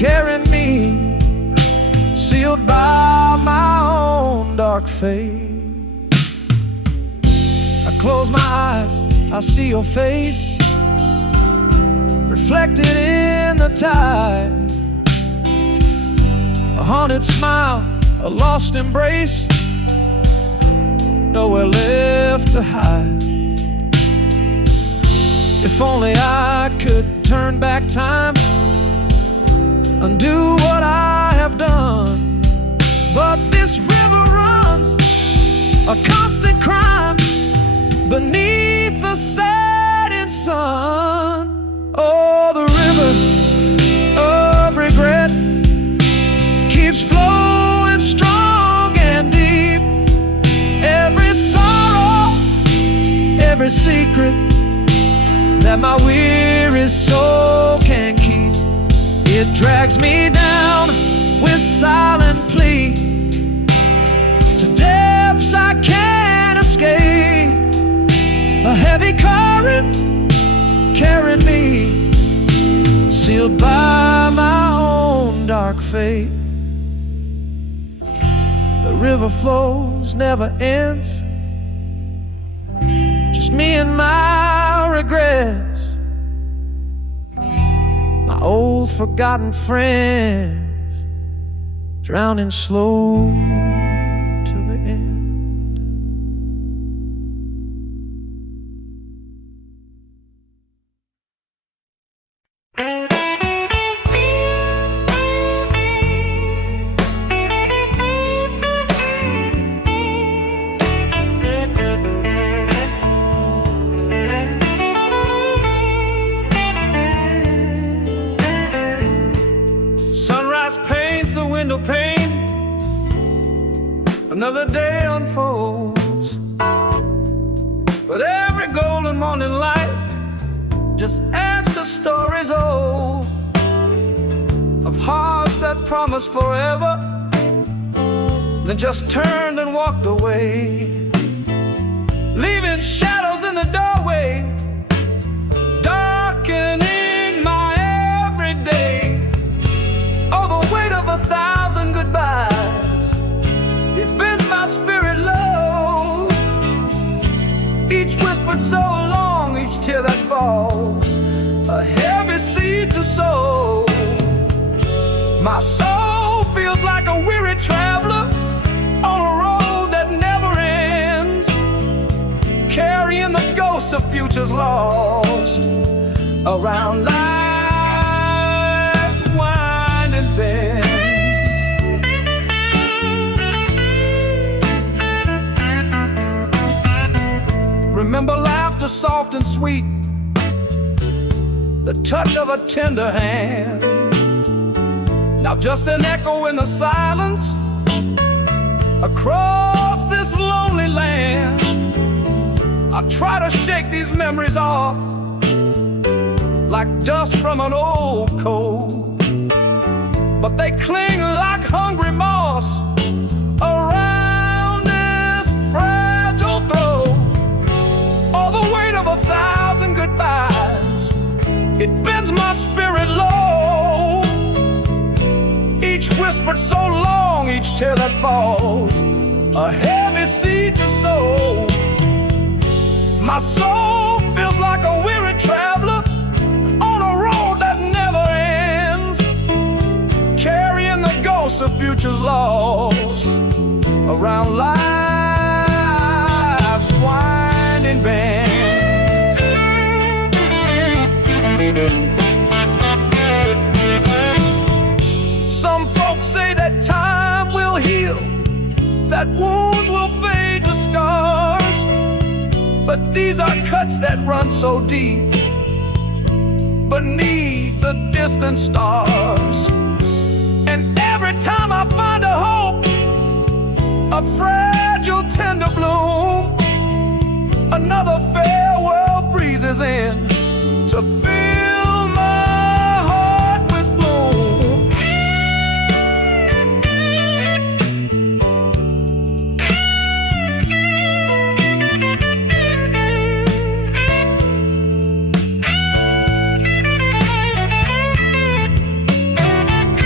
carrying me, sealed by my own dark fate. I close my eyes, I see your face, reflected in the tide. A haunted smile, a lost embrace, nowhere left to hide. If only I could turn back time, undo what I have done. But this river runs a constant crime beneath the setting sun. Oh, the river of regret keeps flowing strong and deep. Every sorrow, every secret that my weary soul can keep, it drags me down with silent plea to depths I can't escape. A heavy current carrying me, sealed by my own dark fate. The river flows, never ends, just me and my regrets, my old forgotten friends, drowning slow till the end. Pain, another day unfolds, but every golden morning light just adds to stories old of hearts that promised forever, then just turned and walked away, leaving shadows in the doorway, darkening my everyday. Oh, the weight of 1,000 goodbyes, it bends my spirit low. Each whispered so long, each tear that falls, a heavy seed to sow. My soul feels like a weary traveler on a road that never ends, carrying the ghosts of futures lost around life's winding bends. Remember laughter soft and sweet, the touch of a tender hand. Now just an echo in the silence across this lonely land. I try to shake these memories off like dust from an old coat, but they cling like hungry moss around this fragile throat. All the weight of 1,000 goodbyes, it bends my spirit low. Each whispered so long, each tear that falls, a heavy seed to sow. My soul feels like a weary traveler on a road that never ends, carrying the ghosts of futures lost around life's winding bends. Some folks say that time will heal, that wounds will fade to scars, but these are cuts that run so deep beneath the distant stars. And every time I find a hope, a fragile tender bloom, another farewell breezes in to fill my heart with gloom.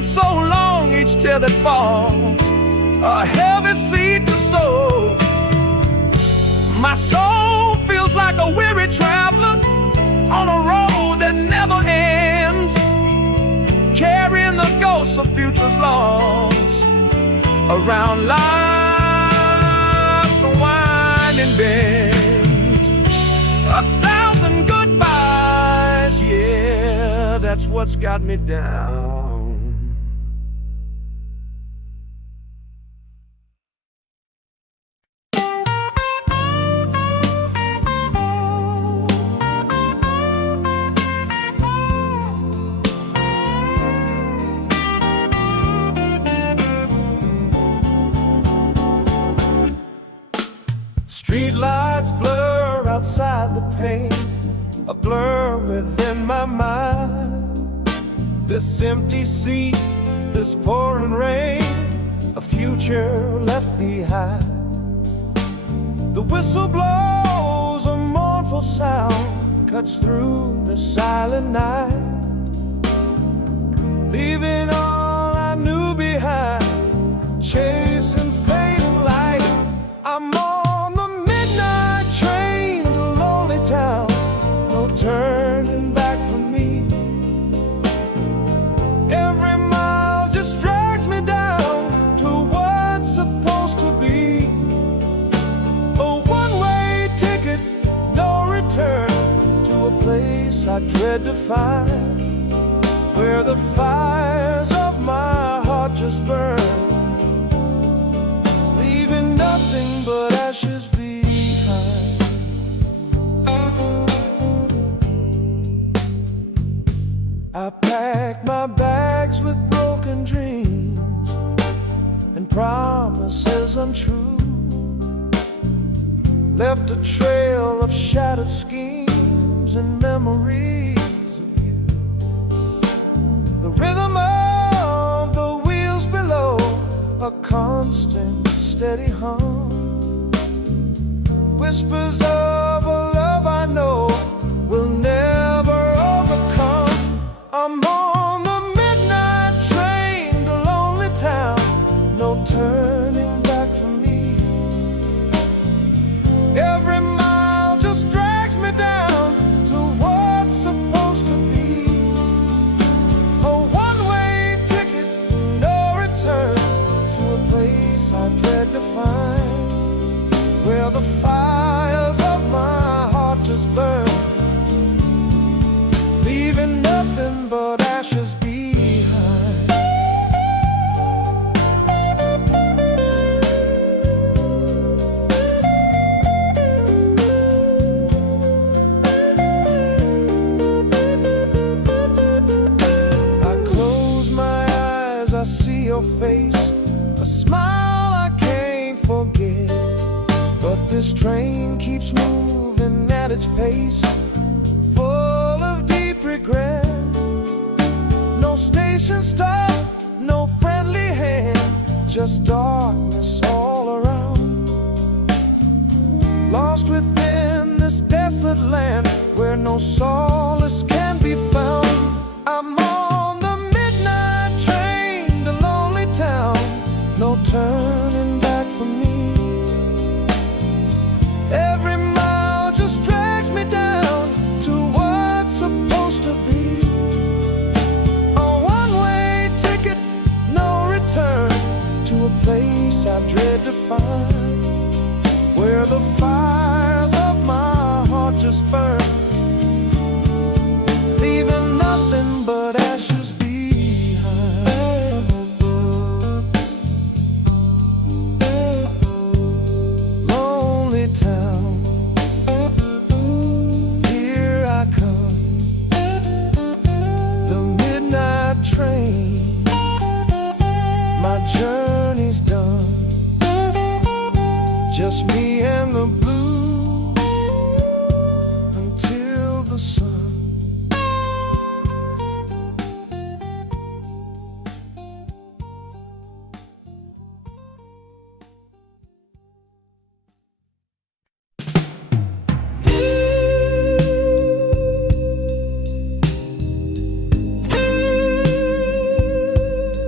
but so long each tear that falls, a heavy seed to sow. My soul feels like a weary traveler on a road that never ends, carrying the ghosts of futures lost around life's winding bends. 1,000 goodbyes, yeah, that's what's got me down. Street lights blur outside the pane, a blur within my mind. This empty seat, this pouring rain, a future left behind. The whistle blows, a mournful sound cuts through the silent night, leaving all I knew behind, chasing fading light. I'm on the midnight train to lonely town, no turning back for me. Every mile just drags me down to what's supposed to be. A one-way ticket, no return, to a place I dread to find, where the fires of my heart just burn, leaving nothing but ashes behind. I packed my bags with broken dreams and promises untrue, left a trail of shattered schemes and memories of you. The rhythm of the wheels below, a constant steady hum, whispers of a love I know will never overcome. I'm on the midnight train to lonely town, no turning back for me. Every mile just drags me down to what's supposed to be. A one-way ticket, no return, to a place I dread to find, where the fires of my heart just burn, leaving nothing but ashes behind. I close my eyes, I see your face, a smile I can't forget. But this train keeps moving at its pace, full of deep regret. No station stop, no friendly hand, just darkness all around. Lost within this desolate land where no solace can be found. I'm on the midnight train to lonely town, no turning back for me. Every mile just drags me down to what's supposed to be. A one-way ticket, no return, to a place I dread to find, where the fires of my heart just burn, leaving nothing but ashes behind. Lonely town, here I come, the midnight train, my journey's done, just me and the blues until the sun.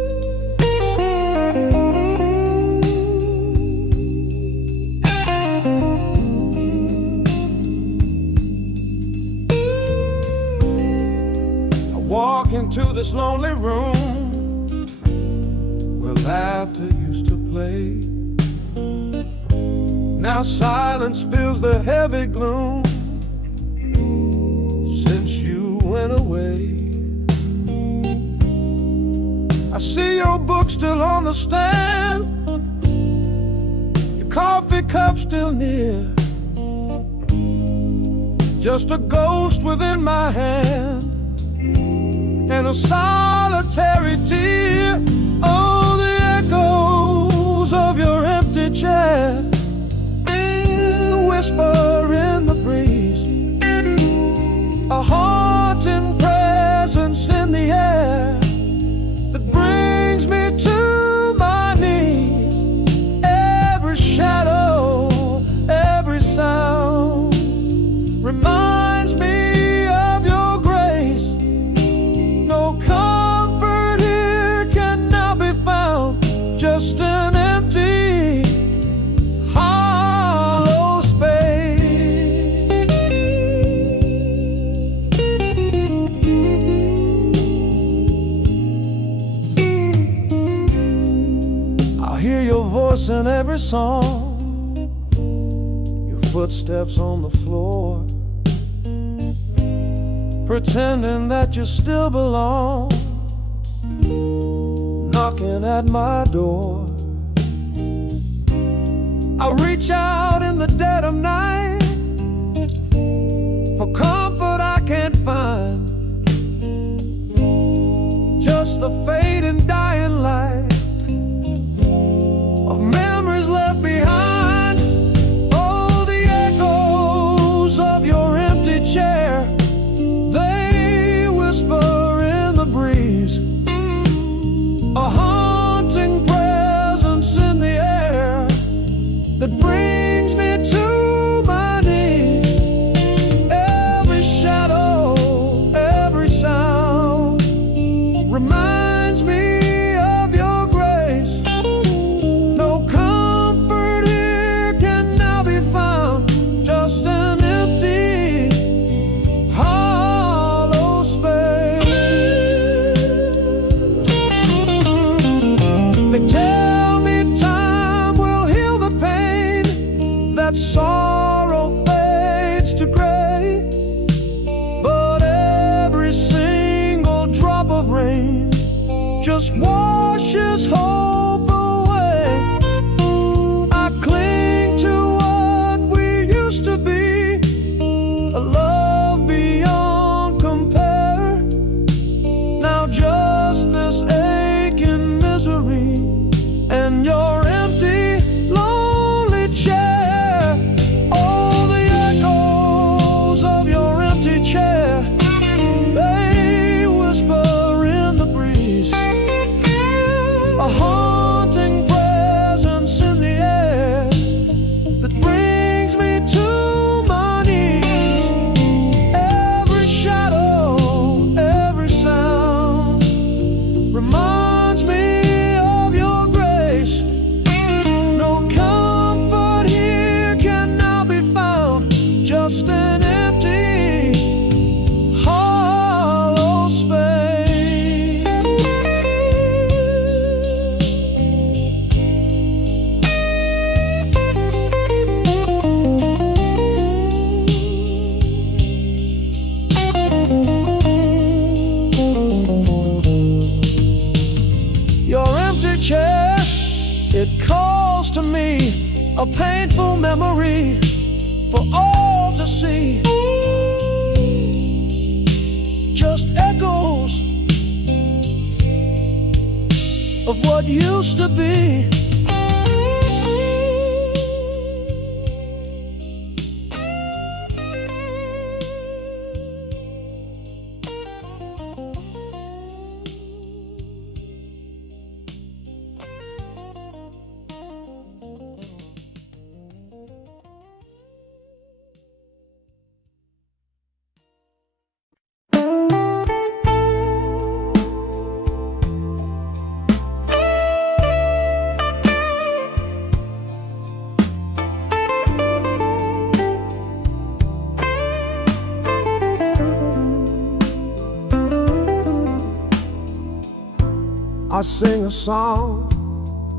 laughter used to play. Now silence fills the heavy gloom since you went away. I see your book still on the stand, your coffee cup still near, just a ghost within my hand and a solitary tear. Oh, the echoes of your empty chair, the whisper in the breeze, a haunting presence in the air that brings me to my knees. Every shadow, every sound reminds me of your grace. No comfort here can now be found, just an empty, hollow space. I hear your voice in every song, your footsteps on the floor, pretending that you still belong, knocking at my door. I reach out in the dead of night for comfort I can't find, just the fading dying light of memories left behind. Oh, the echoes of your empty chair, they whisper in the breeze, a haunting presence in the air that brings me to my knees. Every shadow, every sound reminds me of your grace. No comfort here can now be found, just an empty, hollow space. They tell me time will heal the pain, that sorrow fades to gray, but every single drop of rain just washes hope away. I cling to what we used to be, a love beyond compare. Now just this aching misery and your empty, lonely chair. Oh, the echoes of your empty chair, they whisper in the breeze, a haunting presence in the air that brings me to my knees. Every shadow, every sound reminds me of your grace. No comfort here can now be found, just an empty, hollow space. Your empty chair, it calls to me, a painful memory for all to see. Just echoes of what used to be. I sing a song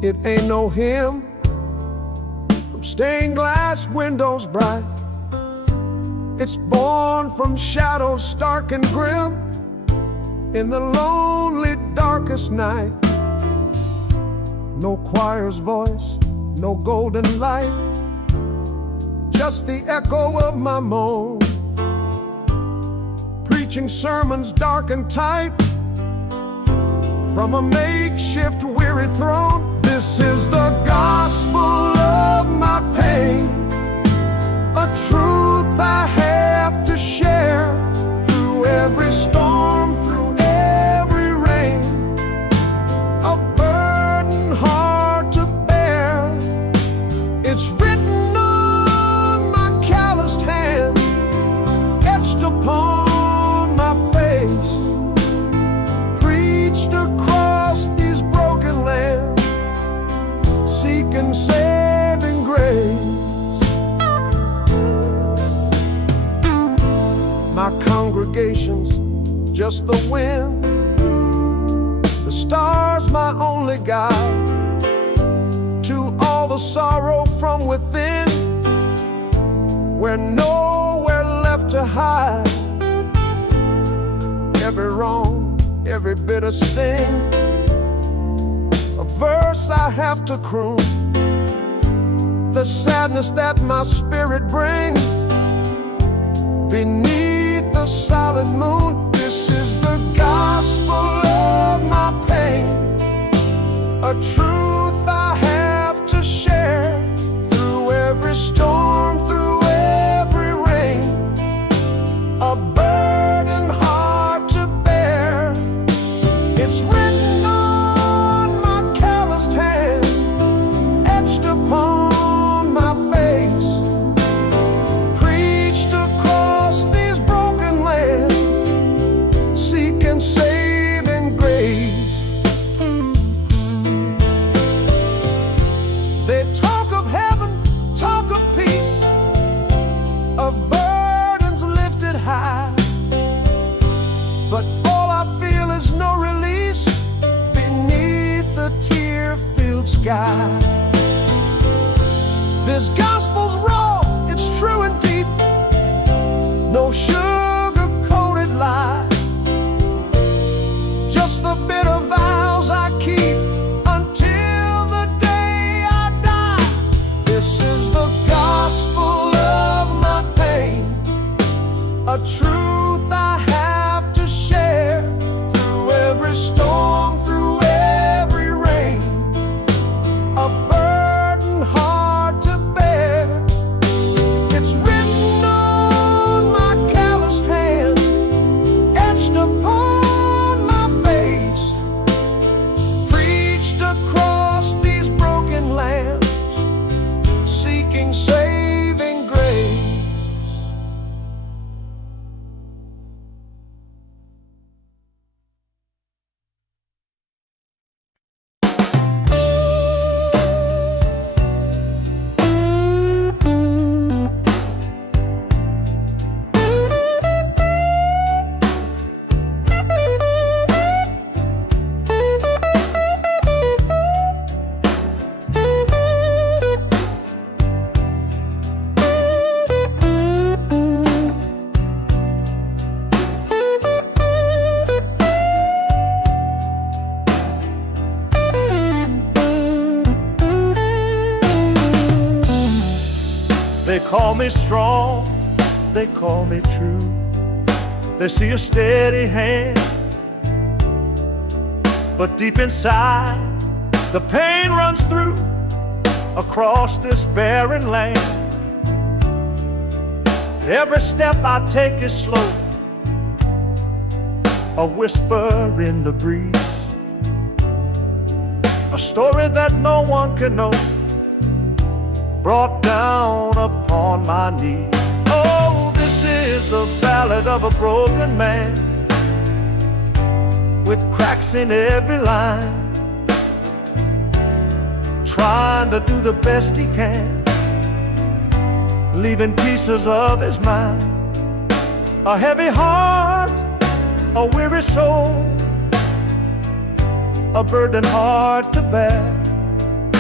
It ain't no hymn from stained glass windows bright. It's born from shadows stark and grim in the lonely darkest night. No choir's voice, no golden light, just the echo of my moan, preaching sermons dark and tight from a makeshift weary throne. This is the gospel of my pain, a truth I have to share through every storm, through every rain, a burden hard to bear. It's written on my calloused hands, etched upon my face, preached across these broken lands, seeking saving grace. My congregation's just the wind, the stars my only guide to all the sorrow from within, where nowhere left to hide. Every wrong, every bitter sting, a verse I have to croon, the sadness that my spirit brings beneath the solid moon. This is the gospel of my pain, a truth I have to share through every storm, through every rain, a burden hard to bear. It's written on my calloused hand, etched upon my face, preached across these broken lands, seeking saving grace. They talk of heaven, talk of peace, of burdens lifted high, but all I feel is no release beneath the tear-filled sky. This gospel's raw, it's true and deep, no sugar-coated lie, just the bitter vows I keep until the day I die. This is the gospel of my pain, a truth I have to share through every storm, through every rain, a burden hard to bear. It's written on my calloused hand, etched upon my face, preached across these broken lands, seeking saving grace. They call me strong, they call me true. They see a steady hand, but deep inside the pain runs through across this barren land. Every step I take is slow, a whisper in the breeze, a story that no one can know, brought down upon my knees. Oh, this is the ballad of a broken man, with cracks in every line, trying to do the best he can, leaving pieces of his mind, a heavy heart, a weary soul, a burden hard to bear.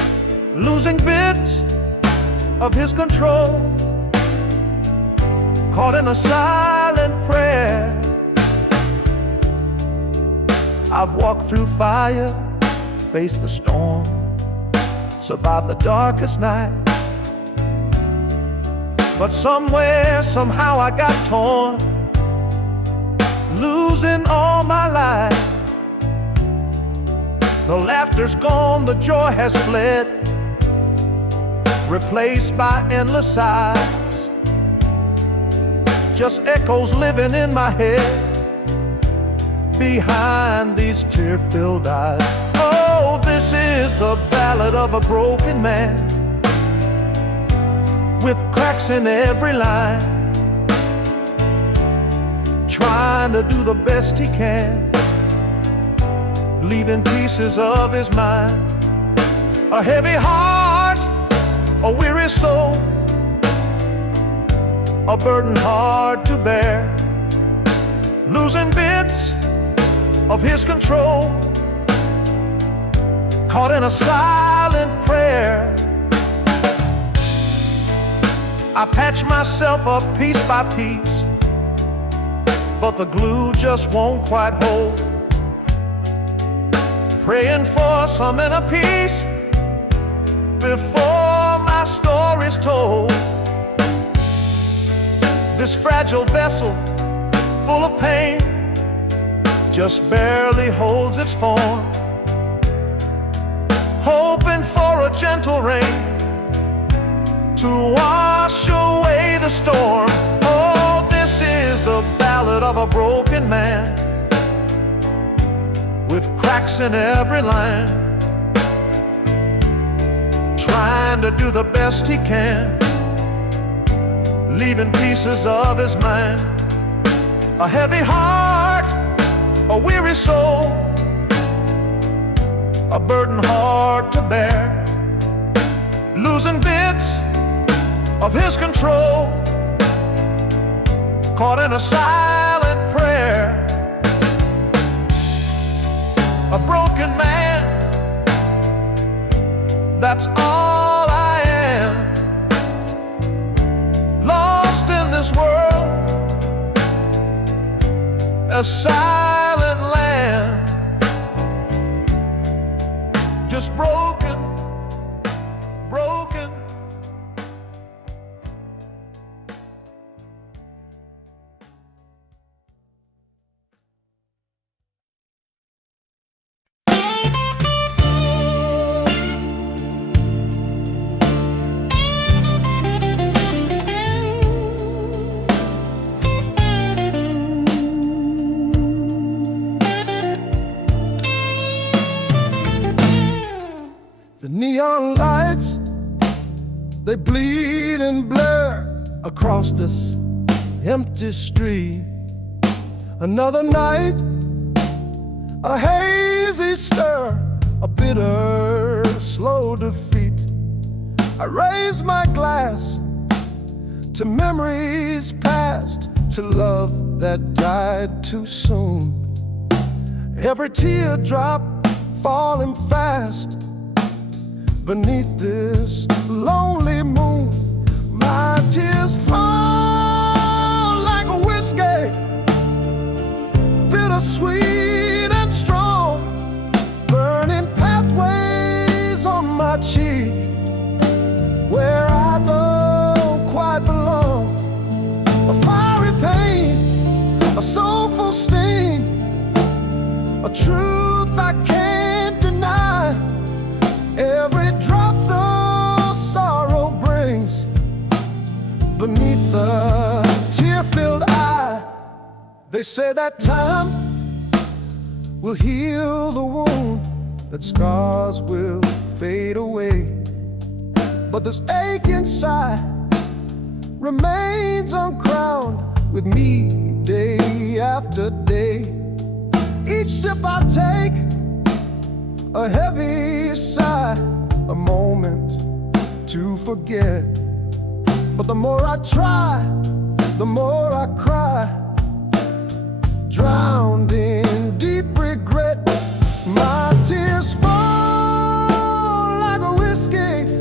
losing bits of his control, caught in a silent prayer. I've walked through fire, faced the storm, survived the darkest night. But somewhere, somehow I got torn, losing all my life. The laughter's gone, the joy has fled, replaced by endless sighs. Just echoes living in my head behind these tear-filled eyes. Oh, this is the ballad of a broken man, with cracks in every line, trying to do the best he can, leaving pieces of his mind. A heavy heart, a weary soul, a burden hard to bear, losing bits of his control, caught in a silent prayer. I patch myself up piece by piece, but the glue just won't quite hold. Praying for some inner peace before my story's told. This fragile vessel, full of pain, just barely holds its form, hoping for a gentle rain to wash away the storm. Oh, this is the ballad of a broken man, with cracks in every line, trying to do the best he can, leaving pieces of his mind. A heavy heart, a weary soul, a burden hard to bear, losing bits of his control, caught in a silent prayer. A broken man, that's all I am, lost in this world, a silent land, just broken, broken. The neon lights, they bleed and blur across this empty street. Another night, a hazy stir, a bitter, slow defeat. I raise my glass to memories past, to love that died too soon. Every teardrop falling fast beneath this lonely moon. My tears fall like a whiskey, bittersweet and strong, burning pathways on my cheek, where I don't quite belong. A fiery pain, a soulful sting, a truth I can't deny. Every drop the sorrow brings beneath the tear-filled eye. They say that time will heal the wound, that scars will fade away, but this ache inside remains uncrowned with me day after day. Each sip I take, a heavy sigh, a moment to forget. But the more I try, the more I cry, drowned in deep regret. My tears fall like a whiskey,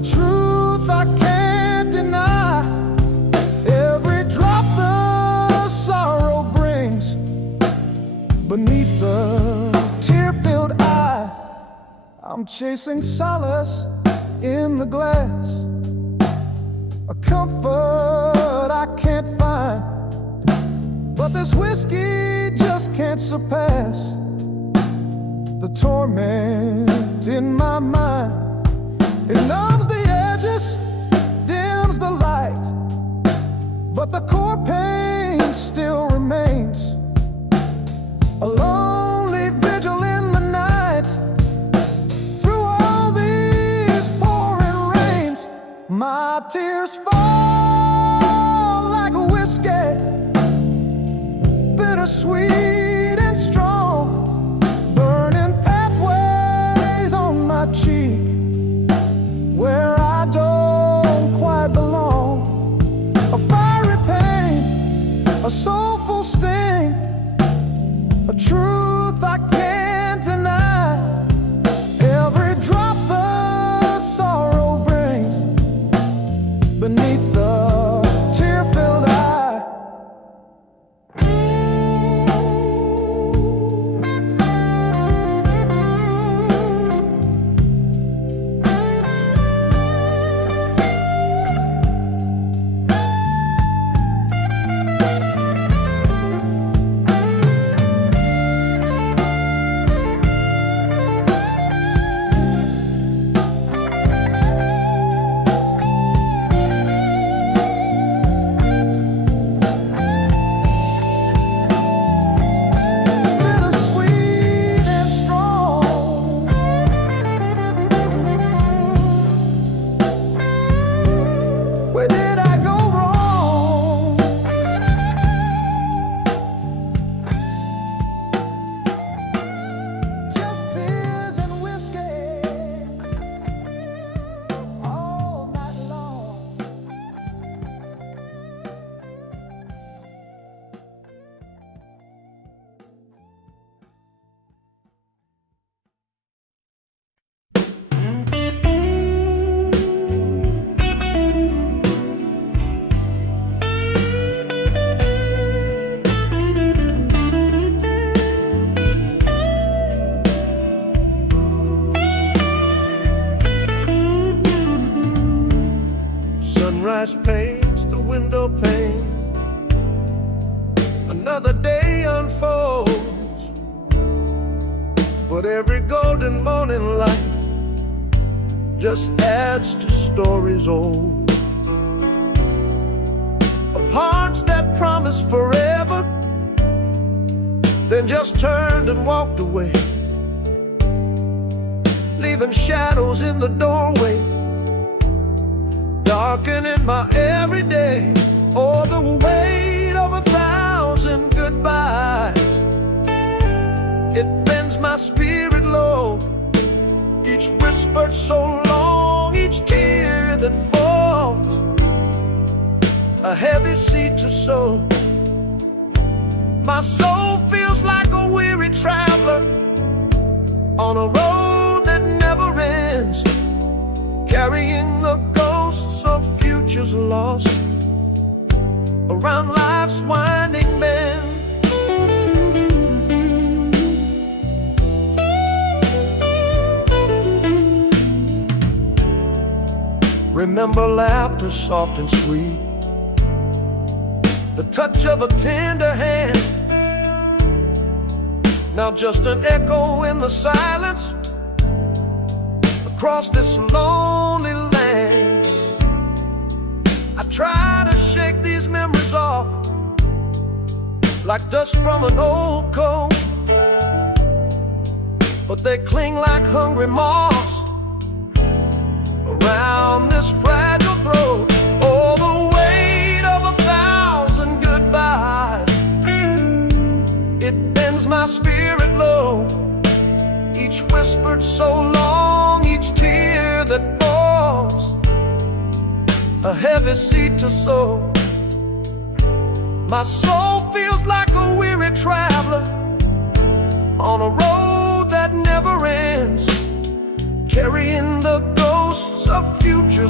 a truth I can't deny. Every drop the sorrow brings beneath the tear-filled eye. I'm chasing solace in the glass, a comfort I can't find. But this whiskey just can't surpass the torment in my mind. It numbs the edges, dims the light, but the core pain still remains. A lonely vigil in the night. Through all these pouring rains, my tears fall like a whiskey, bittersweet and strong, burning pathways on my cheek where I don't quite belong. A fiery pain, a soulful sting, a truth I can't deny. Every drop the sorrow brings beneath the tear-filled eye. Where did I go wrong? Just tears and whiskey all night long. Sunrise paints the window pane. Another day unfolds, but every golden morning light just adds to stories old of hearts that promised forever, then just turned and walked away, leaving shadows in the doorway, darkening my everyday. Oh, the weight of 1,000 goodbyes, it bends my spirit low. Each whispered so long, each tear that falls, a heavy seed to sow. My soul feels like a weary traveler on a road that never ends, carrying the ghosts of futures lost around life's winding bend. Remember laughter soft and sweet, the touch of a tender hand. Now just an echo in the silence across this lonely land. I try to shake these memories off like dust from an old coat, but they cling like hungry moths around this fragile throat. Oh, the weight of 1,000 goodbyes, it bends my spirit low. Each whispered so long, each tear that falls, a heavy seed to sow. My soul feels like a weary traveler on a road that never ends, carrying the ghosts of future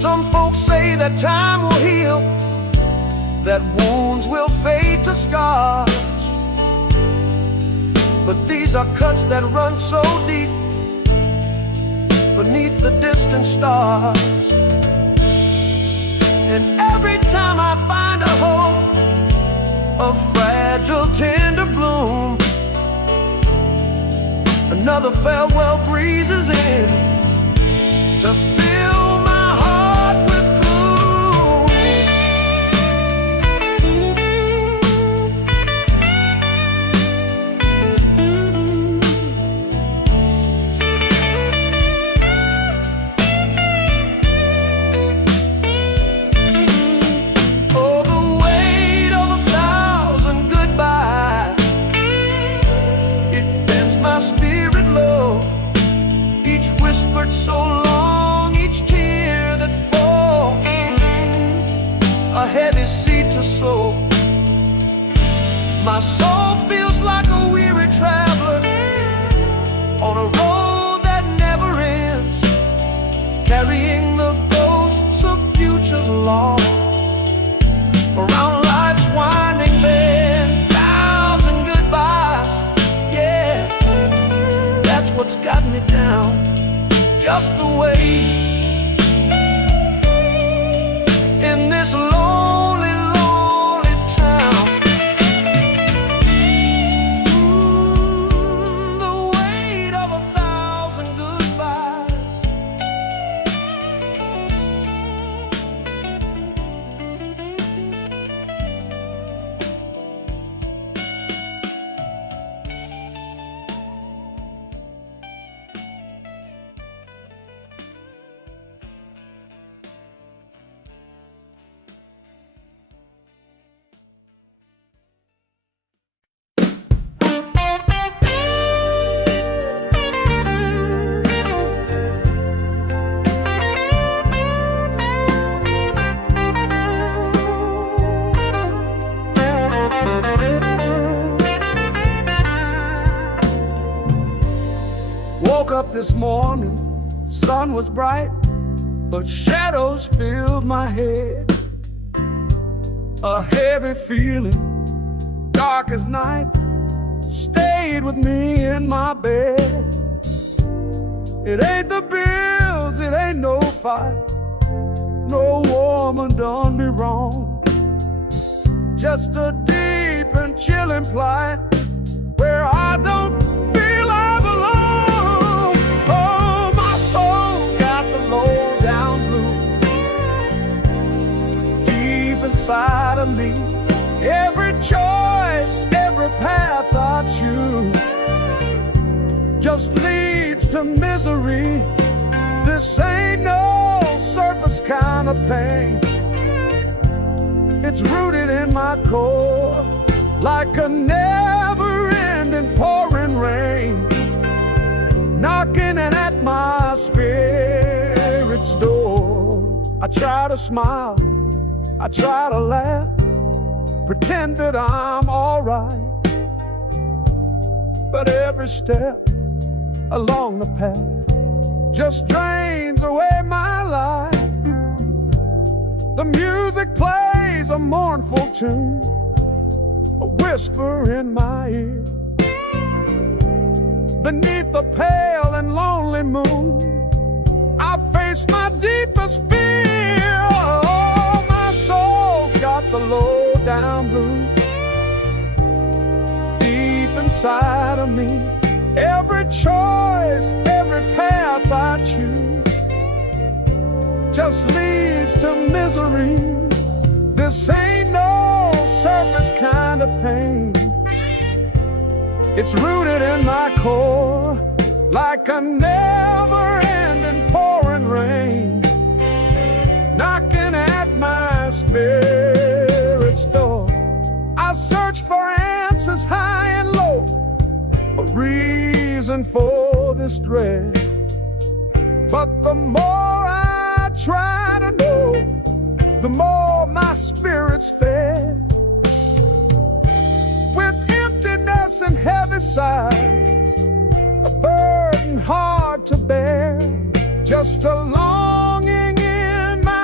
Some folks say that time will heal, that wounds will fade to scars, but these are cuts that run so deep beneath the distant stars. And every time I find a hope, a fragile tender bloom, another farewell breezes in to fill my heart with gloom. Oh, the weight of 1,000 goodbyes, it bends my spirit low. Each whispered so long, each tear that falls, a heavy seed to sow. My soul feels like a weary traveler on a road that never ends, carrying the ghosts of futures lost around life's winding bend. 1,000 goodbyes, yeah, that's what's got me down. Just the way in this lonely, lonely town. The weight of 1,000 goodbyes. Woke up this morning, sun was bright, but shadows filled my head. A heavy feeling, dark as night, stayed with me in my bed. It ain't the bills, it ain't no fight, no woman done me wrong. Just a deep and chilling plight where I don't feel I belong. Oh, my soul's got the low down blues deep inside of me. Every choice, every path I choose just leads to misery. This ain't no surface kind of pain. It's rooted in my core like a never-ending pouring rain, knocking at my spirit's door. I try to smile, I try to laugh, pretend that I'm alright, but every step along the path just drains away my life. The music plays a mournful tune, a whisper in my ear. Beneath the pale and lonely moon, I face my deepest fear. Oh, my soul's got the low down blues deep inside of me. Every choice, every path I choose just leads to misery. This ain't no surface kind of pain. It's rooted in my core like a never-ending pouring rain, knocking at my spirit's door. I search for answers high and low, a reason for this dread, but the more I try to know, the more my spirit's fed. With emptiness and heavy sighs, a burden hard to bear, just a longing in my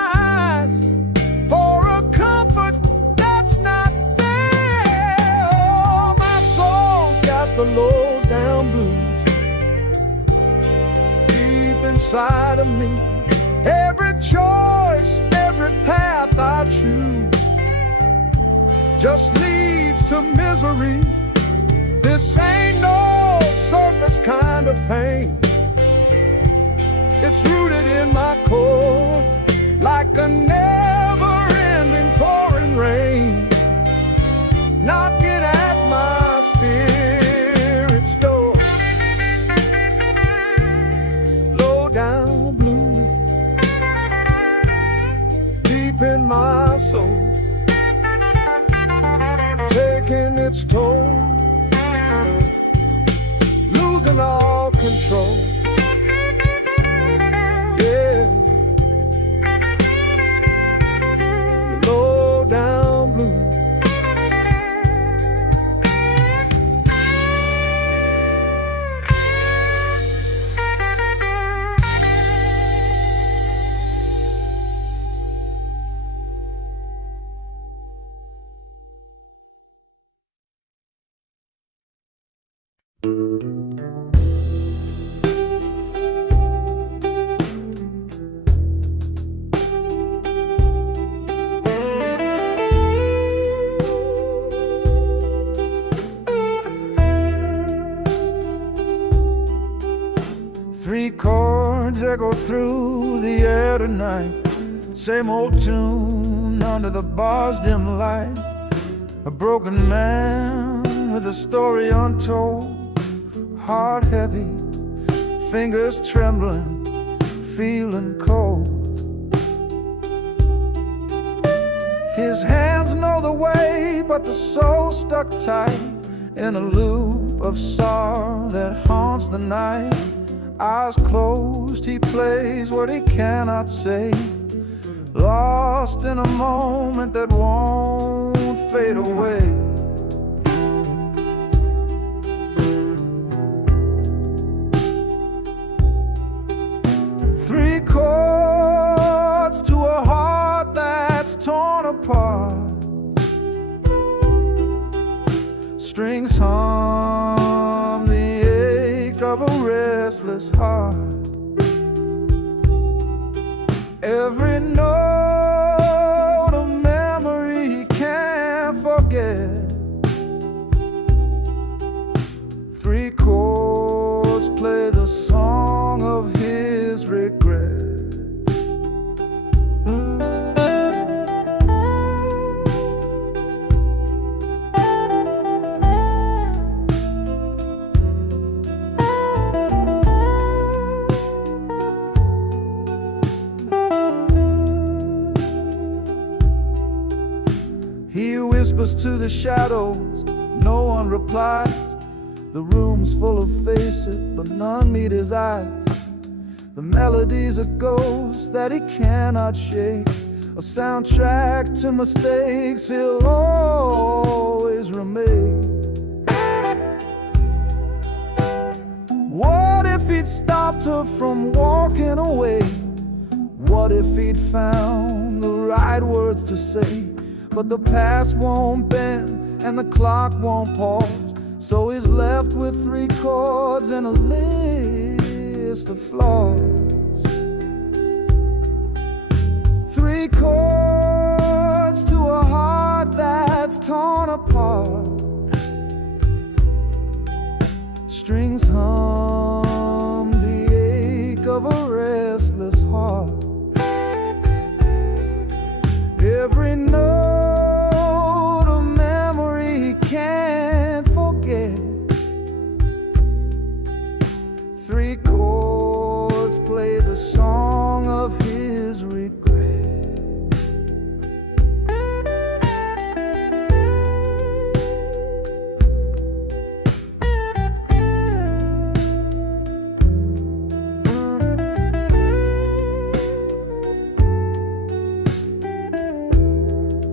inside of me. Every choice, every path I choose just leads to misery. This ain't no surface kind of pain. It's rooted in my core, like a never-ending pouring rain, knocking at my spirit's door. Low down blue, deep in my soul, taking its toll, losing all control. Yeah, low down blue. Three chords echo through the air tonight. Same old tune under the bar's dim light. A broken man with a story untold. Heart heavy, fingers trembling, feeling cold. His hands know the way, but the soul stuck tight in a loop of sorrow that haunts the night. Eyes closed, he plays what he cannot say, lost in a moment that won't fade away. Three chords to a heart that's torn apart. Strings hum the ache of a restless heart. Every note a memory he can't forget. Three chords play the song of his regret. He whispers to the shadows, no one replies. The room's full of faces, but none meet his eyes. The melody's a ghost that he cannot shake, a soundtrack to mistakes he'll always remake. What if he'd stopped her from walking away? What if he'd found the right words to say? But the past won't bend and the clock won't pause, so he's left with three chords and a list of flaws. Three chords to a heart that's torn apart. Strings hum the ache of a restless heart. Every note a memory he can't forget. Three chords play the song of his regret.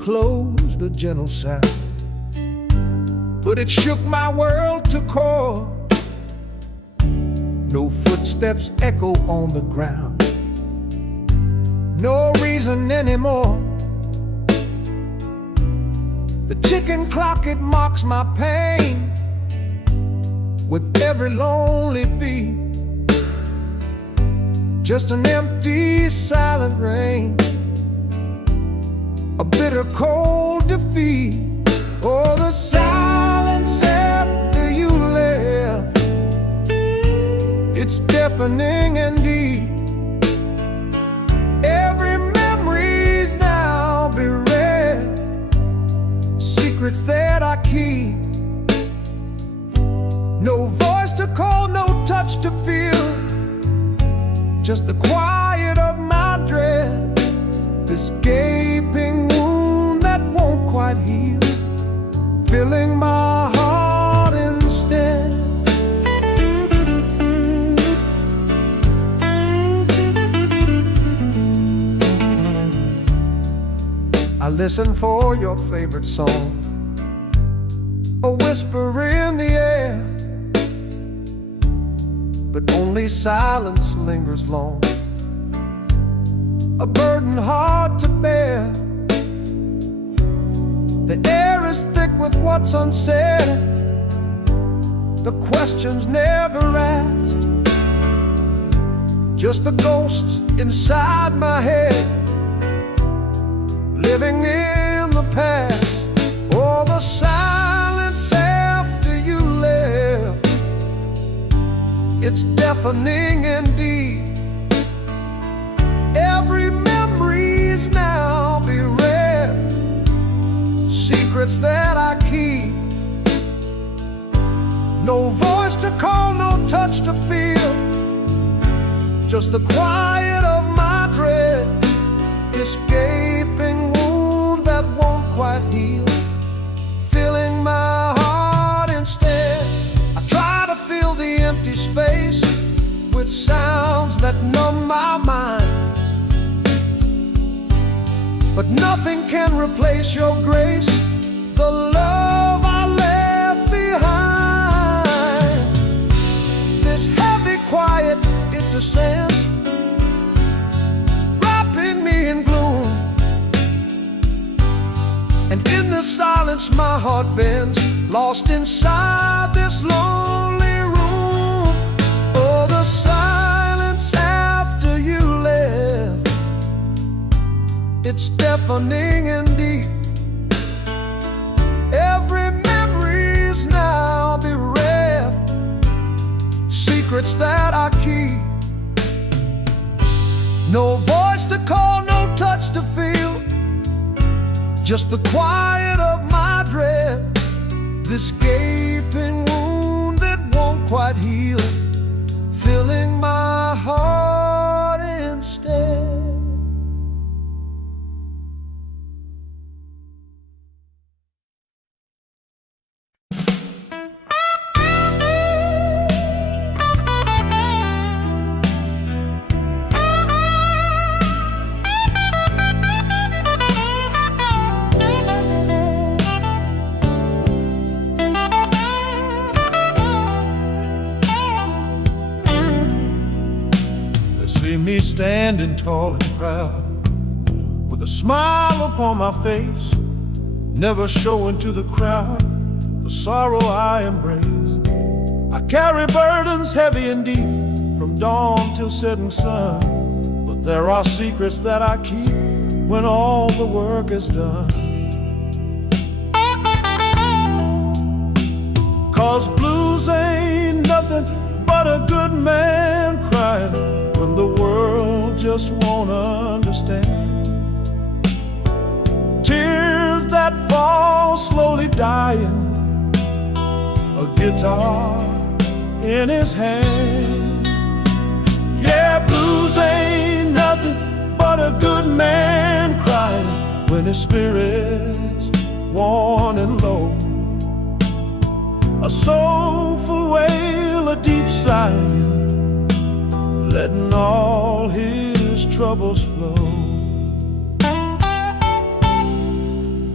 disclosed a gentle sound, but it shook my world to core. No footsteps echo on the ground, no reason anymore. The ticking clock, it mocks my pain with every lonely beat. Just an empty, silent rain, a bitter, cold defeat. Oh, the silence after you left, it's deafening and deep. Every memory's now bereft, secrets that I keep. No voice to call, no touch to feel, just the quiet of my dread. This gaping wound that won't quite heal, filling my heart instead. I listen for your favorite song, a whisper in the air, but only silence lingers long, a burden hard to bear. The air is thick with what's unsaid, the questions never asked, just the ghosts inside my head, living in the past. Oh, the silence after you left, it's deafening and deep. Every memory's now bereft, secrets that I keep. No voice to call, no touch to feel, just the quiet of my dread. This gaping wound that won't quite heal, filling my heart instead. I try to fill the empty space with sounds that numb my mind, but nothing can replace your grace, the love I left behind. This heavy quiet, it descends, wrapping me in gloom, and in the silence my heart bends, lost inside this lonely room. Oh, the silence after you left, it's deafening and deep. Every memory's now bereft, secrets that I keep. No voice to call, no touch to feel, just the quiet of my dread. This gaping wound that won't quite heal, filling my heart instead. See me standing tall and proud, with a smile upon my face, never showing to the crowd the sorrow I embrace. I carry burdens heavy and deep, from dawn till setting sun, but there are secrets that I keep when all the work is done. 'Cause blues ain't nothing but a good man crying when the world just won't understand. Tears that fall slowly dying, a guitar in his hand. Yeah, blues ain't nothing but a good man crying when his spirit's worn and low. A soulful wail, a deep sigh, letting all his troubles flow.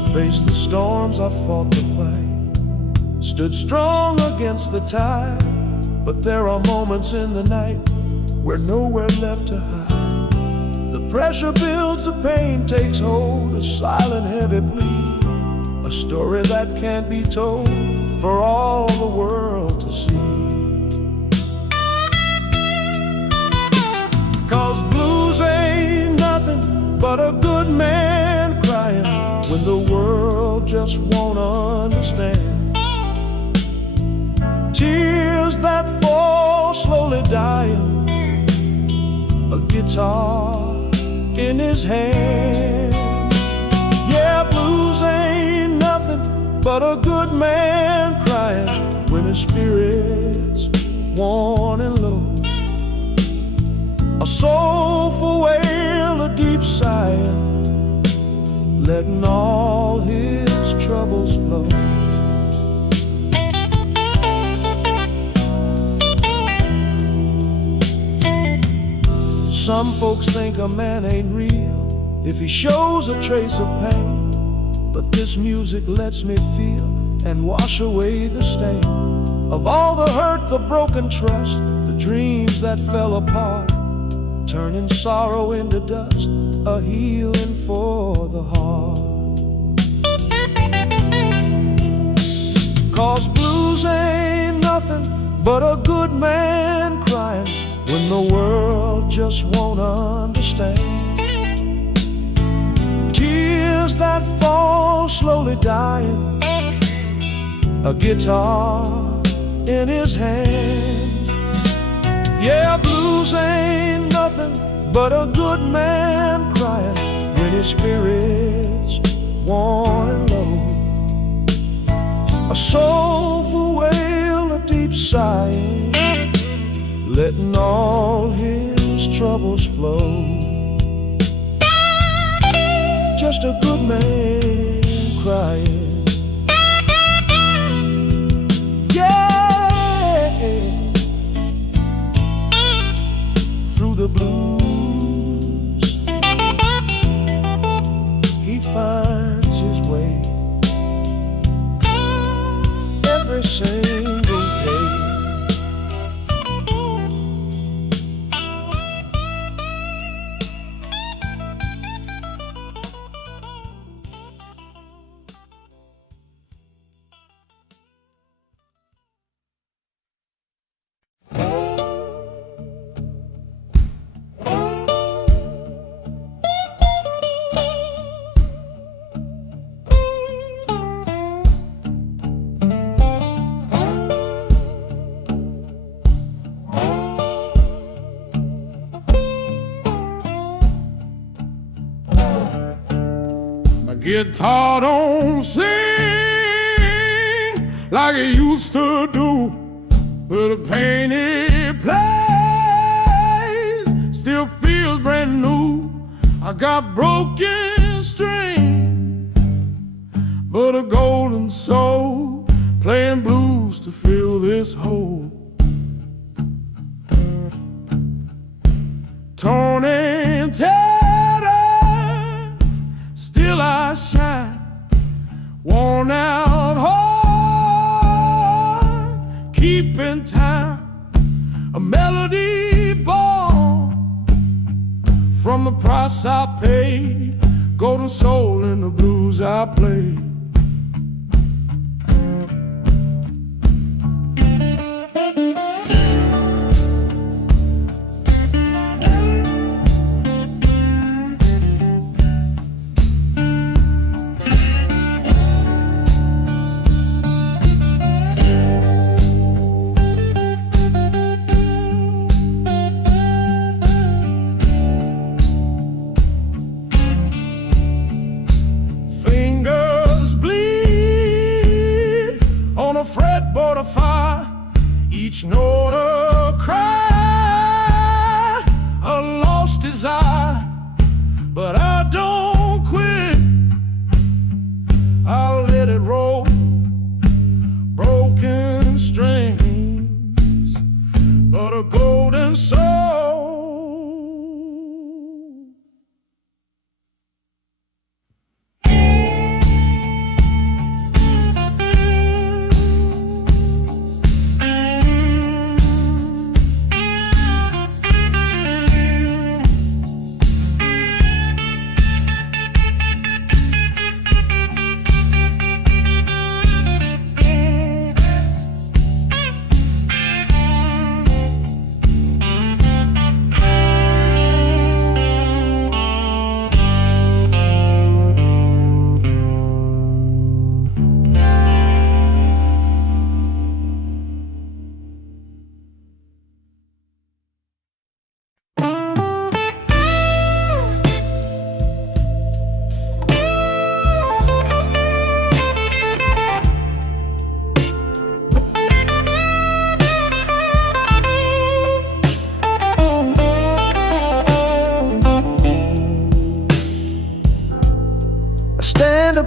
faced the storms, I fought the fight, stood strong against the tide. But there are moments in the night where nowhere left to hide. The pressure builds, the pain takes hold, a silent heavy plea, a story that can't be told for all the world to see. 'Cause blues ain't nothing but a good man crying when the world just won't understand. Tears that fall slowly dying, a guitar in his hand. Yeah, blues ain't nothing but a good man crying when his spirit's worn and low. A soulful wail, a deep sighing, letting all his troubles flow. Some folks think a man ain't real if he shows a trace of pain, but this music lets me feel and wash away the stain of all the hurt, the broken trust, the dreams that fell apart, turning sorrow into dust, a healing for the heart. 'Cause blues ain't nothing but a good man crying when the world just won't understand. Tears that fall slowly dying, a guitar in his hand. Yeah, blues ain't nothing but a good man crying when his spirit's worn and low. A soulful wail, a deep sighing, letting all his troubles flow. Just a good man crying. Yeah, through the blues he finds his way every single day. Guitar don't sing like it used to do, but the pain it plays still feels brand new. I got broken string, but a golden soul playing blues to fill this hole. Torn and tattered, still I shine, worn out heart, keeping time, a melody born from the price I paid, golden soul in the blues I play. Fretboard of fire, each note a cry, a lost desire, but I don't quit. I'll let it roll, broken strings, but a golden soul.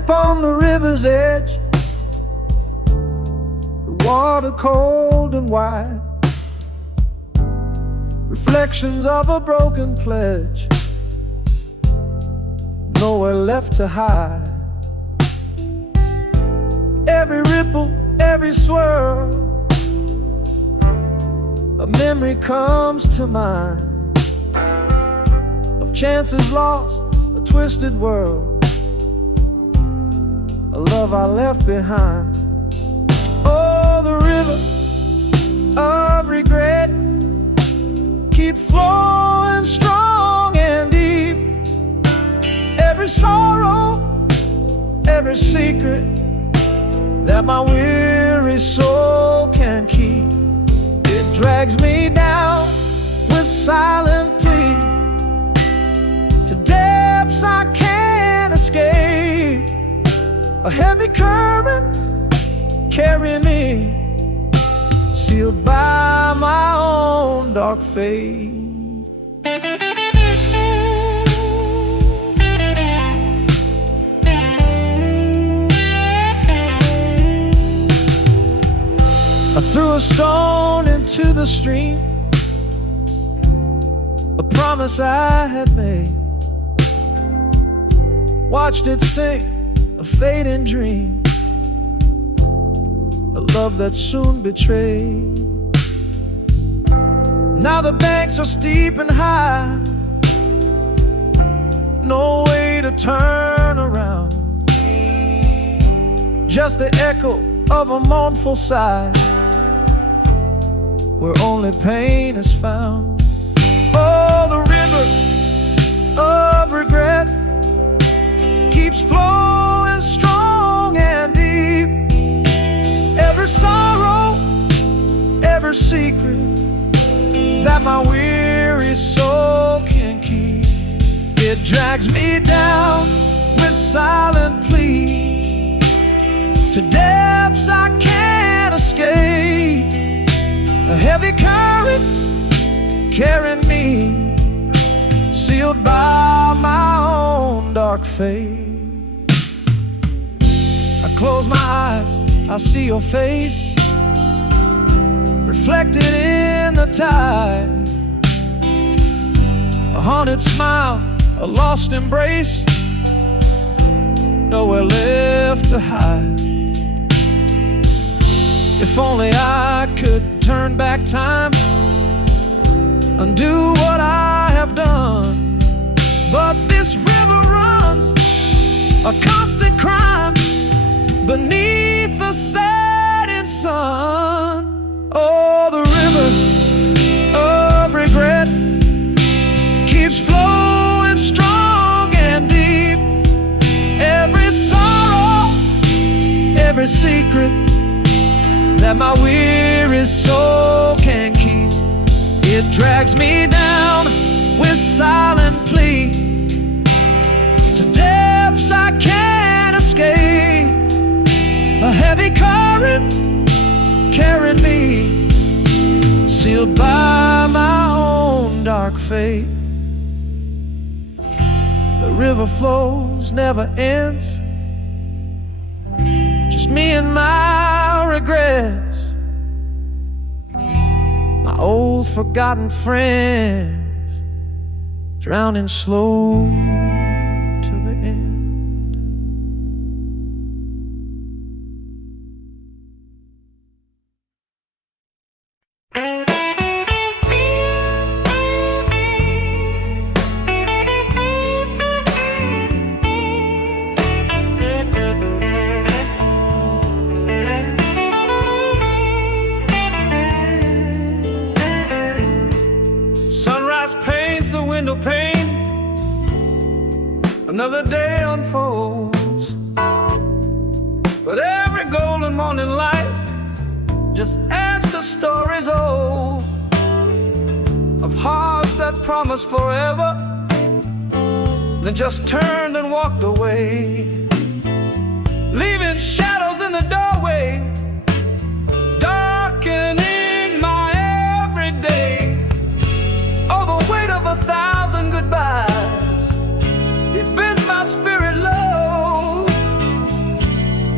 Camp on the river's edge, the water cold and wide, reflections of a broken pledge, nowhere left to hide. Every ripple, every swirl, a memory comes to mind of chances lost, a twisted world, a love I left behind. Oh, the river of regret keep flowing strong and deep. Every sorrow, every secret that my weary soul can keep, it drags me down with silent plea to depths I can't escape. A heavy current carrying me, sealed by my own dark fate. I threw a stone into the stream, a promise I had made. Watched it sink, a fading dream, a love that soon betrayed. Now the banks are steep and high, no way to turn around, just the echo of a mournful sigh, where only pain is found. Oh, the river of regret keeps flowing strong and deep. Every sorrow, every secret that my weary soul can keep, it drags me down with silent plea to depths I can't escape. A heavy current carrying me, sealed by my own dark fate. I close my eyes, I see your face reflected in the tide, a haunted smile, a lost embrace, nowhere left to hide. If only I could turn back time, undo what I have done, but this river runs a constant crime beneath the setting sun. Oh, the river of regret keeps flowing strong and deep. Every sorrow, every secret that my weary soul can keep, it drags me down with silent plea to depths I can't escape. A heavy current carrying me, sealed by my own dark fate. The river flows, never ends, just me and my regrets, my old forgotten friends, drowning slow to the end. Window pane, another day unfolds, but every golden morning light just adds to stories old of hearts that promised forever, then just turned and walked away, leaving shadows in the doorway, darkening my everyday. Oh, the weight of 1,000 goodbyes, it bends my spirit low.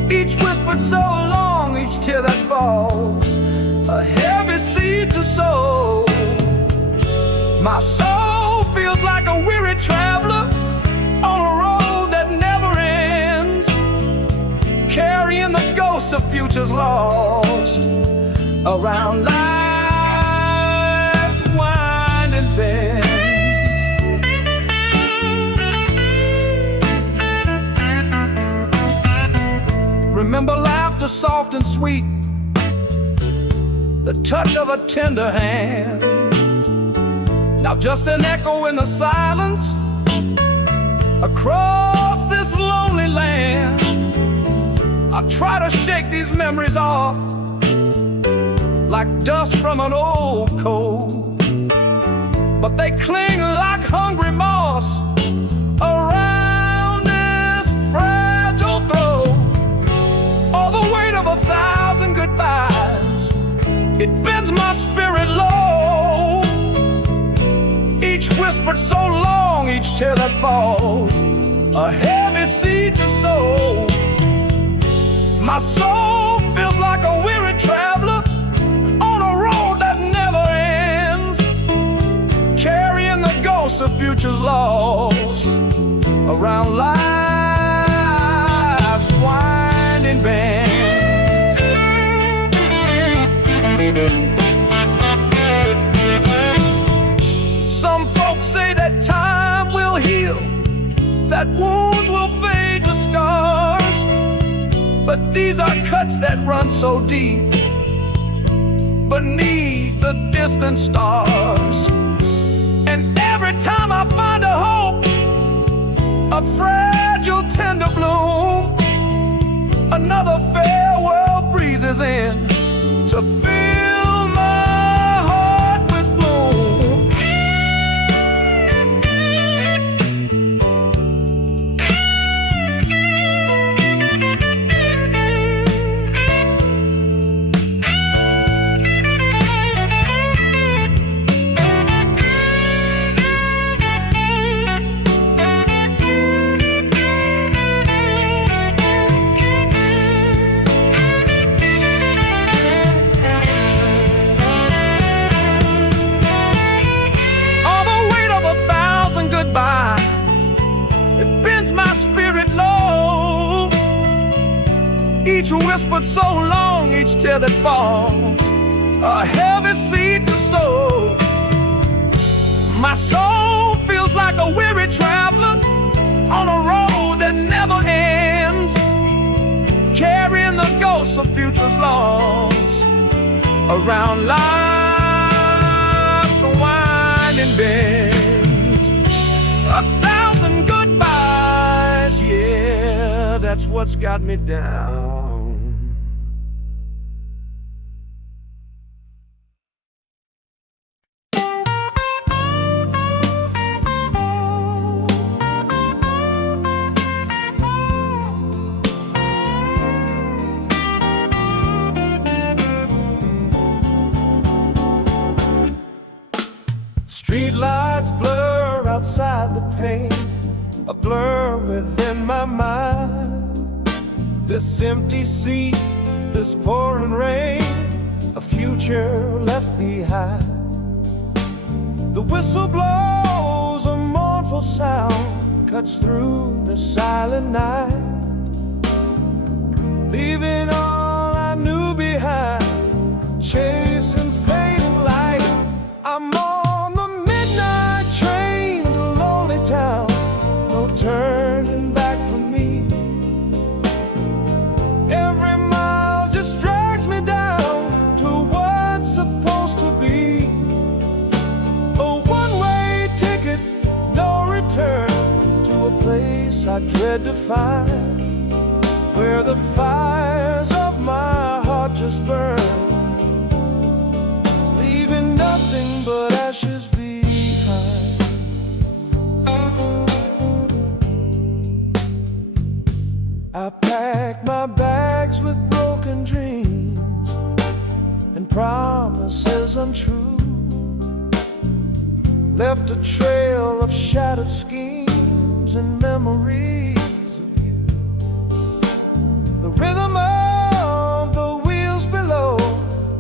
Each whispered so long, each tear that falls, a heavy seed to sow. My soul feels like a weary traveler on a road that never ends, carrying the ghosts of futures lost around life's winding bends. Remember laughter soft and sweet, the touch of a tender hand. Now just an echo in the silence across this lonely land. I try to shake these memories off like dust from an old coat, but they cling like hungry moss around this fragile throat. All the weight of 1,000 goodbyes, it bends my spirit low. Each whispered so long, each tear that falls, a heavy seed to sow. My soul feels like a weary traveler on a road that never ends, carrying the ghosts of futures lost around life's winding bends. Some folks say that time will heal, that wounds will fade to scars, but these are cuts that run so deep beneath the distant stars. And every time I find a hope, a fragile tender bloom, another farewell breezes in to fill my heart with gloom. It bends my spirit low. Each whispered so long, each tear that falls, a heavy seed to sow. My soul feels like a weary traveler on a road that never ends, carrying the ghosts of futures lost around life's winding bend. 1,000 goodbyes, yeah, that's what's got me down. Street lights blur outside the pane, a blur within my mind. This empty sea, this pouring rain, a future left behind. The whistle blows, a mournful sound cuts through the silent night, leaving all I knew behind, chasing fading light. I'm on the midnight train to lonely town, no turning back for me. Every mile just drags me down to what's supposed to be. A one-way ticket, no return, to a place I dread to find, where the fires of my heart just burn, leaving nothing but ashes behind. I packed my bags with broken dreams and promises untrue, left a trail of shattered schemes and memories of you. The rhythm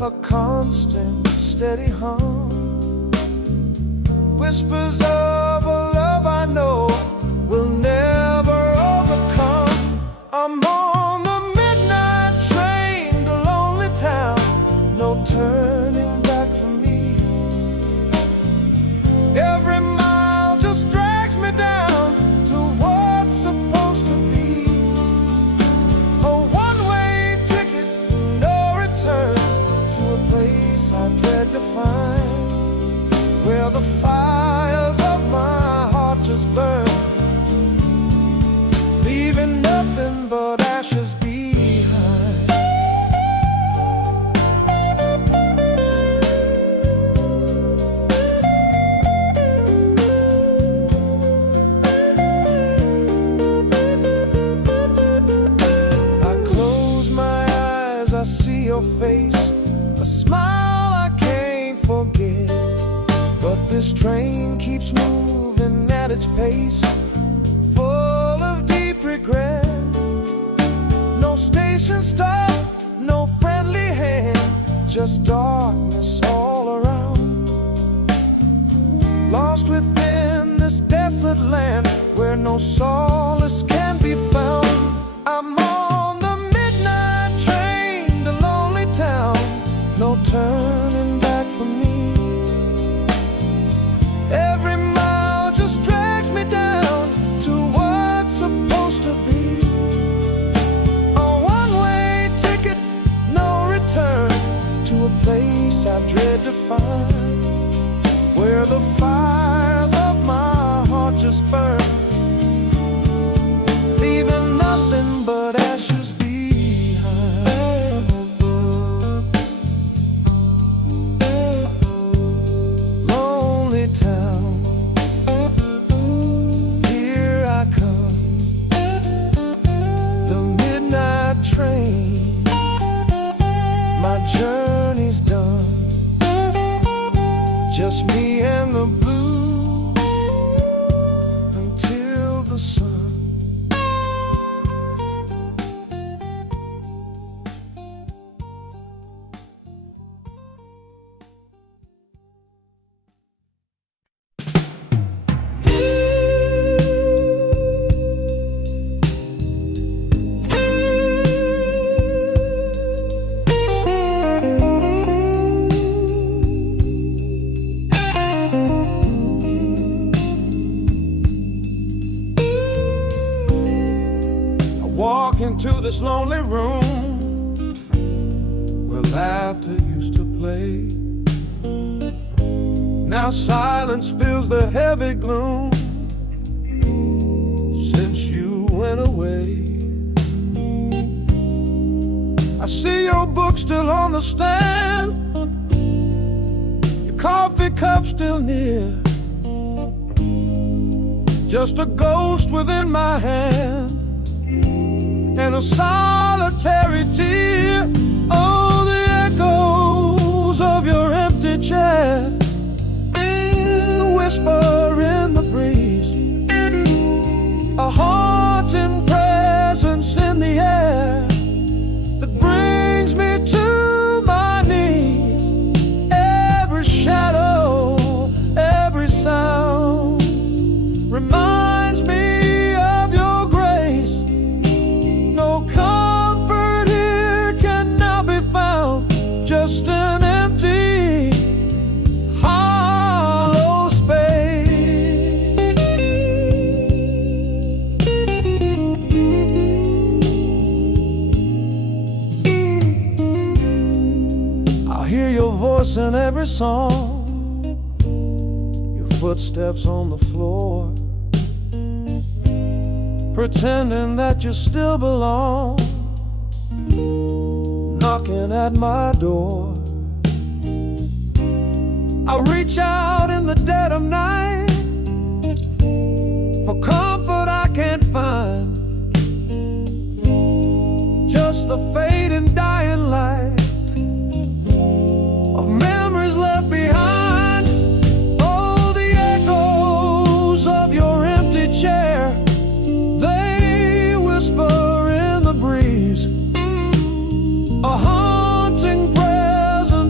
a constant, steady hum. Whispers of a love I know will never overcome. I'm on the midnight train to lonely town, no turning back for me. Every mile just drags me down to what's supposed to be. A one-way ticket, no return, to a place I dread to find, where the fires of my heart just burn, leaving nothing but ashes behind. I close my eyes, I see your face, a smile I can't forget. But this train keeps moving at its pace, full of deep regret. No station stop, no friendly hand, just darkness all around. Lost within this desolate land where no solace can be found. I'm on the midnight train to lonely town, no turning back for me. Every mile just drags me down to what's supposed to be. A one-way ticket, no return, to a place I dread to find, where the fires of my heart just burn, leaving nothing but ashes behind. Lonely town, here I come, the midnight train, my journey's done, just me and the blues until the sun. Walk into this lonely room where laughter used to play. Now silence fills the heavy gloom since you went away. I see your book still on the stand, your coffee cup still near, just a ghost within my hand and a solitary tear. Oh, the echoes of your empty chair, the whisper in the breeze, a haunting presence in the air that brings me to my knees. Every shadow, every sound reminds me of your grace. No comfort here can now be found, just an empty, hollow space. I hear your voice in every song, your footsteps on the floor, pretending that you still belong, knocking at my door. I reach out in the dead of night for comfort I can't find, just the fading dying light of memories left behind. Oh, the echoes of your empty chair, they whisper in the breeze, a haunting presence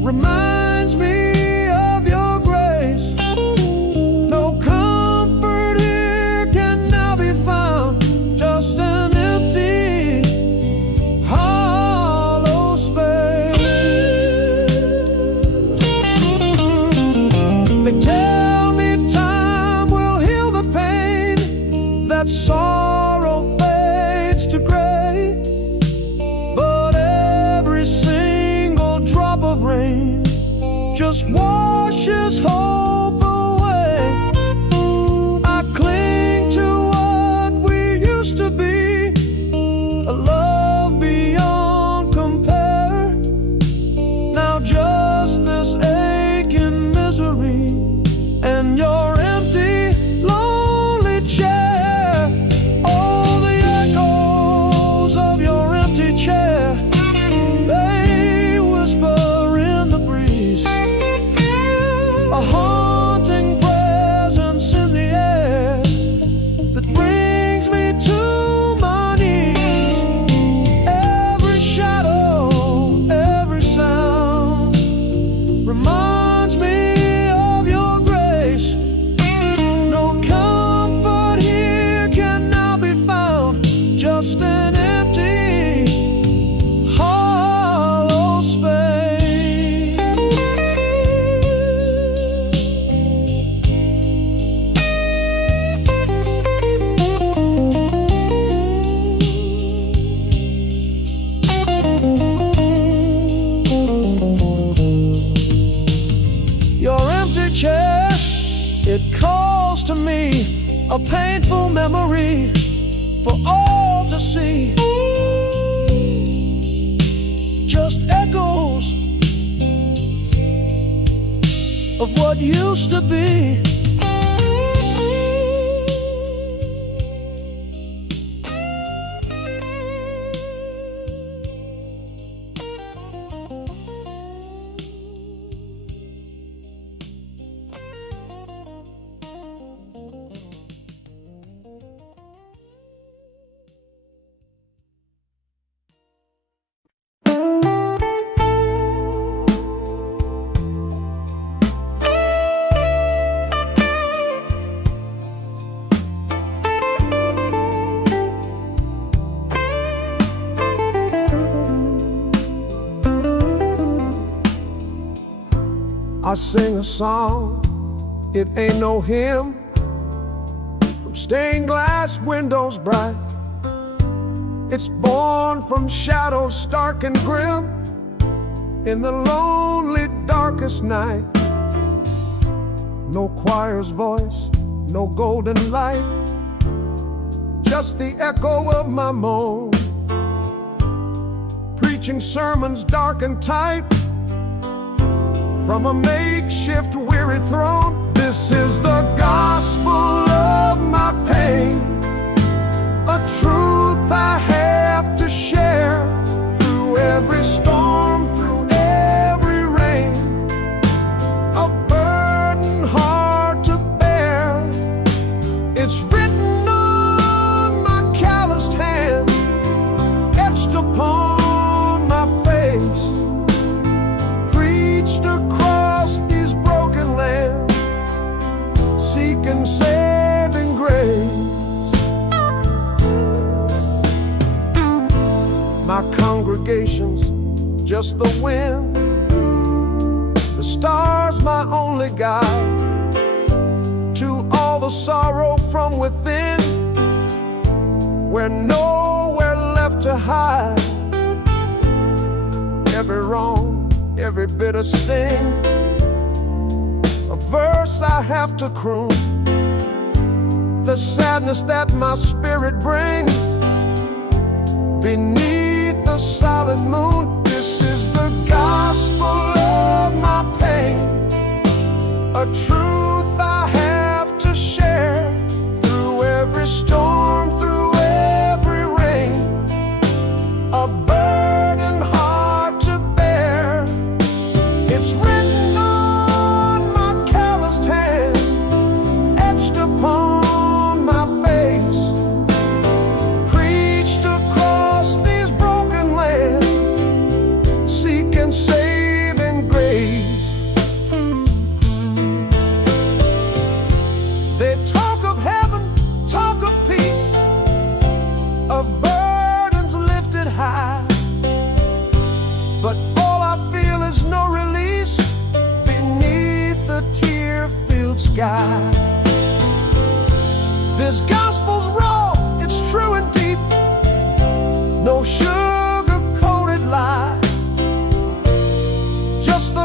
reminds me of your grace. No comfort here can now be found, just an empty, hollow space. They tell me time will heal the pain, that sorrow fades to gray, but every single drop of rain just washes hope away. I cling to what we used to be, a love beyond compare. Now just this aching misery and your empty, lonely chair. Oh, the echoes of your empty chair, they whisper in the breeze, a haunting presence in the air that brings me to my knees. Every shadow, every sound reminds me of your grace. No comfort here can now be found, just an empty, hollow space. Your empty chair, it calls to me, a painful memory for all to see. Just echoes of what used to be. I sing a song, it ain't no hymn, from stained glass windows bright. It's born from shadows stark and grim, in the lonely darkest night. No choir's voice, no golden light, just the echo of my moan, preaching sermons dark and tight from a makeshift weary throne. This is the gospel of my pain, a truth I have to share through every storm, through every rain, a burden hard to bear. It's written on my calloused hands, etched upon my face, preached across these broken lands, seeking saving grace. My congregation's just the wind, the stars my only guide to all the sorrow from within, where nowhere left to hide. Every wrong, every bitter sting, a verse I have to croon, the sadness that my spirit brings beneath the solid moon. This is the gospel of my pain, a truth I have to share through every storm, through every rain, a burden hard to bear. It's written on my calloused hand, etched upon my face, preached across these broken lands, seeking saving grace.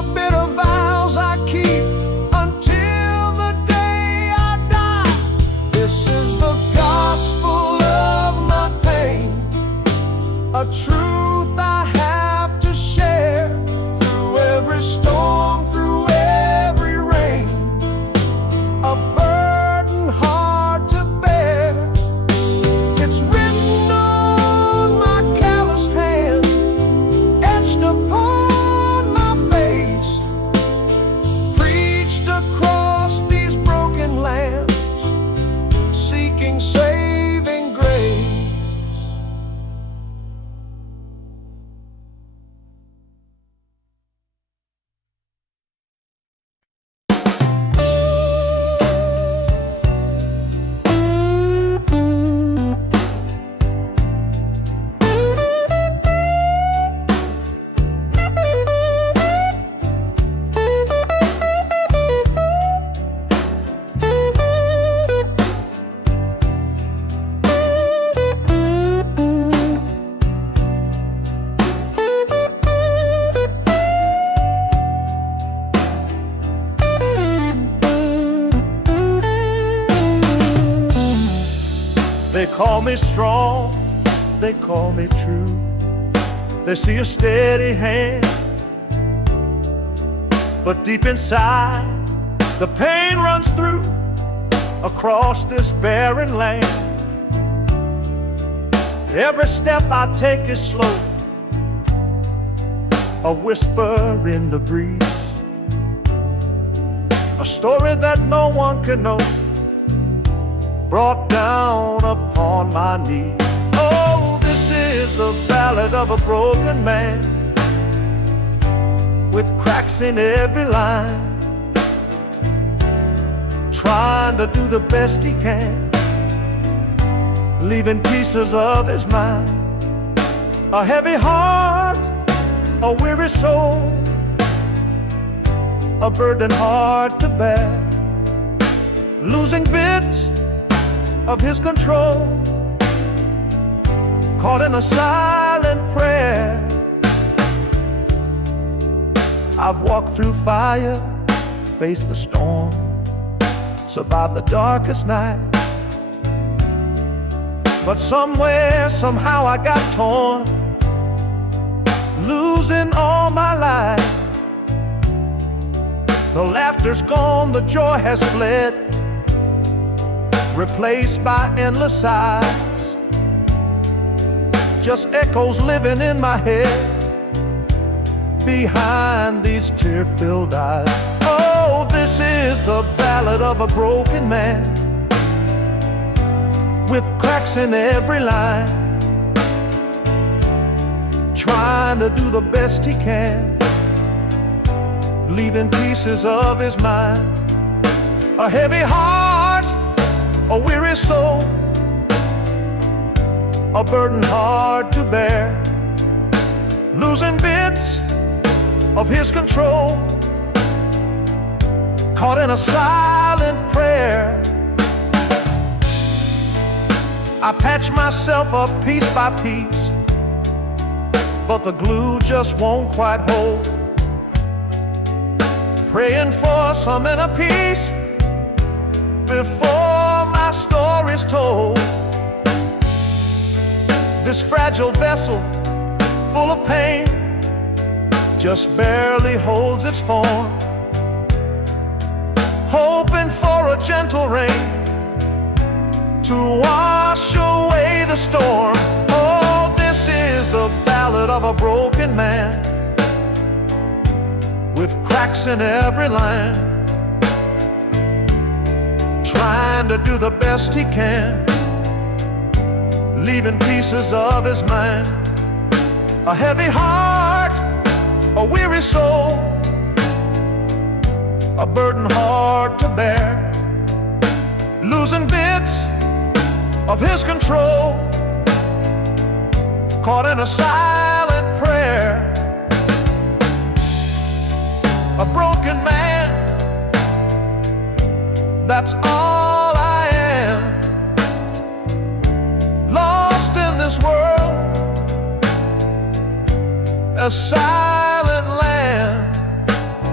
bitter vows I keep until the day I die. This is the gospel of my pain, a truth I have to share through every storm, through every rain, a burden hard to bear. It's written on my calloused hand, etched upon my face, preached across these broken lands, seeking saving grace. They call me strong, they call me true. They see a steady hand, but deep inside the pain runs through across this barren land. Every step I take is slow, a whisper in the breeze, a story that no one can know, brought down upon my knees. Oh, this is the ballad of a broken man, with cracks in every line, trying to do the best he can, leaving pieces of his mind. A heavy heart, a weary soul, a burden hard to bear, losing bits of his control, caught in a silent prayer. I've walked through fire, faced the storm, survived the darkest night, but somewhere, somehow I got torn, losing all my life. The laughter's gone, the joy has fled, replaced by endless sighs, just echoes living in my head behind these tear-filled eyes. Oh, this is the ballad of a broken man, with cracks in every line, trying to do the best he can, leaving pieces of his mind. A heavy heart, a weary soul, a burden hard to bear, losing bits of his control, caught in a silent prayer. I patch myself up piece by piece, but the glue just won't quite hold, praying for some inner peace before my story's told. This fragile vessel, full of pain, just barely holds its form, hoping for a gentle rain to wash away the storm. Oh, this is the ballad of a broken man, with cracks in every line, trying to do the best he can, leaving pieces of his mind. A heavy heart, a weary soul, a burden hard to bear, losing bits of his control, caught in a silent prayer. A broken man, that's all I am, lost in this world, a silent land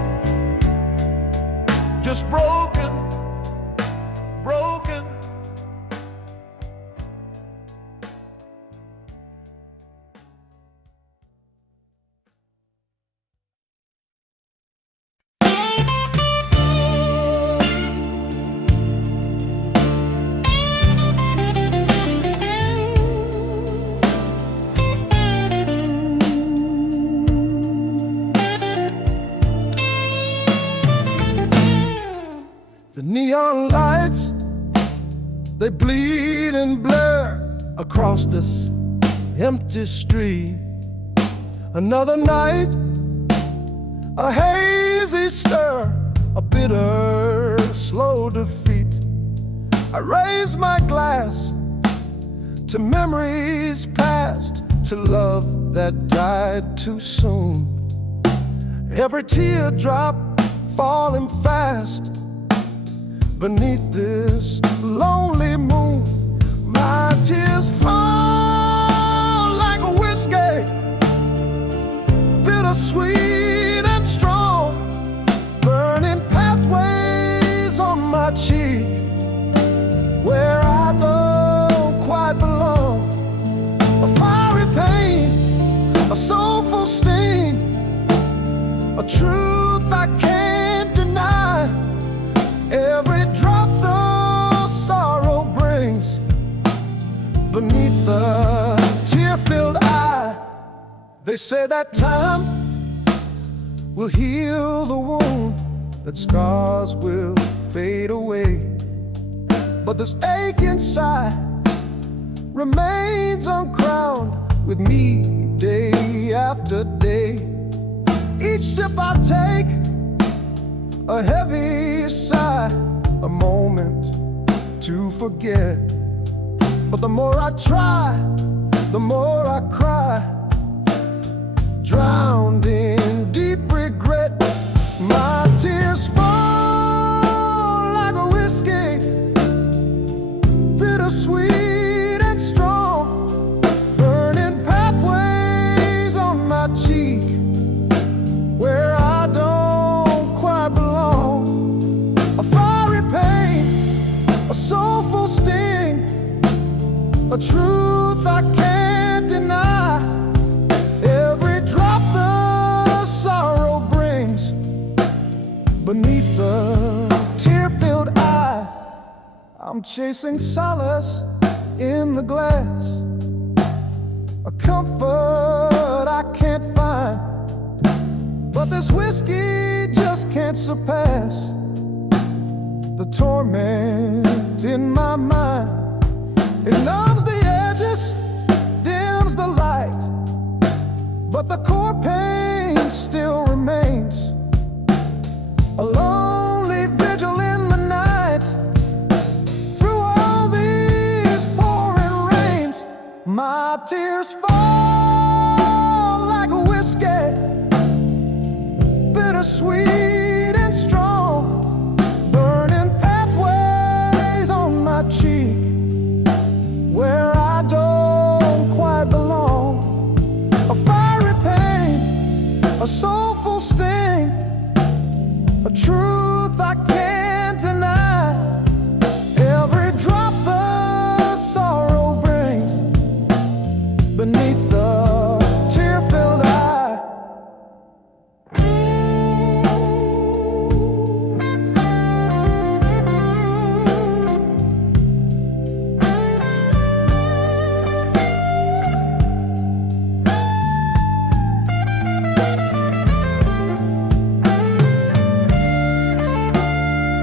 just broken, broken. The neon lights, they bleed and blur across this empty street. Another night, a hazy stir, a bitter, slow defeat. I raise my glass to memories past, to love that died too soon. Every teardrop falling fast beneath this lonely moon. My tears fall like a whiskey, bittersweet and strong, burning pathways on my cheek where I don't quite belong. A fiery pain, a soulful sting, a truth I can't deny. Every drop the sorrow brings beneath the tear-filled eye. They say that time will heal the wound, that scars will fade away, but this ache inside remains uncrowned with me day after day. Each sip I take, a heavy sigh, a moment to forget. But the more I try, the more I cry, drowned in deep regret. My tears fall like a whiskey, bittersweet and strong, burning pathways on my cheek where I don't quite belong. A fiery pain, a soulful sting, a truth I can't deny. Every drop the sorrow brings beneath the tear-filled eye. I'm chasing solace in the glass, a comfort I can't find, but this whiskey just can't surpass the torment in my mind. It numbs the edges, dims the light, but the core pain still remains. A lonely vigil in the night, through all these pouring rains. My tears fall like a whiskey, bittersweet and strong, burning pathways on my cheek where I don't quite belong. A fiery pain, a soulful sting, a truth I can't deny. Every drop the sorrow brings beneath the tear-filled eye.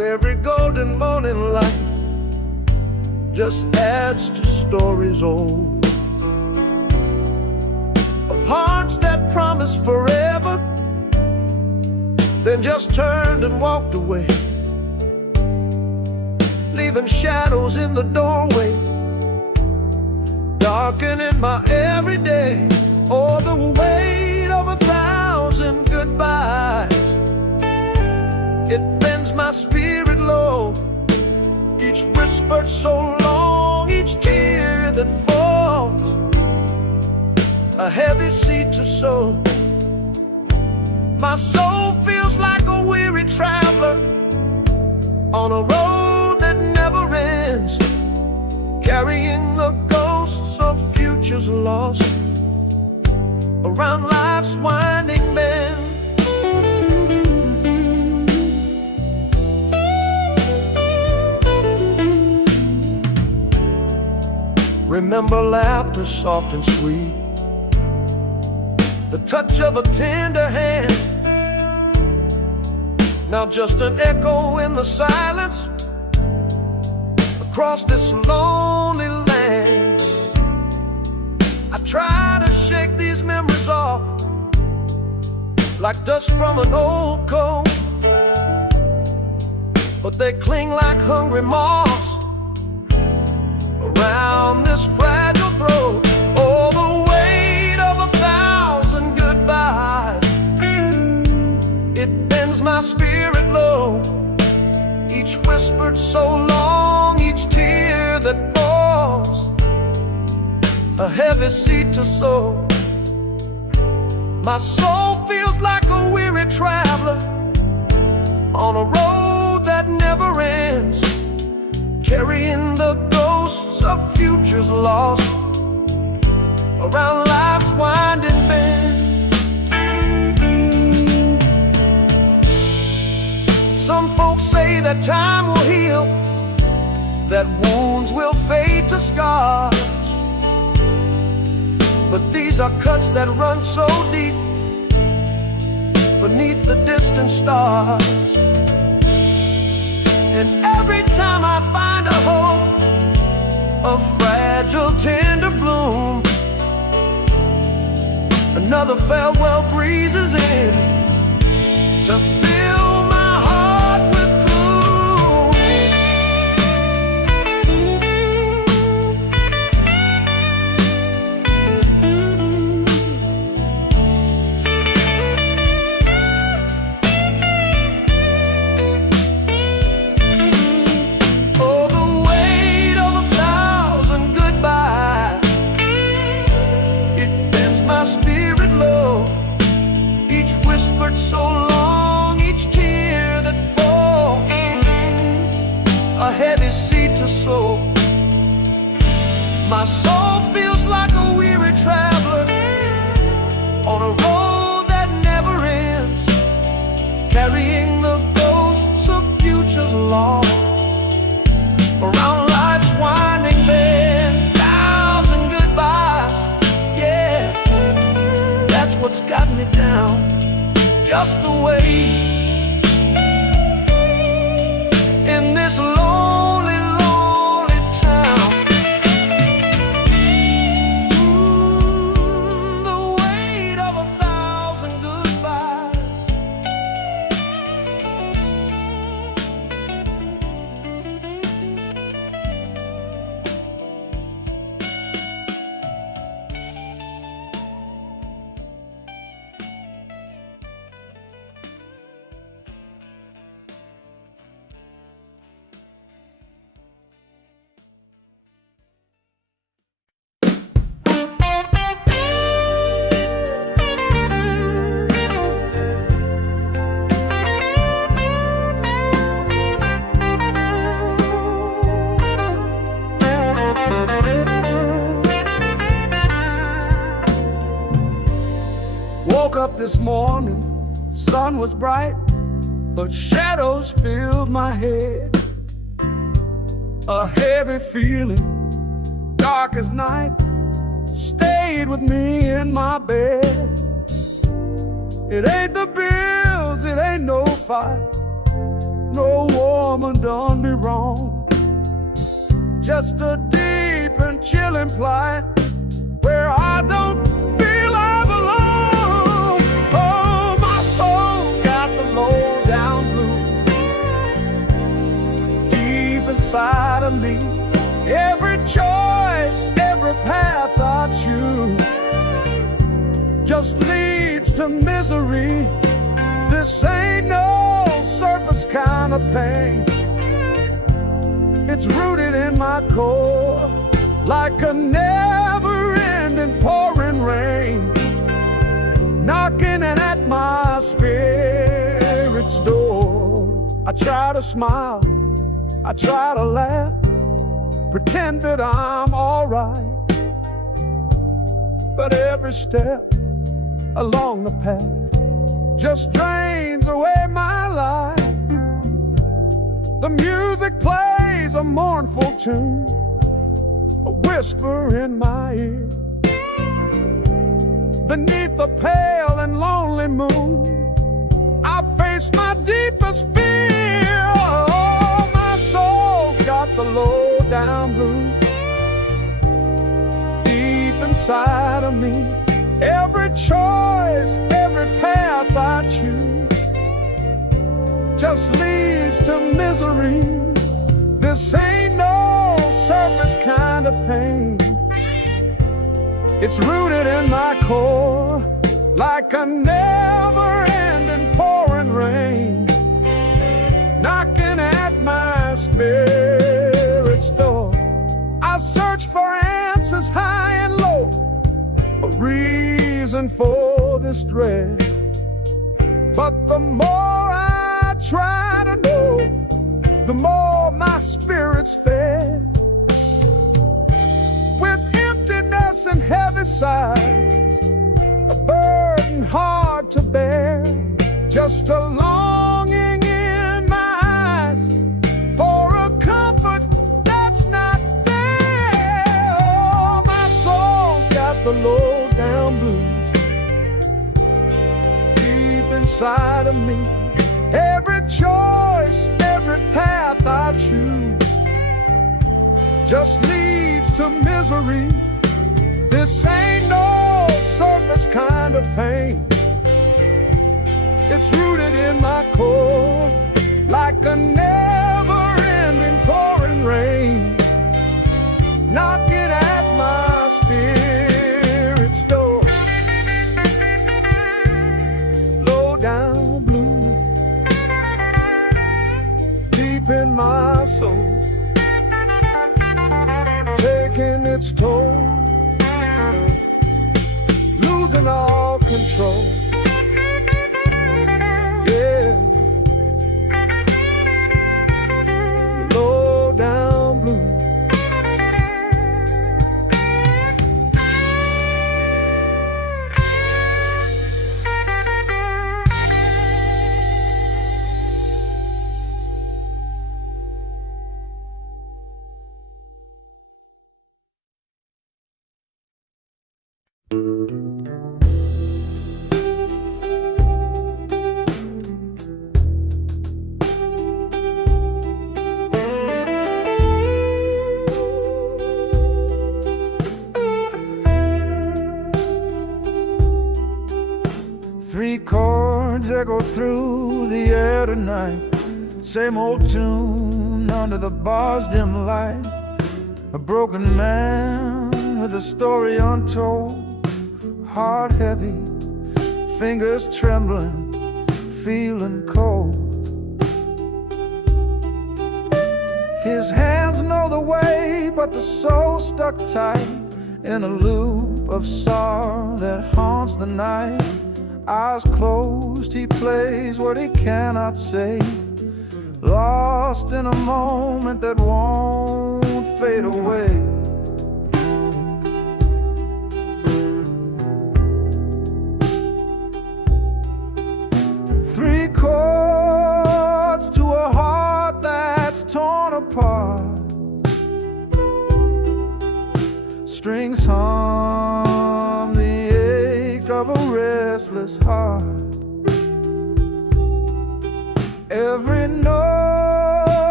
But every golden morning light just adds to stories old of hearts that promised forever, then just turned and walked away, leaving shadows in the doorway, darkening my everyday. Oh, the weight of 1,000 goodbyes, it bends my spirit low. Each whispered so long, each tear that falls, a heavy seed to sow. My soul feels like a weary traveler on a road that never ends, carrying the ghosts of futures lost around life's winding bend. Remember laughter soft and sweet, the touch of a tender hand. Now just an echo in the silence across this lonely land. I try to shake these memories off like dust from an old coat, but they cling like hungry moths around this fragile throat. Oh, the weight of 1,000 goodbyes, it bends my spirit low. Each whispered so long, each tear that falls, a heavy seed to sow. My soul feels like a weary traveler on a road that never ends, carrying the ghosts of futures lost around life's winding bend. Some folks say that time will heal, that wounds will fade to scars, but these are cuts that run so deep beneath the distant stars. And every time I find a hope, a fragile tender bloom, another farewell breezes in to fill my heart with gloom. Oh, the weight of 1,000 goodbyes, it bends my spirit low. Each whispered so long, each tear that falls, a heavy seed to sow. My soul feels like a weary traveler on a road that never ends, carrying the ghosts of futures lost around life's winding bend. 1,000 goodbyes, yeah, that's what's got me down, just the way in this lonely, lonely town. The weight of 1,000 goodbyes. Woke up this morning, sun was bright, but shadows filled my head. A heavy feeling, dark as night, stayed with me in my bed. It ain't the bills, it ain't no fight, no war woman done me wrong. Just a deep and chilling plight where I don't feel I belong. Oh, my soul's got the low down blues deep inside of me. Every choice, every path I choose just leads to misery. This ain't no surface kind of pain. It's rooted in my core like a never-ending pouring rain, knocking at my spirit's door. I try to smile, I try to laugh, pretend that I'm alright, but every step along the path just drains away my life. The music plays a mournful tune, a whisper in my ear. Beneath the pale and lonely moon, I face my deepest fear. Oh, my soul's got the low down blues deep inside of me. Every choice, every path I choose just leads to misery. This ain't no surface kind of pain. It's rooted in my core like a never-ending pouring rain, knocking at my spirit's door. I search for answers high and low, a reason for this dread, but the more I try to know, the more my spirit's fed. With emptiness and heavy sighs, a burden hard to bear, just a longing in my eyes for a comfort that's not there. Oh, my soul's got the low down blues deep inside of me. Every choice, every path I choose just leads to misery. This ain't no surface kind of pain. It's rooted in my core like a never-ending pouring rain, knocking at my spirit's door. Low down blue deep in my soul, taking its toll, losing all control. Yeah, low down blue. Three chords echo through the air tonight, same old tune under the bar's dim light. A broken man with a story untold, heart heavy, fingers trembling, feeling cold. His hands know the way, but the soul stuck tight in a loop of sorrow that haunts the night. Eyes closed, he plays what he cannot say, lost in a moment that won't fade away. Three chords to a heart that's torn apart, strings hum the ache of a restless heart. Every note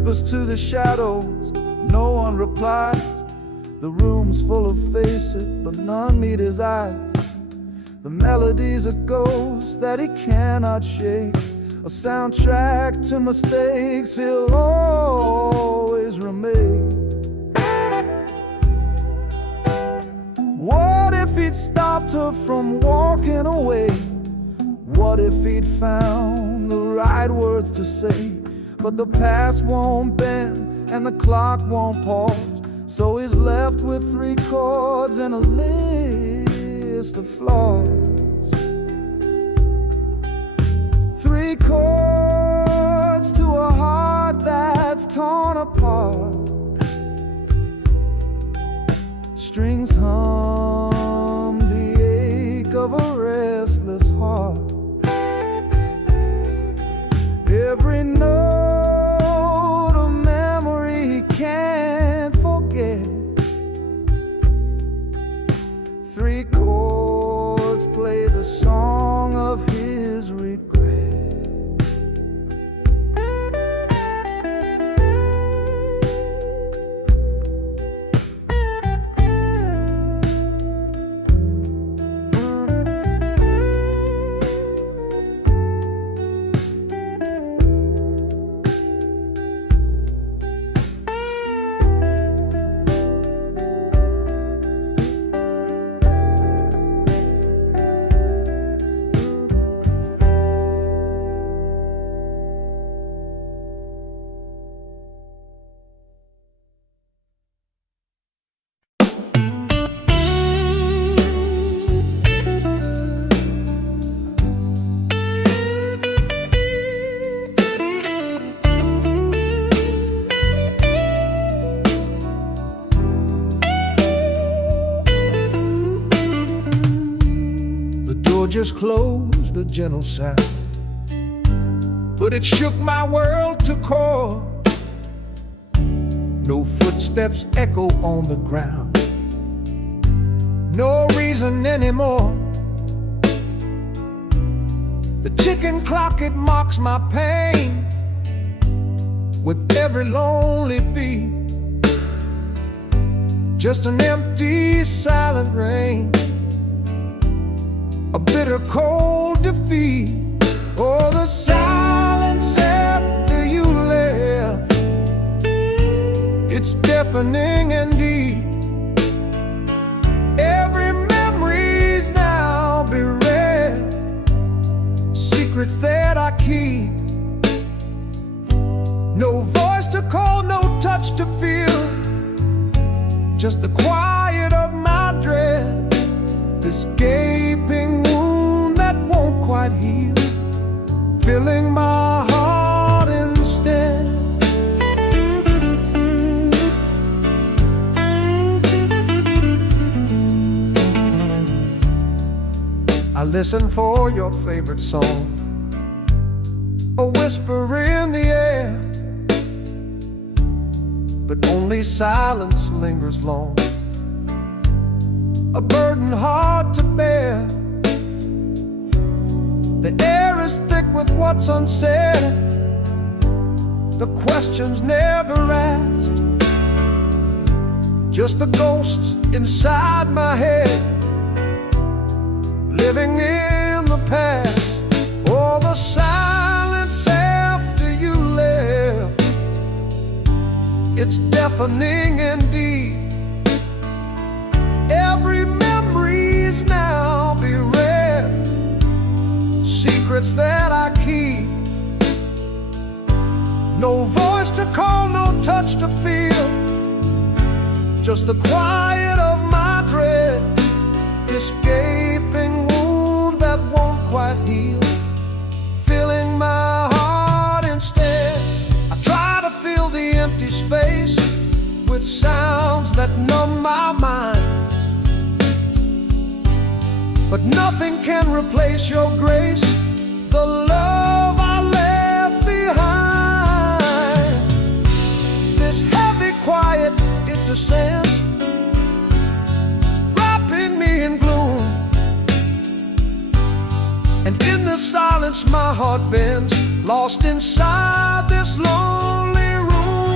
whispers to the shadows, no one replies. The room's full of faces, but none meet his eyes. The melody's a ghost that he cannot shake, a soundtrack to mistakes he'll always remake. What if he'd stopped her from walking away? What if he'd found the right words to say? But the past won't bend and the clock won't pause, so he's left with 3 chords and a list of flaws. 3 chords to a heart that's torn apart. Strings hum the ache of a restless heart. Every note a memory he can't forget. 3 chords play the song of his regret. Just closed, a gentle sound, but it shook my world to core. No footsteps echo on the ground, no reason anymore. The ticking clock, it mocks my pain with every lonely beat. Just an empty, silent rain, a bitter cold defeat. Oh, the silence after you left, it's deafening indeed. Every memory's now bereft, secrets that I keep. No voice to call, no touch to feel, just the quiet of my dread. This gaping wound that won't quite heal, filling my heart instead. I listen for your favorite song, a whisper in the air, but only silence lingers long, a burden hard to bear. The air is thick with what's unsaid, the questions never asked, just the ghosts inside my head, living in the past. Oh, the silence after you left, it's deafening indeed. Every memory's now bereft, secrets that I keep. No voice to call, no touch to feel, just the quiet of my dread. This gaping wound that won't quite heal, filling my heart instead. I try to fill the empty space with sounds that numb my mind, but nothing can replace your grace, the love I left behind. This heavy quiet, it descends, wrapping me in gloom, and in the silence my heart bends, lost inside this lonely room.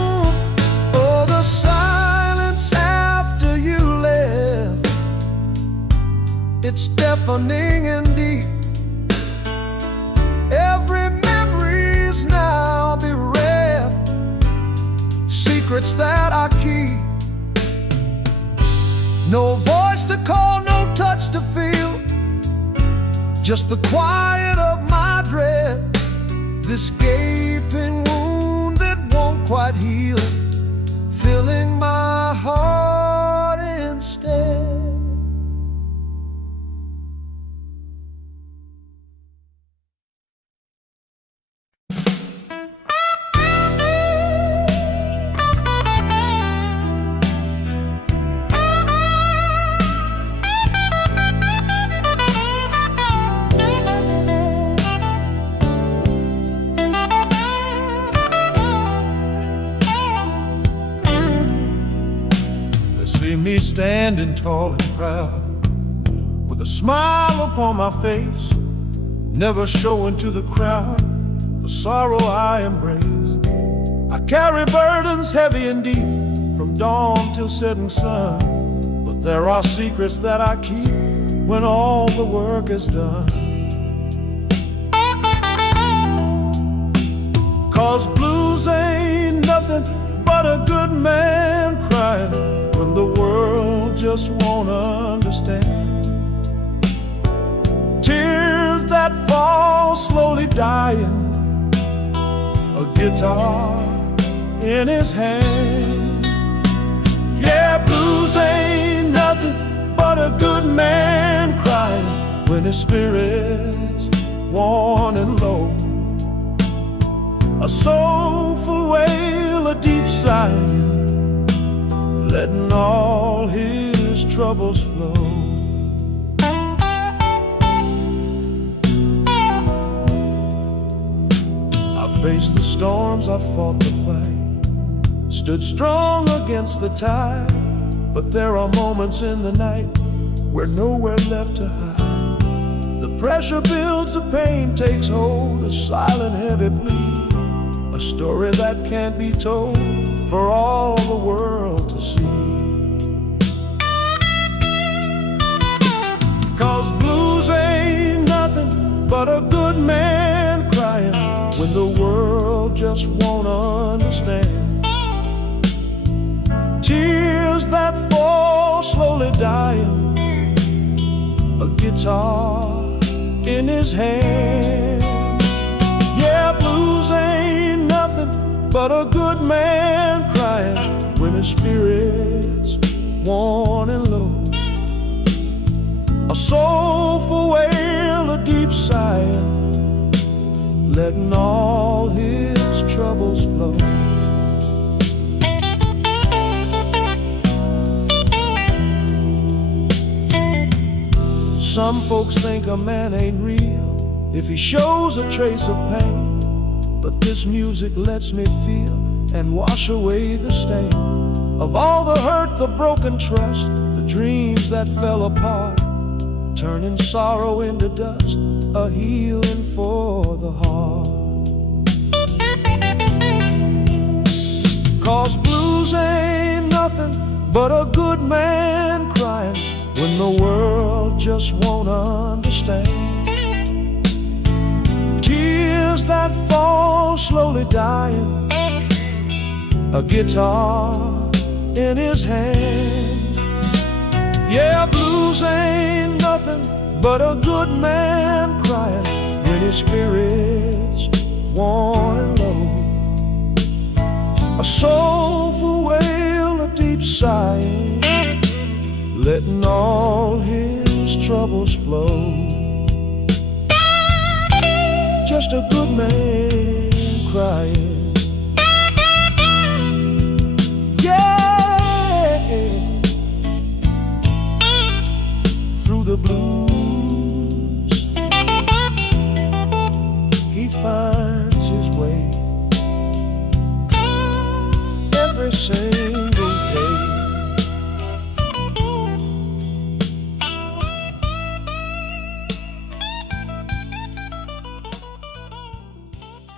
It's deafening and deep. Every memory's now bereft, secrets that I keep. No voice to call, no touch to feel, just the quiet of my dread. This gaping wound that won't quite heal, filling my heart instead. See me standing tall and proud, with a smile upon my face, never showing to the crowd the sorrow I embrace. I carry burdens heavy and deep, from dawn till setting sun, but there are secrets that I keep when all the work is done. 'Cause blues ain't nothing but a good man crying when the world just won't understand. Tears that fall slowly dying, a guitar in his hand. Yeah, blues ain't nothing but a good man crying when his spirit's worn and low. A soulful wail, a deep sigh, letting all his troubles flow. I faced the storms, I fought the fight, stood strong against the tide, but there are moments in the night where nowhere left to hide. The pressure builds, the pain takes hold, a silent heavy plea, a story that can't be told for all the world to see. 'Cause blues ain't nothing but a good man crying when the world just won't understand. Tears that fall slowly dying, a guitar in his hand. Yeah, blues ain't nothing but a good man crying when his spirit's worn and low. A soulful wail, a deep sigh, letting all his troubles flow. Some folks think a man ain't real if he shows a trace of pain, but this music lets me feel and wash away the stain of all the hurt, the broken trust, the dreams that fell apart, turning sorrow into dust, a healing for the heart. 'Cause blues ain't nothing but a good man crying when the world just won't understand. Tears that fall slowly dying, a guitar in his hand. Yeah, blues ain't nothing but a good man crying when his spirit's worn and low. A soulful wail, a deep sigh, letting all his troubles flow. Just a good man crying. Yeah, through the blues he finds his way every single day.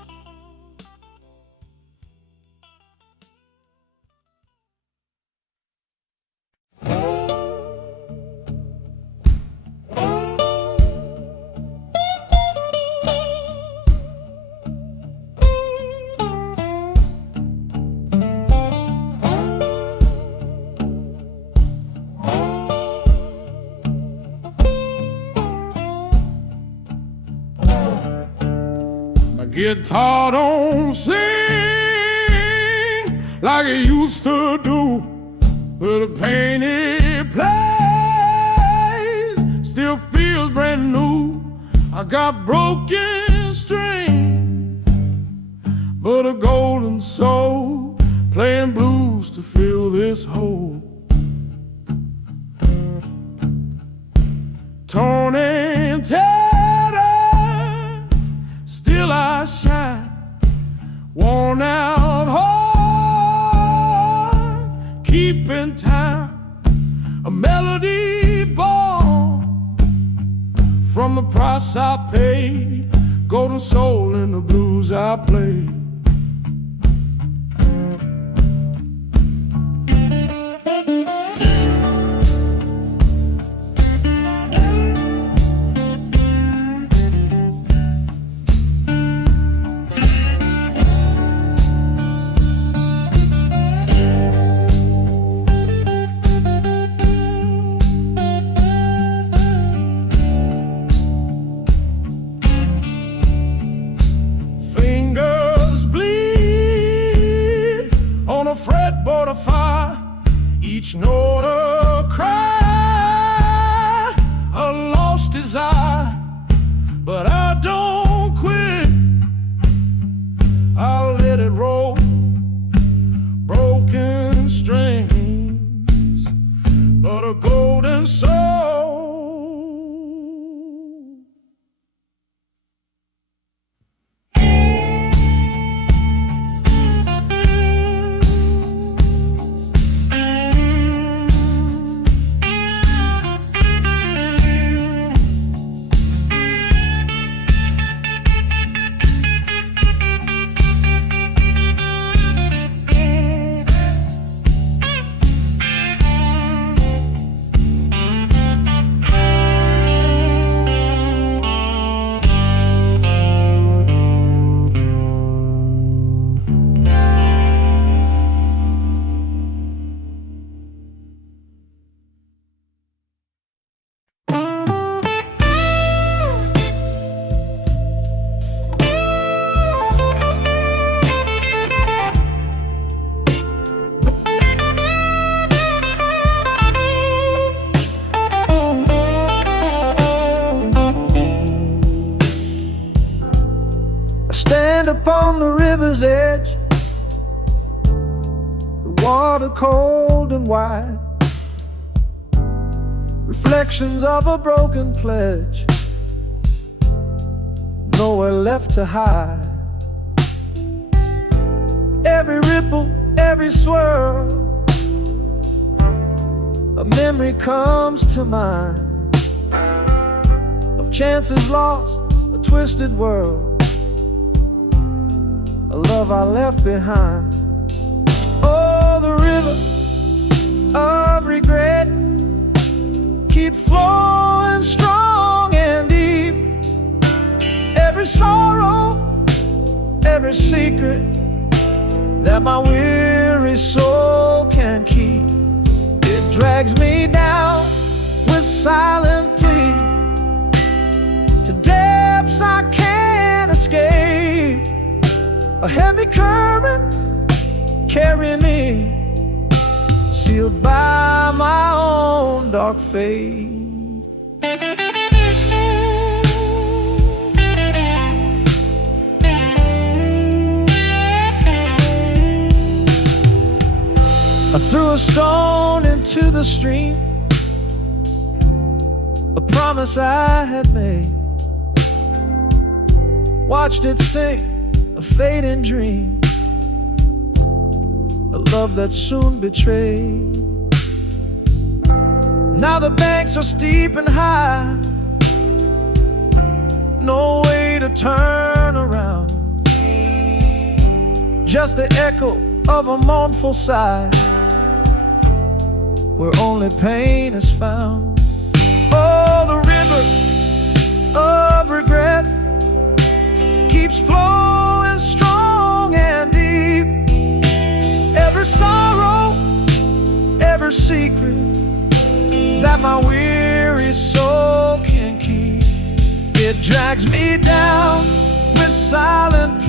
Guitar don't sing like it used to do, but the pain it plays still feels brand new. I got broken strings, but a golden soul, playing blues to fill this hole. Torn and tattered, still I shine. Worn out heart, keeping time. A melody born from the price I paid. Golden soul in the blues I play. Fretboard of fire, each note a cry, a lost desire. But I don't quit, I'll let it roll. Broken strings, but a golden soul. Stand upon the river's edge, the water cold and wide, reflections of a broken pledge, nowhere left to hide. Every ripple, every swirl, a memory comes to mind of chances lost, a twisted world, a love I left behind. Oh, the river of regret keeps flowing strong and deep. Every sorrow, every secret that my weary soul can keep, it drags me down with silent plea to depths I can't escape. A heavy current carrying me, sealed by my own dark fate. I threw a stone into the stream, a promise I had made, watched it sink, a fading dream, a love that soon betrayed. Now the banks are steep and high, no way to turn around, just the echo of a mournful sigh, where only pain is found. Oh, the river of regret keeps flowing strong and deep. Every sorrow, every secret that my weary soul can keep, it drags me down with silent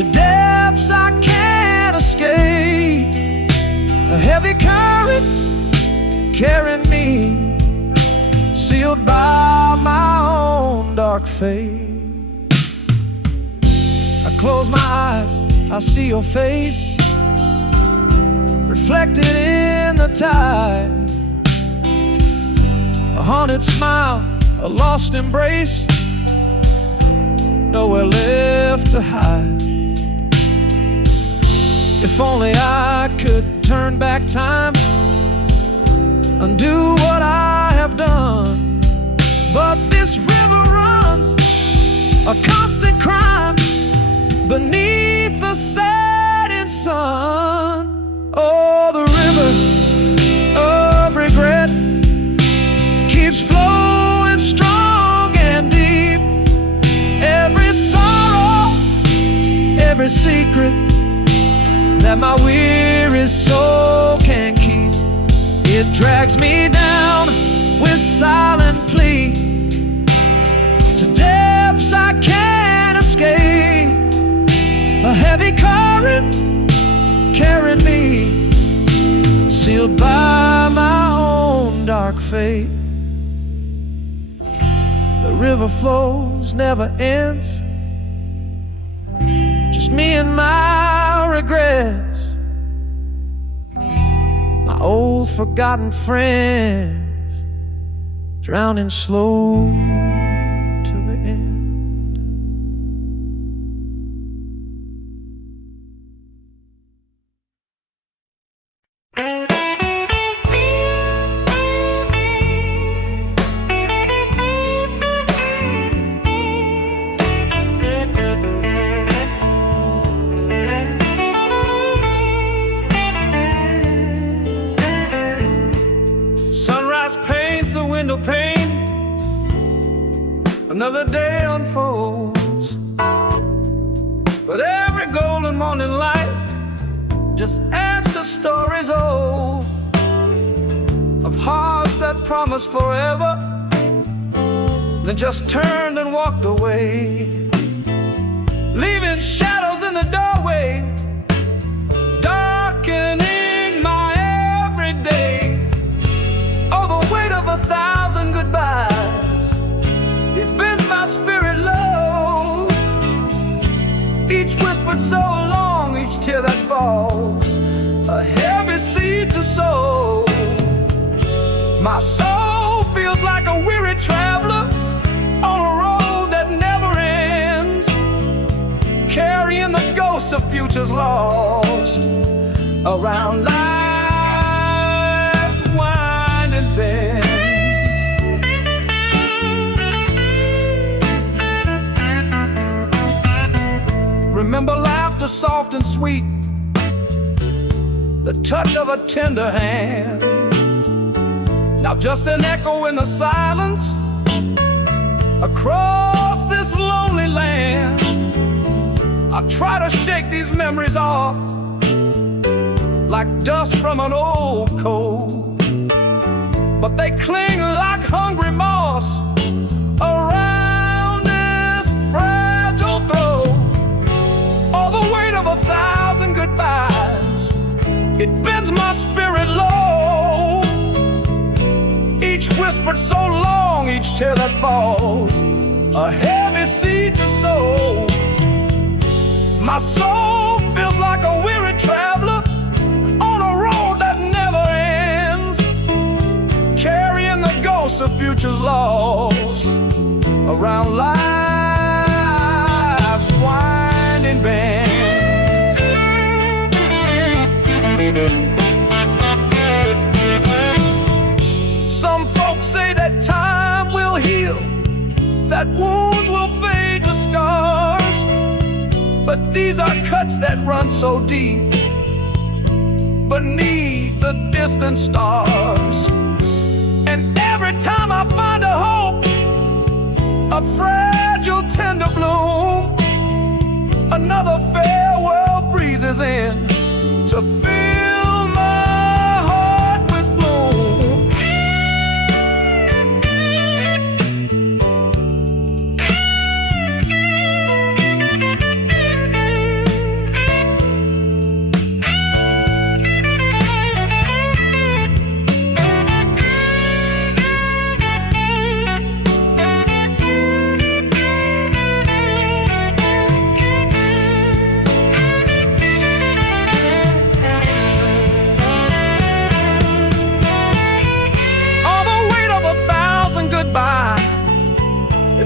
to depths I can't escape. A heavy current carrying me, sealed by my own dark fate. I close my eyes, I see your face reflected in the tide. A haunted smile, a lost embrace, nowhere left to hide. If only I could turn back time, undo what I have done. But this river runs a constant crime beneath the setting sun. Oh, the river of regret keeps flowing strong and deep. Every sorrow, every secret that my weary soul can keep, it drags me down with silent plea to depths I can't escape. A heavy current carrying me, sealed by my own dark fate. The river flows, never ends, just me and my regrets, my old forgotten friends, drowning slow till the end. Paints the window pane, another day unfolds, but every golden morning light just adds to stories old, of hearts that promised forever, then just turned and walked away, leaving shadows in the doorway, darkening my everyday. Oh, the weight of 1,000 goodbyes, it bends my spirit low. Each whispered so long, each tear that falls, a heavy seed to sow. My soul feels like a weary traveler on a road that never ends, carrying the ghosts of futures lost around life's winding bends. Remember laughter soft and sweet, the touch of a tender hand. Now just an echo in the silence across this lonely land. I try to shake these memories off like dust from an old coat, but they cling like hungry moss around this fragile throat. All the weight of 1,000 goodbyes, it bends my spirit low. Each whispered so long, each tear that falls, a heavy seed to sow. My soul feels like a weary traveler on a road that never ends, carrying the ghosts of futures lost around life's winding bends. Some folks say that time will heal, that wounds will fade to scars, but these are cuts that run so deep beneath the distant stars. And every time I find a hope, a fragile tender bloom, another farewell breezes in to fill my heart with gloom.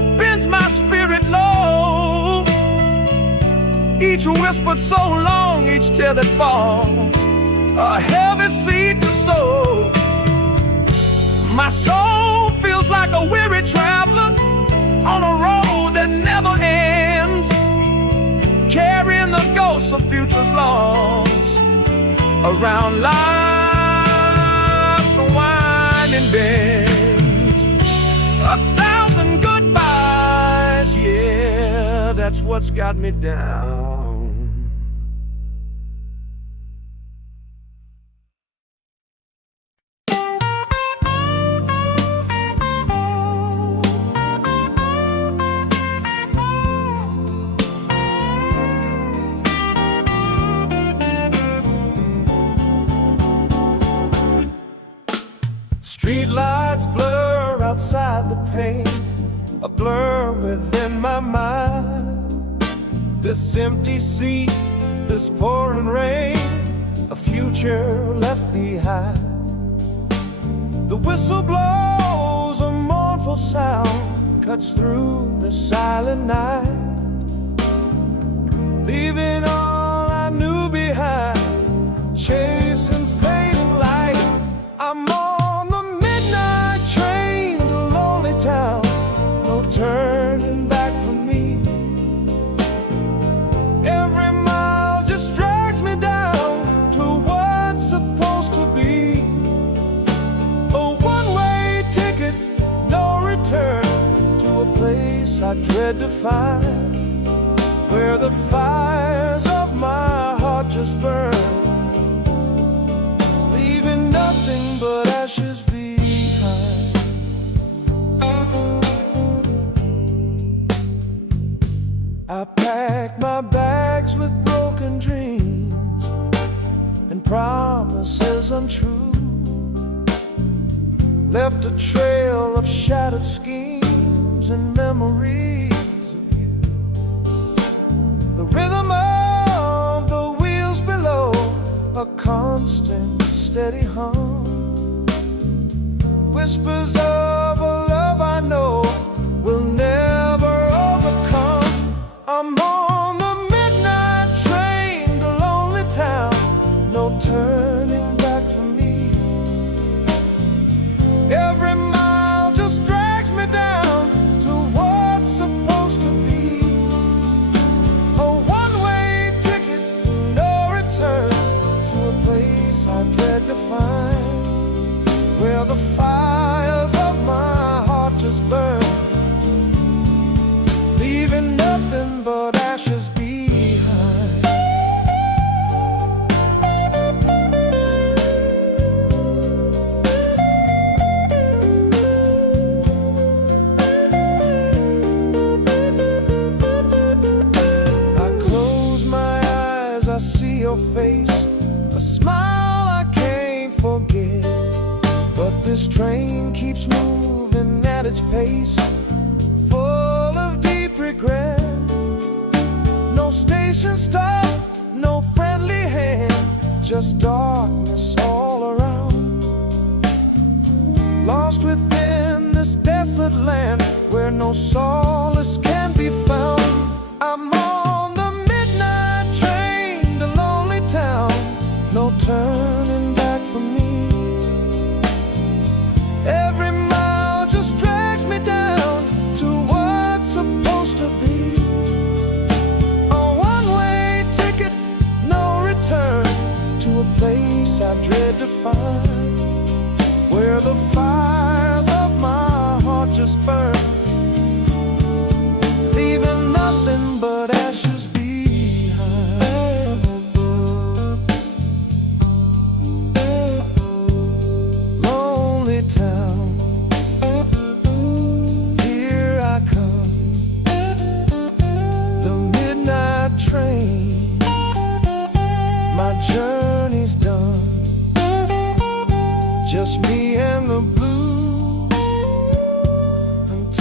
bends my spirit low. Each whispered so long, each tear that falls, a heavy seed to sow. My soul feels like a weary traveler on a road that never ends, carrying the ghosts of futures lost around life's winding bends. 1,000 goodbyes, yeah, that's what's got me down. Street lights blur outside the pane, a blur within my mind. This empty seat, this pouring rain, a future left behind. The whistle blows, a mournful sound cuts through the silent night, leaving all I knew behind, chasing fading light. I'm on the midnight train to lonely town, no turning back for me. Every mile just drags me down to what's supposed to be. A one-way ticket, no return, to a place I dread to find, where the fires of my heart just burn, leaving nothing but ashes behind. I packed my bags with broken dreams and promises untrue, left a trail of shattered schemes and memories of you. The rhythm of the wheels below, a constant steady hum, whispers of a love I know will never overcome. I'm on the midnight train to lonely town, no turning back for me. Every mile just drags me down to what's supposed to be. A one-way ticket, no return, to a place I dread to find, where the fires of my heart just burn, leaving nothing but ashes behind. I close my eyes, I see your face, a smile I can't forget. But this train keeps moving at its pace, full of deep regret. No station stop, no friendly hand, just darkness all around. Lost within this desolate land where no solace can be found. I'm on the midnight train to lonely town, no turning back for me. Every mile just drags me down to what's supposed to be. A one-way ticket, no return, to a place I dread to find, where the fires of my heart just burn, leaving nothing but ashes behind. Lonely town, here I come, the midnight train, my journey's done, just me and the blues,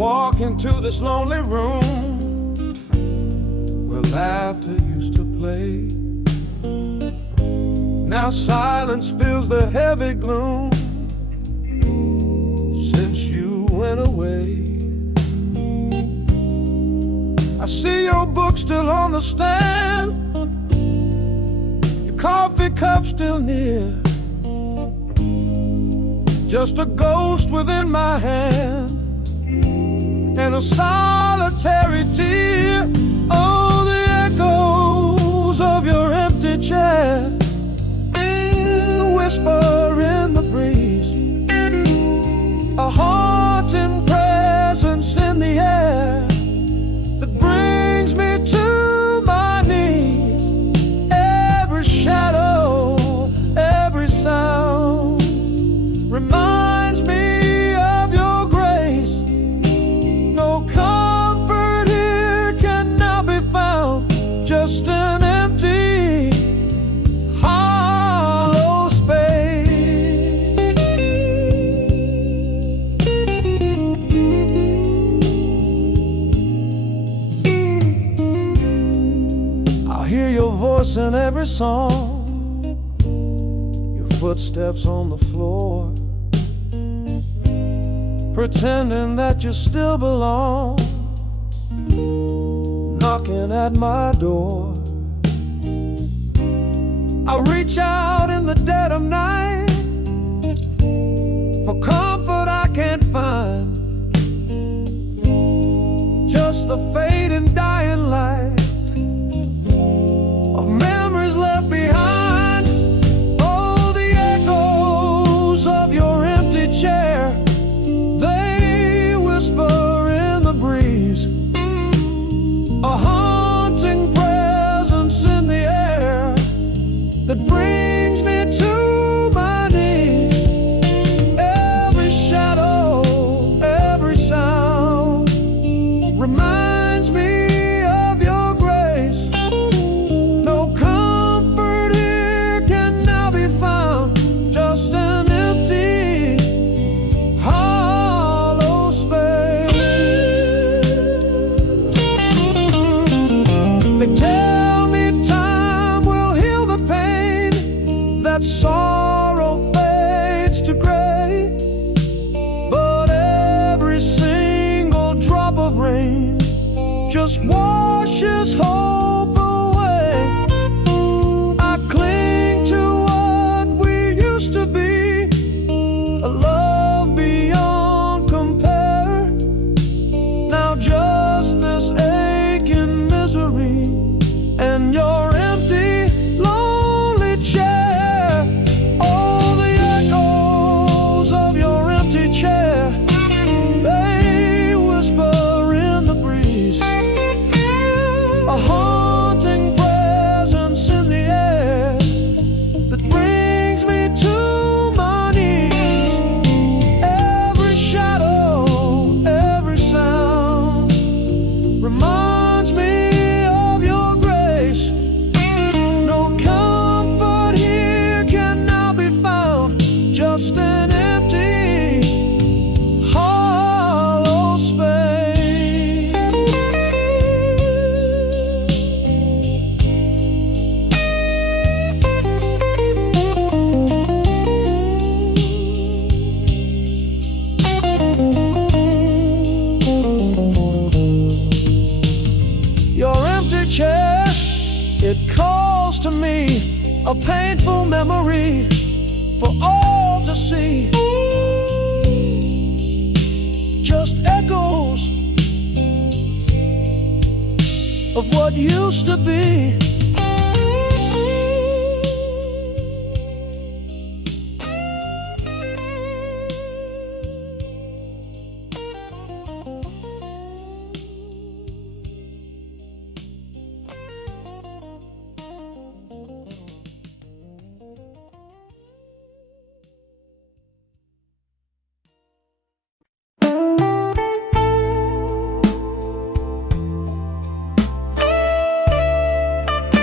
walk into this lonely room where laughter used to play. Now silence fills the heavy gloom since you went away. I see your book still on the stand, your coffee cup still near, just a ghost within my hand and a solitary tear. Oh, the echoes of your empty chair, a whisper in the breeze, a haunting presence in the air that brings me to my knees. Every shadow, every sound reminds me of your grace. No comfort here can now be found, just an empty, hollow space. I hear your voice in every song, your footsteps on the floor, pretending that you still belong, knocking at my door. I reach out in the dead of night for comfort I can't find, just the fading dying light of memories left behind. Oh, the echoes of your empty chair, they whisper in the breeze, a haunting presence in the air that brings me to my knees. Every shadow, every sound reminds me of your grace. No comfort here can now be found, just an empty, hollow space. They tell me time will heal the pain, that sorrow fades to gray, but every single drop of rain just washes hope away. I cling to what we used to be, a love beyond compare. Now just this aching misery and your empty, lonely chair. Oh, the echoes of your empty chair, they whisper in the breeze, a haunting presence in the air that brings me to my knees. Every shadow, every sound reminds me of your grace. No comfort here can now be found, just an empty, hollow space. Your empty chair, it calls to me, a painful memory for all to see. Just echoes of what used to be.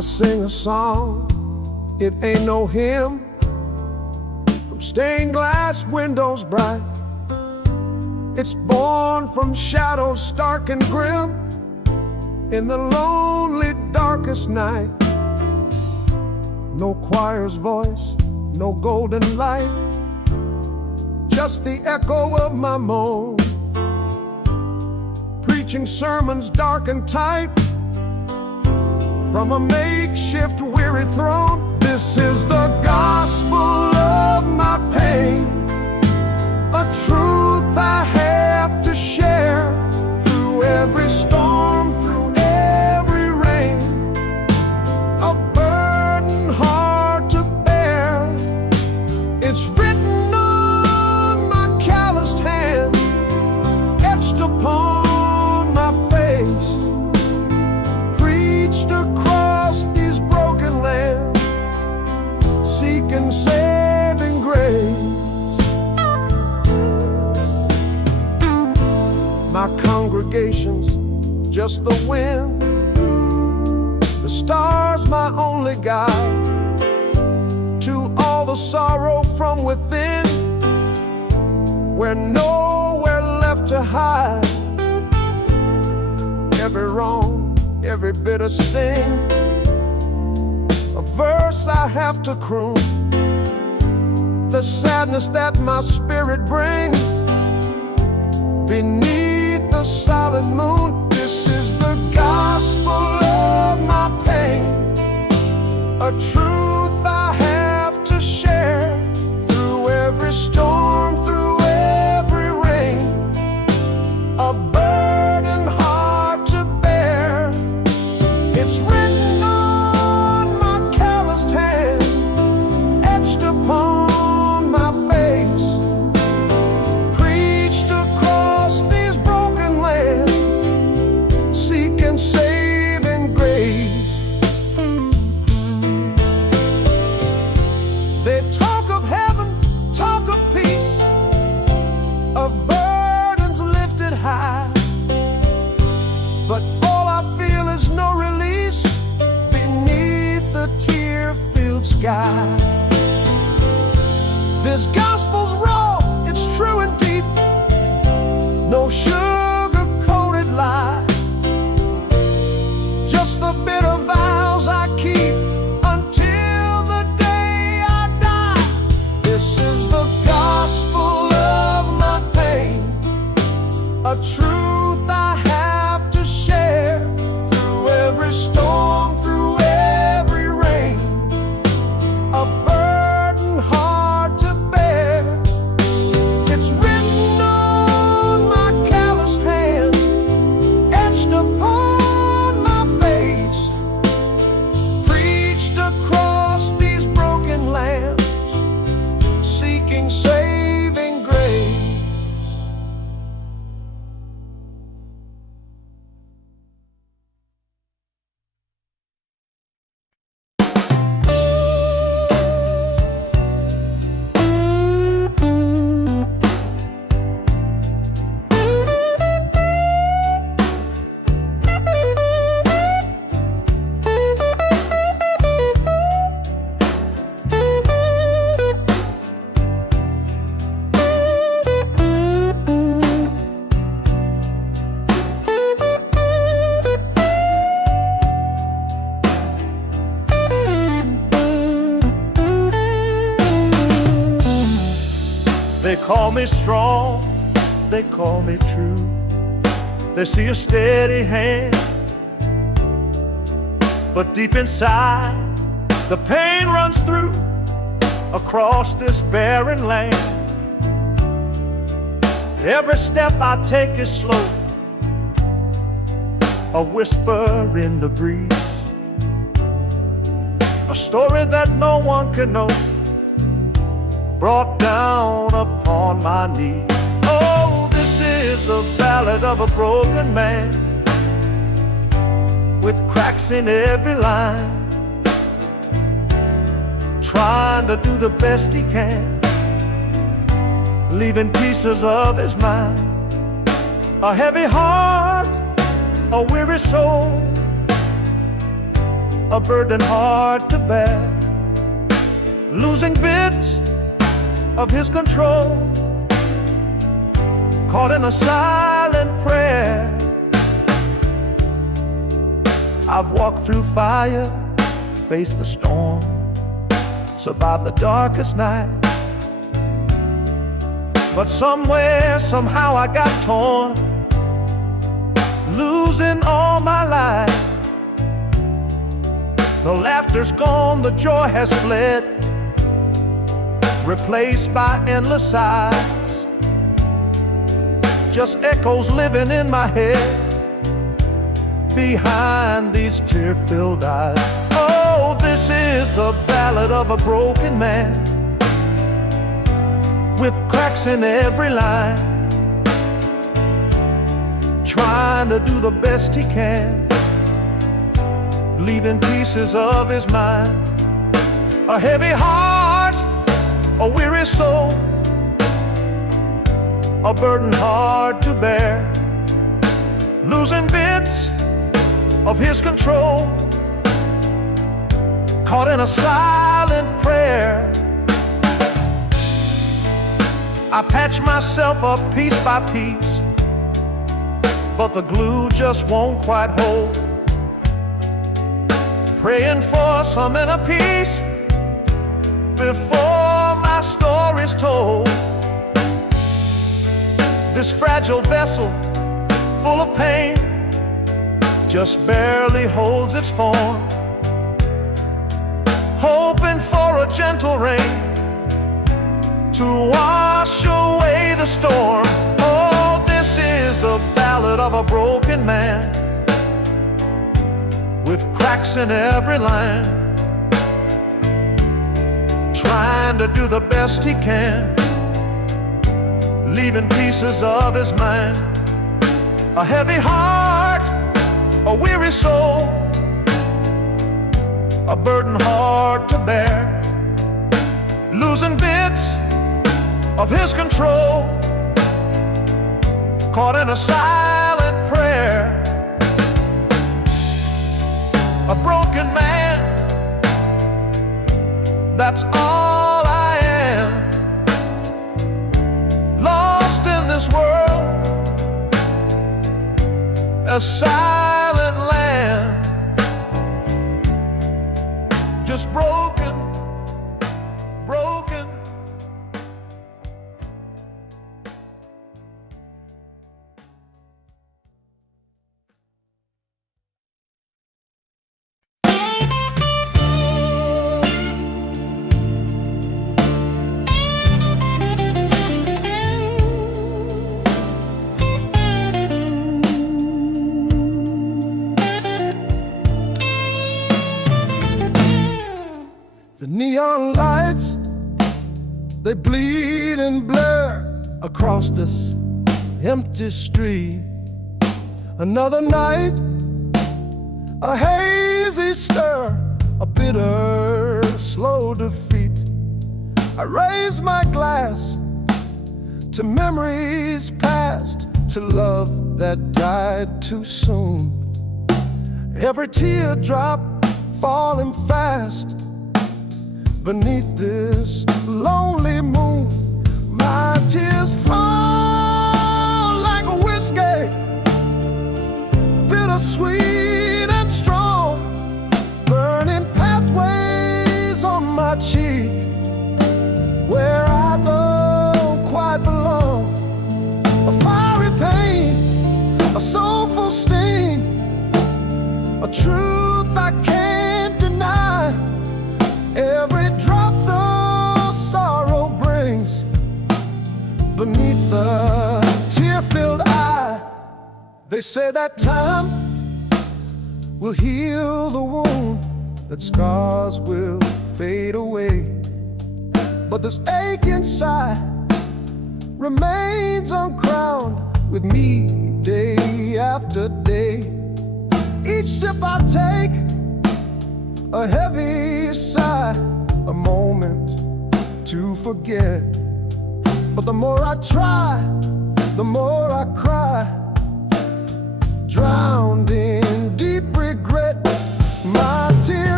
sing a song, it ain't no hymn, from stained glass windows bright. It's born from shadows stark and grim, in the lonely darkest night. No choir's voice, no golden light, just the echo of my moan, preaching sermons dark and tight from a makeshift weary throne. This is the gospel of my pain, a truth I have to share through every storm, through every rain, a burden hard to bear. It's written on my calloused hand, etched upon my face, preached across these broken lands, seeking saving grace. My congregation's just the wind, the stars my only guide to all the sorrow from within, where nowhere left to hide. Every wrong, every bitter sting, a verse I have to croon, the sadness that my spirit brings beneath the solid moon. This is the gospel of my pain, a truth I have to share through every storm, through every rain, a burden hard to bear. It's written on my calloused hand, etched upon my face, preached across these broken lands, seeking saving grace. They talk of heaven, talk of peace, of burdens lifted high, but all I feel is no release beneath the tear-filled sky. This gospel's raw, it's true and deep, no sugar-coated lie, just the bitter vows I keep until the day I die. This is the gospel of my pain, a truth I have to share through every storm, through every rain, a burden hard to bear. It's written on my calloused hand, etched upon my face, preached across these broken lands, seeking saving grace. They call me strong, they call me true. They see a steady hand, but deep inside the pain runs through across this barren land. Every step I take is slow, a whisper in the breeze, a story that no one can know, brought down upon my knees. Oh, this is the ballad of a broken man, with cracks in every line, trying to do the best he can, leaving pieces of his mind, a heavy heart, a weary soul, a burden hard to bear, losing bits of his control, caught in a silent prayer. I've walked through fire, faced the storm, survived the darkest night. But somewhere, somehow I got torn, losing all my life. The laughter's gone, the joy has fled, replaced by endless sighs. Just echoes living in my head, behind these tear-filled eyes. Oh, this is the ballad of a broken man, with cracks in every line, trying to do the best he can, leaving pieces of his mind. A heavy heart, a weary soul, a burden hard to bear, losing bits of his control, caught in a silent prayer. I patch myself up piece by piece, but the glue just won't quite hold. Praying for some inner peace before my story's told. This fragile vessel, full of pain, just barely holds its form, hoping for a gentle rain to wash away the storm. Oh, this is the ballad of a broken man, with cracks in every line, trying to do the best he can, leaving pieces of his mind. A heavy heart, a weary soul, a burden hard to bear, losing bits of his control, caught in a silent prayer. A broken man, that's all I am, lost in this world, a silent land, just broken, broken. The neon lights, they bleed and blur across this empty street. Another night, a hazy stir, a bitter, slow defeat. I raise my glass to memories past, to love that died too soon. Every teardrop falling fast beneath this lonely moon. My tears fall like a whiskey, bittersweet and strong, burning pathways on my cheek, where I don't quite belong. A fiery pain, a soulful sting, a truth I can't deny. Every drop the sorrow brings beneath the tear-filled eye. They say that time will heal the wound, that scars will fade away, but this ache inside remains uncrowned with me day after day. Each sip I take, a heavy sigh, a moment to forget. But the more I try, the more I cry, drowned in deep regret. My tears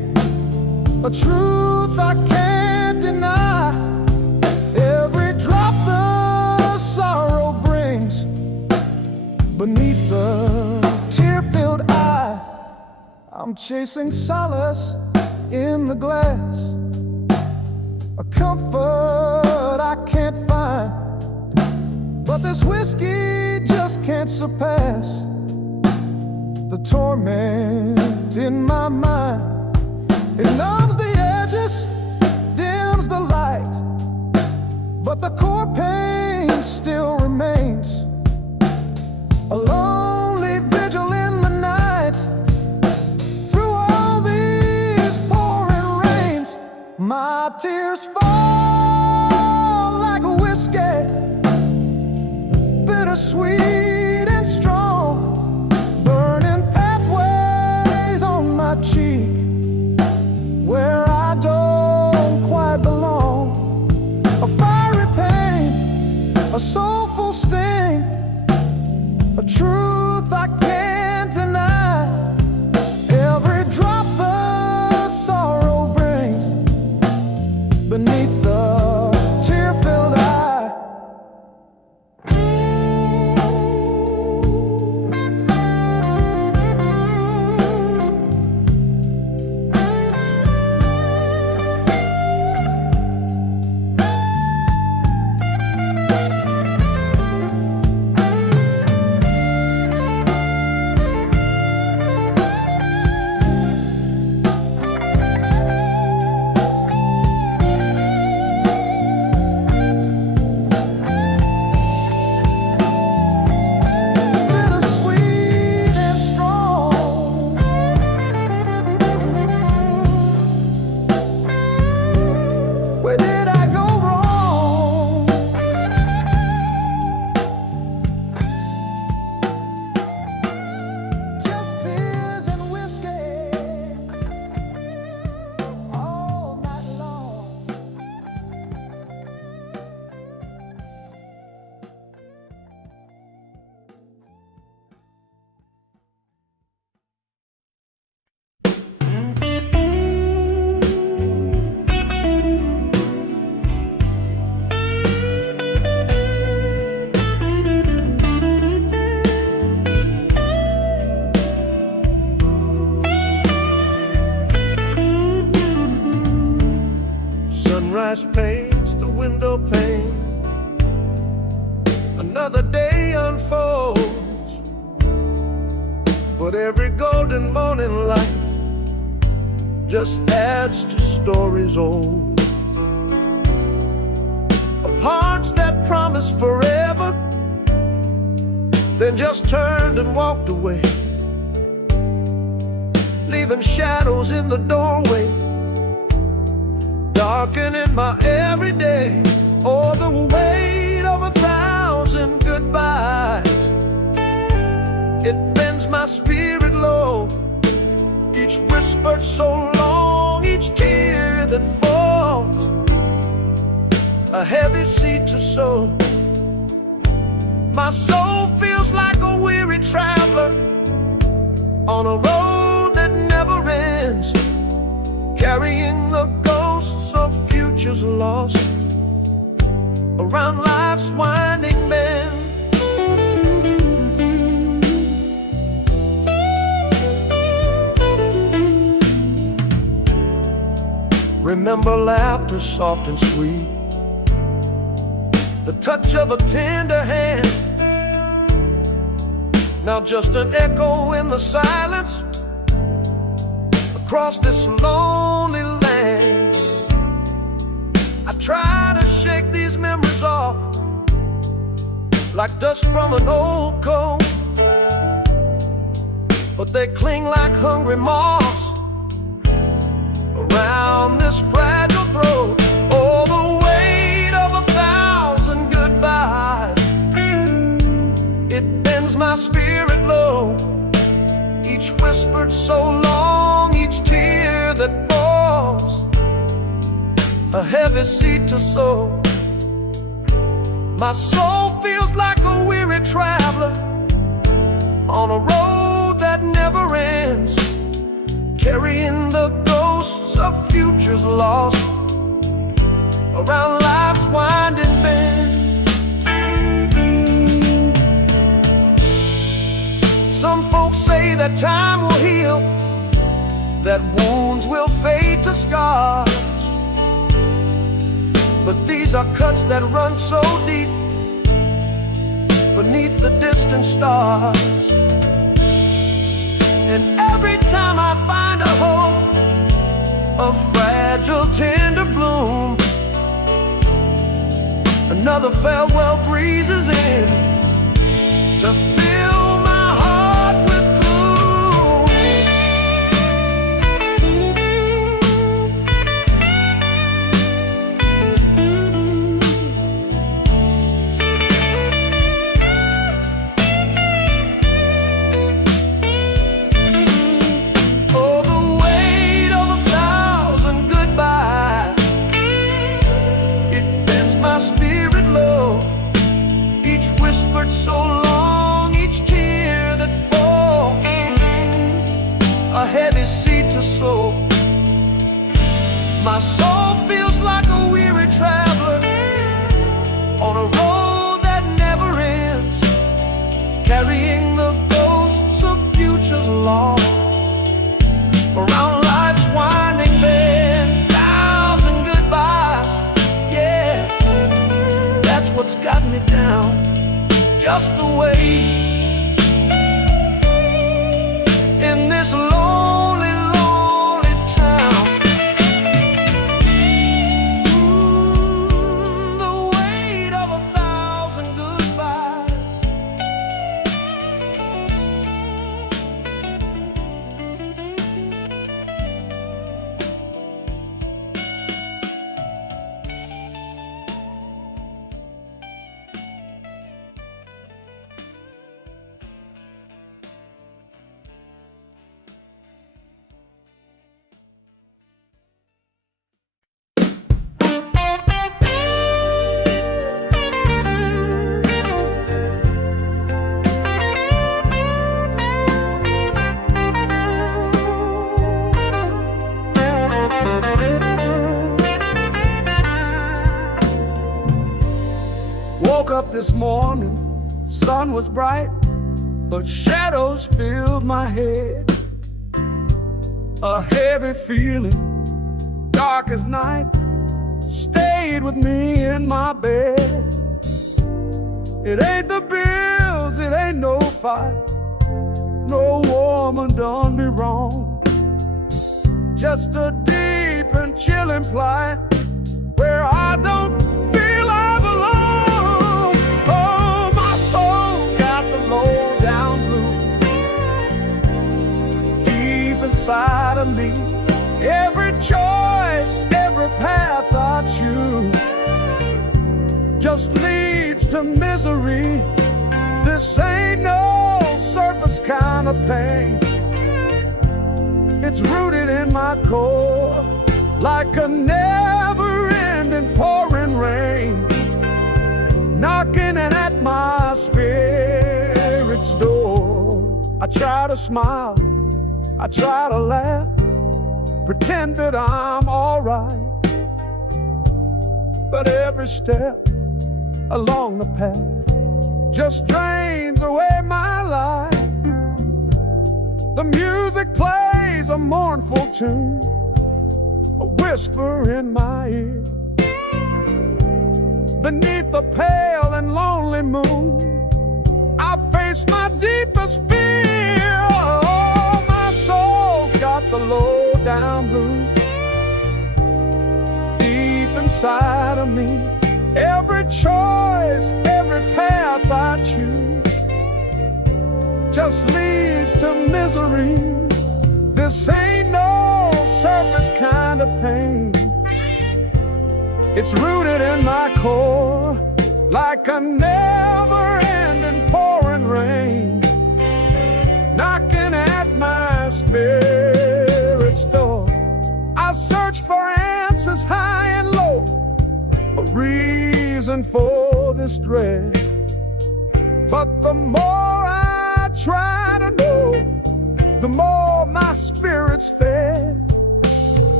a truth I can't deny. Every drop the sorrow brings beneath the tear-filled eye. I'm chasing solace in the glass, a comfort I can't find, but this whiskey just can't surpass the torment in my mind. It numbs the edges, dims the light, but the core pain still remains. A lonely vigil in the night, through all these pouring rains. My tears fall like a whiskey, bittersweet and strong, burning pathways on my cheek where I don't quite belong. A fiery pain, a soulful sting, a truth I can't deny. Every drop the sorrow brings beneath the tear-filled eye. Where did I go wrong? Just tears and whiskey all night long. Sunrise paints the window pane, another day unfolds, but every golden morning light just adds to stories old, of hearts that promised forever, then just turned and walked away, leaving shadows in the doorway, darkening my everyday. Oh, the weight of 1,000 goodbyes, it bends my spirit low. Each whispered so long, each tear that falls, a heavy seed to sow. My soul feels like a weary traveler on a road that never ends, carrying the ghosts of futures lost around life's winding bend. Remember laughter soft and sweet, the touch of a tender hand, now just an echo in the silence across this lonely land. I try to shake these memories off like dust from an old coat, but they cling like hungry moths around this fragile throat. Oh, the weight of 1,000 goodbyes, it bends my spirit low. Each whispered so long, each tear that falls, a heavy seed to sow. My soul feels like a weary traveler on a road that never ends, carrying the ghost ghosts of futures lost around life's winding bend. Some folks say that time will heal, that wounds will fade to scars, but these are cuts that run so deep beneath the distant stars. And every time I find a hope, a fragile tender bloom, another farewell breezes in to fill my heart with gloom. Oh, the weight of 1,000 goodbyes, it bends my spirit low. Each whispered so long, each tear that falls, a heavy seed to sow. My soul feels like a weary traveler on a road that never ends, carrying the ghosts of futures lost around life's winding bend. 1,000 goodbyes, yeah, that's what's got me down, just the way in this lonely, lonely town. The weight of 1,000 goodbyes. Woke up this morning, sun was bright, but shadows filled my head. A heavy feeling, dark as night, stayed with me in my bed. It ain't the bills, it ain't no fight, no woman done me wrong. Just a deep and chilling plight where I don't feel I belong. Oh, my soul's got the low down blues deep inside of me. Every choice, every path I choose just leads to misery. This ain't no surface kind of pain. It's rooted in my core like a never-ending pouring rain, knocking at my spirit's door. I try to smile, I try to laugh, pretend that I'm alright, but every step along the path just drains away my life. The music plays a mournful tune, a whisper in my ear. Beneath the pale and lonely moon, I face my deepest fear. Oh, my soul's got the low down blues deep inside of me. Every choice, every path I choose just leads to misery. This ain't no surface kind of pain. It's rooted in my core like a never-ending pouring rain, knocking at my spirit's door. I search for answers high and low, a reason for this dread. But the more I try to know, the more my spirit's fed.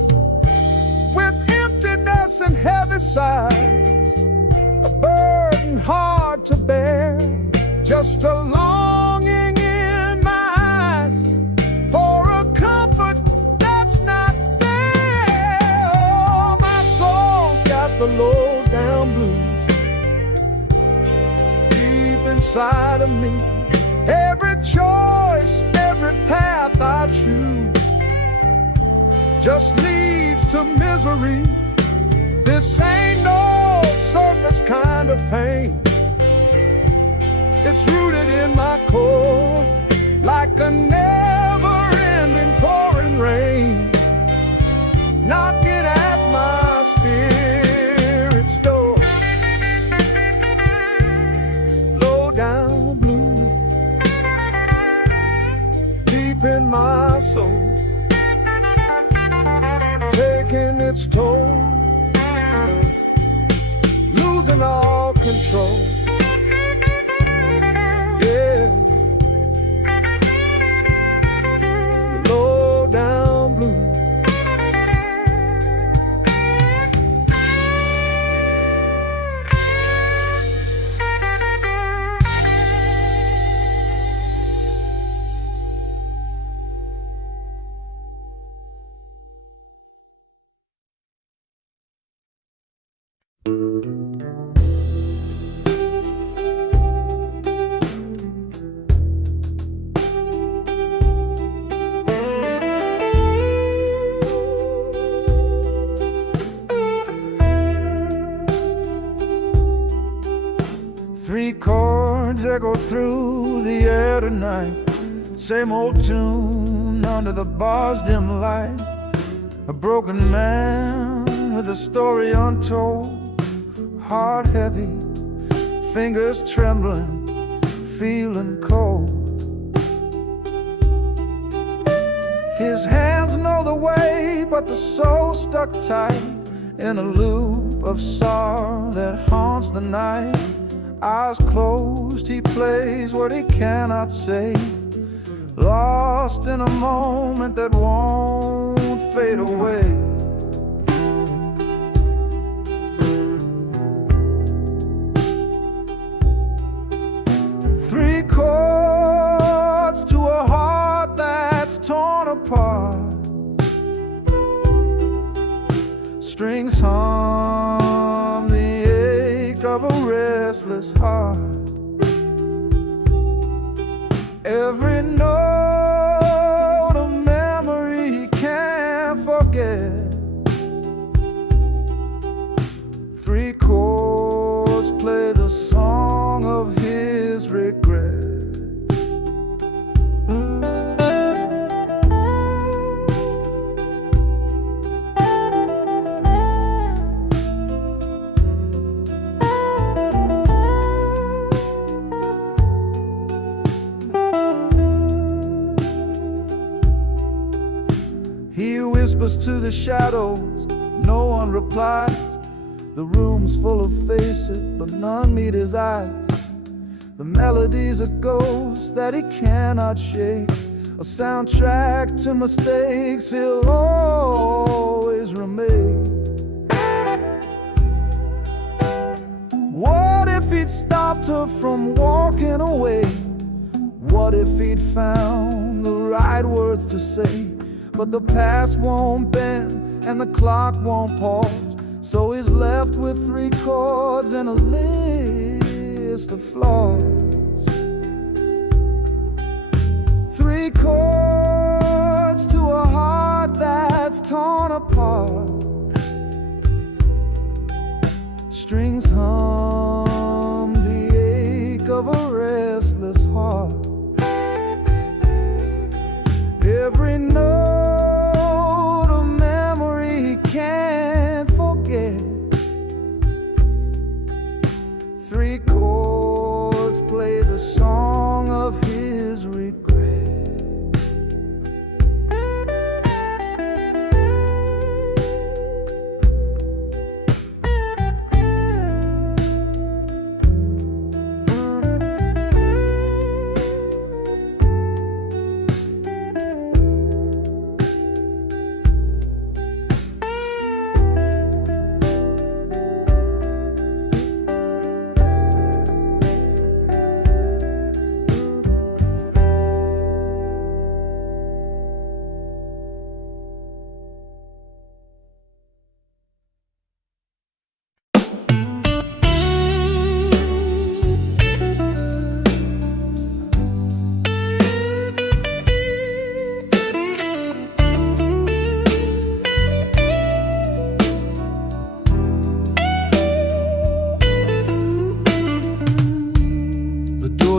loneliness and heavy sighs, a burden hard to bear, just a longing in my eyes for a comfort that's not there. Oh, my soul's got the low down blues deep inside of me. Every choice, every path I choose just leads to misery. This ain't no surface kind of pain. It's rooted in my core, like a never-ending pouring rain, knocking at my spirit's door. Low down blue, deep in my soul, taking its toll, losing all control. Yeah, low down blue. Three chords echo through the air tonight, same old tune under the bar's dim light. A broken man with a story untold, heart heavy, fingers trembling, feeling cold. His hands know the way, but the soul stuck tight in a loop of sorrow that haunts the night. Eyes closed, he plays what he cannot say, lost in a moment that won't fade away. Three chords to a heart that's torn apart, strings hum the ache of a restless heart. Every note a memory he can't forget. Three chords play the song of his regret. He whispers to the shadows, no one replies. The room's full of faces, but none meet his eyes. The melody's a ghost that he cannot shake, a soundtrack to mistakes he'll always remain. What if he'd stopped her from walking away? What if he'd found the right words to say? But the past won't bend and the clock won't pause, so he's left with three chords and a list of flaws. Three chords to a heart that's torn apart, strings hum the ache of a restless heart. Every note a memory he can't forget. Three chords play the song of his regret.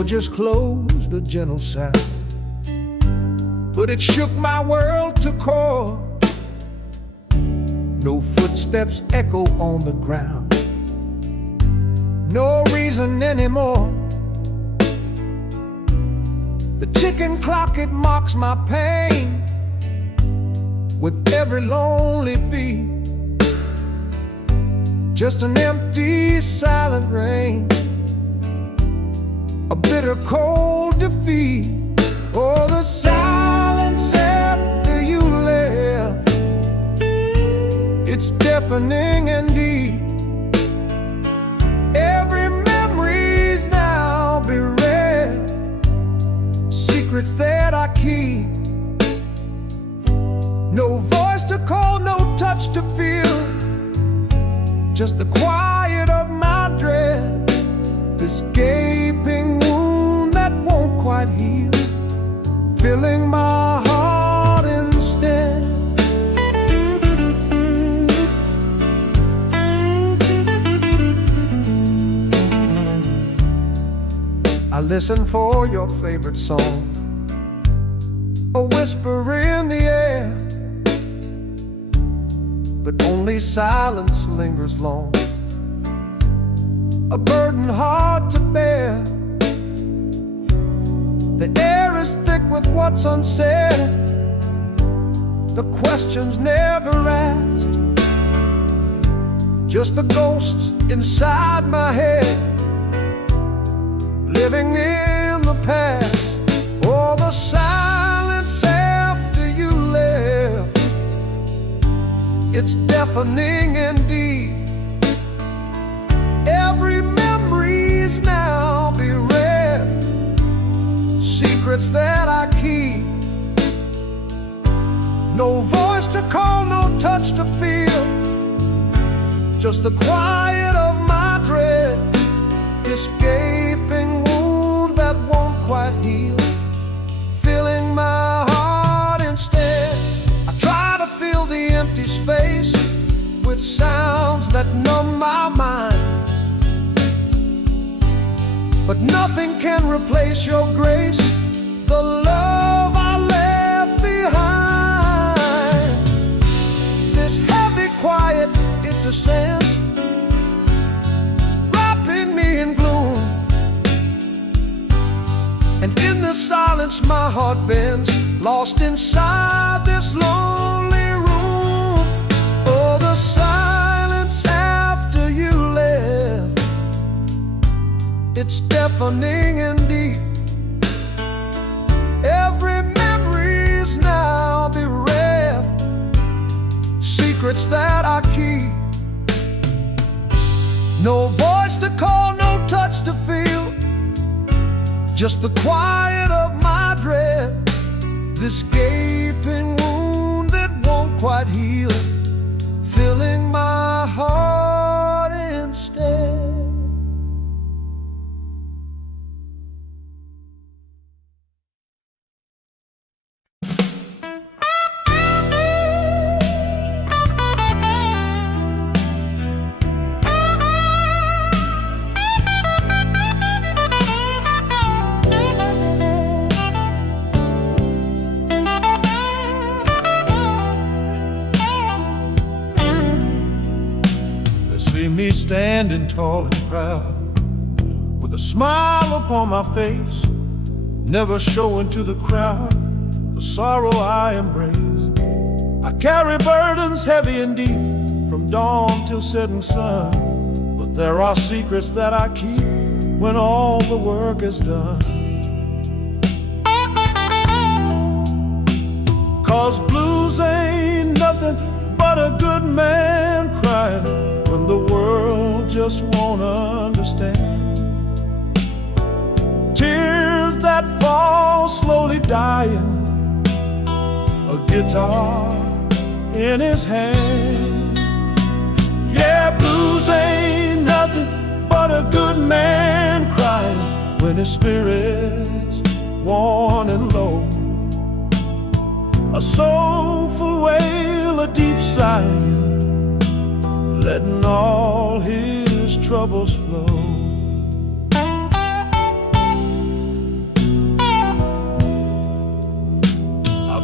door just closed, a gentle sound, but it shook my world to core. No footsteps echo on the ground, no reason anymore. The ticking clock, it mocks my pain with every lonely beat. Just an empty, silent rain, a bitter, cold defeat. Oh, the silence after you left, it's deafening and deep. Every memory's now bereft, secrets that I keep. No voice to call, no touch to feel, just the quiet of my dread, this gaping wound that won't quite heal, filling my heart instead. I listen for your favorite song, a whisper in the air, but only silence lingers long, a burden hard to bear. The air is thick with what's unsaid, the questions never asked, just the ghosts inside my head, living in the past. Oh, the silence after you left, it's deafening and deep. Every memory's now bereft, secrets that I keep. No voice to call, no touch to feel, just the quiet of my dread, this gaping wound that won't quite heal, filling my heart instead. I try to fill the empty space with sounds that numb my mind, but nothing can replace your grace, the love I left behind. This heavy quiet, it descends, wrapping me in gloom, and in the silence my heart bends, lost inside this lonely room. Oh, the silence after you left, it's deafening and deep. Every memory's now bereft, secrets that I keep. No voice to call, no touch to feel, just the quiet of my dread, this gaping wound that won't quite heal, filling my heart instead. See me standing tall and proud, with a smile upon my face, never showing to the crowd the sorrow I embrace. I carry burdens heavy and deep, from dawn till setting sun, but there are secrets that I keep when all the work is done. 'Cause blues ain't nothing but a good man crying when the world just won't understand. Tears that fall slowly dying, a guitar in his hand. Yeah, blues ain't nothing but a good man crying when his spirit's worn and low. A soulful wail, a deep sigh, letting all his troubles flow.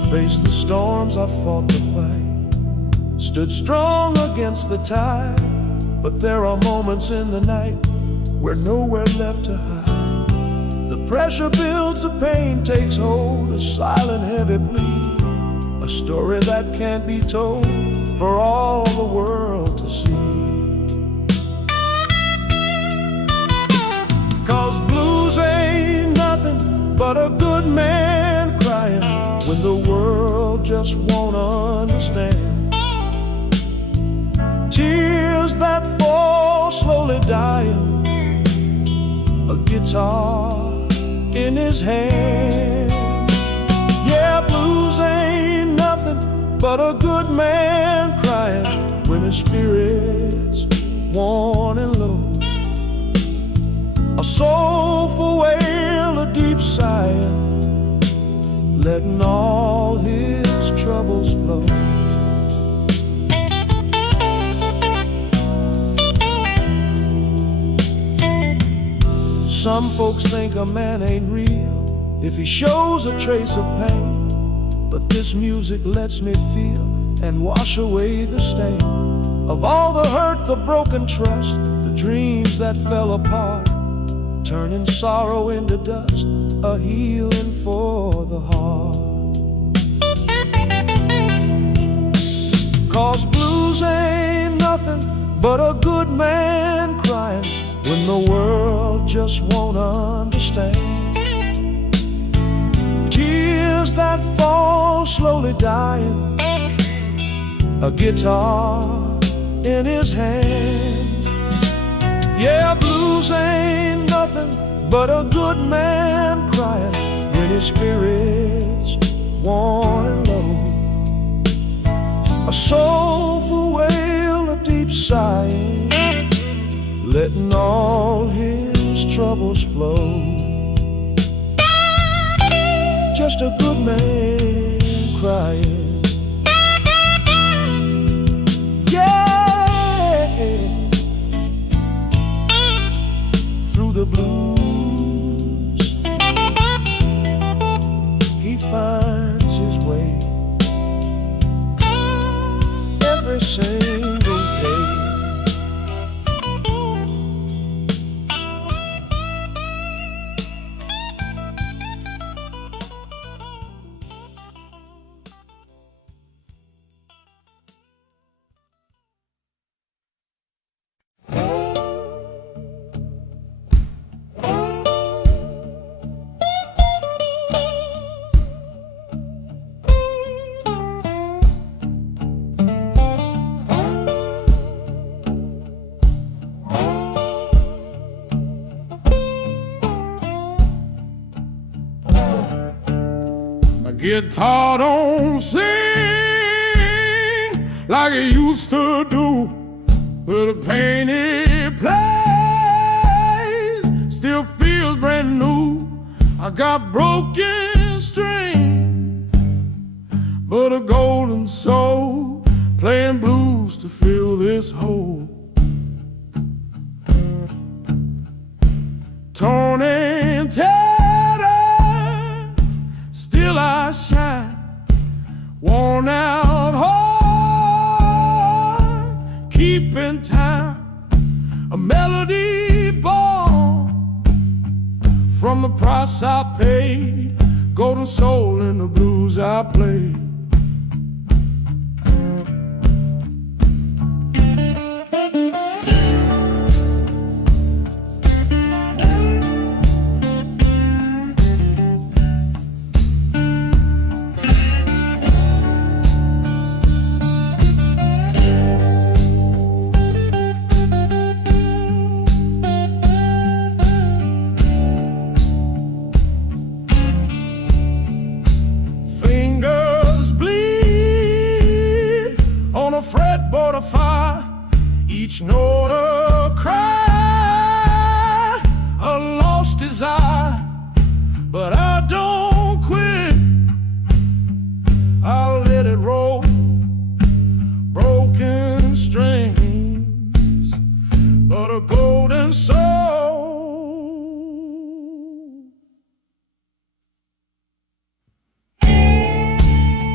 faced the storms, I fought the fight, stood strong against the tide. But there are moments in the night where nowhere left to hide. The pressure builds, the pain takes hold, a silent heavy plea, a story that can't be told for all the world to see. 'Cause blues ain't nothing but a good man crying when the world just won't understand. Tears that fall slowly dying, a guitar in his hand. Yeah, blues ain't nothing but a good man crying when his spirit's worn and low. A soulful wail, a deep sighing, letting all his troubles flow. Some folks think a man ain't real if he shows a trace of pain, but this music lets me feel and wash away the stain of all the hurt, the broken trust, the dreams that fell apart, turning sorrow into dust, a healing for the heart. 'Cause blues ain't nothing but a good man crying when the world just won't understand. Tears that fall slowly dying, a guitar in his hand. Yeah, blues ain't nothing but a good man crying when his spirit's worn and low. A soulful wail, a deep sighing, letting all his troubles flow. Just a good man crying. Yeah, through the blues he finds his way every single day. Guitar don't sing like it used to do, but the pain it plays still feels brand new. I got broken string, but a golden soul playing blues to fill this hole. Torn and tattered, still I shine, worn out heart, keeping time, a melody born from the price I paid, golden soul in the blues I played. Fretboard of fire, each note a cry, a lost desire, but I don't quit. I'll let it roll, broken strings, but a golden soul.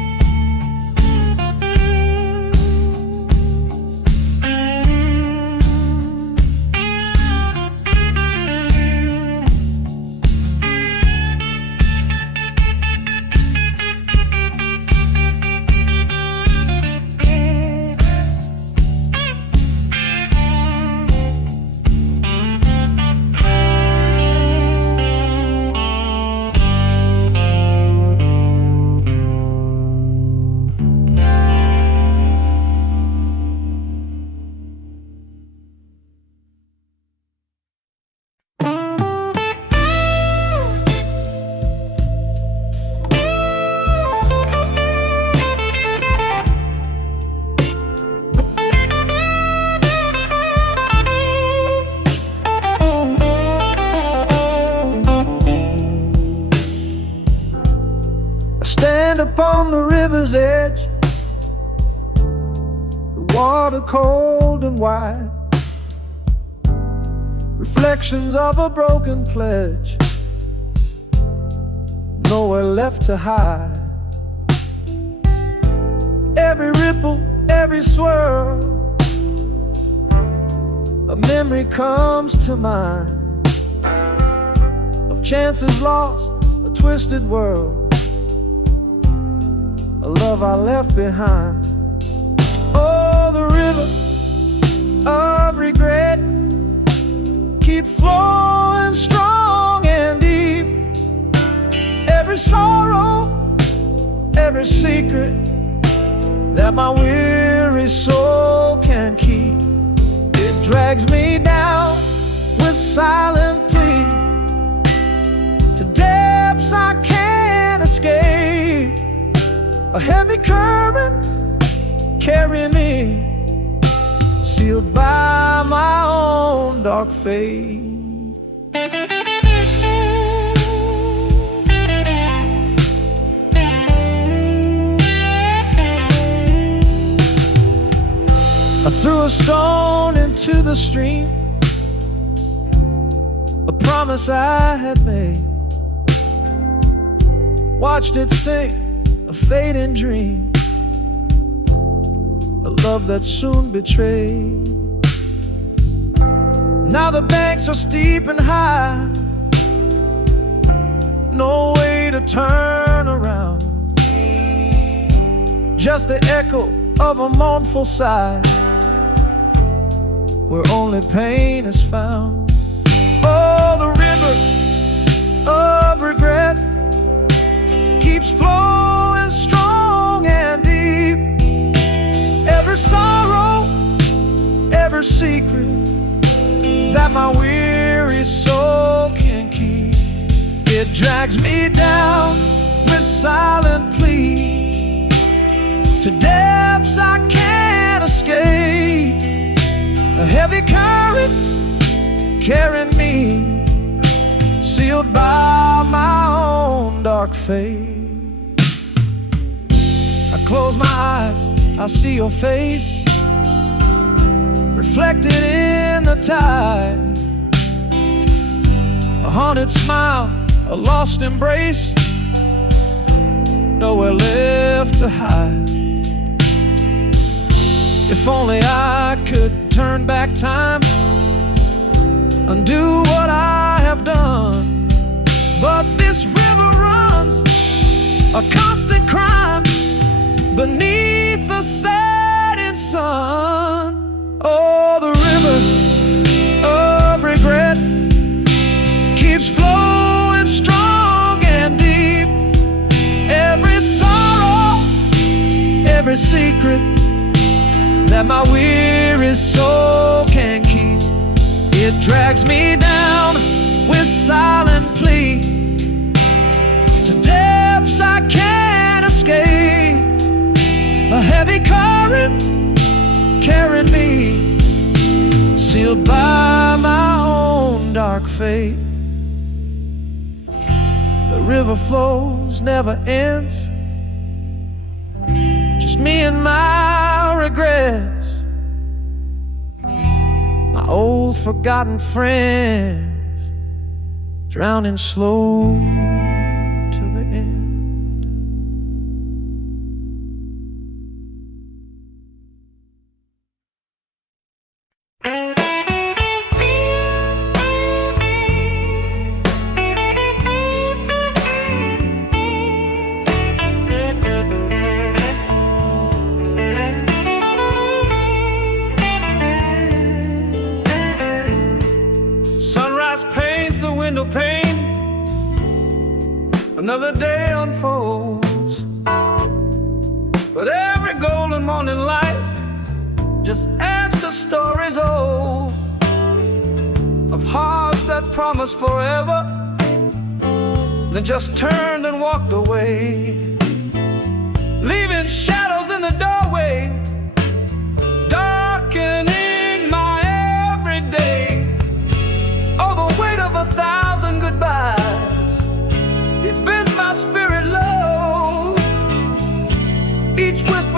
upon the river's edge, the water cold and wide, reflections of a broken pledge, nowhere left to hide. Every ripple, every swirl, a memory comes to mind of chances lost, a twisted world, a love I left behind. Oh, the river of regret keeps flowing strong and deep. Every sorrow, every secret that my weary soul can keep, it drags me down with silent plea to depths I can't escape. A heavy current carrying me, sealed by my own dark fate. I threw a stone into the stream, a promise I had made, watched it sink, a fading dream, a love that soon betrayed. Now the banks are steep and high, no way to turn around, just the echo of a mournful sigh, where only pain is found. Oh, the river of regret keeps flowing strong and deep. Every sorrow, every secret that my weary soul can keep, it drags me down with silent plea to depths I can't escape. A heavy current carrying me, sealed by my own dark fate. I close my eyes, I see your face reflected in the tide, a haunted smile, a lost embrace, nowhere left to hide. If only I could turn back time, undo what I have done, but this river runs a constant crime beneath the setting sun. Oh, the river of regret keeps flowing strong and deep. Every sorrow, every secret that my weary soul can keep, it drags me down with silent plea to depths I can't escape. A heavy current carrying me, sealed by my own dark fate. The river flows, never ends, just me and my regrets, my old forgotten friends, drowning slow to the end. Window pane, another day unfolds, but every golden morning light just adds to stories old of hearts that promised forever, then just turned and walked away, leaving shadows in the doorway, darkening my everyday. Oh, the weight of 1,000 goodbyes, it bends my spirit low.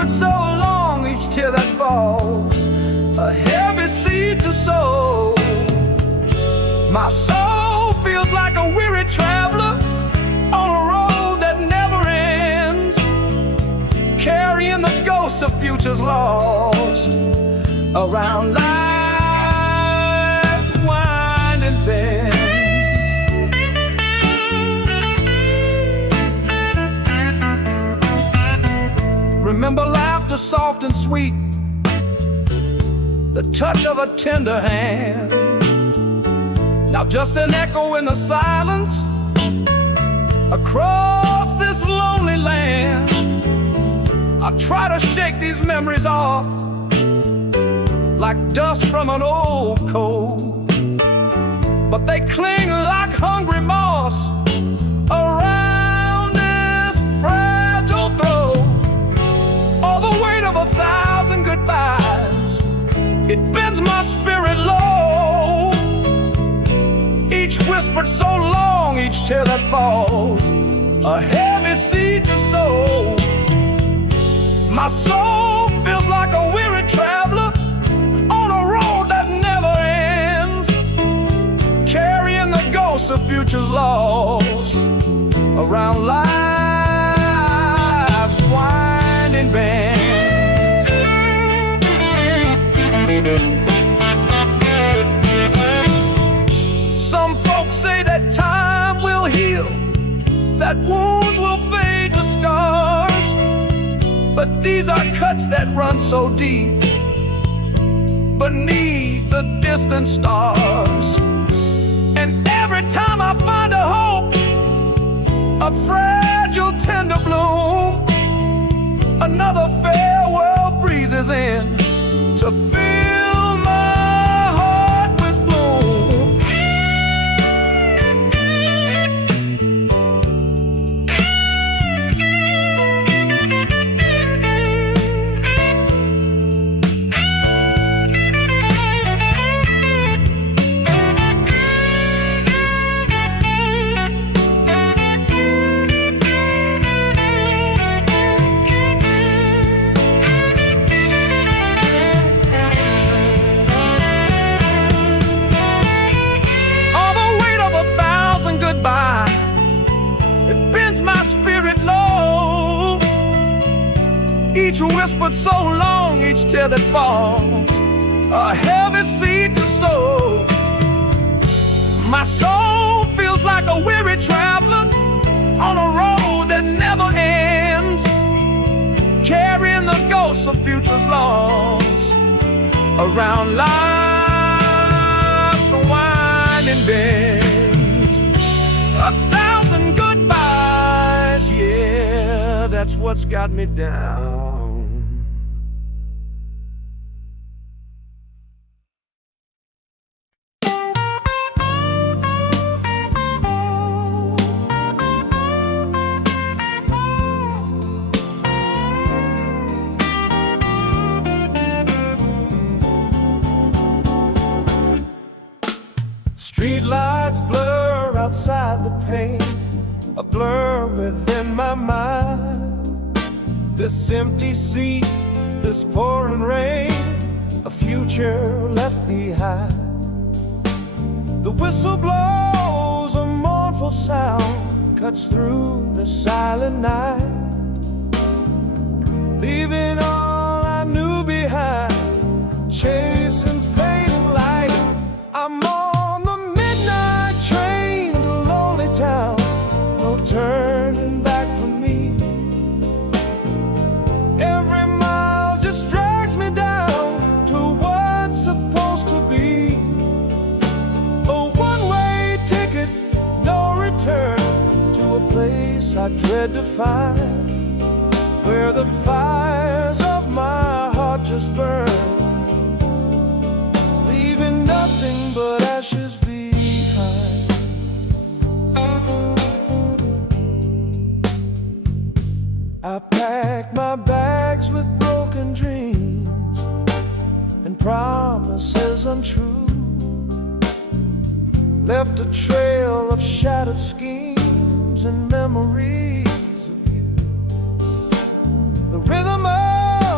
whispered so long, each tear that falls, a heavy seed to sow. My soul feels like a weary traveler on a road that never ends, carrying the ghosts of futures lost around life's winding bends. Remember laughter soft and sweet, the touch of a tender hand. Now just an echo in the silence across this lonely land. I try to shake these memories off like dust from an old coat, but they cling like hungry moss around this fragile throat. Oh, the weight of 1,000 goodbyes, it bends my spirit low. Each whispered so long, each tear that falls, a heavy seed to sow. My soul feels like a weary traveler on a road that never ends, carrying the ghosts of futures lost around life's winding bends. Some folks say that time will heal, that wounds will fade to scars, but these are cuts that run so deep beneath the distant stars. And every time I find a hope, a fragile tender bloom, another farewell breezes in to fill my heart with gloom. It bends my spirit low. Each whispered so long, each tear that falls, a heavy seed to sow. My soul feels like a weary traveler on a road that never ends, carrying the ghosts of futures lost around life's winding bend. 1,000 goodbyes, yeah, that's what's got me down. Street lights blur outside the pane, a blur within my mind. This empty sea, this pouring rain, a future left behind. The whistle blows a mournful sound, cuts through the silent night, leaving all I knew behind, chasing fading light. I'm on the midnight train to lonely town, no turning back for me. Every mile just drags me down to what's supposed to be. A one-way ticket, no return, to a place I dread to find, where the fires of my heart just burn, leaving nothing but ashes behind. I packed my bags with broken dreams and promises untrue, left a trail of shattered schemes and memories of you. The rhythm of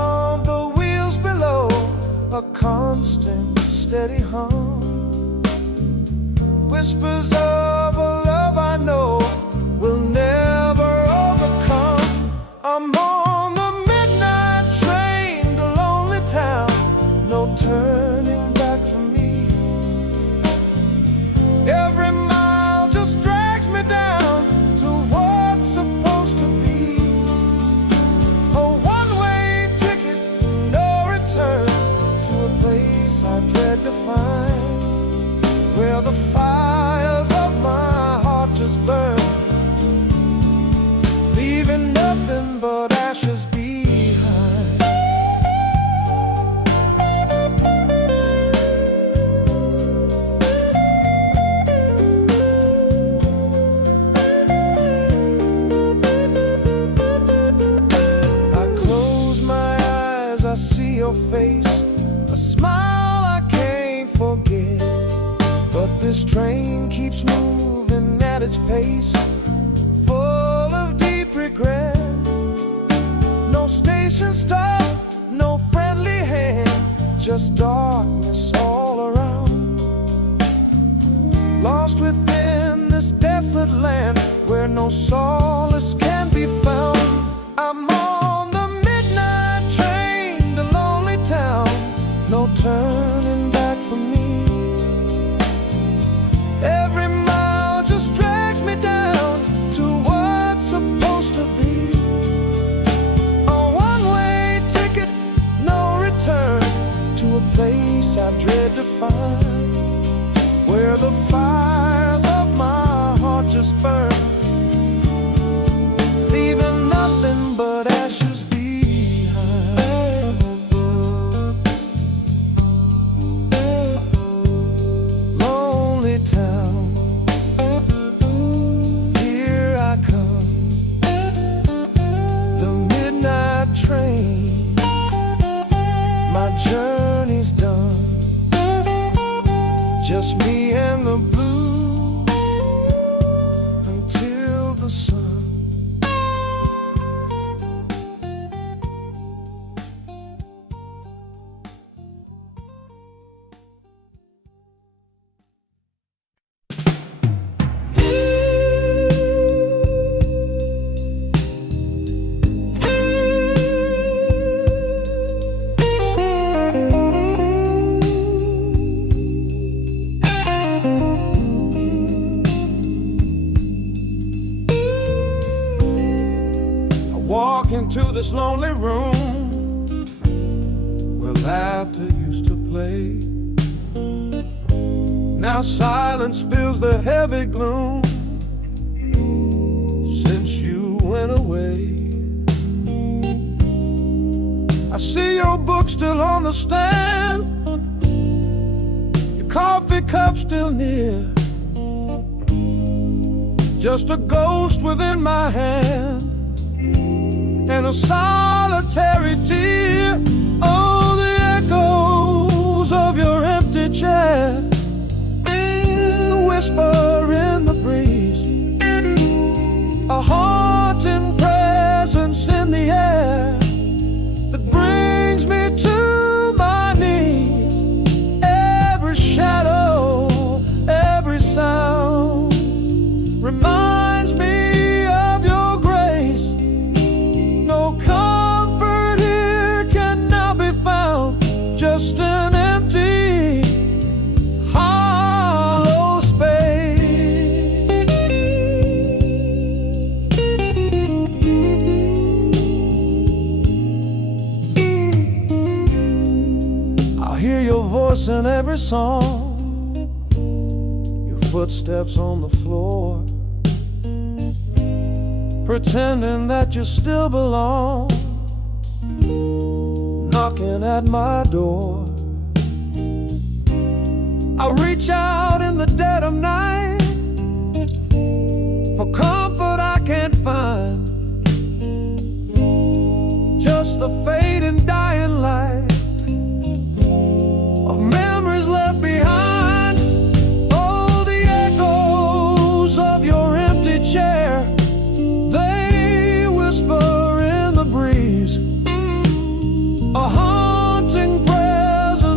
a constant, steady hum. Whispers of a love I know will never overcome. I'm on the midnight train to lonely town, no turning back for me. Every mile just drags me down to what's supposed to be. A one-way ticket, no return, to a place I dread to find, where the fires of my heart just burn, leaving nothing but ashes behind. I close my eyes, I see your face, a smile I can't forget. But this train keeps moving at its pace, full of deep regret. No station stop, no friendly hand, just darkness all around. Lost within this desolate land where no solace can be found. I'm on the midnight train to lonely town, no turning back for me. Every mile just drags me down to what's supposed to be. A one-way ticket, no return, to a place I dread to find, where the fires of my heart just burn, leaving nothing but ashes behind. Lonely town, here I come, the midnight train, my journey's done, just me and the blues until the sun. Walk into this lonely room where laughter used to play. Now silence fills the heavy gloom since you went away. I see your book still on the stand, your coffee cup still near, just a ghost within my hand and a solitary tear. Oh, the echoes of your empty chair, the whisper in the breeze, a haunting presence in the air that brings me to my knees. Every shadow, every sound reminds me of your grace. No comfort here can now be found, just an empty, hollow space. I hear your voice in every song, your footsteps on the floor, pretending that you still belong, knocking at my door. I reach out in the dead of night for comfort I can't find, just the fading dying light of memories left behind. Oh, the echoes of your empty chair, they whisper in the breeze, a haunting presence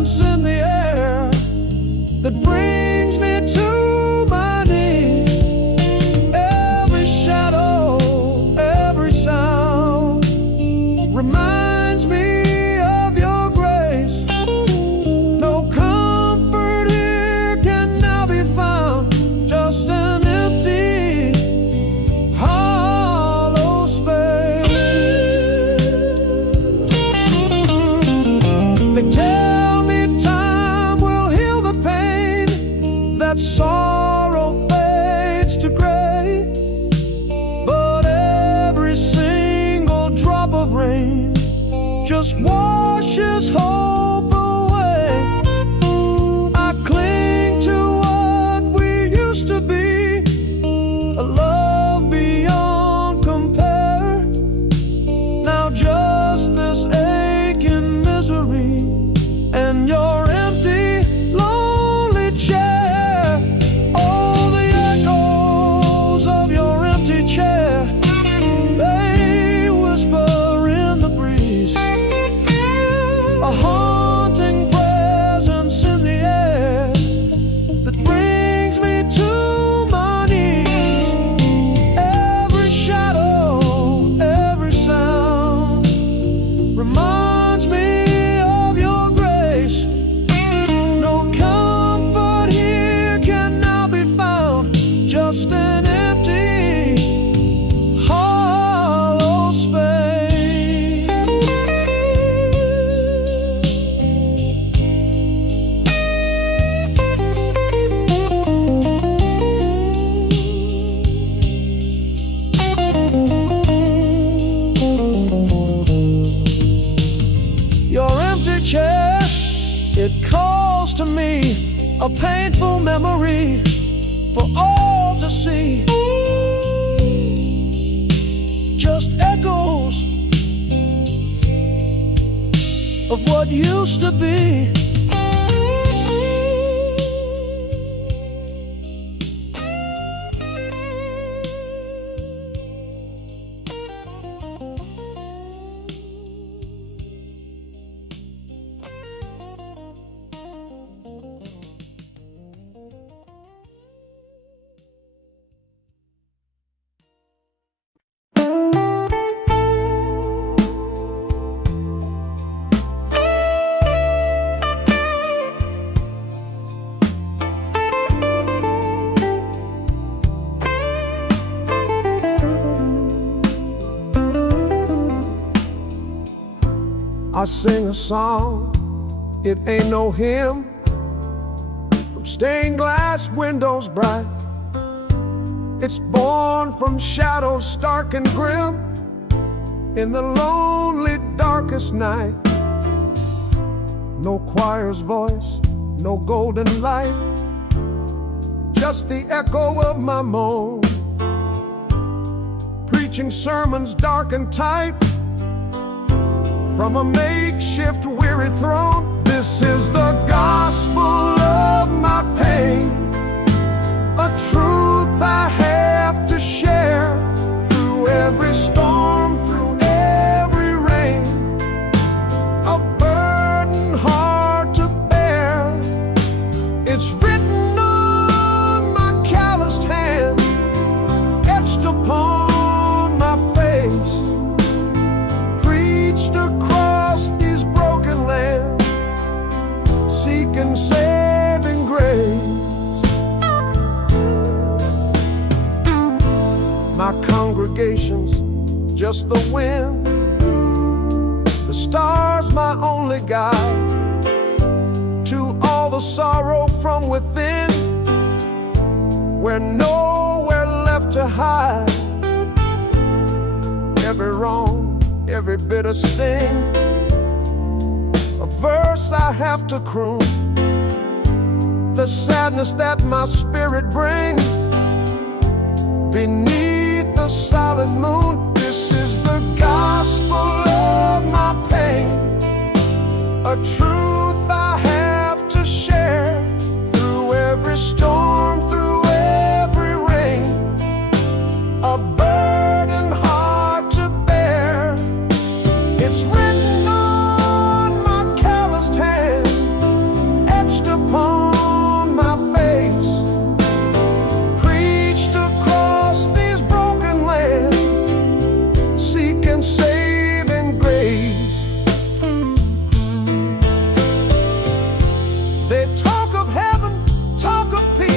just washes hope away. I cling to what we used to be, a love beyond compare. Now just this aching misery and your empty, lonely chair. Oh, the echoes of your empty chair, they whisper in the breeze, a haunting presence in the air that brings me to my knees. Every shadow, every sound reminds me of your grace. No comfort here can now be found, just an empty, hollow space. Your empty chair, it calls to me, a painful memory for all to see. Just echoes of what used to be. I sing a song, it ain't no hymn, from stained glass windows bright. It's born from shadows stark and grim, in the lonely darkest night. No choir's voice, no golden light, just the echo of my moan, preaching sermons dark and tight from a makeshift weary throne. This is the gospel of my pain, a truth I have to share through every storm, through every rain, a burden hard to bear. It's written on my calloused hands, etched upon my face, preached across these broken lands, seeking saving grace. My congregation's just the wind, the stars my only guide to all the sorrow from within, where nowhere left to hide. Every wrong, every bitter sting, a verse I have to croon, the sadness that my spirit brings beneath the solid moon. This is the gospel of my pain, a truth I have to share through every storm, through every rain, a burden hard to bear. It's written on my calloused hand, etched upon my face, preached across these broken lands, seeking saving grace. They talk of heaven, talk of peace,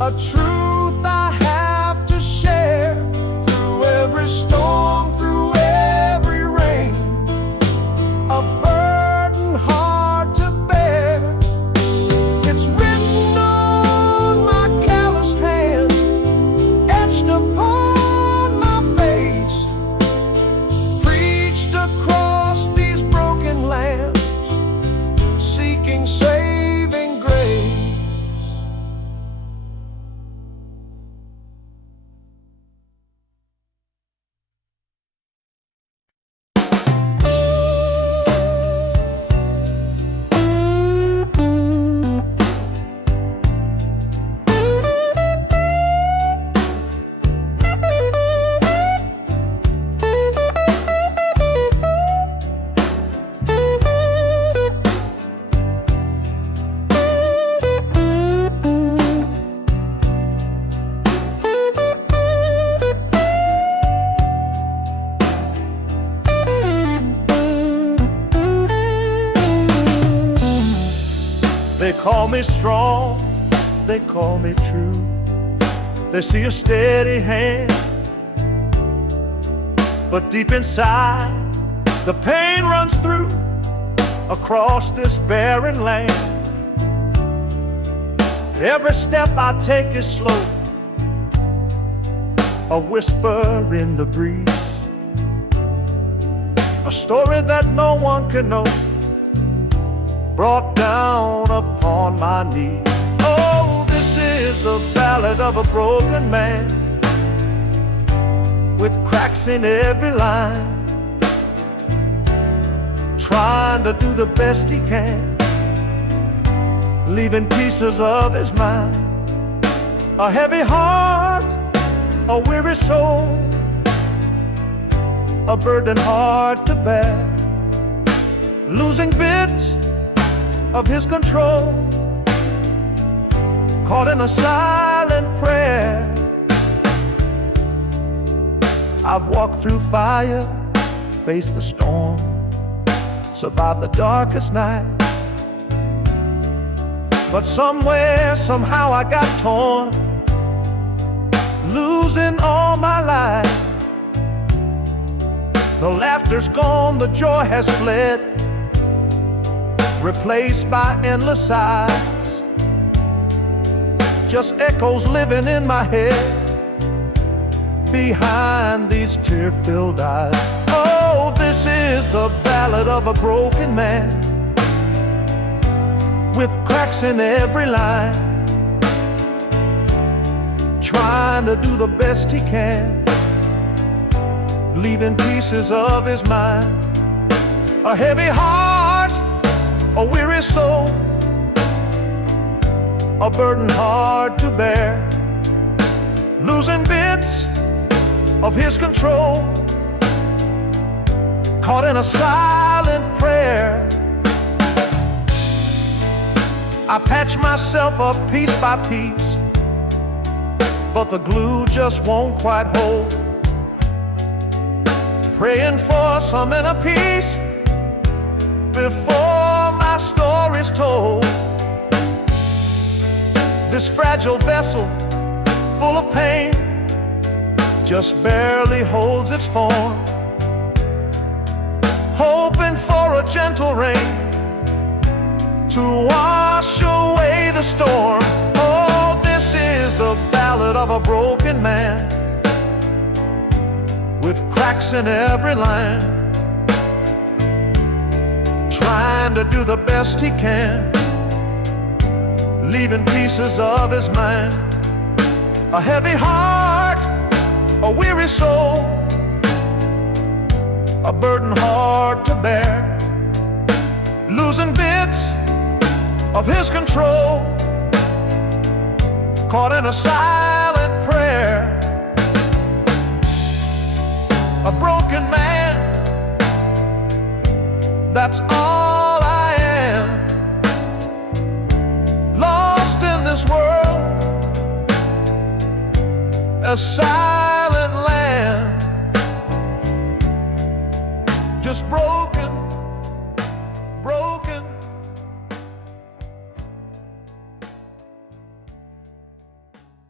a truth I have to share. Through every storm, through every rain, a burden hard to bear. It's written on my calloused hand, etched upon my face, preached across these broken lands, seeking saving grace. They call me strong, they call me true. They see a steady hand, but deep inside the pain runs through across this barren land. Every step I take is slow, a whisper in the breeze, a story that no one can know, brought down upon my knees. Oh, this is the ballad of a broken man, with cracks in every line, trying to do the best he can, leaving pieces of his mind. A heavy heart, a weary soul, a burden hard to bear, losing bits of his control, caught in a silent prayer. I've walked through fire, faced the storm, survived the darkest night, but somewhere, somehow I got torn, losing all my life. The laughter's gone, the joy has fled, replaced by endless sighs, just echoes living in my head behind these tear-filled eyes. Oh, this is the ballad of a broken man, with cracks in every line, trying to do the best he can, leaving pieces of his mind. A heavy heart, a weary soul, a burden hard to bear, losing bits of his control, caught in a silent prayer. I patch myself up piece by piece, but the glue just won't quite hold, praying for some inner peace before my story's told. This fragile vessel, full of pain, just barely holds its form, hoping for a gentle rain to wash away the storm. Oh, this is the ballad of a broken man, with cracks in every line, trying to do the best he can, leaving pieces of his mind. A heavy heart, a weary soul, a burden hard to bear, losing bits of his control, caught in a silent prayer. A broken man, that's all I am, lost in this world, a silent land, just broken, broken.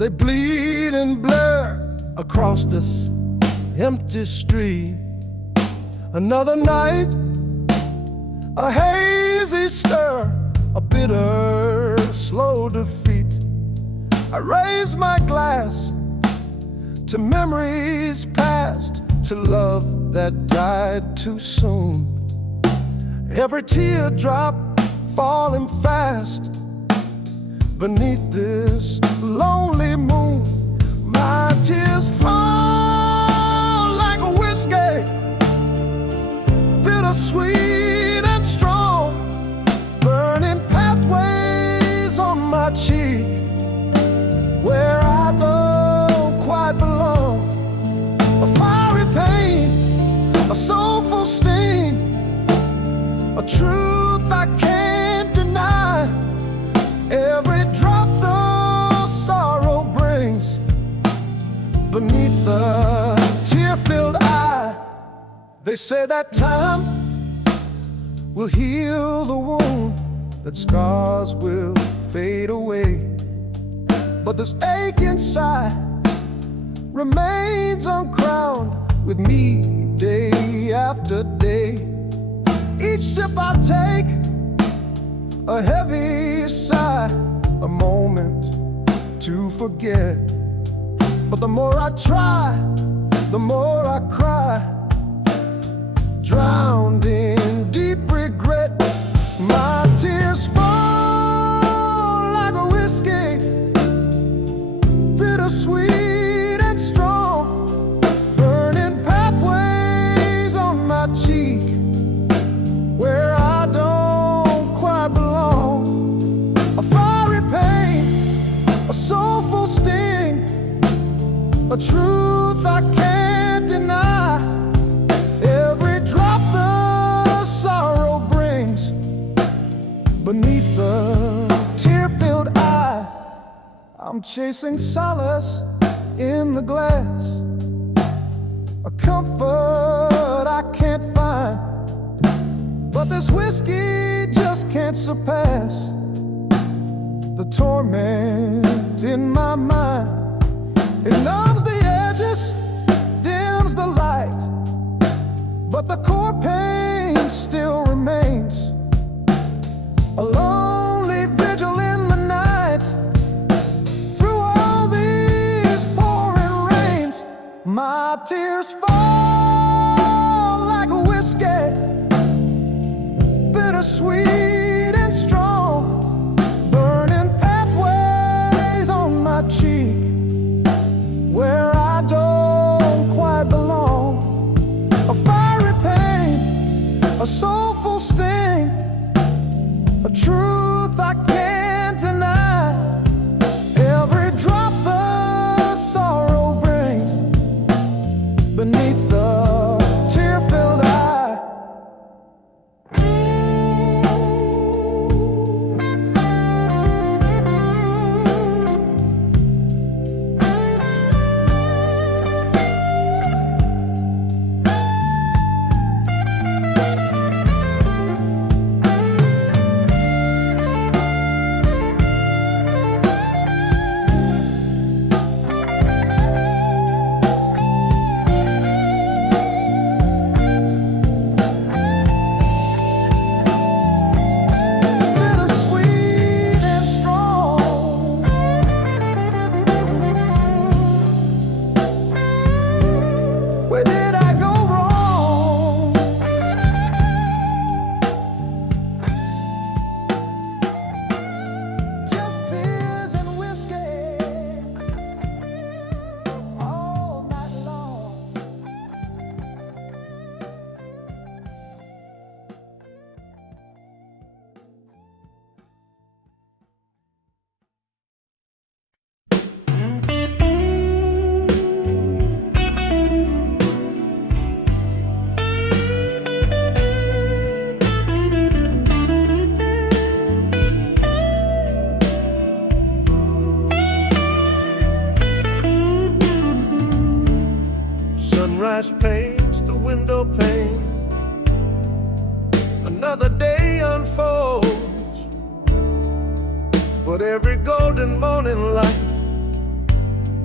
They bleed and blur across this empty street. Another night, a hazy stir, a bitter, slow defeat. I raise my glass to memories past, to love that died too soon. Every teardrop falling fast beneath this lonely moon. My tears fall like a whiskey, bittersweet and strong, burning pathways on my cheek where I don't quite belong. A fiery pain, a soulful sting, a truth I can't deny. Every drop the sorrow brings beneath the tear-filled eye. They say that time will heal the wound, that scars will fade away, but this ache inside remains uncrowned with me day after day. Each sip I take, a heavy sigh, a moment to forget. But the more I try, the more I cry, drowned in deep regret. My tears fall like a whiskey, bittersweet and strong, burning pathways on my cheek where I don't quite belong. A fiery pain, a soulful sting, a truth I can't deny. Every drop the sorrow brings beneath the tear-filled eye. I'm chasing solace in the glass, a comfort I can't find, but this whiskey just can't surpass the torment in my mind. It numbs the edges, dims the light, but the core pain still remains. A lonely vigil in the night, through all these pouring rains. My tears fall like a whiskey, bittersweet and strong, burning pathways on my cheek where I don't quite belong. A fiery pain, a soulful sting, a truth I can't deny. Every drop the sorrow brings beneath the tear-filled eye. Where did I go wrong? Just tears and whiskey all night long. Sunrise paints the window pane, another day unfolds, but every golden morning light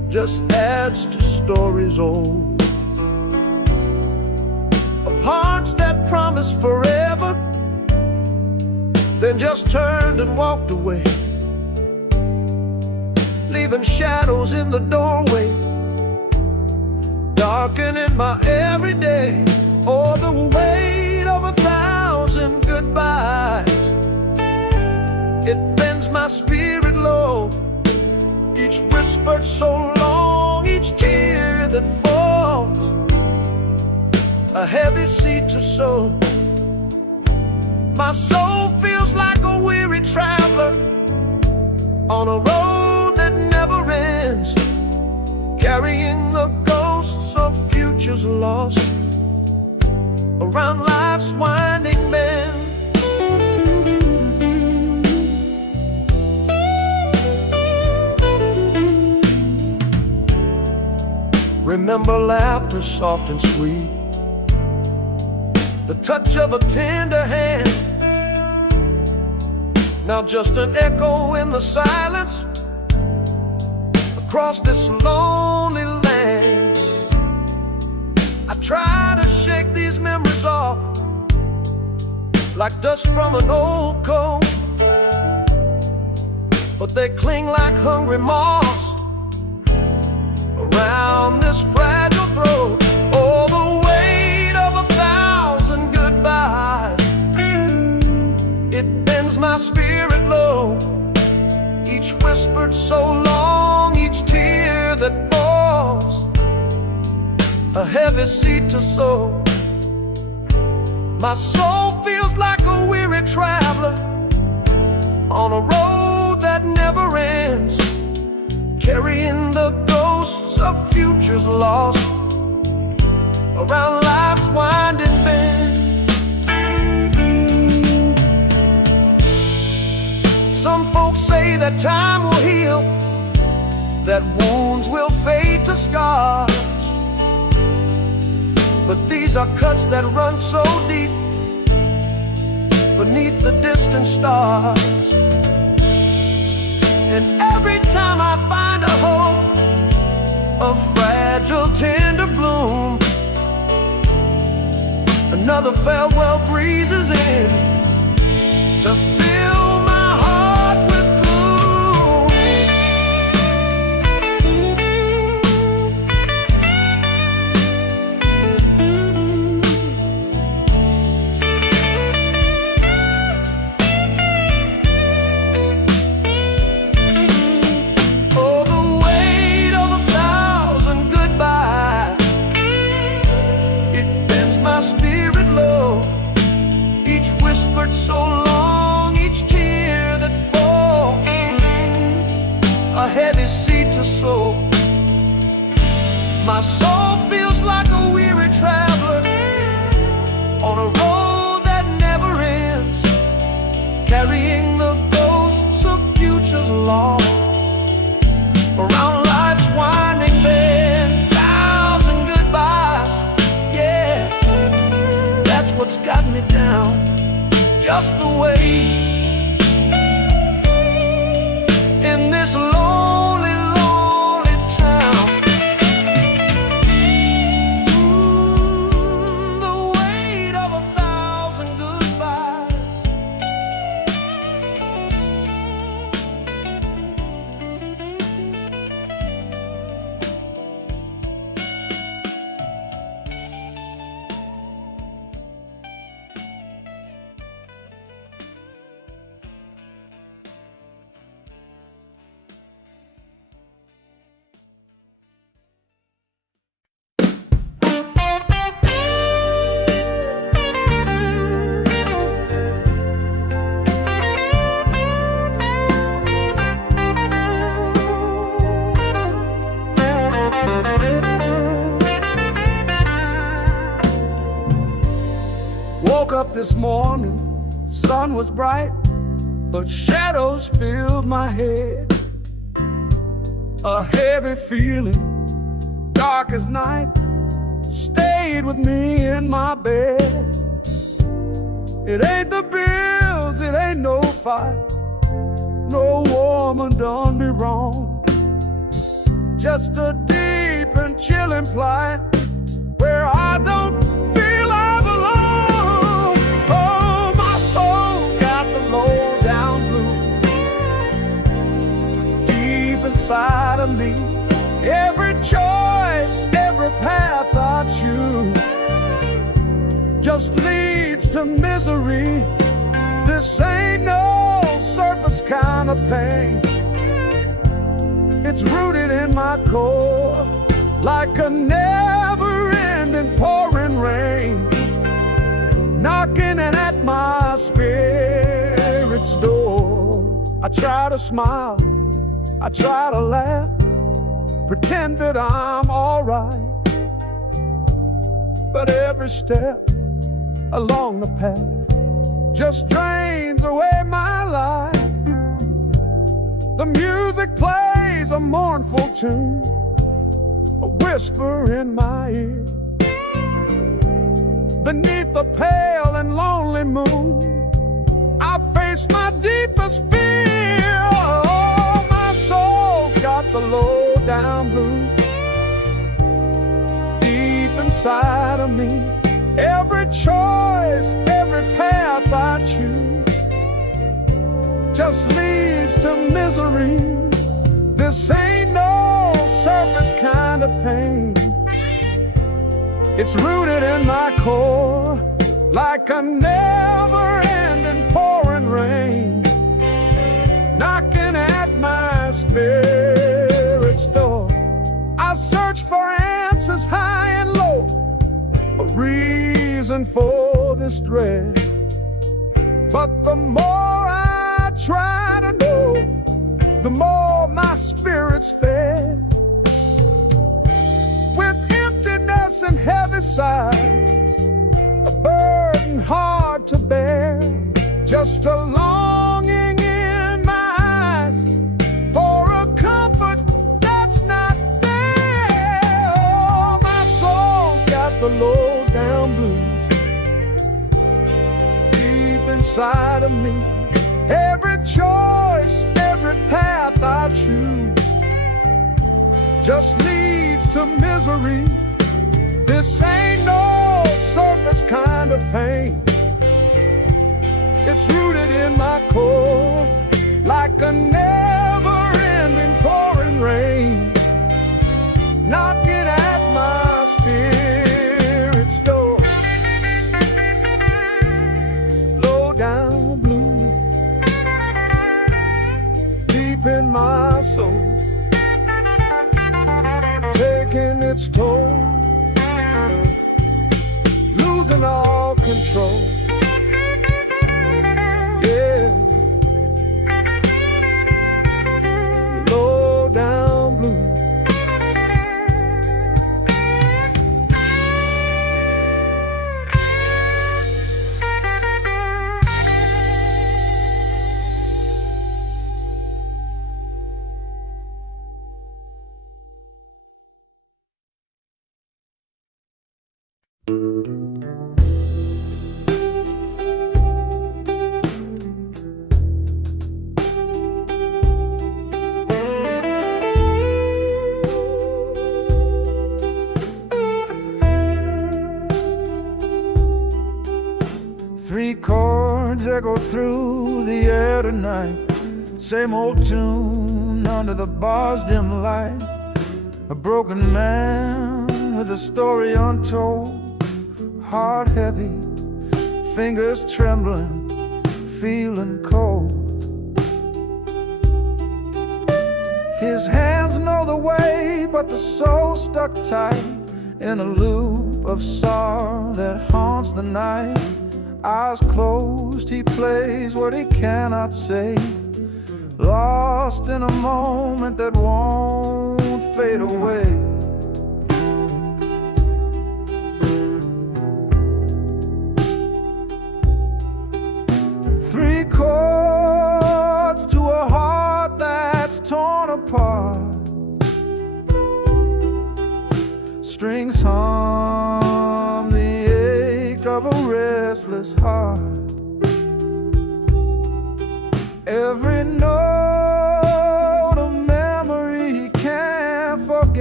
just adds to stories old of hearts that promised forever, then just turned and walked away, leaving shadows in the doorway, darkening my everyday. Oh, the weight of 1,000 goodbyes, it bends my spirit low. Each whispered so long, each tear that falls, a heavy seed to sow. My soul feels like a weary traveler on a road that never ends, carrying the ghosts of futures lost around life's winding bend. Remember laughter soft and sweet, the touch of a tender hand. Now just an echo in the silence across this lonely land. I try to shake these memories off like dust from an old coat, but they cling like hungry moths around this fragile throat. Oh, the weight of 1,000 goodbyes, it bends my spirit low. Each whispered so long, each tear that falls, a heavy seed to sow. My soul feels like a weary traveler on a road that never ends, carrying the ghosts of futures lost around life's winding bend. Some folks say that time will heal, that wounds will fade to scars, but these are cuts that run so deep beneath the distant stars. And every time I find a hope, a fragile tender bloom, another farewell breezes in to fill my heart with so long, each tear that falls, a heavy seed to sow. My soul feels like a weary traveler on a road that never ends, carrying the ghosts of futures lost around life's winding bend. 1,000 goodbyes, yeah, that's what's got me down. Just the way in this lonely, lonely town. The weight of 1,000 goodbyes. Woke up this morning, sun was bright, but shadows filled my head. A heavy feeling, dark as night, stayed with me in my bed. It ain't the bills, it ain't no fight, no woman done me wrong. just a deep and chilling plight where I don't feel I belong. Oh, my soul's got the low down blues deep inside of me. Every choice, every path I choose just leads to misery. This ain't no surface kind of pain. It's rooted in my core like a never-ending pouring rain, knocking at my spirit's door. I try to smile, I try to laugh, pretend that I'm alright, but every step along the path just drains away my life. The music plays a mournful tune, a whisper in my ear. Beneath the pale and lonely moon, I face my deepest fear. Oh, my soul's got the low down blues deep inside of me. Every choice, every path I choose just leads to misery. This ain't no surface kind of pain. It's rooted in my core like a never-ending pouring rain, knocking at my spirit's door. I search for answers high and low, a reason for this dread, but the more I try to know, the more my spirit's fed. With emptiness and heavy sighs, a burden hard to bear, just a longing in my eyes for a comfort that's not there. Oh, my soul's got the low down blues deep inside of me. Every choice, every path I choose just leads to misery. This ain't no surface kind of pain. It's rooted in my core like a never-ending pouring rain, knocking at my spirit's door. Low down blue deep in my soul, taking its toll, losing all control. Yeah, low down blue. Three chords echo through the air tonight, same old tune under the bar's dim light. A broken man with a story untold, heart heavy, fingers trembling, feeling cold. His hands know the way, but the soul stuck tight in a loop of sorrow that haunts the night. Eyes closed, he plays what he cannot say, lost in a moment that won't fade away. Three chords to a heart that's torn apart, strings hum the ache of a restless heart. Every note a memory he can't forget.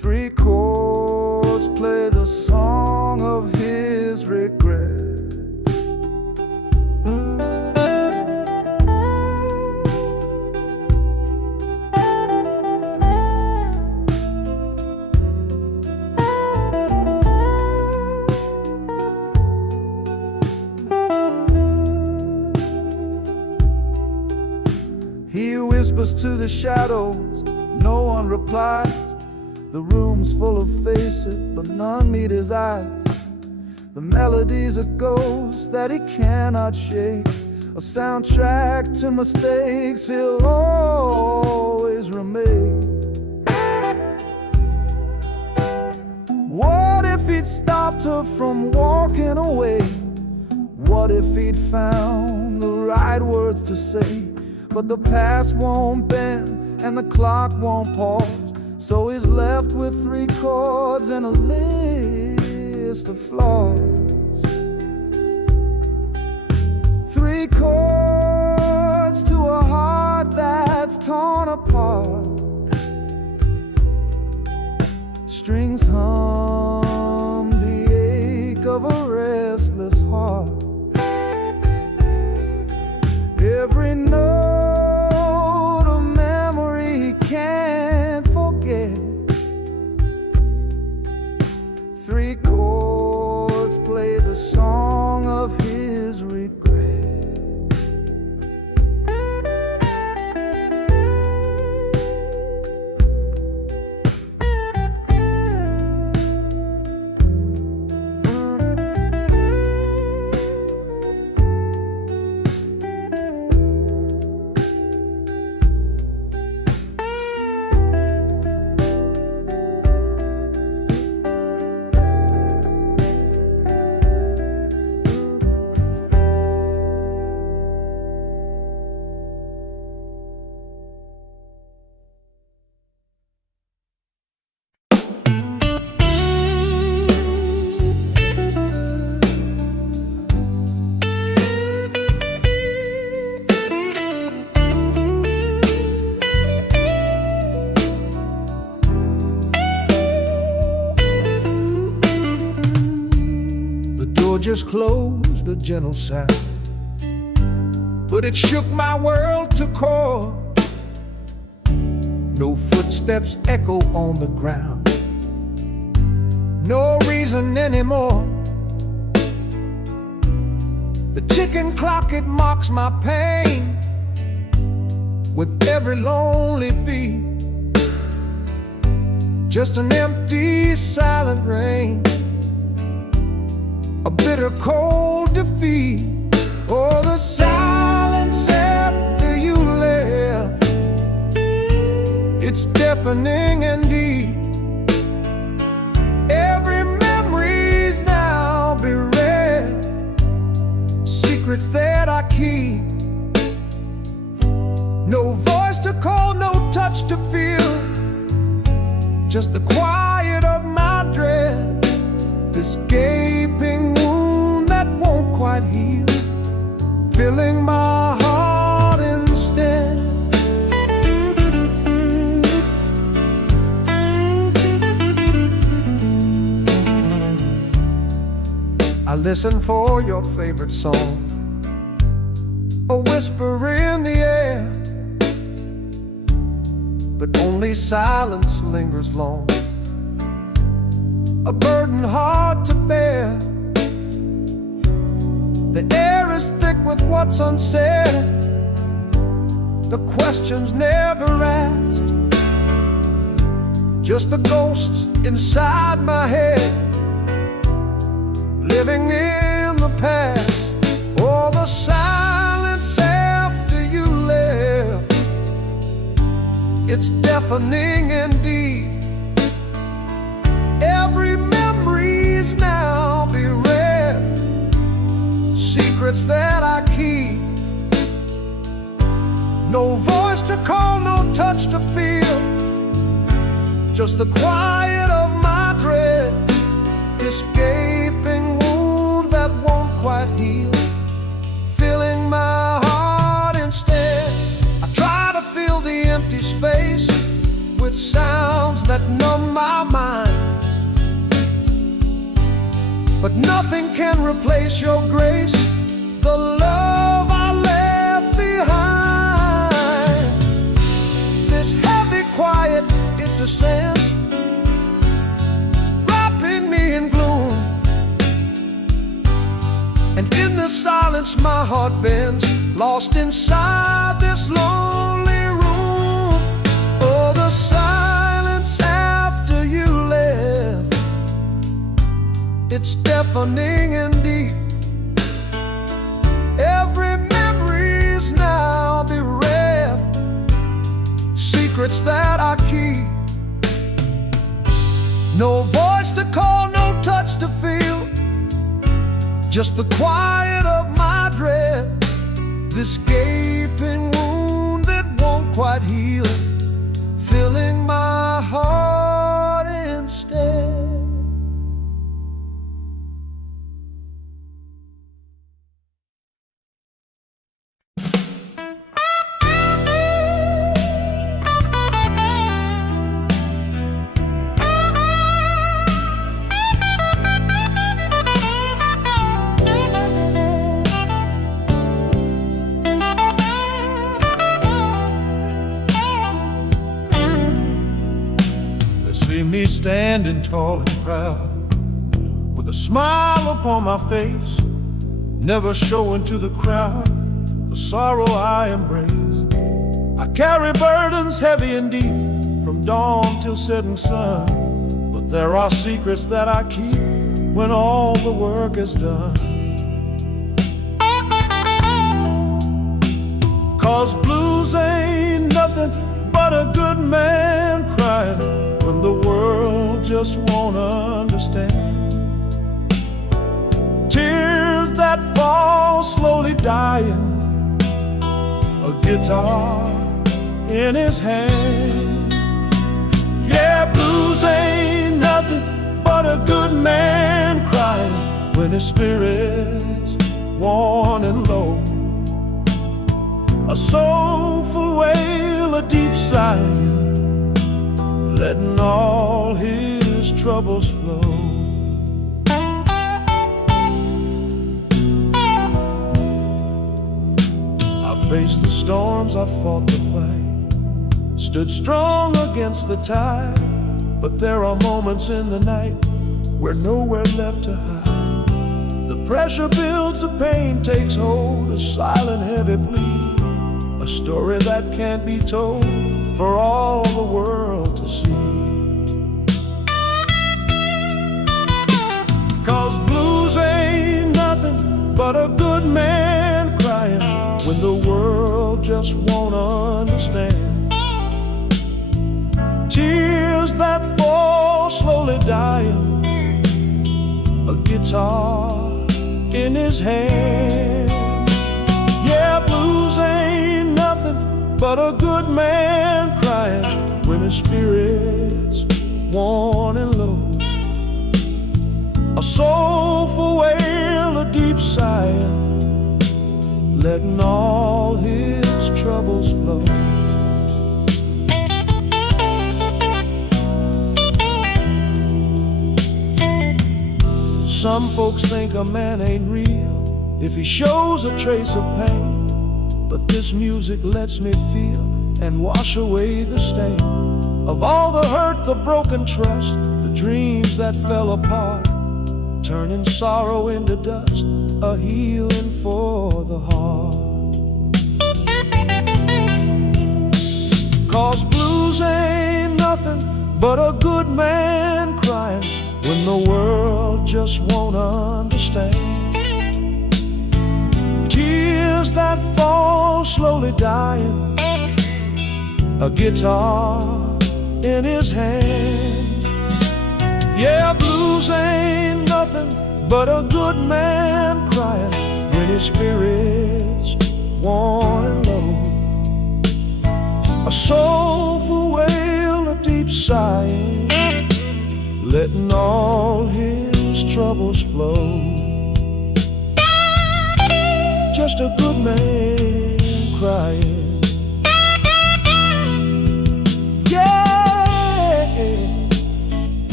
Three chords play the song of his regret. He whispers to the shadows, no one replies. The room's full of faces, but none meet his eyes. The melody's a ghost that he cannot shake, a soundtrack to mistakes he'll always remake. What if he'd stopped her from walking away? What if he'd found the right words to say? But the past won't bend and the clock won't pause, so he's left with three chords and a list of flaws. Three chords to a heart that's torn apart. Strings hum the ache of a restless heart. Every note of memory he can't forget. Three chords play the song of his regret. Just closed, a gentle sound, but it shook my world to core. No footsteps echo on the ground, no reason anymore. The ticking clock, it mocks my pain with every lonely beat. Just an empty, silent rain, a bitter cold defeat. Oh, the silence after you left, it's deafening indeed. Every memory's now bereft, secrets that I keep. No voice to call, no touch to feel, just the quiet of my dread. This gaping wound that won't quite heal, filling my heart instead. I listen for your favorite song, a whisper in the air, but only silence lingers long, a burden hard to bear. The air is thick with what's unsaid, the questions never asked, just the ghosts inside my head, living in the past. Oh, the silence after you left, it's deafening indeed. Every memory's now bereft, secrets that I keep. No voice to call, no touch to feel, just the quiet of my dread. This gaping wound that won't quite heal, filling my heart instead. I try to fill the empty space with sounds that numb my my mind, but nothing can replace your grace, the love I left behind. This heavy quiet, it descends, wrapping me in gloom, and in the silence my heart bends, lost inside this lonely room. Oh, the silence after you left, it's deafening and deep. Every memory's now bereft, secrets that I keep. No voice to call, no touch to feel, just the quiet of my dread. This gaping wound that won't quite heal, filling my heart instead. See me standing tall and proud, with a smile upon my face, never showing to the crowd the sorrow I embrace. I carry burdens heavy and deep, from dawn till setting sun, but there are secrets that I keep when all the work is done. 'Cause blues ain't nothing but a good man crying when the world just won't understand. Tears that fall slowly dying, a guitar in his hand. Yeah, blues ain't nothing but a good man crying when his spirit's worn and low. A soulful wail, a deep sigh, letting all his troubles flow. I faced the storms, I fought the fight, stood strong against the tide, but there are moments in the night where nowhere left to hide. The pressure builds, the pain takes hold, a silent heavy plea, a story that can't be told for all the world to see. 'Cause blues ain't nothing but a good man crying when the world just won't understand. Tears that fall slowly dying, a guitar in his hand. Yeah, blues ain't nothing but a good man crying when his spirit's worn and low. A soulful wail, a deep sigh, letting all his troubles flow. Some folks think a man ain't real if he shows a trace of pain, but this music lets me feel and wash away the stain of all the hurt, the broken trust, the dreams that fell apart, turning sorrow into dust, a healing for the heart. 'Cause blues ain't nothing but a good man crying when the world just won't understand. Tears that fall slowly dying, a guitar in his hand. Yeah, blues ain't nothing but a good man crying when his spirit's worn and low. A soulful wail, a deep sigh, letting all his troubles flow. Just a good man crying. Yeah,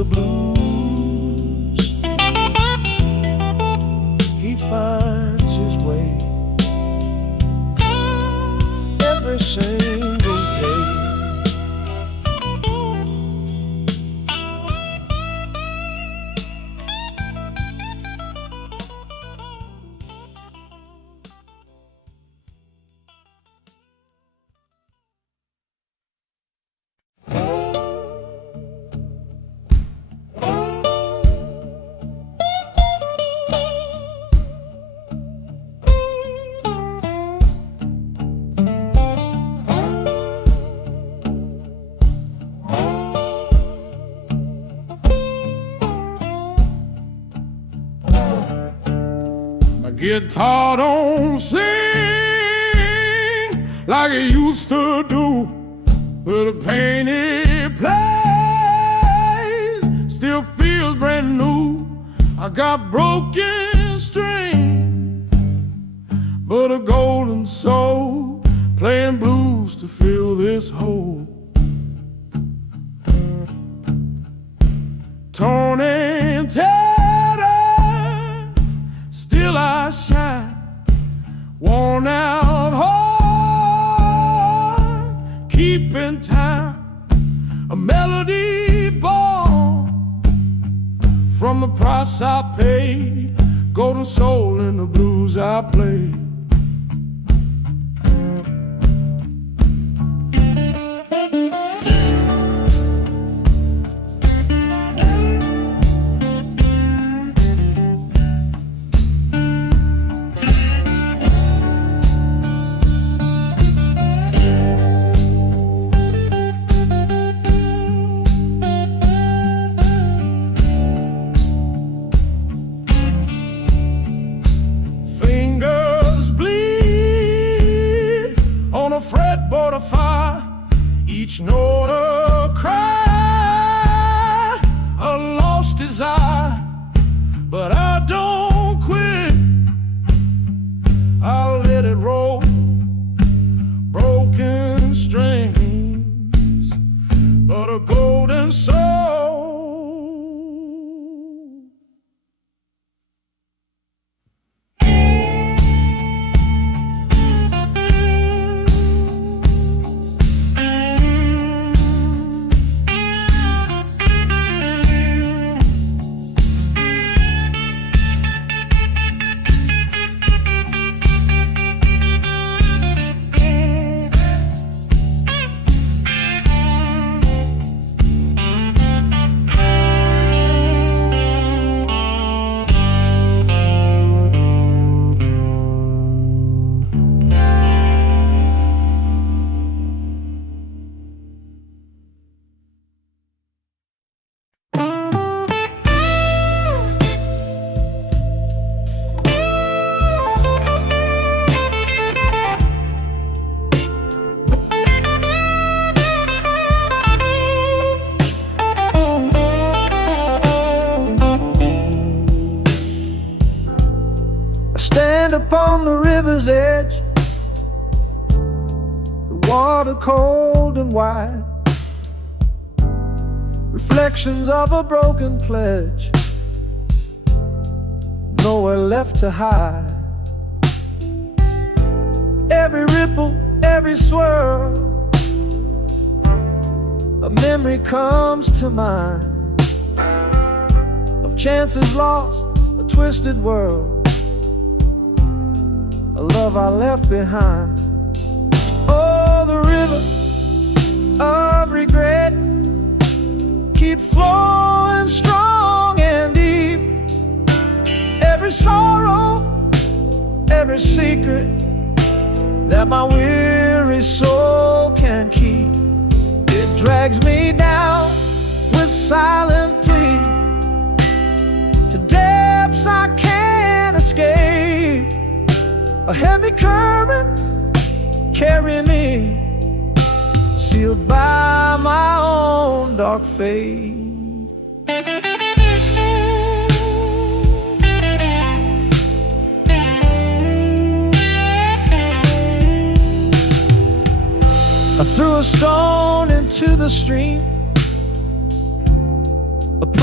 the blues, he finds his way every single day. Guitar don't sing like it used to do, but the pain it plays still feels brand new. I got broken string, but a golden soul playing blues to fill this hole. Torn and tattered, still I shine, worn out heart, keeping time, a melody born from the price I paid, golden soul in the blues I play. Fretboard of fire, each note a cry, a lost desire, but I don't quit. I'll let it roll, broken strings, but a golden soul. Stand upon the river's edge, the water cold and wide, reflections of a broken pledge, nowhere left to hide. Every ripple, every swirl, a memory comes to mind of chances lost, a twisted world, a love I left behind. Oh, the river of regret, keep flowing strong and deep. Every sorrow, every secret that my weary soul can keep, it drags me down with silent plea to depths I can't escape. A heavy current carrying me, sealed by my own dark fate. I threw a stone into the stream, a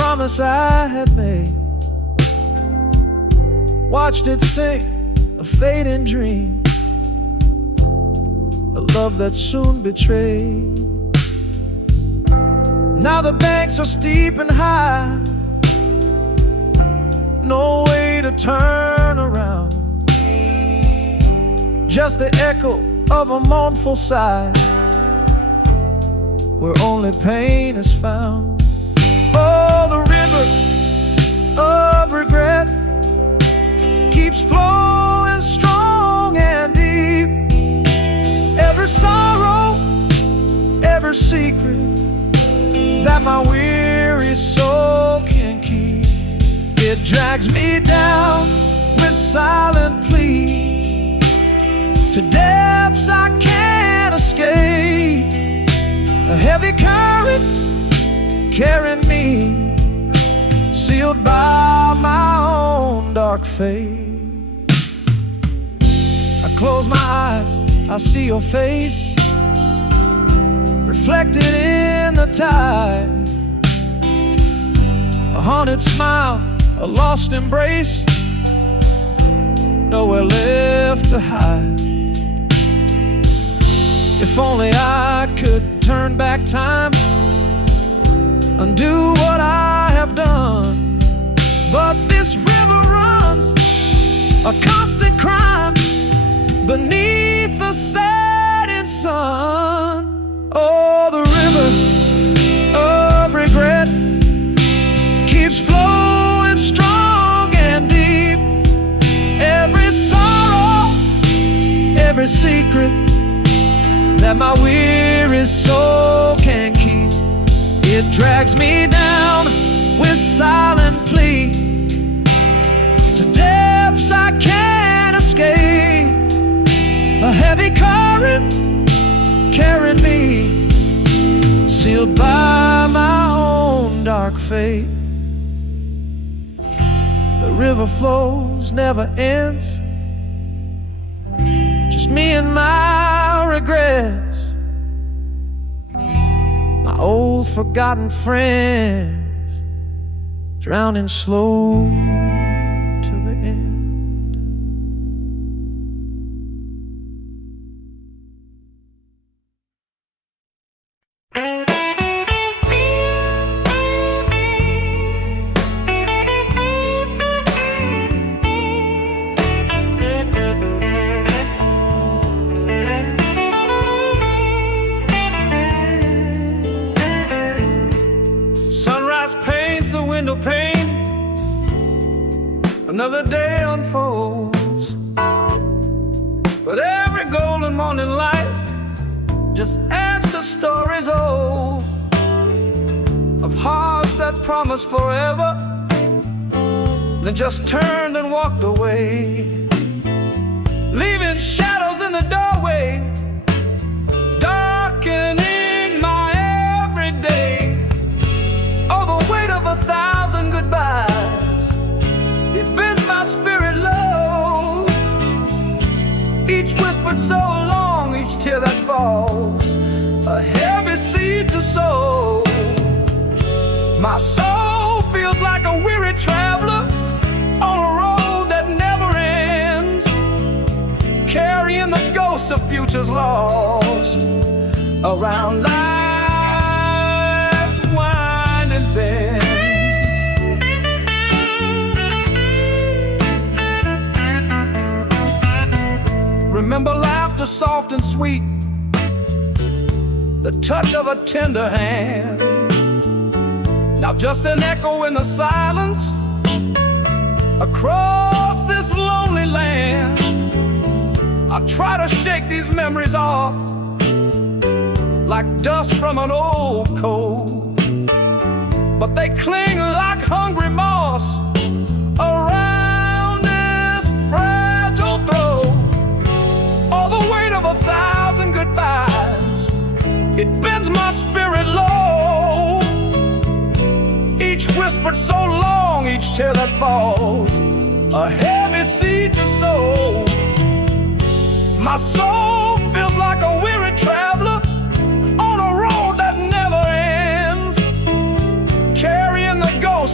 promise I had made. Watched it sink, a fading dream, a love that soon betrayed. Now the banks are steep and high, no way to turn around, just the echo of a mournful sigh, where only pain is found. Oh, the river of regret keeps flowing strong and deep. Every sorrow, every secret that my weary soul can keep, it drags me down with silent plea to depths I can't escape. A heavy current carrying me, sealed by my own dark fate. I close my eyes, I see your face reflected in the tide. A haunted smile, a lost embrace, nowhere left to hide. If only I could turn back time, undo what I have done. But this river runs a constant crime beneath the setting sun. Oh, the river of regret keeps flowing strong and deep. Every sorrow, every secret that my weary soul can keep, it drags me down with silent plea to depths I can't escape. A heavy current carrying me, sealed by my own dark fate. The river flows, never ends, just me and my regrets, my old forgotten friends, drowning slow to the end. Window pane, another day unfolds, but every golden morning light just adds to stories old of hearts that promised forever, then just turned and walked away, leaving shadows in the doorway, darkening my everyday. Oh, the weight of 1,000 goodbyes, it bends my spirit low. Each whispered so long, each tear that falls, a heavy seed to sow. My soul feels like a weary traveler on a road that never ends, carrying the ghosts of futures lost around life's winding bends. Remember laughter soft and sweet, the touch of a tender hand. Now just an echo in the silence across this lonely land. I try to shake these memories off like dust from an old coat, but they cling like hungry moss around this fragile throat. All the weight of 1,000 goodbyes, it bends my spirit low. Each whispered so long, each tear that falls, a heavy seed to sow. My soul feels like a weary traveler on a road that never ends, carrying the ghost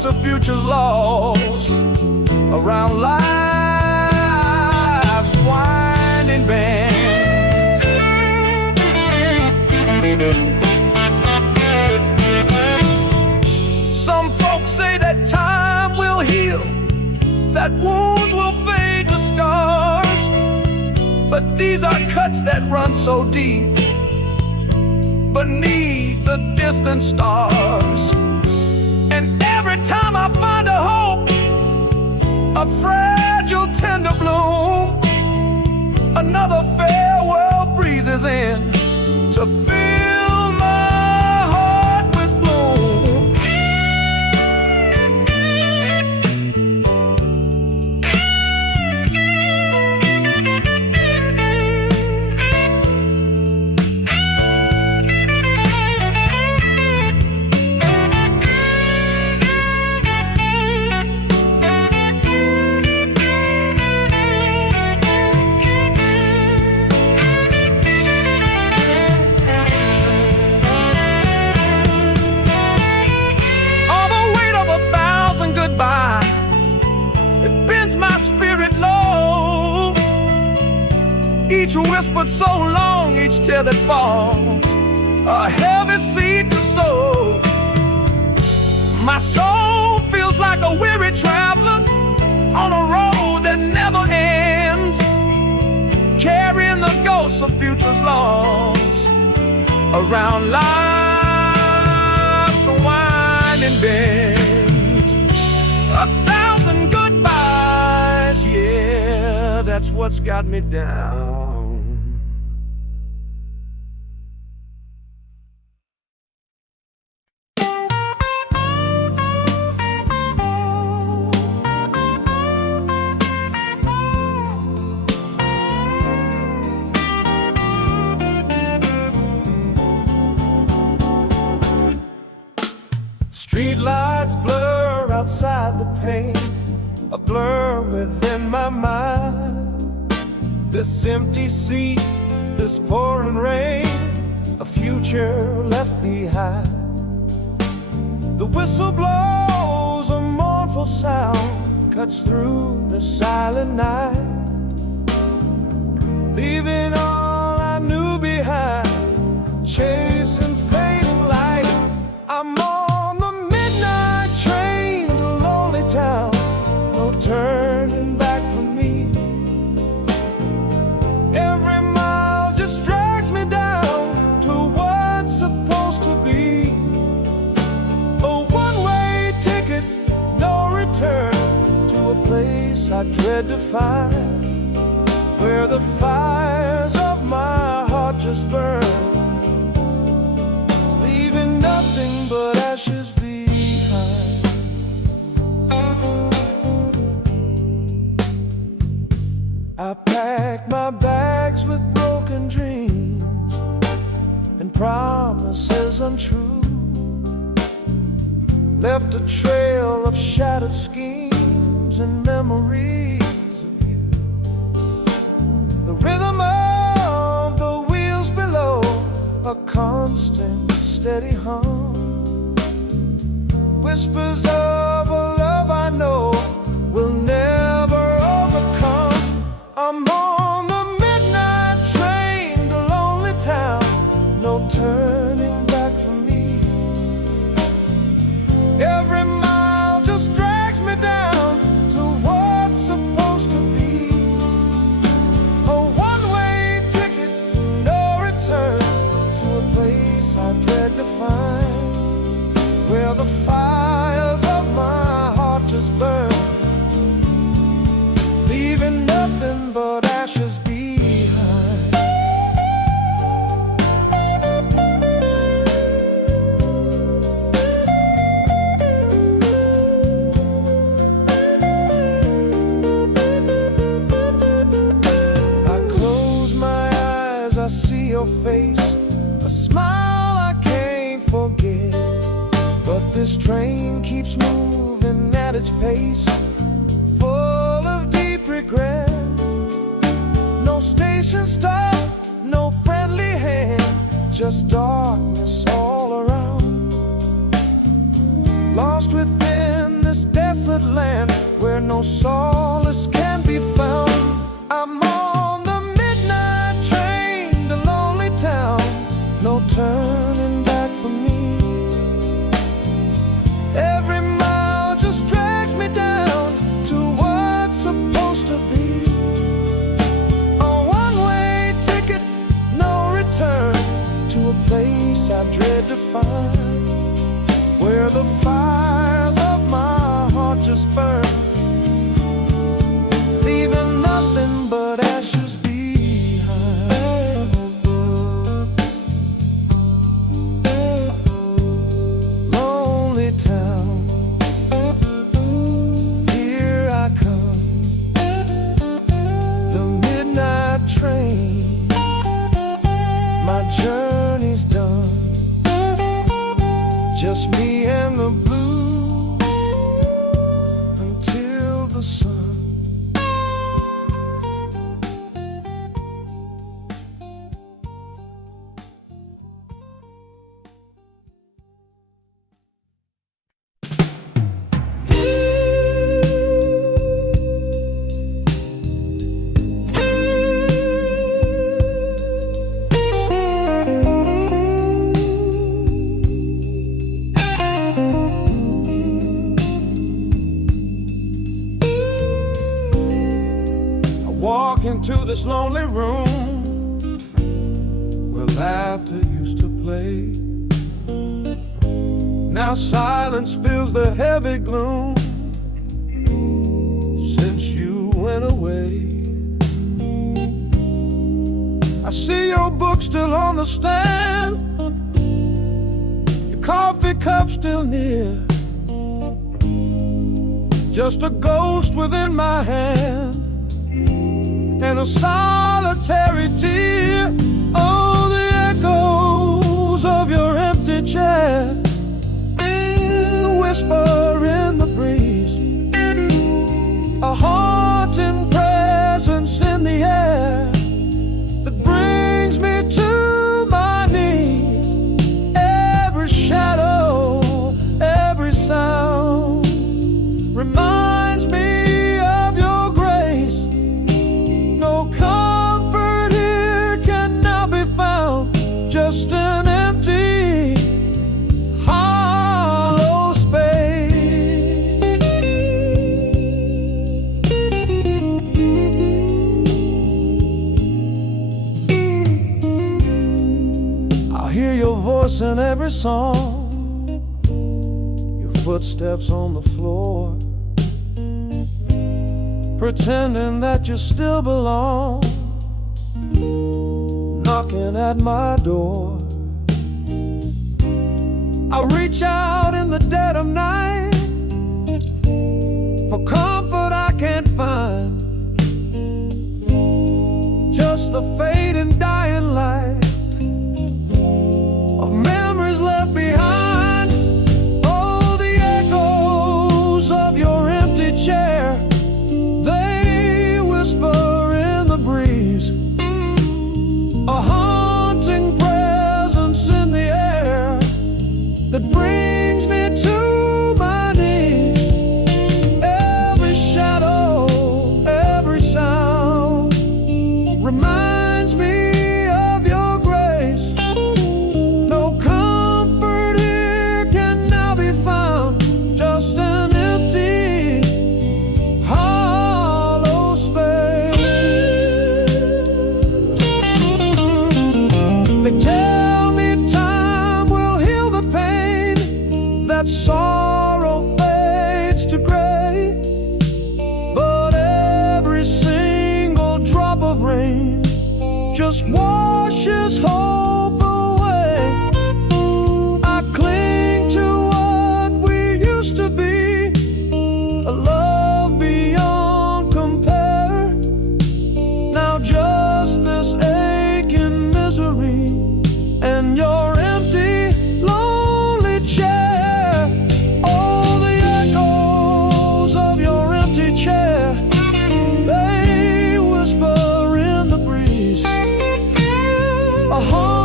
ghosts of futures lost around life's winding bends. Some folks say that time will heal, that wounds will fade to scars, but these are cuts that run so deep beneath the distant stars. And every time I find a hope, a fragile tender bloom, another farewell breezes in to fill my heart with gloom. It bends my spirit low. Each whispered so long, each tear that falls, a heavy seed to sow. My soul feels like a weary traveler on a road that never ends, carrying the ghosts of futures lost around life's winding bend. 1,000 goodbyes, yeah, that's what's got me down. Street lights blur outside the pane, a blur within my mind. This empty seat, this pouring rain, a future left behind. The whistle blows, a mournful sound cuts through the silent night, leaving all I knew behind, chasing fading light. I'm on the midnight train to lonely town, no turning back for me. Every mile just drags me down to what's supposed to be. A one-way ticket, no return, to a place I dread to find, where the fires of my heart just burn, leaving nothing but ashes behind. I packed my bags with broken dreams and promises untrue, left a trail of shattered schemes and memories of you. The rhythm of the wheels below, a constant steady hum, whispers of a love I know will never overcome. I'm on the midnight train to lonely town, no turning back for me. Every mile just drags me down to what's supposed to be. A one-way ticket, no return, to a place I dread to find, where the fires of my heart just burn, leaving nothing but ashes behind. I close my eyes, I see your face, a smile I can't forget. But this train keeps moving at its pace, full of deep regret. No station stop, no friendly hand, just darkness all around, lost within this desolate land where no solace can be found. I'm on the midnight train to lonely town, no turning back for me. Every mile just drags me down to what's supposed to be. A one-way ticket, no return, to a place I dread to find, where the fires of my heart just burn, leaving nothing but ashes behind. Lonely town, here I come, the midnight train, my journey's done. Just me and the blues until the sun. Walk into this lonely room where laughter used to play. Now silence fills the heavy gloom since you went away. I see your book still on the stand, your coffee cup still near, just a ghost within my hand and a solitary tear. Oh, the echoes of your empty chair, the whisper in the breeze, a haunting presence in the air that brings me to my knees. Every shadow, every sound reminds me of your grace. No comfort here can now be found, just an empty, hollow space. I hear your voice in every song, your footsteps on the floor, pretending that you still belong, knocking at my door. I reach out in the dead of night for comfort I can't find, just the fading dying light of memories left behind. Oh, the echoes of your empty chair, they whisper in the breeze, a haunting presence in the air that brings me to my knees. Every shadow, every sound reminds me of your grace. No comfort here can now be found, just an empty, hollow space. They tell me time will heal the pain, that sorrow fades to gray, but every single drop of rain just washes hope away. I cling to what we used to be, a love beyond compare. Now just this aching misery and your empty, lonely chair. Oh, the echoes of your empty chair, they whisper in the breeze, a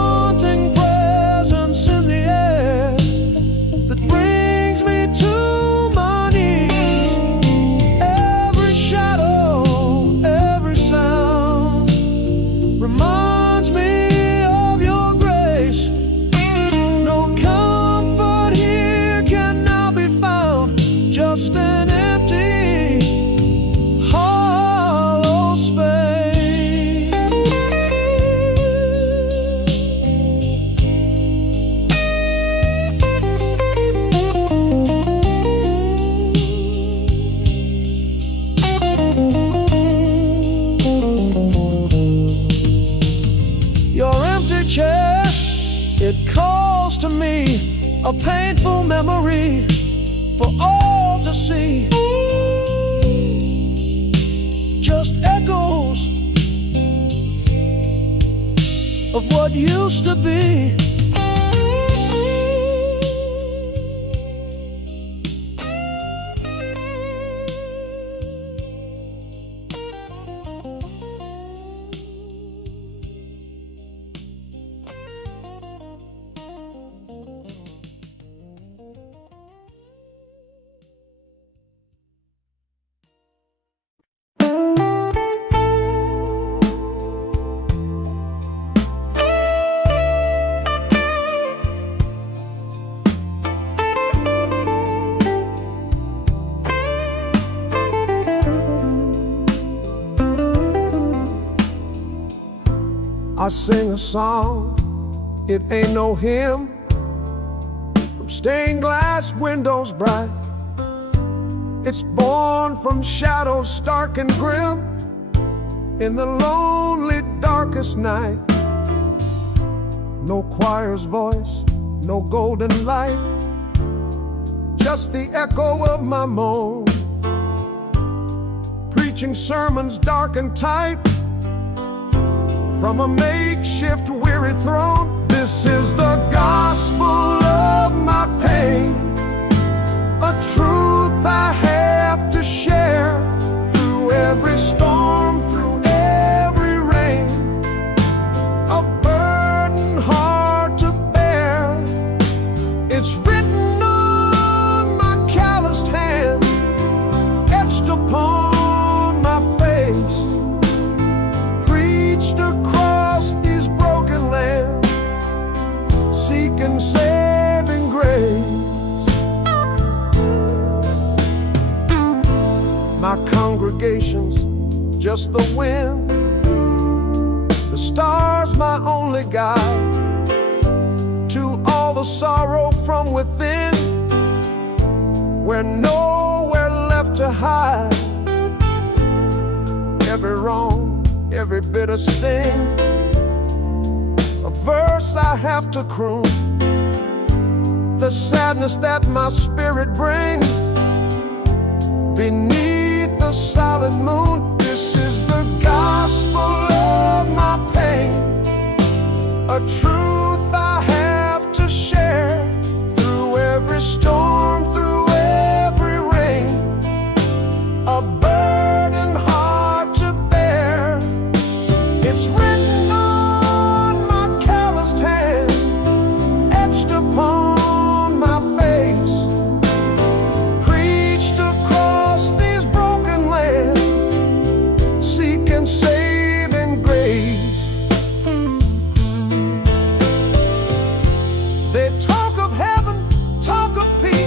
a painful memory for all to see. Just echoes of what used to be. I sing a song, it ain't no hymn, from stained glass windows bright. It's born from shadows stark and grim, in the lonely darkest night. No choir's voice, no golden light, just the echo of my moan, preaching sermons dark and tight from a makeshift weary throne. This is the gospel of my pain, a truth I have to share through every storm, through every rain, a burden hard to bear. It's written on my calloused hands, etched upon my face, preached across these broken lands, seeking saving grace. My congregation's just the wind, the stars my only guide to all the sorrow from within, we're nowhere left to hide. Every wrong, every bitter sting, a verse I have to croon, the sadness that my spirit brings beneath the silent moon. This is the gospel of my pain, a truth I have to share through every storm, through every rain, a burden hard to bear. It's written on my calloused hand, etched upon my face, preached across these broken lands, seeking saving grace. They talk of heaven, talk of peace,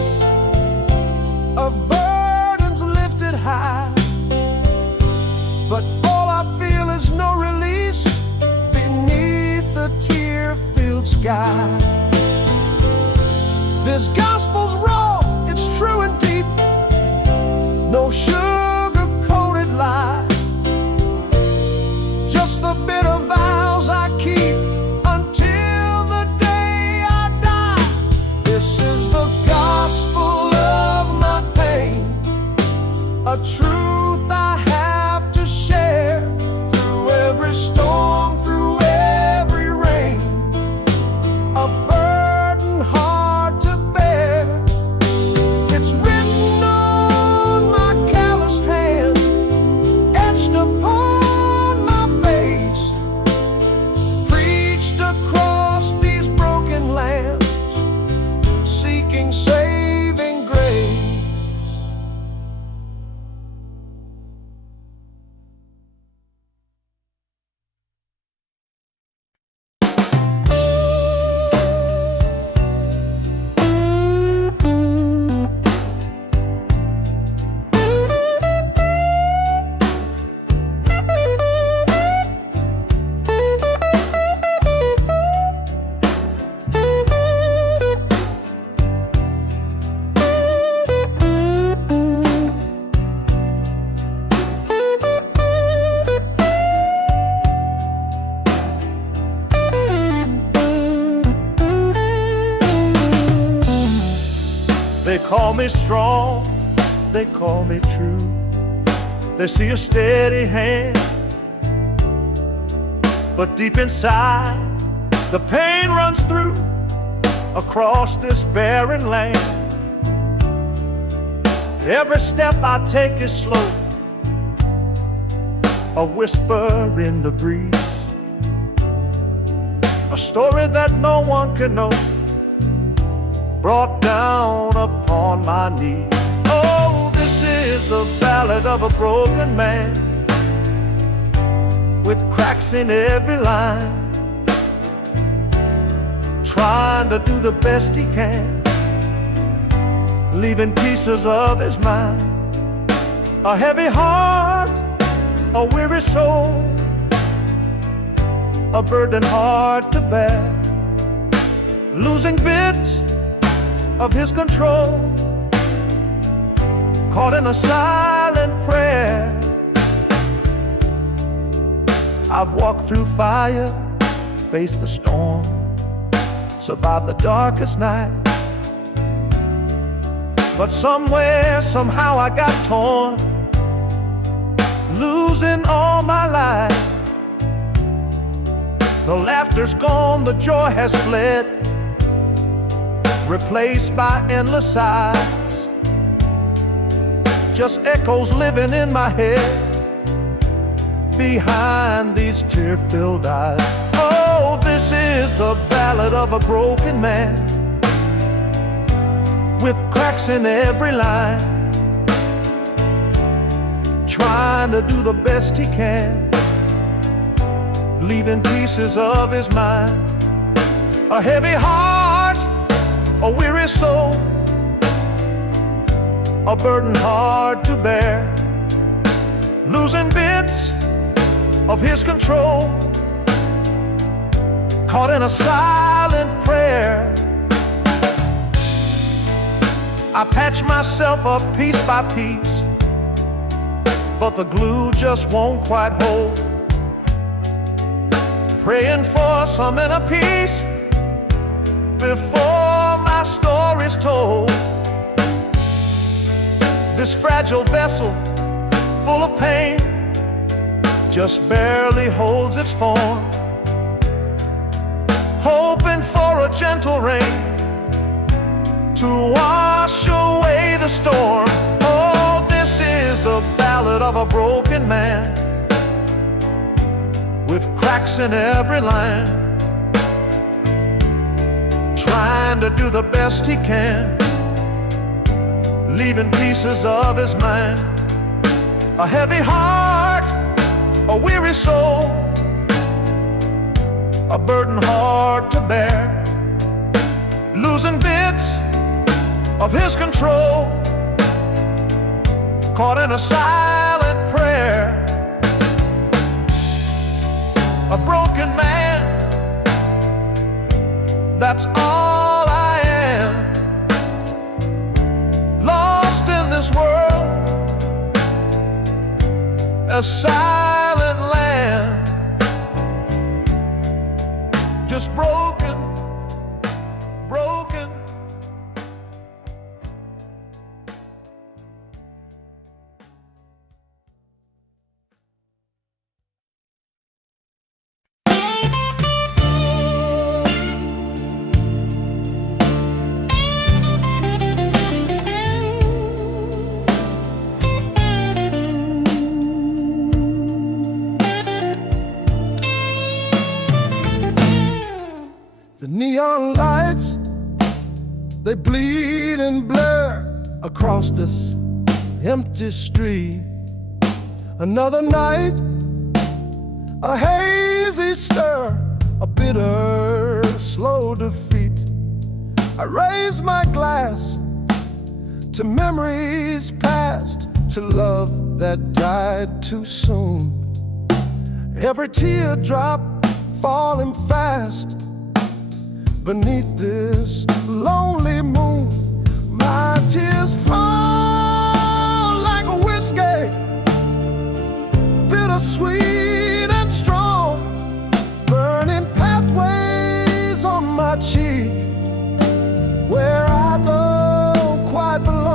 call me strong, they call me true. They see a steady hand, but deep inside the pain runs through across this barren land. Every step I take is slow, a whisper in the breeze, a story that no one can know, brought down upon my knees. Oh, this is the ballad of a broken man, with cracks in every line, trying to do the best he can, leaving pieces of his mind. A heavy heart, a weary soul, a burden hard to bear, losing bits of his control, caught in a silent prayer. I've walked through fire, faced the storm, survived the darkest night, but somewhere, somehow I got torn, losing all my life. The laughter's gone, the joy has fled, replaced by endless sighs, just echoes living in my head behind these tear-filled eyes. Oh, this is the ballad of a broken man, with cracks in every line, trying to do the best he can, leaving pieces of his mind. A heavy heart, a weary soul, a burden hard to bear, losing bits of his control, caught in a silent prayer. I patch myself up piece by piece, but the glue just won't quite hold, praying for some inner peace before my story's told. This fragile vessel, full of pain, just barely holds its form, hoping for a gentle rain to wash away the storm. Oh, this is the ballad of a broken man, with cracks in every line, trying to do the best he can, leaving pieces of his mind. A heavy heart, a weary soul, a burden hard to bear, losing bits of his control, caught in a silent prayer. A broken man, that's all I am, lost in this world, a silent land, just broken, broken. The neon lights, they bleed and blur across this empty street. Another night, a hazy stir, a bitter, slow defeat. I raise my glass to memories past, to love that died too soon. Every teardrop falling fast beneath this lonely moon. My tears fall like a whiskey, bittersweet and strong, burning pathways on my cheek, where I don't quite belong.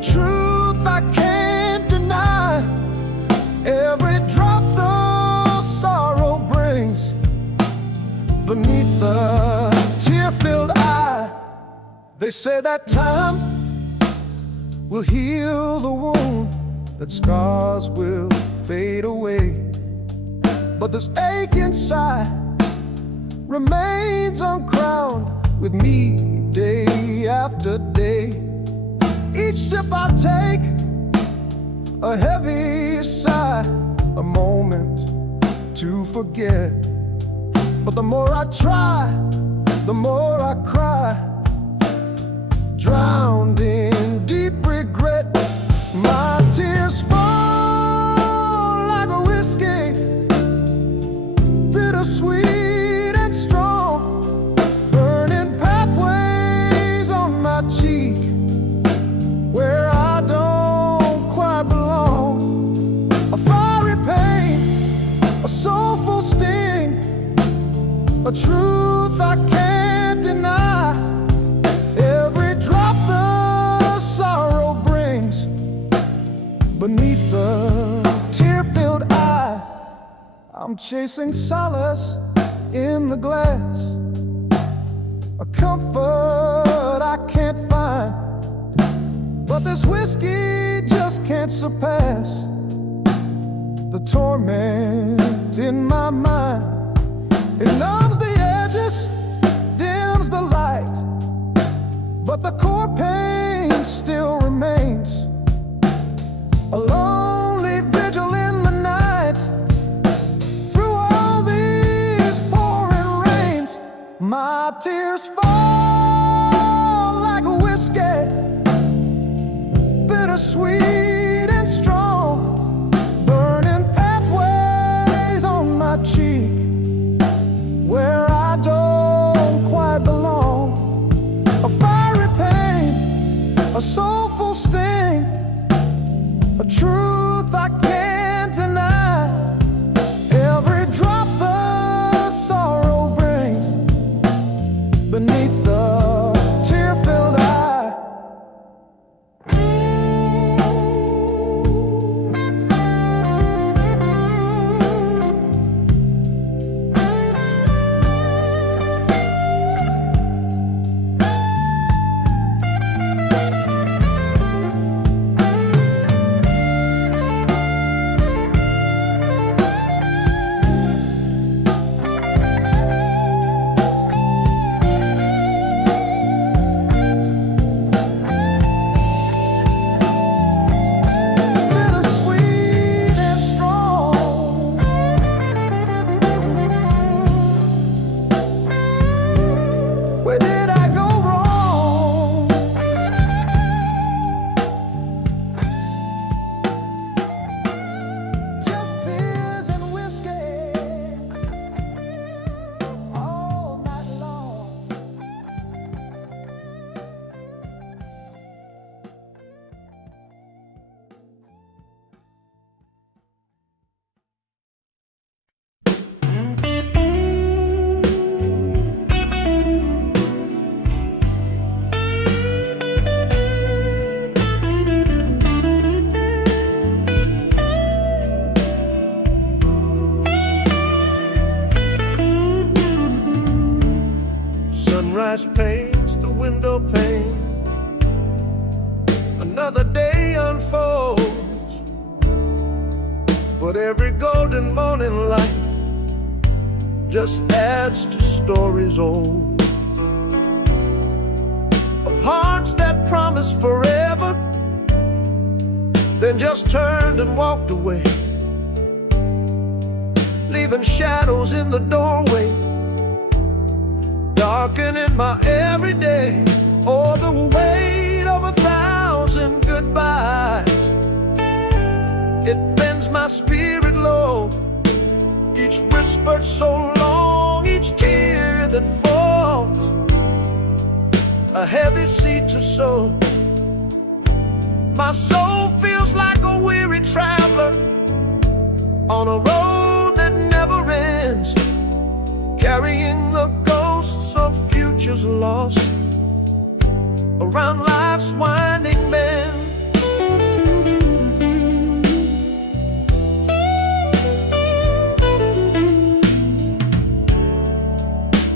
truth I can't deny. Every drop the sorrow brings beneath the tear-filled eye. They say that time will heal the wound, that scars will fade away, but this ache inside remains uncrowned with me day after day. Each sip I take, a heavy sigh, a moment to forget. But the more I try, the more I cry, drowned in deep regret. My tears fall like a whiskey, bittersweet and strong, burning pathways on my cheek where I don't quite belong. A fiery pain, a soulful sting, a truth I can't deny. Every drop the sorrow brings beneath the tear-filled eye. I'm chasing solace in the glass, a comfort I can't find, but this whiskey just can't surpass the torment in my mind. It numbs the edges, dims the light, but the core pain still remains. A lonely vigil in the night, through all these pouring rains. My tears fall like a whiskey, bittersweet and strong, burning pathways on my cheek where I don't quite belong. A fiery pain, a soulful sting, a truth I can't deny. Every drop the sorrow brings beneath the tear-filled eye. Where did I go wrong? Just tears and whiskey all night long. Sunrise paints the window pane, another day unfolds, but every golden morning light just adds to stories old, of hearts that promised forever, then just turned and walked away, leaving shadows in the doorway, darkening my everyday. Oh, the weight of 1,000 goodbyes, it bends my spirit low. Each whispered so long, each tear that falls, a heavy seed to sow. My soul feels like a weary traveler on a road that never ends, carrying the ghosts of futures lost around life's winding bend.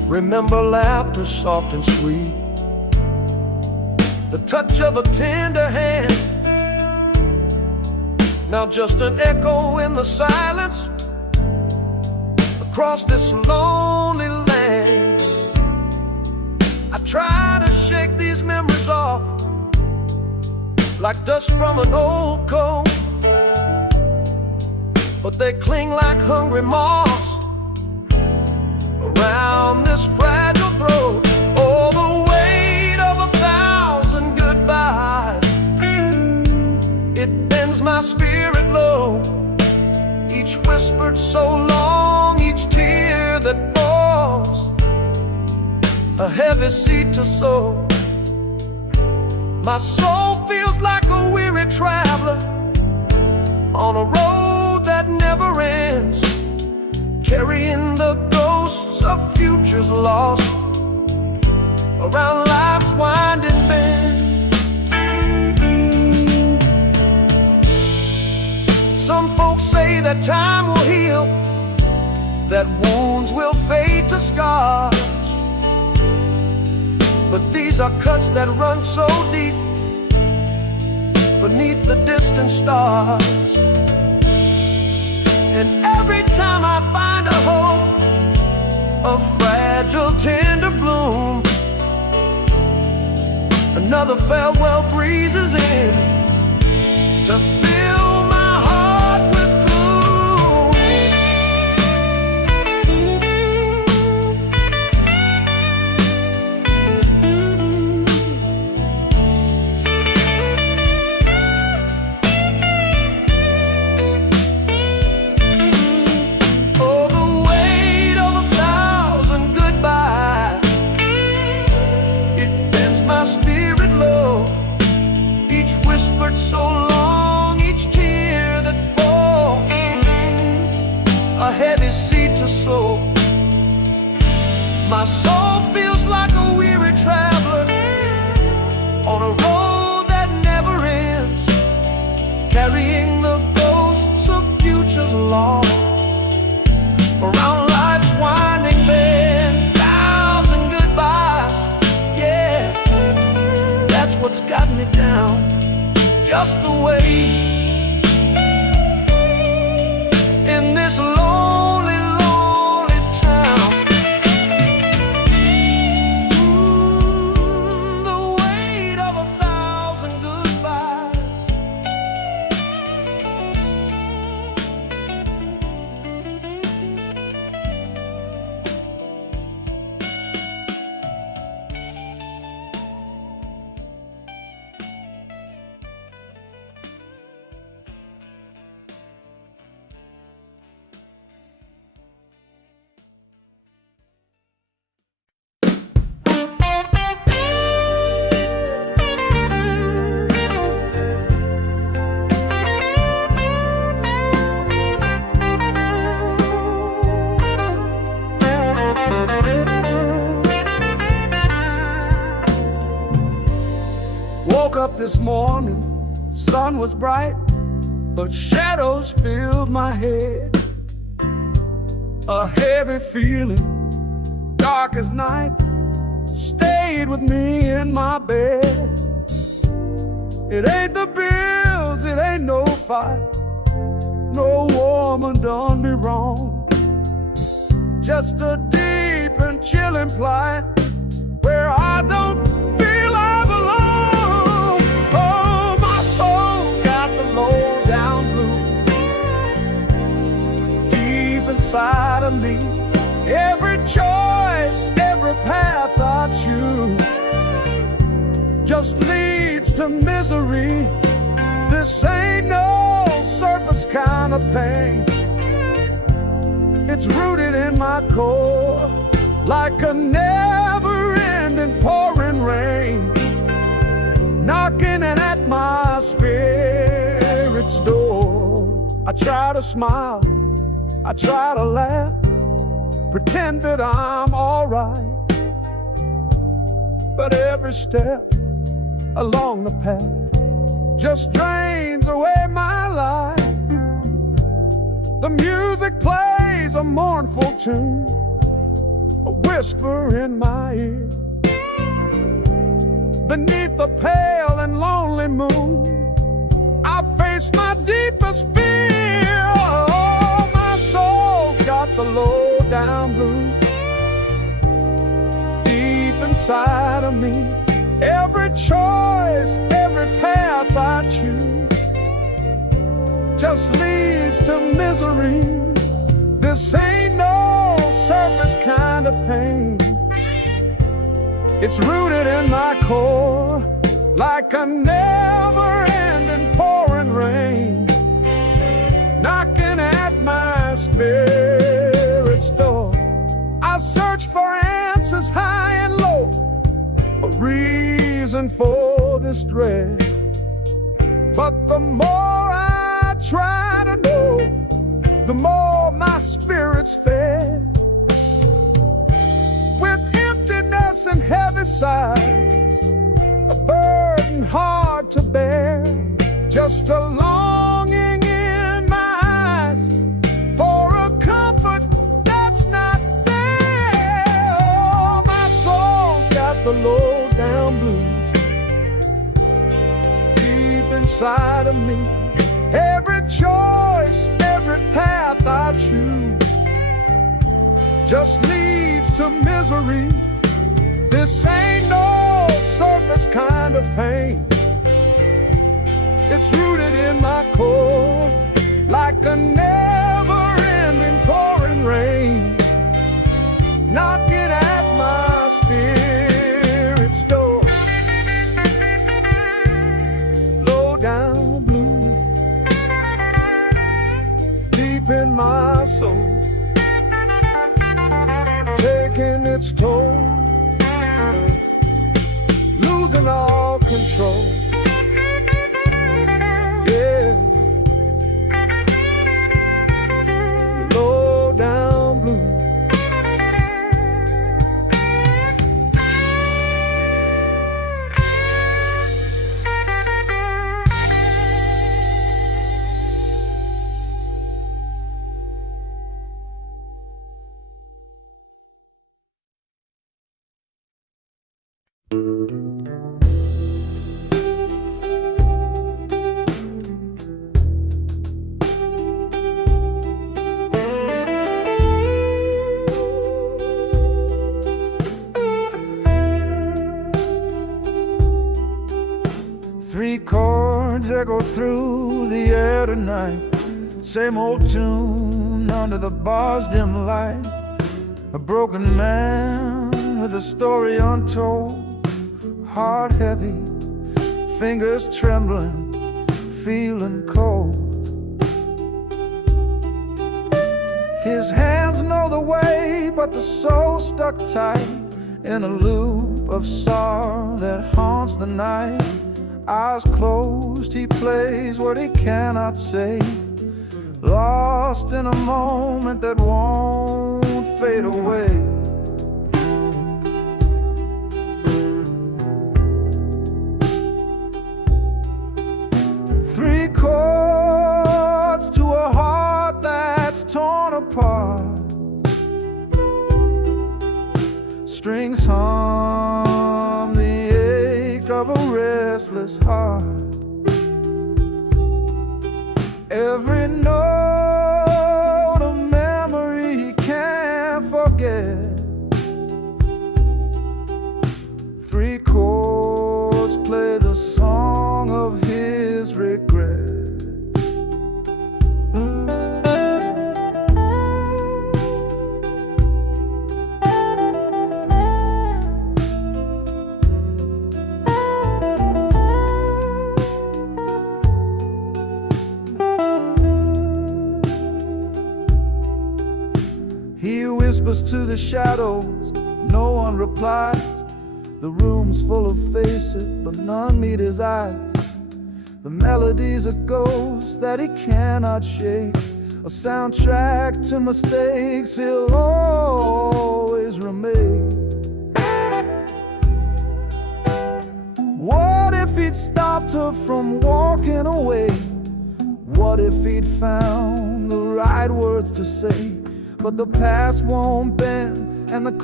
Remember laughter soft and sweet, the touch of a tender hand. Now just an echo in the silence across this lonely land. I try to shake these memories off like dust from an old coat, but they cling like hungry moths around this fragile throat. Oh, the weight of 1,000 goodbyes, it bends my spirit low. Each whispered so long, each tear that falls, a heavy seed to sow. My soul feels like a weary traveler on a road that never ends, carrying the ghosts of futures lost around life's winding bend. Some folks say that time will heal, that wounds will fade to scars, but these are cuts that run so deep beneath the distant stars. And every time I find a hope, a fragile tender bloom, another farewell breezes in to fill my heart with so long, each tear that falls, a heavy seed to sow. My soul feels like a weary traveler on a road that never ends, carrying the ghosts of futures lost around life's winding bend. 1,000 goodbyes, yeah, that's what's got me down. Just the way in this lonely, lonely town. The weight of 1,000 goodbyes. Woke up this morning, sun was bright, but shadows filled my head. A heavy feeling, dark as night, stayed with me in my bed. It ain't the bills, it ain't no fight, no woman done me wrong. Just a deep and chilling plight where I don't feel I belong. Oh, my soul's got the low down blues deep inside of me. Every choice, every path I choose just leads to misery. This ain't no surface kind of pain. It's rooted in my core like a never-ending pouring rain, knocking in at my spirit's door. I try to smile, I try to laugh, pretend that I'm alright, but every step along the path just drains away my life. The music plays a mournful tune, a whisper in my ear. Beneath the pale and lonely moon, I face my deepest fear. Oh, my soul's got the low down blues deep inside of me. Every choice, every path I choose just leads to misery. This ain't no surface kind of pain. It's rooted in my core, like a never-ending pouring rain, knocking at my spirit's door. I search for answers high and low, a reason for this dread. But the more I try to know, the more my spirit's fed. With emptiness and heavy sighs, a burden hard to bear, just a longing in my eyes for a comfort that's not there. Oh, my soul's got the low down blues deep inside of me. Every choice, every path I choose just leads to misery. This ain't no surface kind of pain. It's rooted in my core, like a never-ending pouring rain, knocking at my spirit's door. Low down blue, deep in my soul, taking its toll, losing all control. Yeah, low down blue. Three chords echo through the air tonight, same old tune under the bar's dim light. A broken man with a story untold, heart heavy, fingers trembling, feeling cold. His hands know the way, but the soul stuck tight in a loop of sorrow that haunts the night. Eyes closed, he plays what he cannot say, lost in a moment that won't fade away. Three chords to a heart that's torn apart, strings hum the ache of a restless heart. Every note a memory he can't forget. Three chords play the song of his regret. He whispers to the shadows, no one replies. The room's full of faces, but none meet his eyes. The melody's a ghost that he cannot shake, a soundtrack to mistakes he'll always remake. What if he'd stopped her from walking away? What if he'd found the right words to say? But the past won't bend and the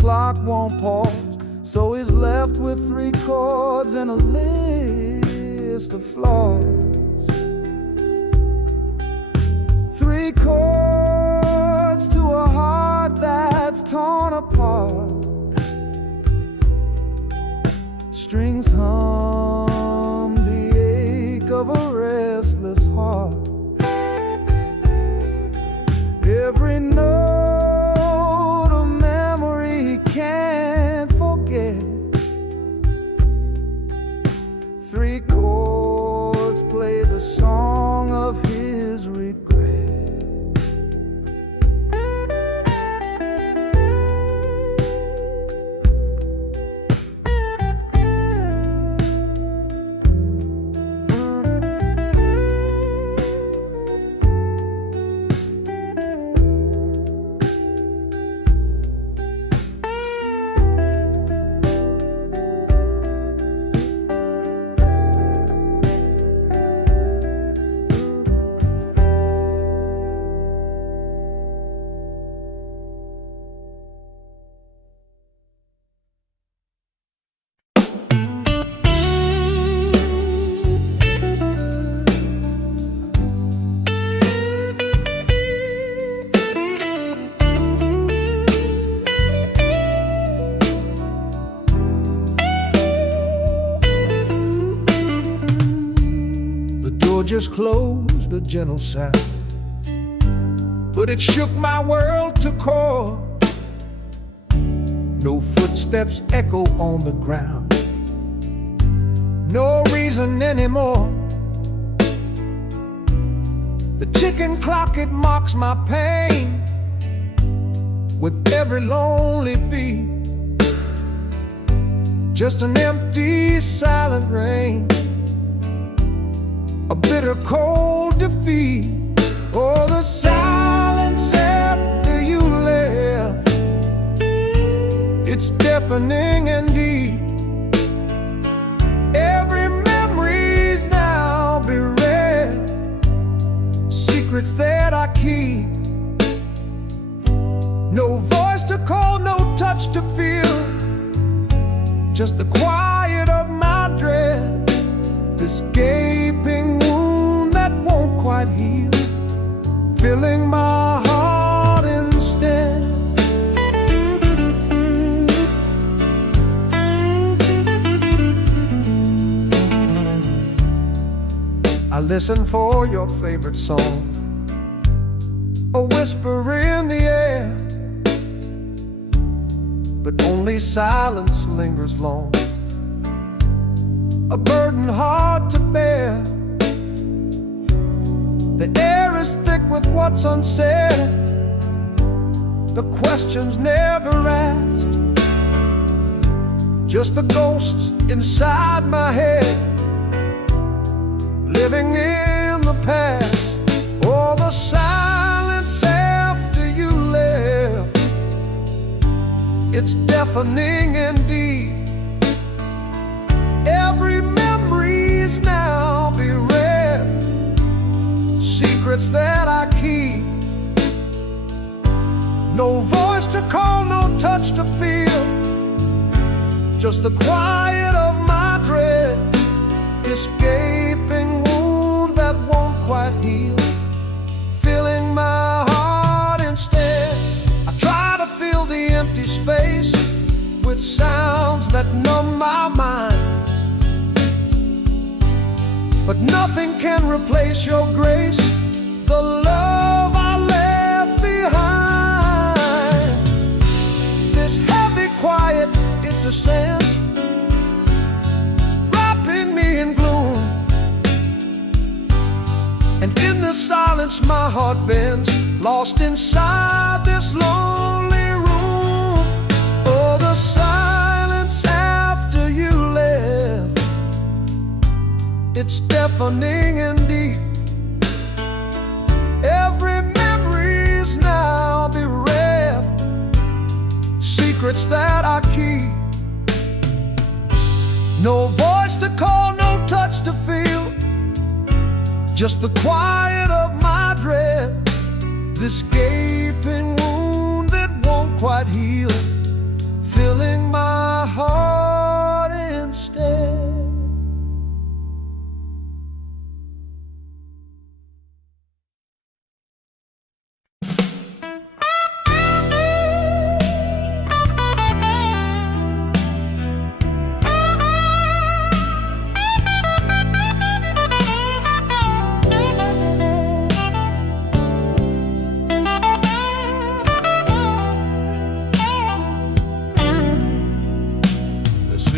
clock won't pause, so he's left with 3 chords and a list of flaws. 3 chords to a heart that's torn apart. Strings hum the ache of a restless heart. Every note a memory he can't forget. 3 chords play the song of his regret. Just closed, a gentle sound, but it shook my world to core. No footsteps echo on the ground, no reason anymore. The ticking clock, it mocks my pain with every lonely beat. Just an empty, silent rain, a bitter cold defeat. Oh, the silence after you left, it's deafening and deep. Every memory's now bereft, secrets that I keep. No voice to call, no touch to feel, just the quiet of my dread. This gaping wound that won't quite heal, filling my heart instead. I listen for your favorite song, a whisper in the air, but only silence lingers long, a burden hard to bear. The air is thick with what's unsaid, the questions never asked, just the ghosts inside my head, living in the past. Oh, the silence after you left, it's deafening and deep. Every memory's now bereft, secrets that I keep. No voice to call, no touch to feel, just the quiet of my dread. This gaping wound that won't quite heal, filling my heart instead. I try to fill the empty space with sounds that numb my mind, but nothing can replace your grace, the love I left behind. This heavy quiet, it descends, wrapping me in gloom, and in the silence my heart bends, lost inside this lonely room. Oh, the silence after you left, it's deafening and deep. Every memory's now bereft, secrets that I keep. No voice to call, no touch to feel, just the quiet of my dread. This gaping wound that won't quite heal,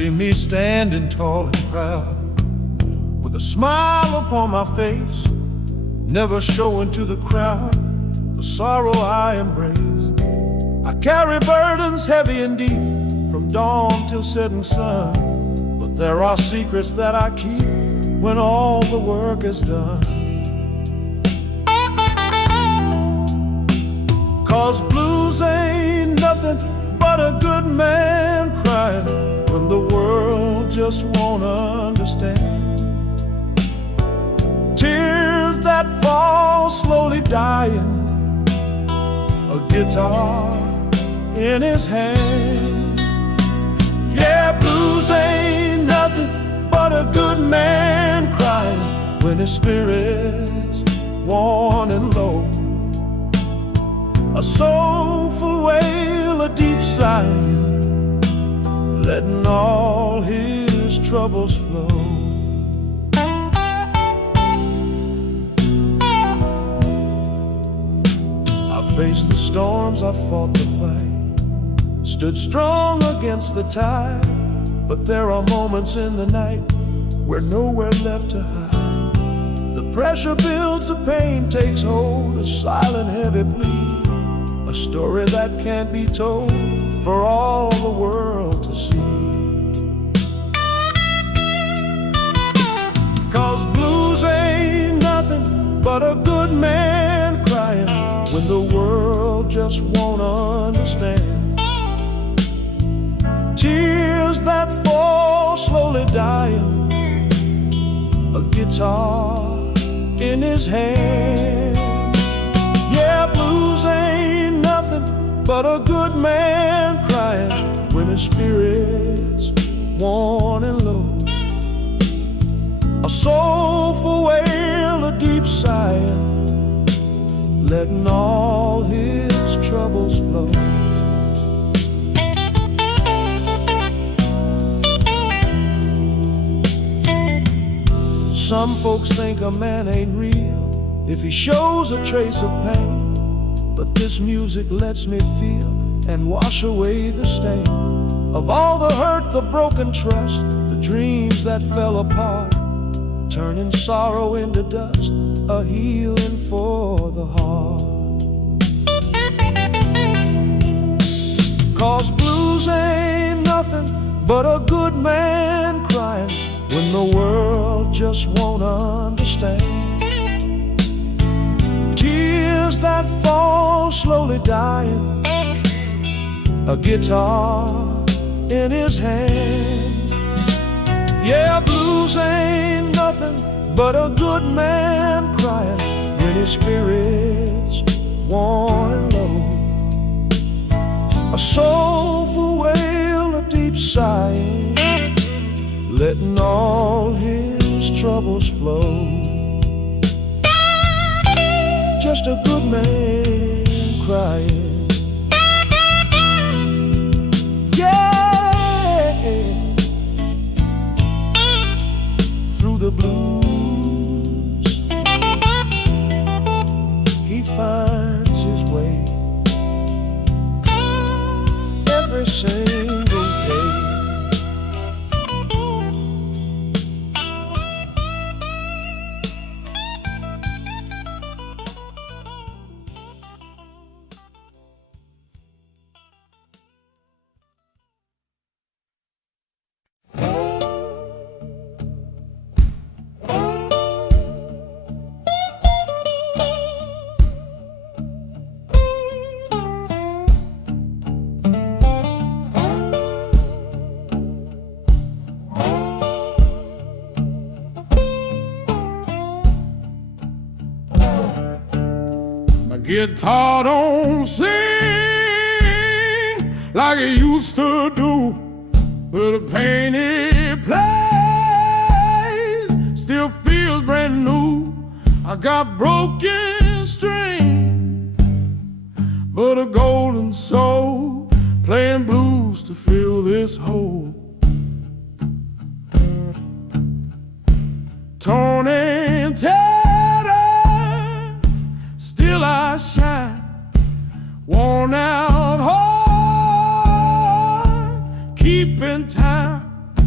see me standing tall and proud, with a smile upon my face, never showing to the crowd the sorrow I embrace. I carry burdens heavy and deep, from dawn till setting sun, but there are secrets that I keep when all the work is done. 'Cause blues ain't nothing but a good man crying when the world just won't understand. Tears that fall slowly dying, a guitar in his hand. Yeah, blues ain't nothing but a good man crying when his spirit's worn and low. A soulful wail, a deep sigh, letting all his troubles flow. I faced the storms, I fought the fight, stood strong against the tide, but there are moments in the night where nowhere left to hide. The pressure builds, the pain takes hold, a silent heavy plea, a story that can't be told for all the world to see. 'Cause blues ain't nothing but a good man crying when the world just won't understand. Tears that fall slowly dying, a guitar in his hand. Yeah, blues ain't nothing but a good man crying when his spirit's worn and low. A soulful wail, a deep sigh, letting all his troubles flow. Some folks think a man ain't real if he shows a trace of pain, but this music lets me feel and wash away the stain of all the hurt, the broken trust, the dreams that fell apart, turning sorrow into dust, a healing for the heart. 'Cause blues ain't nothing but a good man crying when the world just won't understand. Tears that fall slowly dying, a guitar in his hand. Yeah, blues ain't nothing but a good man crying when his spirit's worn and low. A soulful wail, a deep sigh, letting all his troubles flow. Just a good man crying. Yeah, through the blues he finds his way every single day. Guitar don't sing like it used to do, but the pain it plays still feels brand new. I got broken string, but a golden soul playing blues to fill this hole. Torn and tattered, still I shine, worn out heart, keeping time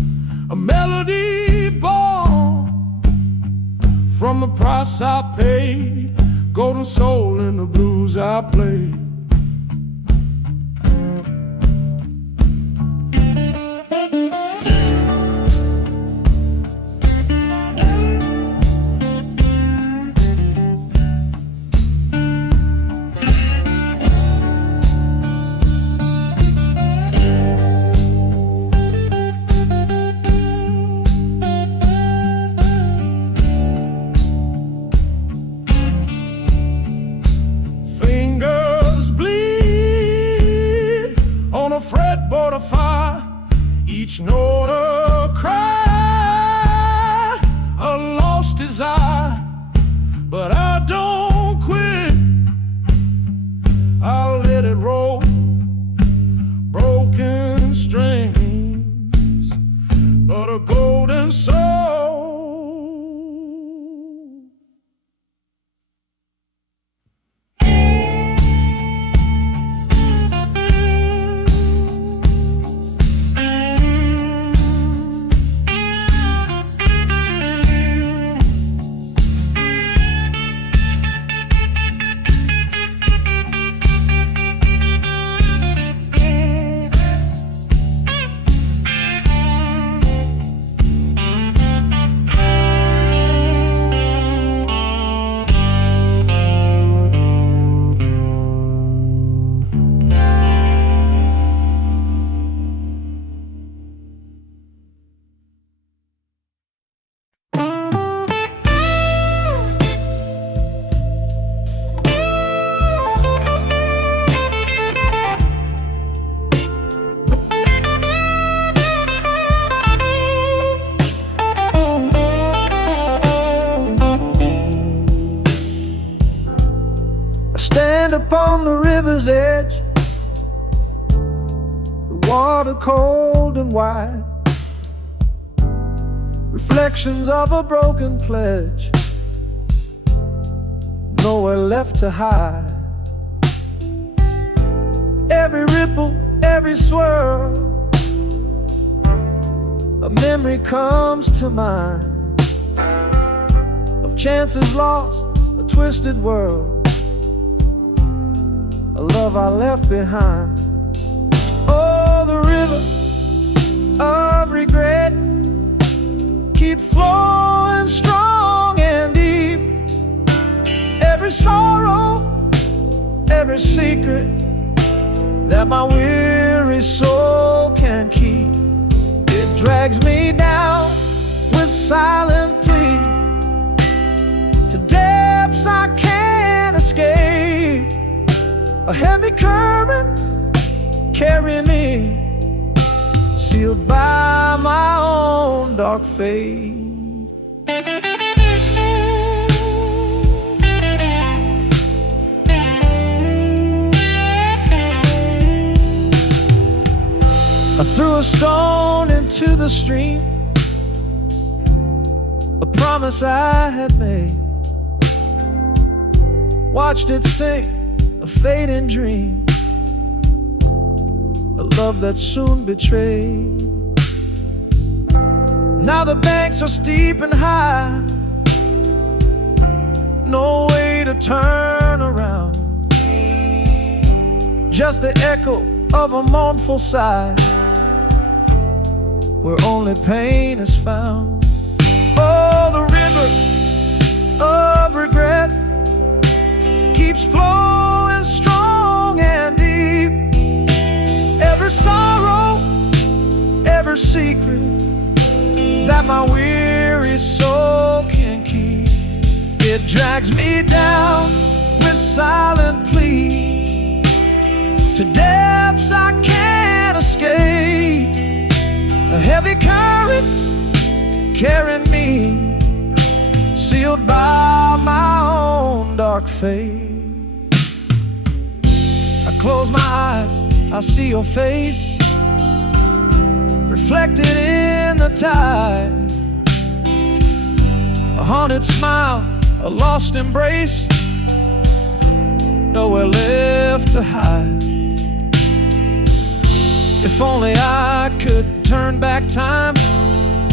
a melody born from the price I paid, golden soul in the blues I played. Fretboard of fire, each note a cry, a lost desire, but I don't quit. I'll let it roll, broken strings, but a golden soul. Stand upon the river's edge, the water cold and wide, reflections of a broken pledge, nowhere left to hide. Every ripple, every swirl, a memory comes to mind of chances lost, a twisted world, a love I left behind. Oh, the river of regret keeps flowing strong and deep. Every sorrow, every secret that my weary soul can keep, it drags me down with silent plea to depths I can't escape. A heavy current carrying me, sealed by my own dark fate. I threw a stone into the stream, a promise I had made, watched it sink, a fading dream, a love that soon betrayed. Now the banks are steep and high, no way to turn around, just the echo of a mournful sigh, where only pain is found. Oh, the river of regret keeps flowing strong and deep. Every sorrow, every secret that my weary soul can keep, it drags me down with silent plea to depths I can't escape. A heavy current carrying me, sealed by my own dark fate. I close my eyes, I see your face reflected in the tide, a haunted smile, a lost embrace, nowhere left to hide. If only I could turn back time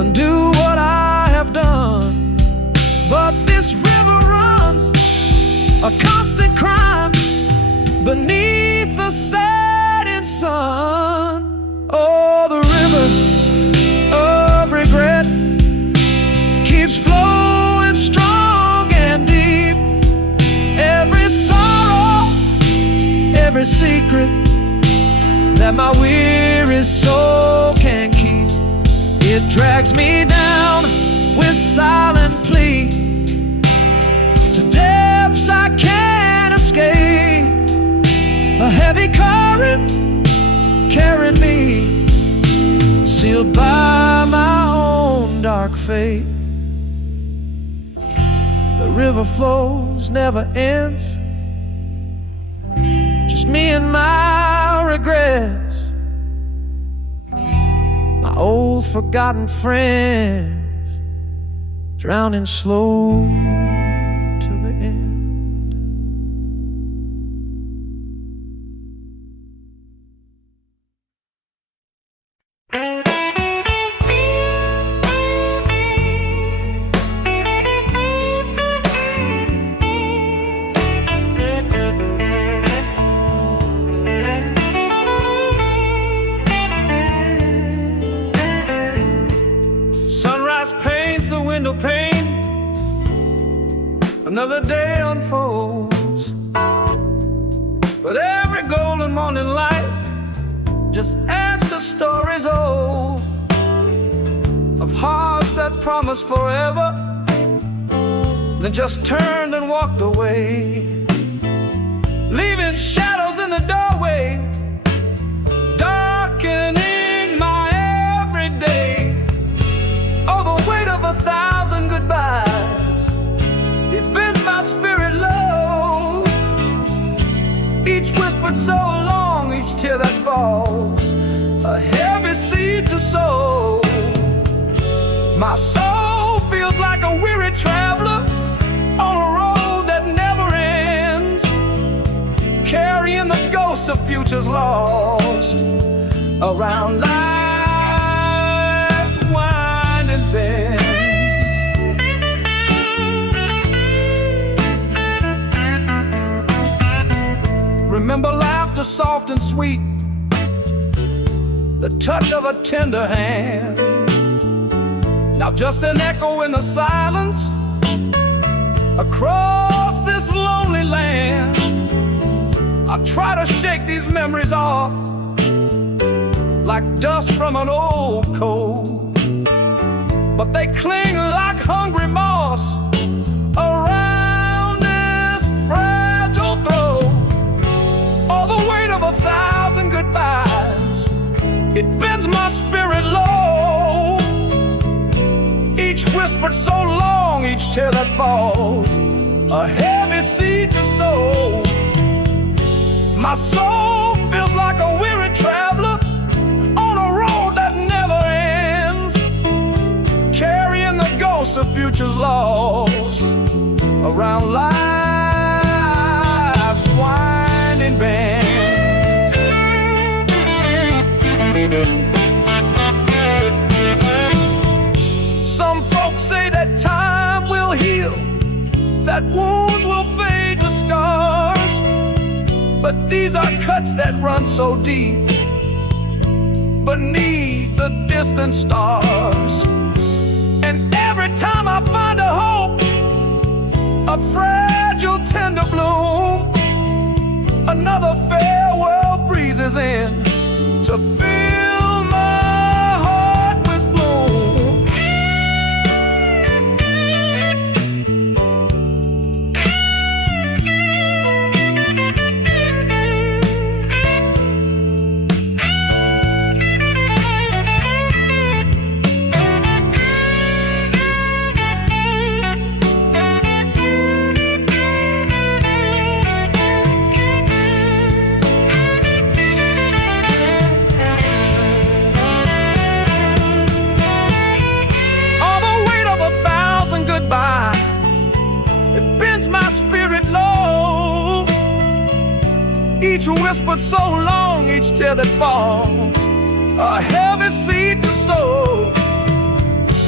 undo what I have done. But this river runs a constant crime beneath the setting sun. Oh, the river of regret keeps flowing strong and deep. Every sorrow, every secret that my weary soul can keep, it drags me down with silent plea to depths I can't escape. A heavy current carrying me, sealed by my own dark fate. The river flows, never ends, just me and my regrets, my old forgotten friends, drowning slow to the end. Sunrise paints the window pane, another day unfolds. But every golden morning light just adds to stories old, of hearts that promised forever, then just turned and walked away, leaving shadows in the doorway, darkening my everyday. Oh, the weight of 1,000 goodbyes, it bends my spirit low. Each whispered so long, each tear that falls, a heavy seed to sow. My soul feels like a weary traveler on a road that never ends, carrying the ghosts of futures lost around life's winding bends. Remember laughter soft and sweet, the touch of a tender hand. Now just an echo in the silence across this lonely land. I try to shake these memories off like dust from an old coat, but they cling like hungry moss around this fragile throat. Oh, the weight of 1,000 goodbyes, it bends my spirit low. Each whispered so long, each tear that falls, a heavy seed to sow. My soul feels like a weary traveler on a road that never ends, carrying the ghosts of futures lost around life's winding bends. Some folks say that time will heal, that wounds will fade to scars, but these are cuts that run so deep beneath the distant stars. And every time I find a hope, a fragile tender bloom, another farewell breezes in to fill my heart with gloom. It bends my spirit low. Each whispered so long, each tear that falls, a heavy seed to sow.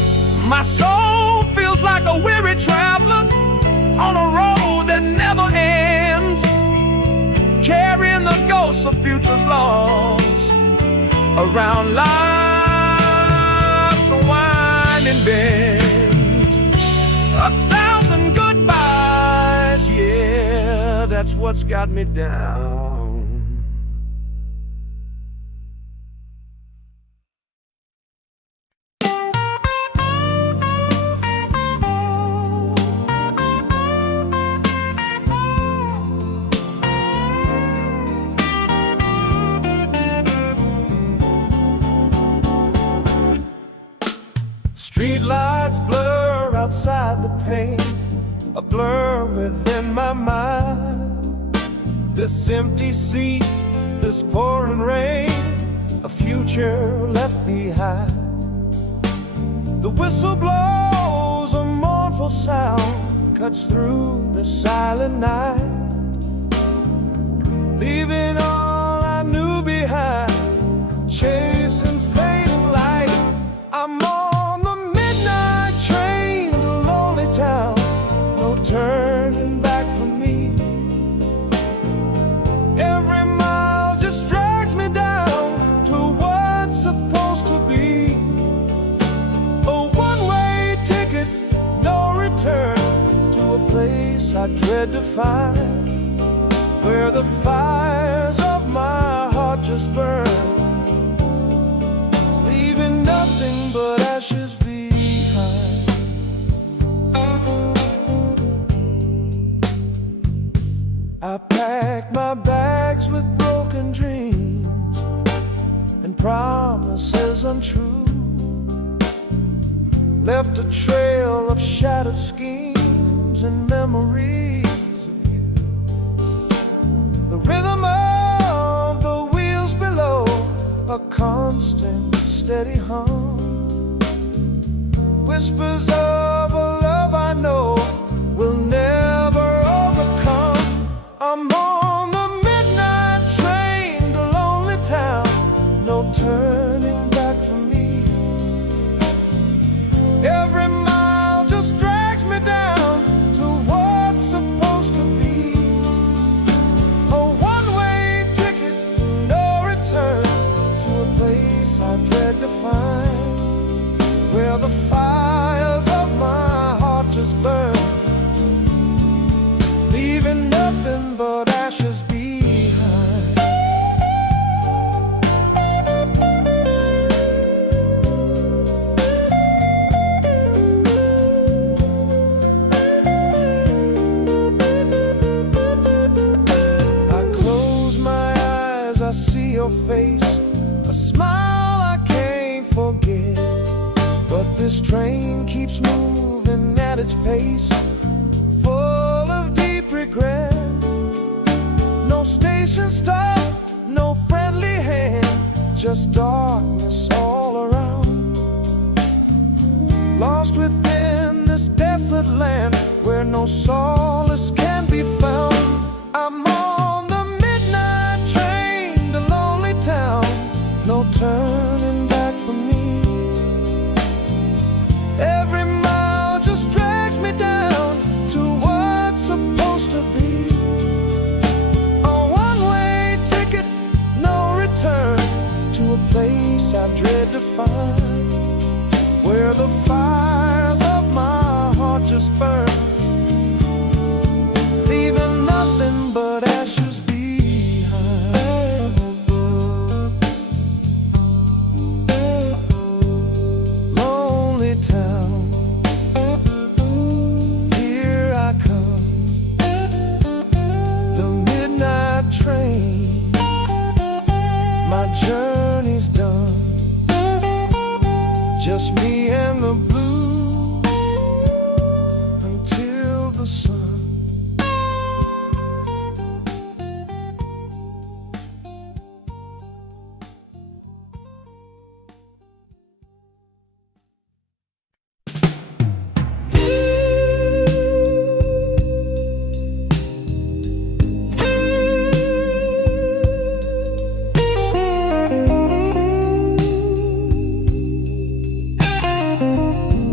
My soul feels like a weary traveler on a road that never ends, carrying the ghosts of futures lost around life's winding bends. 1,000 goodbyes, yeah, that's what's got me down. Street lights blur outside the pane, a blur within my mind. This empty sea, this pouring rain, a future left behind. The whistle blows, a mournful sound cuts through the silent night, leaving all I knew behind, chasing fading light. I'm on the midnight train to lonely town, no turning back for me. Every mile just drags me down to what's supposed to be. A one-way ticket, no return, to a place I dread to find, where the fires of my heart just burn, leaving nothing but ashes behind. I packed my bags with broken dreams and promises untrue, left a trail of shattered schemes and memories of you. The rhythm of the wheels below, a constant steady hum, whispers of a love I know will never overcome. I'm on the midnight train to lonely town, no turning back for me. Every mile just drags me down to what's supposed to be. A one-way ticket, no return, to a place I dread to find, where the fires of my heart just burn, leaving nothing but ashes behind. I close my eyes, I see your face, a smile I can't forget. But this train keeps moving at its pace, full of deep regret. No station stop, no friendly hand, just darkness all around. Lost within this desolate land, where no solace can be found. I'm on the midnight train to lonely town, no turning back for me. Every mile just drags me down to what's supposed to be. A one-way ticket, no return, to a place I dread to find, where the fires of my heart just burn, leaving nothing but ashes behind. Lonely town, here I come, the midnight train, my journey's done, just me and the blues until the sun.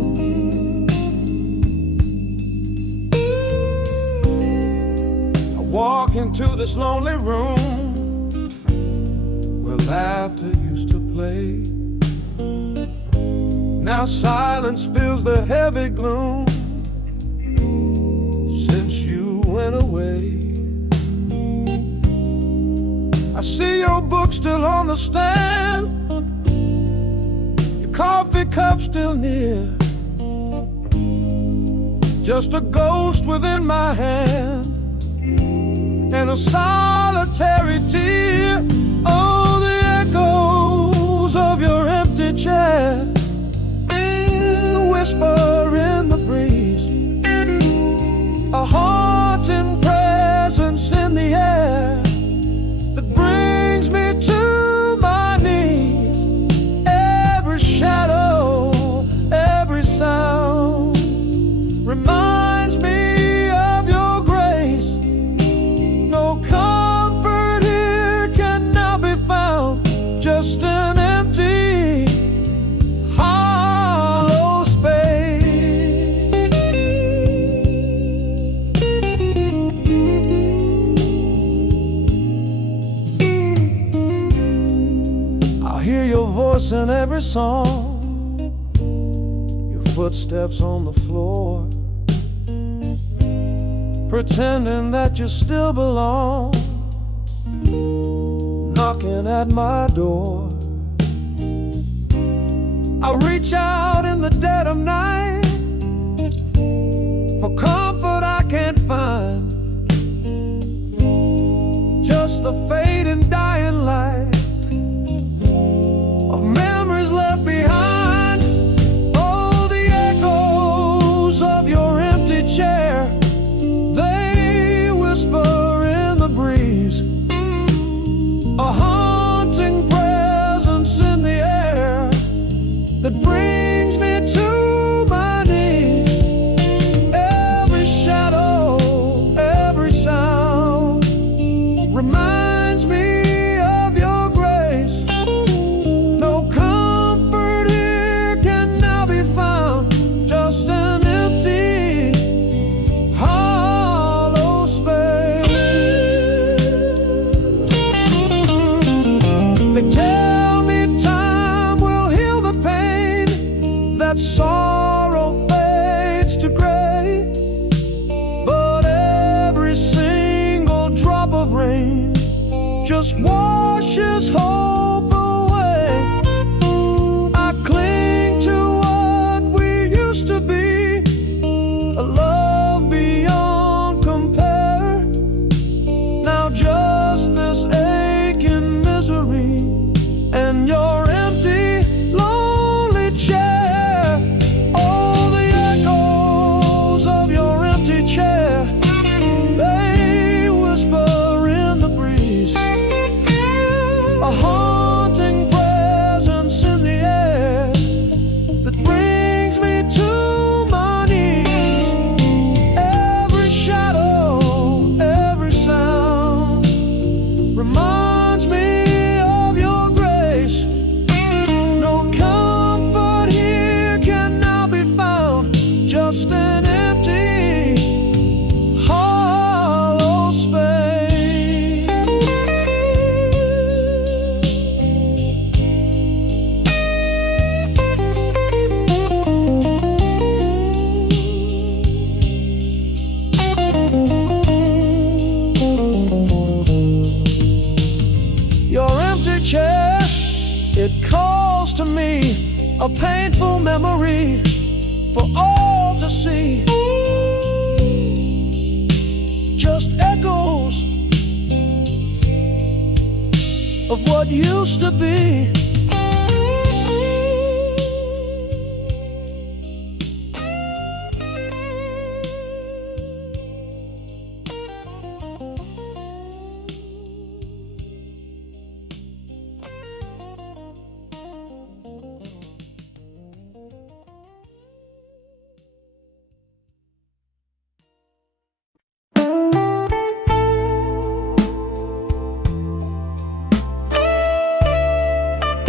into this lonely room where laughter used to play. Now silence fills the heavy gloom since you went away. I see your book still on the stand, your coffee cup still near, just a ghost within my hand and a solitary tear. Oh, the echoes of your empty chair, the whisper in the breeze, a haunting presence in the air that brings me to my knees. Every shadow, every sound reminds me of your grace. No comfort here can now be found, just an empty, hollow space. I hear your voice in every song, your footsteps on the floor, pretending that you still belong, knocking at my door. I reach out in the dead of night for comfort I can't find, just the fading dying light of memories left behind. Oh, the echoes of your empty chair, they whisper in the breeze, a haunting presence in the air that brings me to my knees. Every shadow, every sound reminds me of your grace. No comfort here can now be found, just an empty, hollow space. They tell me time will heal the pain, that sorrow fades to gray, but every single drop of rain just washes hope away. I cling to what we used to be, a love beyond compare. Now just this aching misery and your empty, lonely chair. Oh, the echoes of your empty chair, they whisper in the breeze, a haunting presence in the air that brings me to my knees. Every shadow, every sound reminds me of your grace. No comfort here can now be found, just an empty, hollow space. Your empty chair, it calls to me, a painful memory for all to see. Just echoes of what used to be.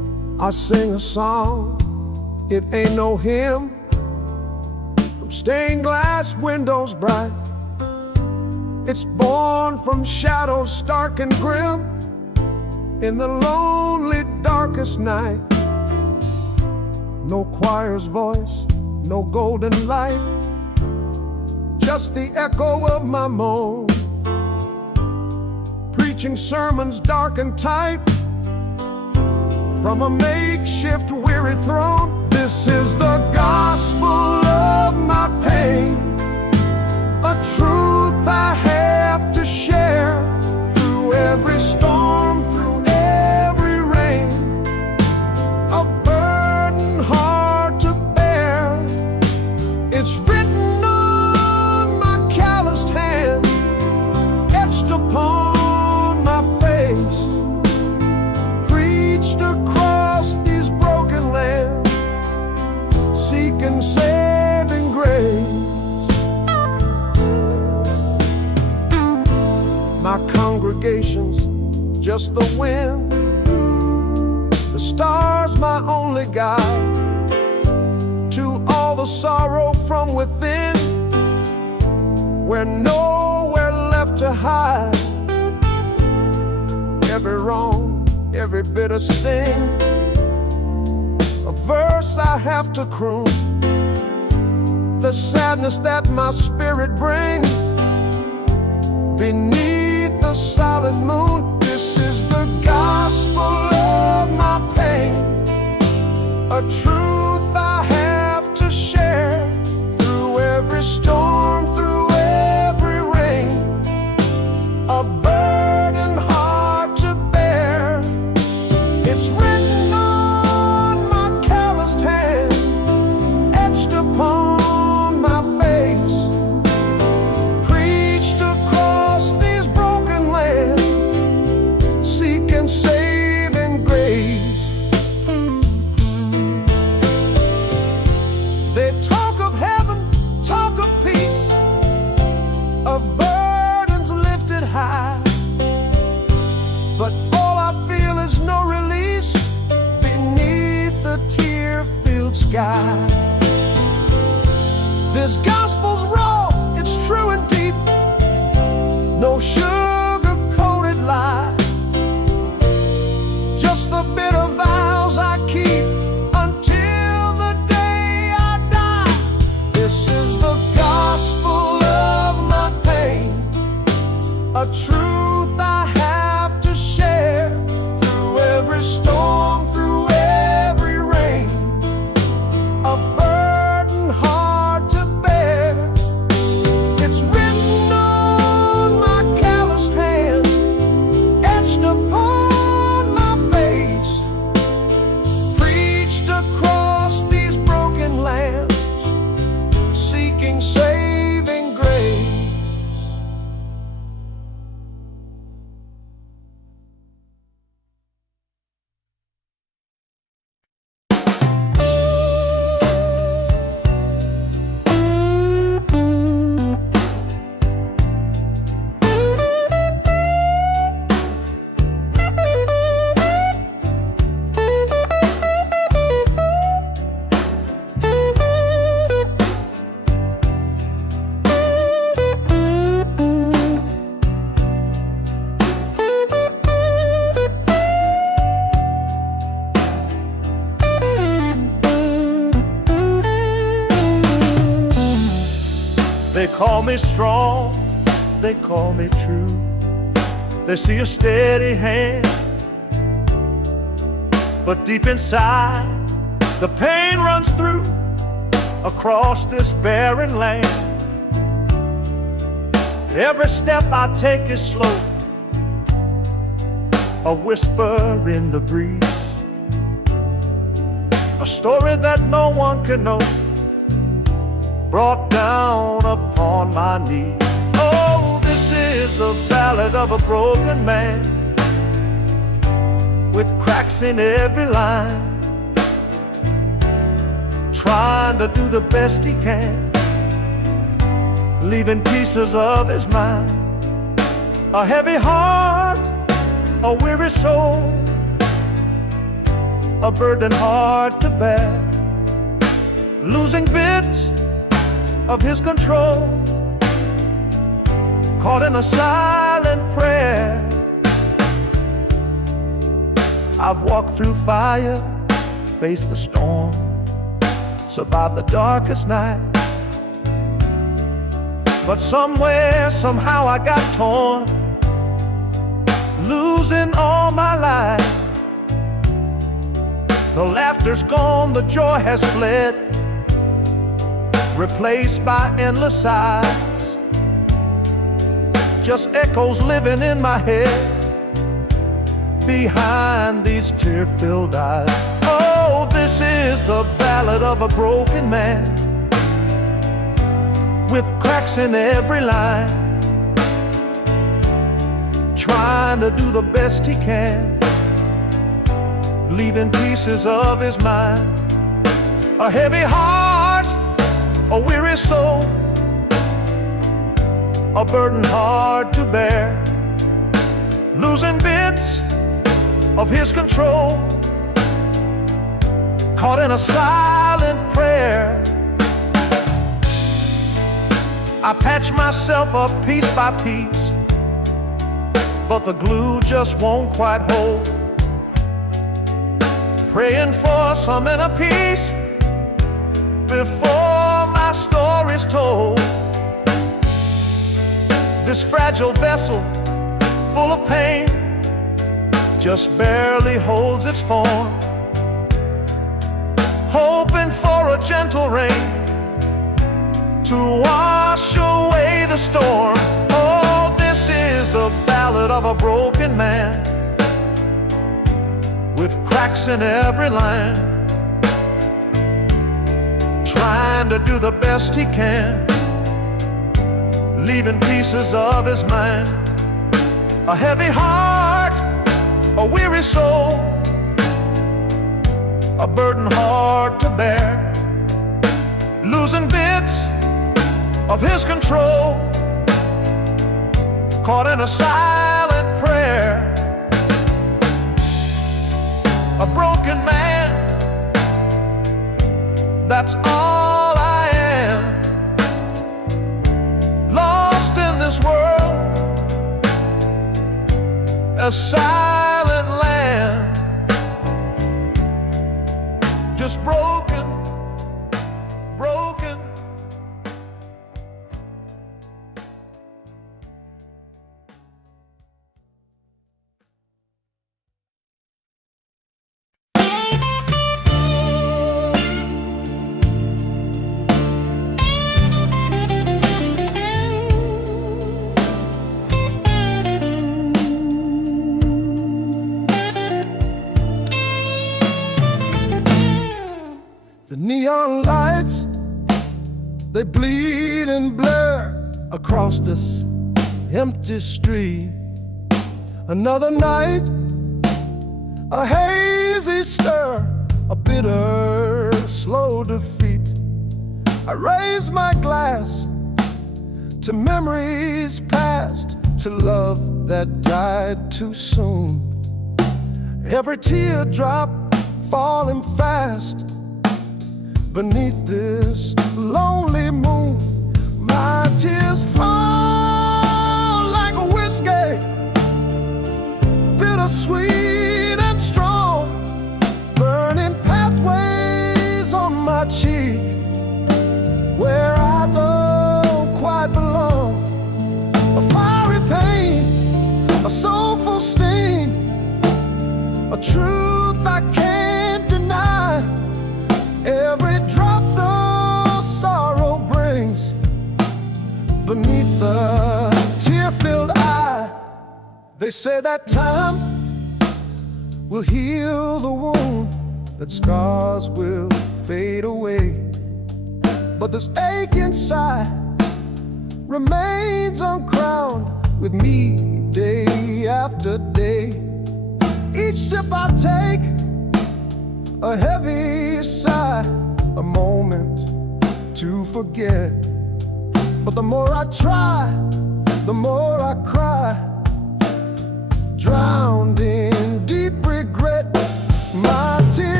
I sing a song, it ain't no hymn, from stained glass windows bright. It's born from shadows stark and grim, in the lonely darkest night. No choir's voice, no golden light, just the echo of my moan, preaching sermons dark and tight from a makeshift weary throne. This is the gospel of my pain, a truth I have to share through every storm, through every rain, a burden hard to bear. It's written on my calloused hands, etched upon my face, preached across these broken lands, seeking saving grace. My congregation's just the wind, the stars my only guide to all the sorrow from within, where nowhere left to hide. Every wrong, every bitter sting, a verse I have to croon, the sadness that my spirit brings beneath the solid moon. This is the gospel of my pain, a truth I have to share through every storm, through every rain, a burden hard to bear. It's written on my calloused hand, etched upon my face, preached across these broken lands, seeking saving grace. They talk of heaven, talk of peace, of burdens lifted high, but all I feel is no release beneath the tear-filled sky. This gospel's raw, it's true and deep, no sugar-coated lie, just the bitter vows I keep until the day I die. This is the gospel of my pain, a truth I have to share through every storm, through every rain, a burden hard to bear. It's written on my calloused hand, etched upon my face, preached across these broken lands, seeking saving grace. They call me strong, they call me true. They see a steady hand, but deep inside the pain runs through across this barren land. Every step I take is slow, a whisper in the breeze, a story that no one can know, brought down upon my knees. Oh, this is the ballad of a broken man, with cracks in every line, trying to do the best he can, leaving pieces of his mind, a heavy heart, a weary soul, a burden hard to bear, losing bits of his control, caught in a silent prayer. I've walked through fire, faced the storm, survived the darkest night. But somewhere, somehow I got torn, losing all my life. The laughter's gone, the joy has fled, replaced by endless sighs. Just echoes living in my head, behind these tear-filled eyes. Oh, this is the ballad of a broken man, with cracks in every line, trying to do the best he can, leaving pieces of his mind. A heavy heart, a weary soul, a burden hard to bear, losing bits of his control, caught in a silent prayer. I patch myself up piece by piece, but the glue just won't quite hold. Praying for some inner peace before my story's told. This fragile vessel, full of pain, just barely holds its form, hoping for a gentle rain to wash away the storm. Oh, this is the ballad of a broken man, with cracks in every line, trying to do the best he can, leaving pieces of his mind. A heavy heart, a weary soul, a burden hard to bear, losing bits of his control, caught in a silent prayer. A broken man, that's all I am, lost in this world, a silent land, just broken, broken. The neon lights, they bleed and blur across this empty street. Another night, a hazy stir, a bitter, slow defeat. I raise my glass to memories past, to love that died too soon. Every teardrop falling fast beneath this lonely moon. My tears fall like a whiskey, bittersweet and strong, burning pathways on my cheek where I don't quite belong. A fiery pain, a soulful sting, a truth I can't deny. Every drop the sorrow brings beneath the tear-filled eye. They say that time will heal the wound, that scars will fade away, but this ache inside remains uncrowned with me day after day. Each sip I take, a heavy sigh, a moment to forget. But the more I try, the more I cry, drowned in deep regret. My tears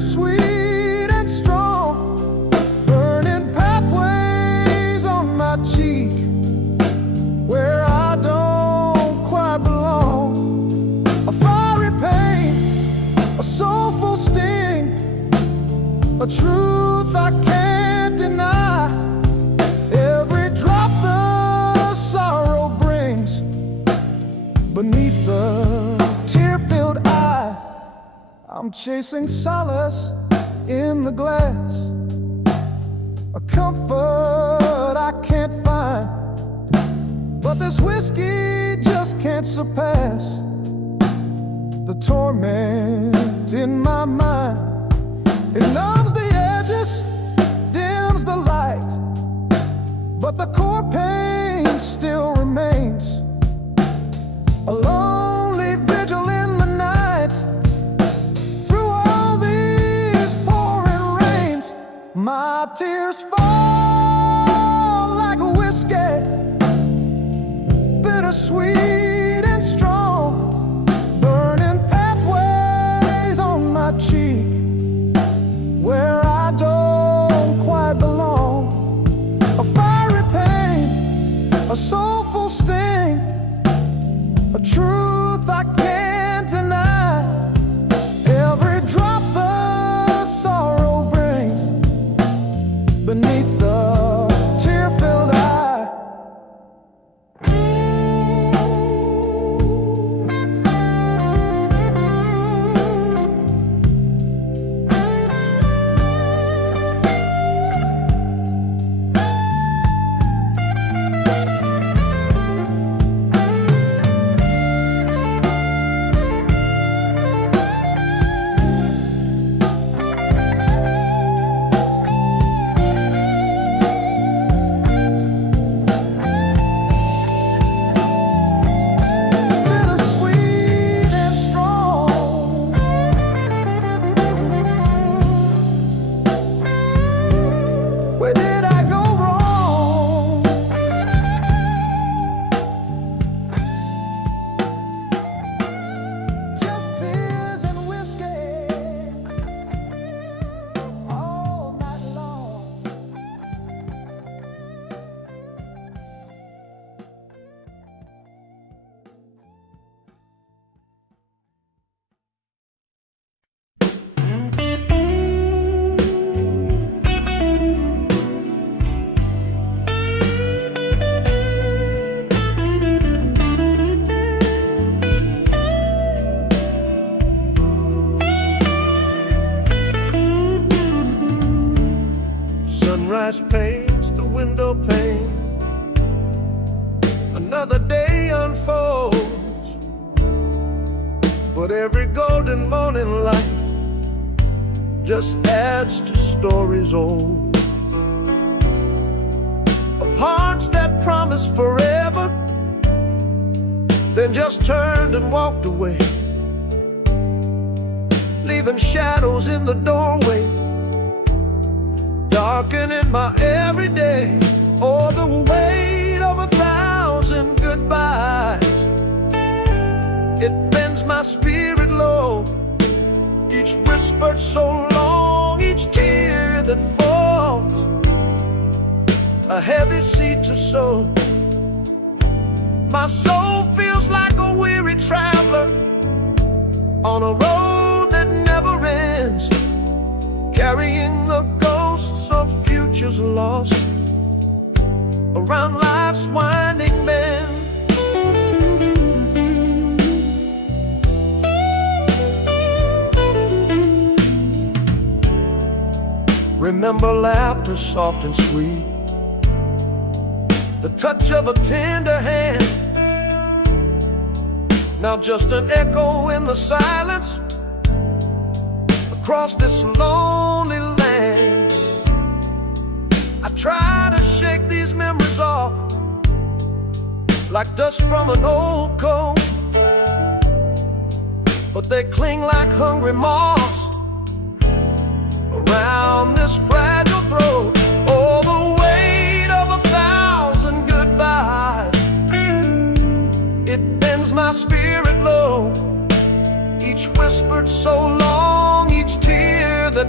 bittersweet and strong, burning pathways on my cheek where I don't quite belong. A fiery pain, a soulful sting, a truth I can't deny. Every drop the sorrow brings beneath the tear-filled eye. I'm chasing solace in the glass, a comfort I can't find, but this whiskey just can't surpass the torment in my mind. It numbs the edges, dims the light, but the core pain still remains. A lonely vigil in the night, through all these pouring rains. My tears fall like a whiskey, bittersweet and strong, burning pathways on my cheek where I don't quite belong. A fiery pain, a soulful sting, a truth I can't deny. Every drop the sorrow brings beneath the tear-filled eye. Where did I go wrong? Just tears and whiskey all night long. Sunrise paints the window pane, another day unfolds, but every golden morning light just adds to stories old, of hearts that promised forever, then just turned and walked away, leaving shadows in the doorway, darkening my everyday. Oh, the weight of 1,000 goodbyes, it bends my spirit low. Each whispered so long, each tear that falls, a heavy seed to sow. My soul feels like a weary traveler on a road that never ends, carrying the ghosts of futures lost around life's winding bend. Remember laughter soft and sweet, the touch of a tender hand, now just an echo in the silence across this lonely land. I try to shake these memories off like dust from an old coat, but they cling like hungry moths around this fragile throat. Oh, the weight of 1,000 goodbyes, it bends my spirit low. Each whispered so long, each tear that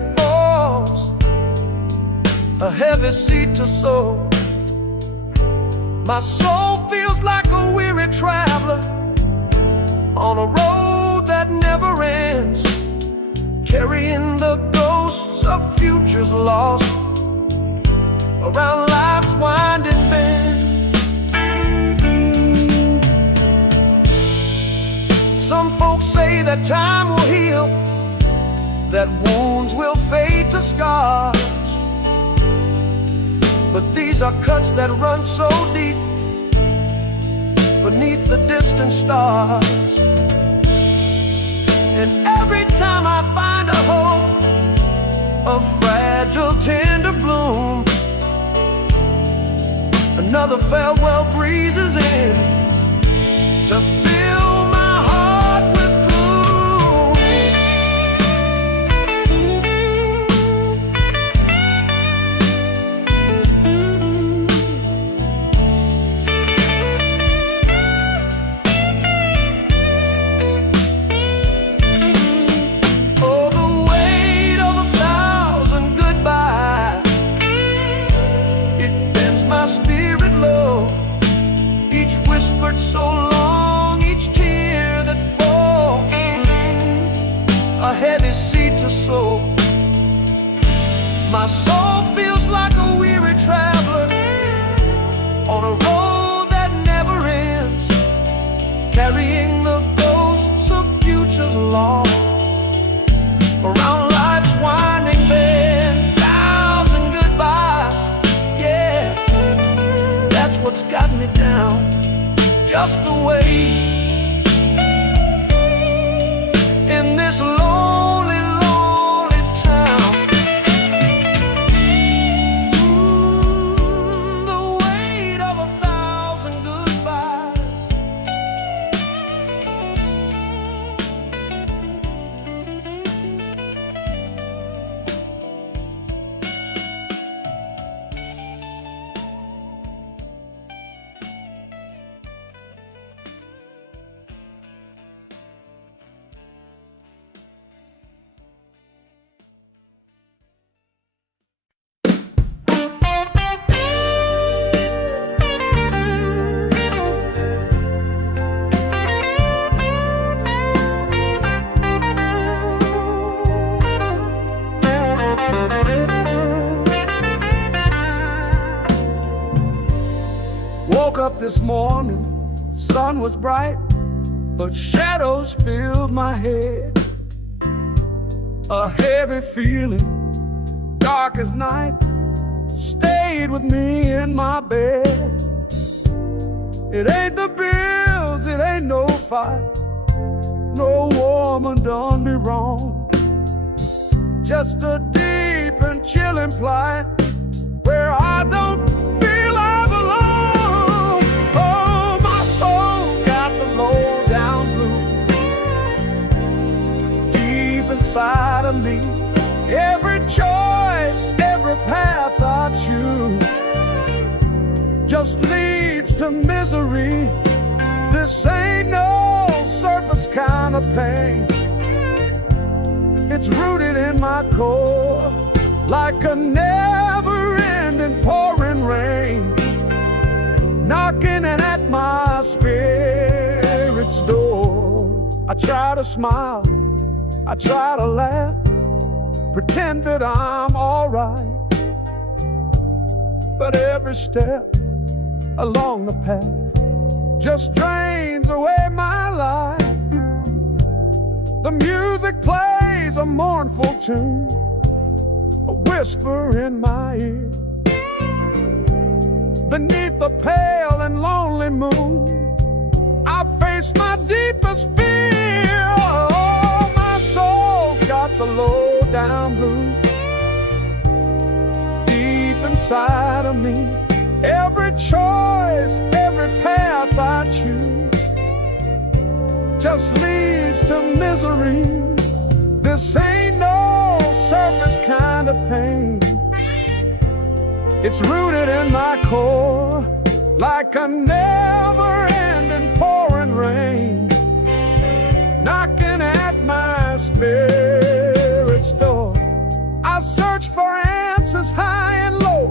a heavy seed to sow. My soul feels like a weary traveler on a road that never ends, carrying the ghosts of futures lost around life's winding bend. Some folks say that time will heal, that wounds will fade to scars, but these are cuts that run so deep beneath the distant stars. And every time I find a hope, a fragile tender bloom, another farewell breezes in to fill my heart with gloom. Oh, the weight of 1,000 goodbyes, it bends my spirit low. Each whispered so long, each tear that falls, a heavy seed to sow. My soul feels like a weary traveler on a road that never ends, carrying the ghosts of futures lost around life's winding bend. 1,000 goodbyes, yeah, that's what's got me down, just the way in this lonely, lonely town. The weight of 1,000 goodbyes. Woke up this morning, sun was bright, but shadows filled my head. A heavy feeling, dark as night, stayed with me in my bed. It ain't the bills, it ain't no fight, no woman done me wrong. Just a deep and chilling plight where I don't feel I belong. Oh, my soul's got the low down blues deep inside of me. Every choice, every path I choose just leads to misery. This ain't no surface kind of pain. It's rooted in my core like a never-ending pouring rain, knocking at my spirit's door. I try to smile, I try to laugh, pretend that I'm alright, but every step along the path just drains away my life. The music plays a mournful tune, a whisper in my ear. Beneath the pale and lonely moon, I face my deepest fear. Oh, my soul's got the low down blues deep inside of me. Every choice, every path I choose just leads to misery. This ain't no surface kind of pain. It's rooted in my core like a never-ending pouring rain, knocking at my spirit's door. I search for answers high and low,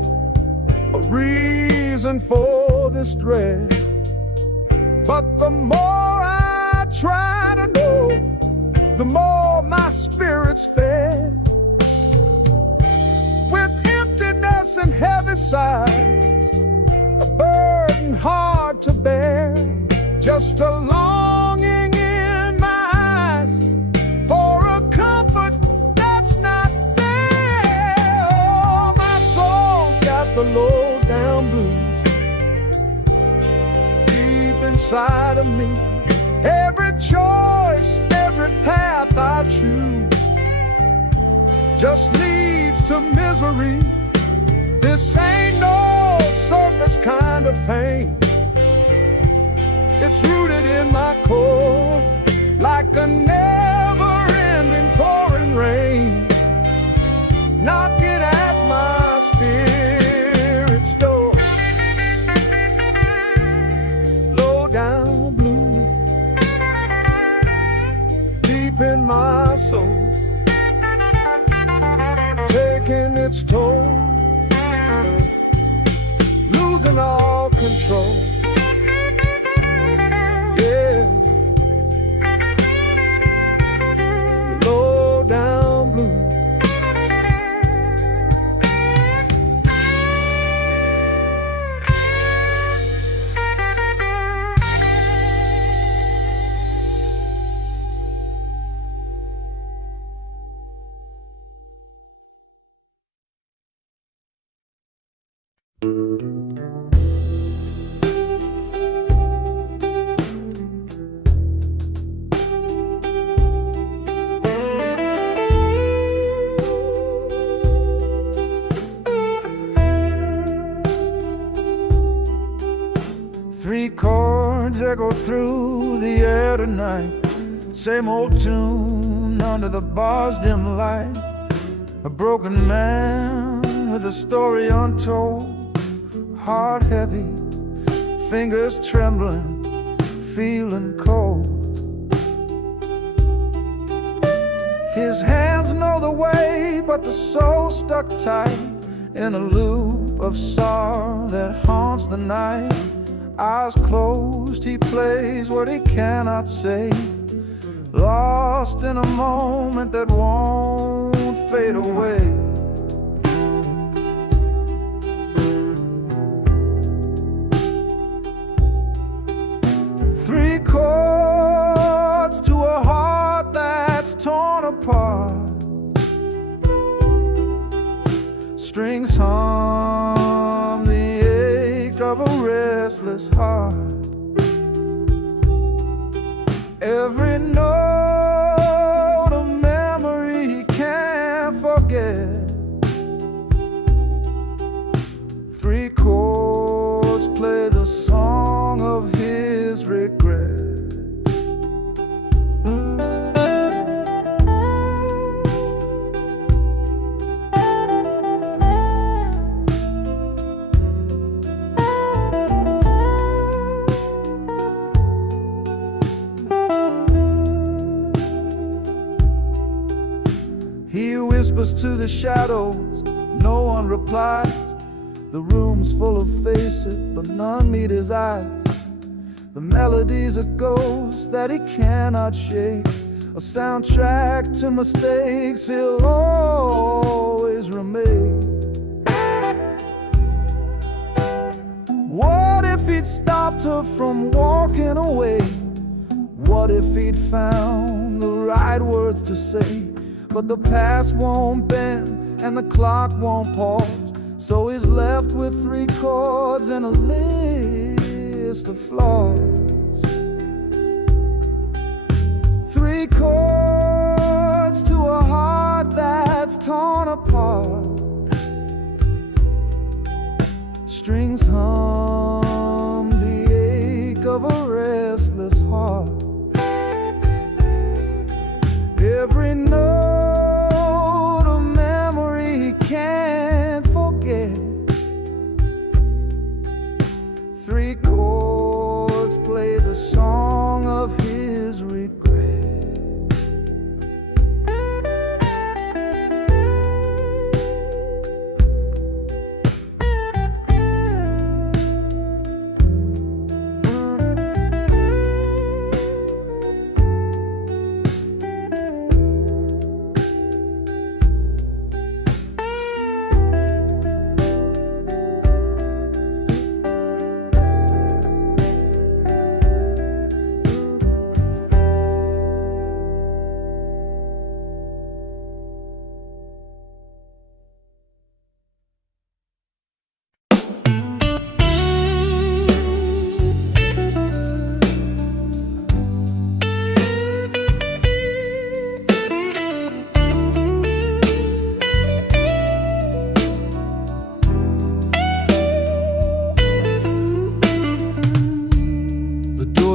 reason for this dread, but the more I try to know, the more my spirit's fed. With emptiness and heavy sighs, a burden hard to bear, just a longing in my eyes for a comfort that's not there. Oh, my soul's got the low down blues deep inside of me. Every choice, every path I choose just leads to misery. This ain't no surface kind of pain. It's rooted in my core, like a never-ending pouring rain, knocking at my spirit's door. Low down blue, deep in my soul, taking its toll, losing all control. Yeah, low down blue. Three chords echo through the air tonight, same old tune under the bar's dim light. A broken man with a story untold, heart heavy, fingers trembling, feeling cold. His hands know the way, but the soul stuck tight in a loop of sorrow that haunts the night. Eyes closed, he plays what he cannot say, lost in a moment that won't fade away. Three chords to a heart that's torn apart, strings hum the ache of a restless heart. Every note a memory he can't forget. Three chords play the song of his regret. He whispers to the shadows, no one replies. The room's full of faces, but none meet his eyes. The melody's a ghost that he cannot shake, a soundtrack to mistakes he'll always remake. What if he'd stopped her from walking away? What if he'd found the right words to say? But the past won't bend and the clock won't pause, so he's left with three chords and a list of flaws. Three chords to a heart that's torn apart, strings hum the ache of a restless heart. Every note a memory he can't forget. Three chords play the song of his regret.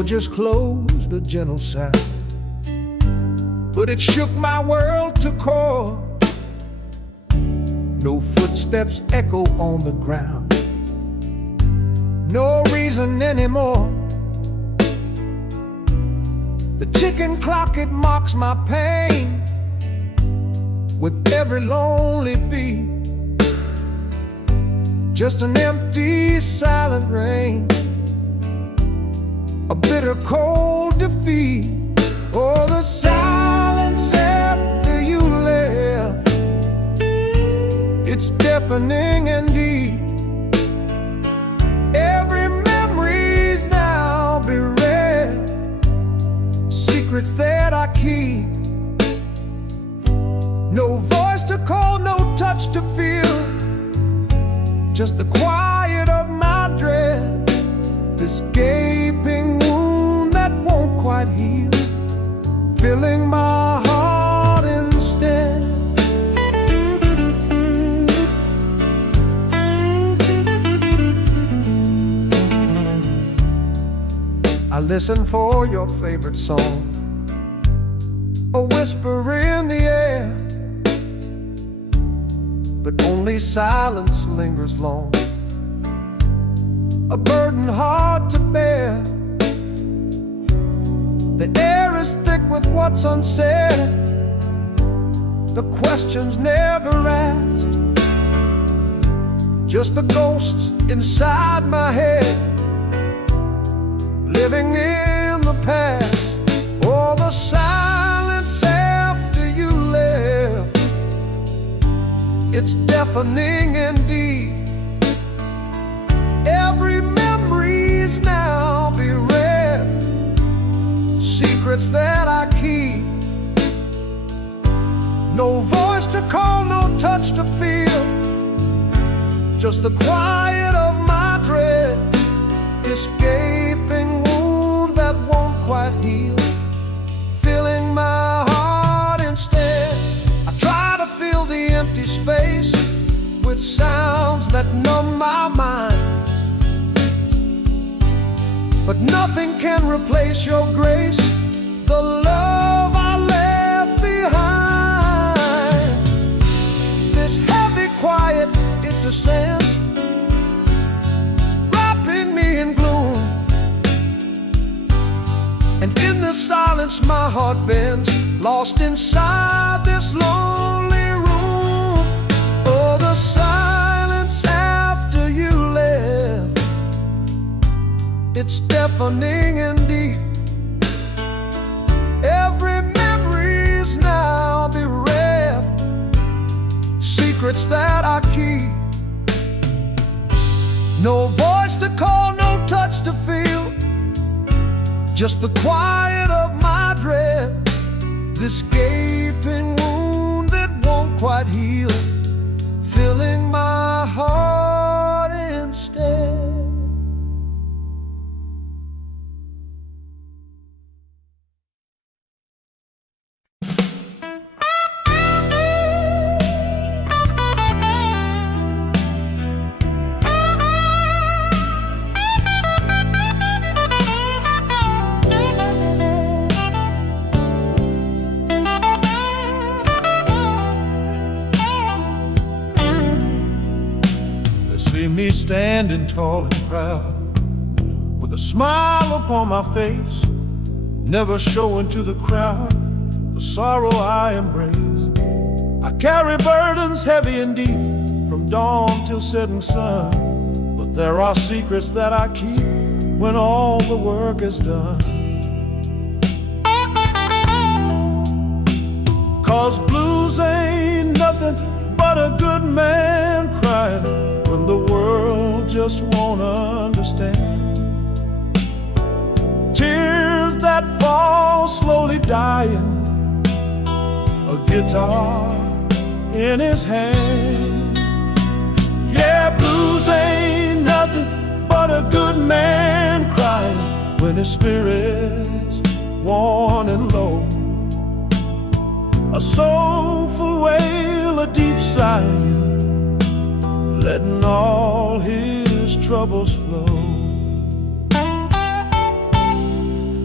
just closed a gentle sound, but it shook my world to core. No footsteps echo on the ground, no reason anymore. The ticking clock, it mocks my pain with every lonely beat. Just an empty, silent rain, a bitter, cold defeat. Oh, the silence after you left, it's deafening indeed. Every memory's now bereft, secrets that I keep. No voice to call, no touch to feel, just the quiet of my dread, this gaping wound that won't quite heal, filling my heart instead. I listen for your favorite song, a whisper in the air, but only silence lingers long, a burden hard to bear. The air is thick with what's unsaid, the questions never asked, just the ghosts inside my head, living in the past. Oh, the silence after you left, it's deafening indeed. Every memory's now bereft, secrets that I keep. No voice to call, no touch to feel, just the quiet of my dread, this gaping wound that won't quite heal, filling my heart instead. I try to fill the empty space with sounds that numb my mind, but nothing can replace your grace, the love I left behind. This heavy quiet, it descends, wrapping me in gloom, and in the silence my heart bends, lost inside this lonely room. Oh, the silence after you left, it's deafening indeed. Every memory's now bereft, secrets that I keep. No voice to call, no touch to feel, just the quiet of my dread, this gaping wound that won't quite heal, filling my heart instead. See me standing tall and proud, with a smile upon my face, never showing to the crowd the sorrow I embraced. I carry burdens heavy and deep, from dawn till setting sun, but there are secrets that I keep when all the work is done. 'Cause blues ain't nothing but a good man crying when the world just won't understand. Tears that fall slowly dying, a guitar in his hand. Yeah, blues ain't nothing but a good man crying when his spirit's worn and low. A soulful wail, a deep sigh, letting all his troubles flow.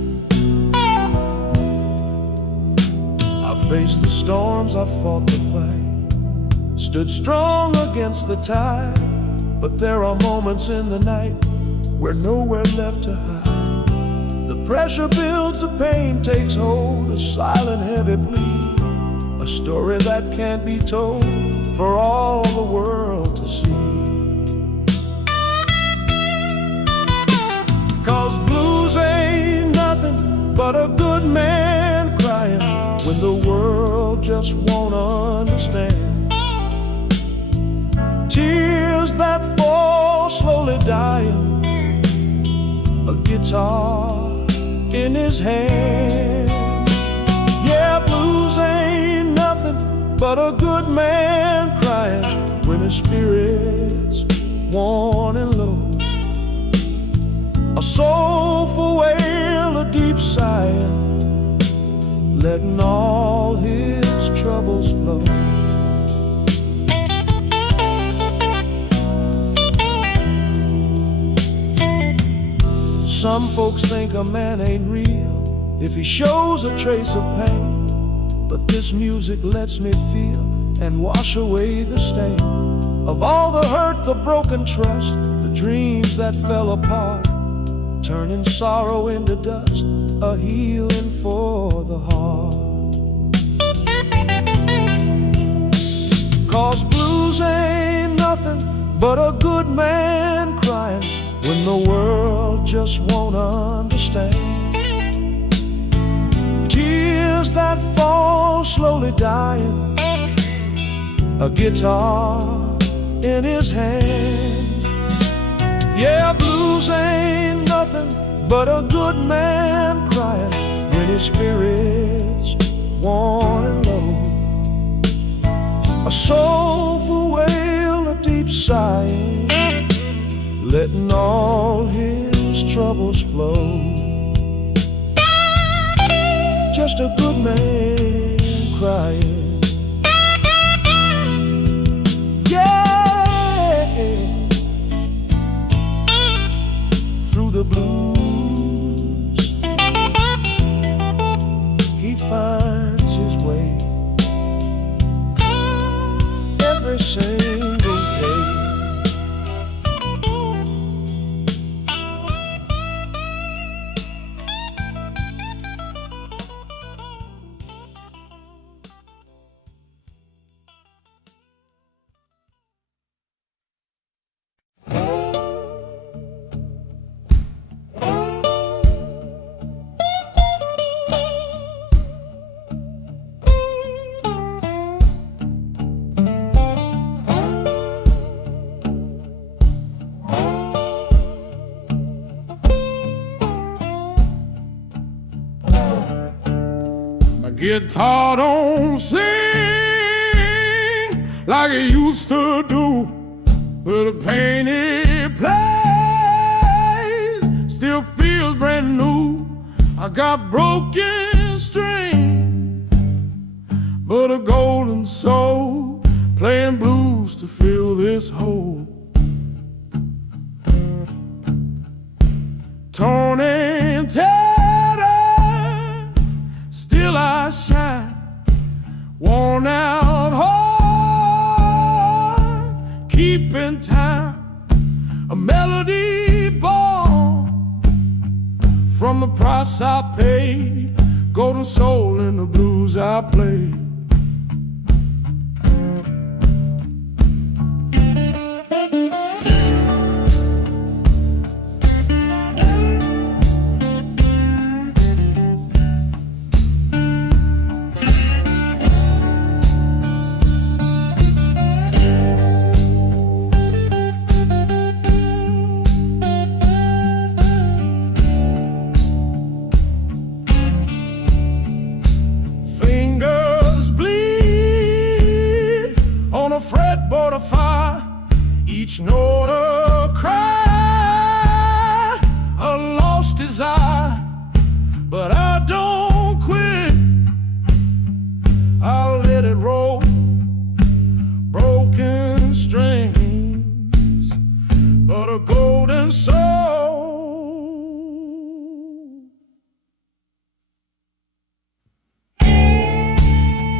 Faced the storms, I fought the fight, stood strong against the tide. But there are moments in the night where nowhere left to hide. The pressure builds, the pain takes hold, a silent heavy plea, a story that can't be told for all the world to see. 'Cause blues ain't nothing but a good man crying when the world just won't understand. Tears that fall slowly dying, a guitar in his hand. Yeah, blues ain't nothing but a good man crying when his spirit's worn and low. A soulful wail, a deep sighing, letting all his troubles flow. Some folks think a man ain't real if he shows a trace of pain, but this music lets me feel and wash away the stain of all the hurt, the broken trust, the dreams that fell apart, turning sorrow into dust, a healing for the heart. 'Cause blues ain't nothing but a good man crying when the world just won't understand. Tears that fall slowly dying, a guitar in his hand. Yeah, blues ain't nothing but a good man crying when his spirit's worn and low. A soulful wail, a deep sighing, letting all his troubles flow. Just a good man crying. Yeah, through the blues he finds his way every single day. Guitar don't sing like it used to do, but the pain it plays still feels brand new. I got broken strings, but a golden soul playing blues to fill this hole. Torn and tattered, still I shine, worn out heart, keeping time, a melody born from the price I paid, golden soul in the blues I play. Fretboard of fire, each note a cry, a lost desire, but I don't quit. I'll let it roll, broken strings, but a golden soul.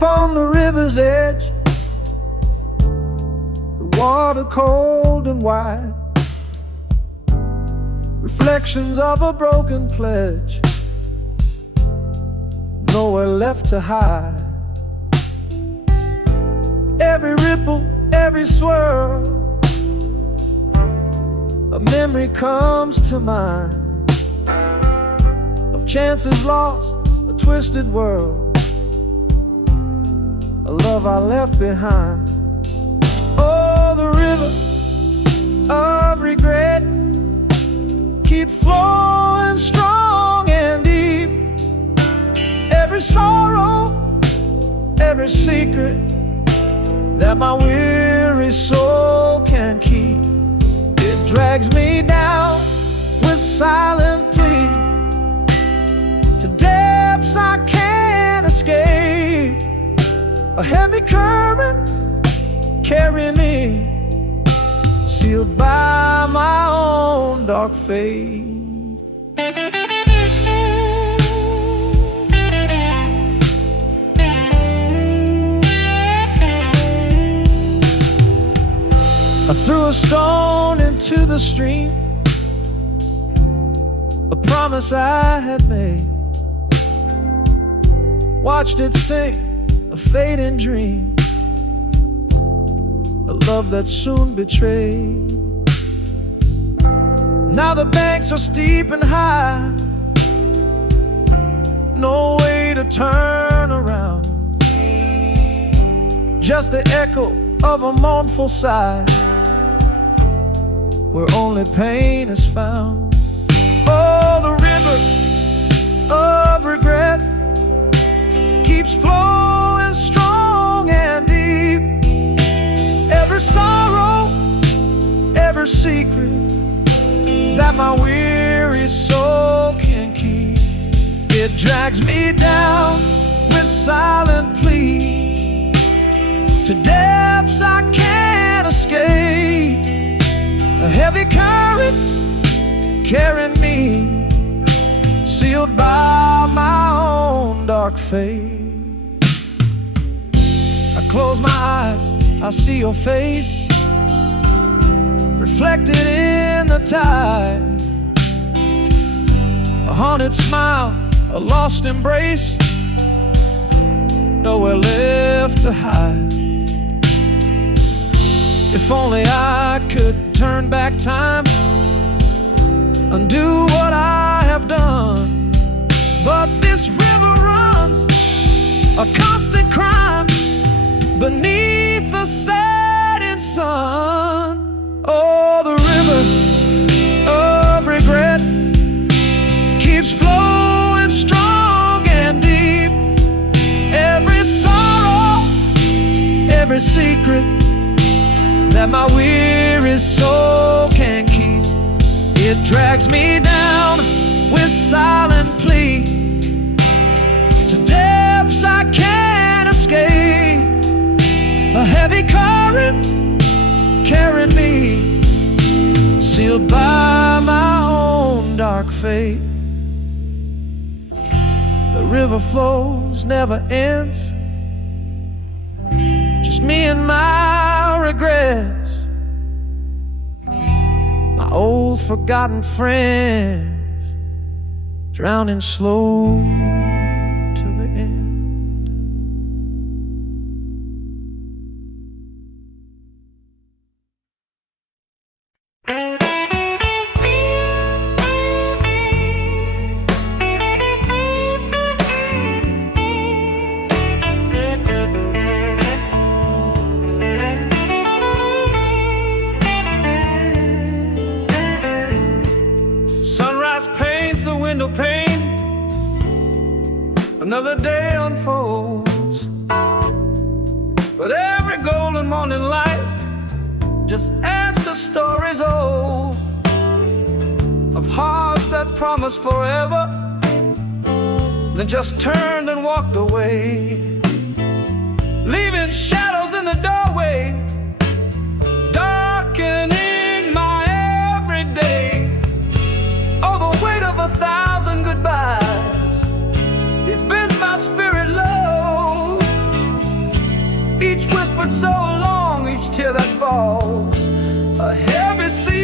upon the river's edge, the water cold and wide, reflections of a broken pledge, nowhere left to hide. Every ripple, every swirl, a memory comes to mind of chances lost, a twisted world, a love I left behind. Oh, the river of regret keeps flowing strong and deep. Every sorrow, every secret that my weary soul can keep, it drags me down with silent plea to depths I can't escape. A heavy current carrying me, sealed by my own dark fate. I threw a stone into the stream, a promise I had made, watched it sink, a fading dream, a love that soon betrayed. Now the banks are steep and high, no way to turn around, just the echo of a mournful sigh, where only pain is found. Oh, the river of regret keeps flowing strong and deep. Every sorrow, every secret that my weary soul can keep, it drags me down with silent plea to depths I can't escape. A heavy current carrying me, sealed by my own dark fate. I close my eyes, I see your face reflected in the tide, a haunted smile, a lost embrace, nowhere left to hide. If only I could turn back time, undo what I have done, but this river runs a constant crime beneath the setting sun. Oh, the river of regret keeps flowing strong and deep. Every sorrow, every secret that my weary soul can keep, it drags me down with silent plea to depths I can't escape. A heavy current carrying me, sealed by my own dark fate. The river flows, never ends, just me and my regrets, my old forgotten friends, drowning slow to the end. Window pane, another day unfolds, but every golden morning light just adds to stories old of hearts that promised forever, then just turned and walked away, leaving shadows in the doorway, darkening my everyday. Oh, the weight of 1,000 goodbyes, it bends my spirit low.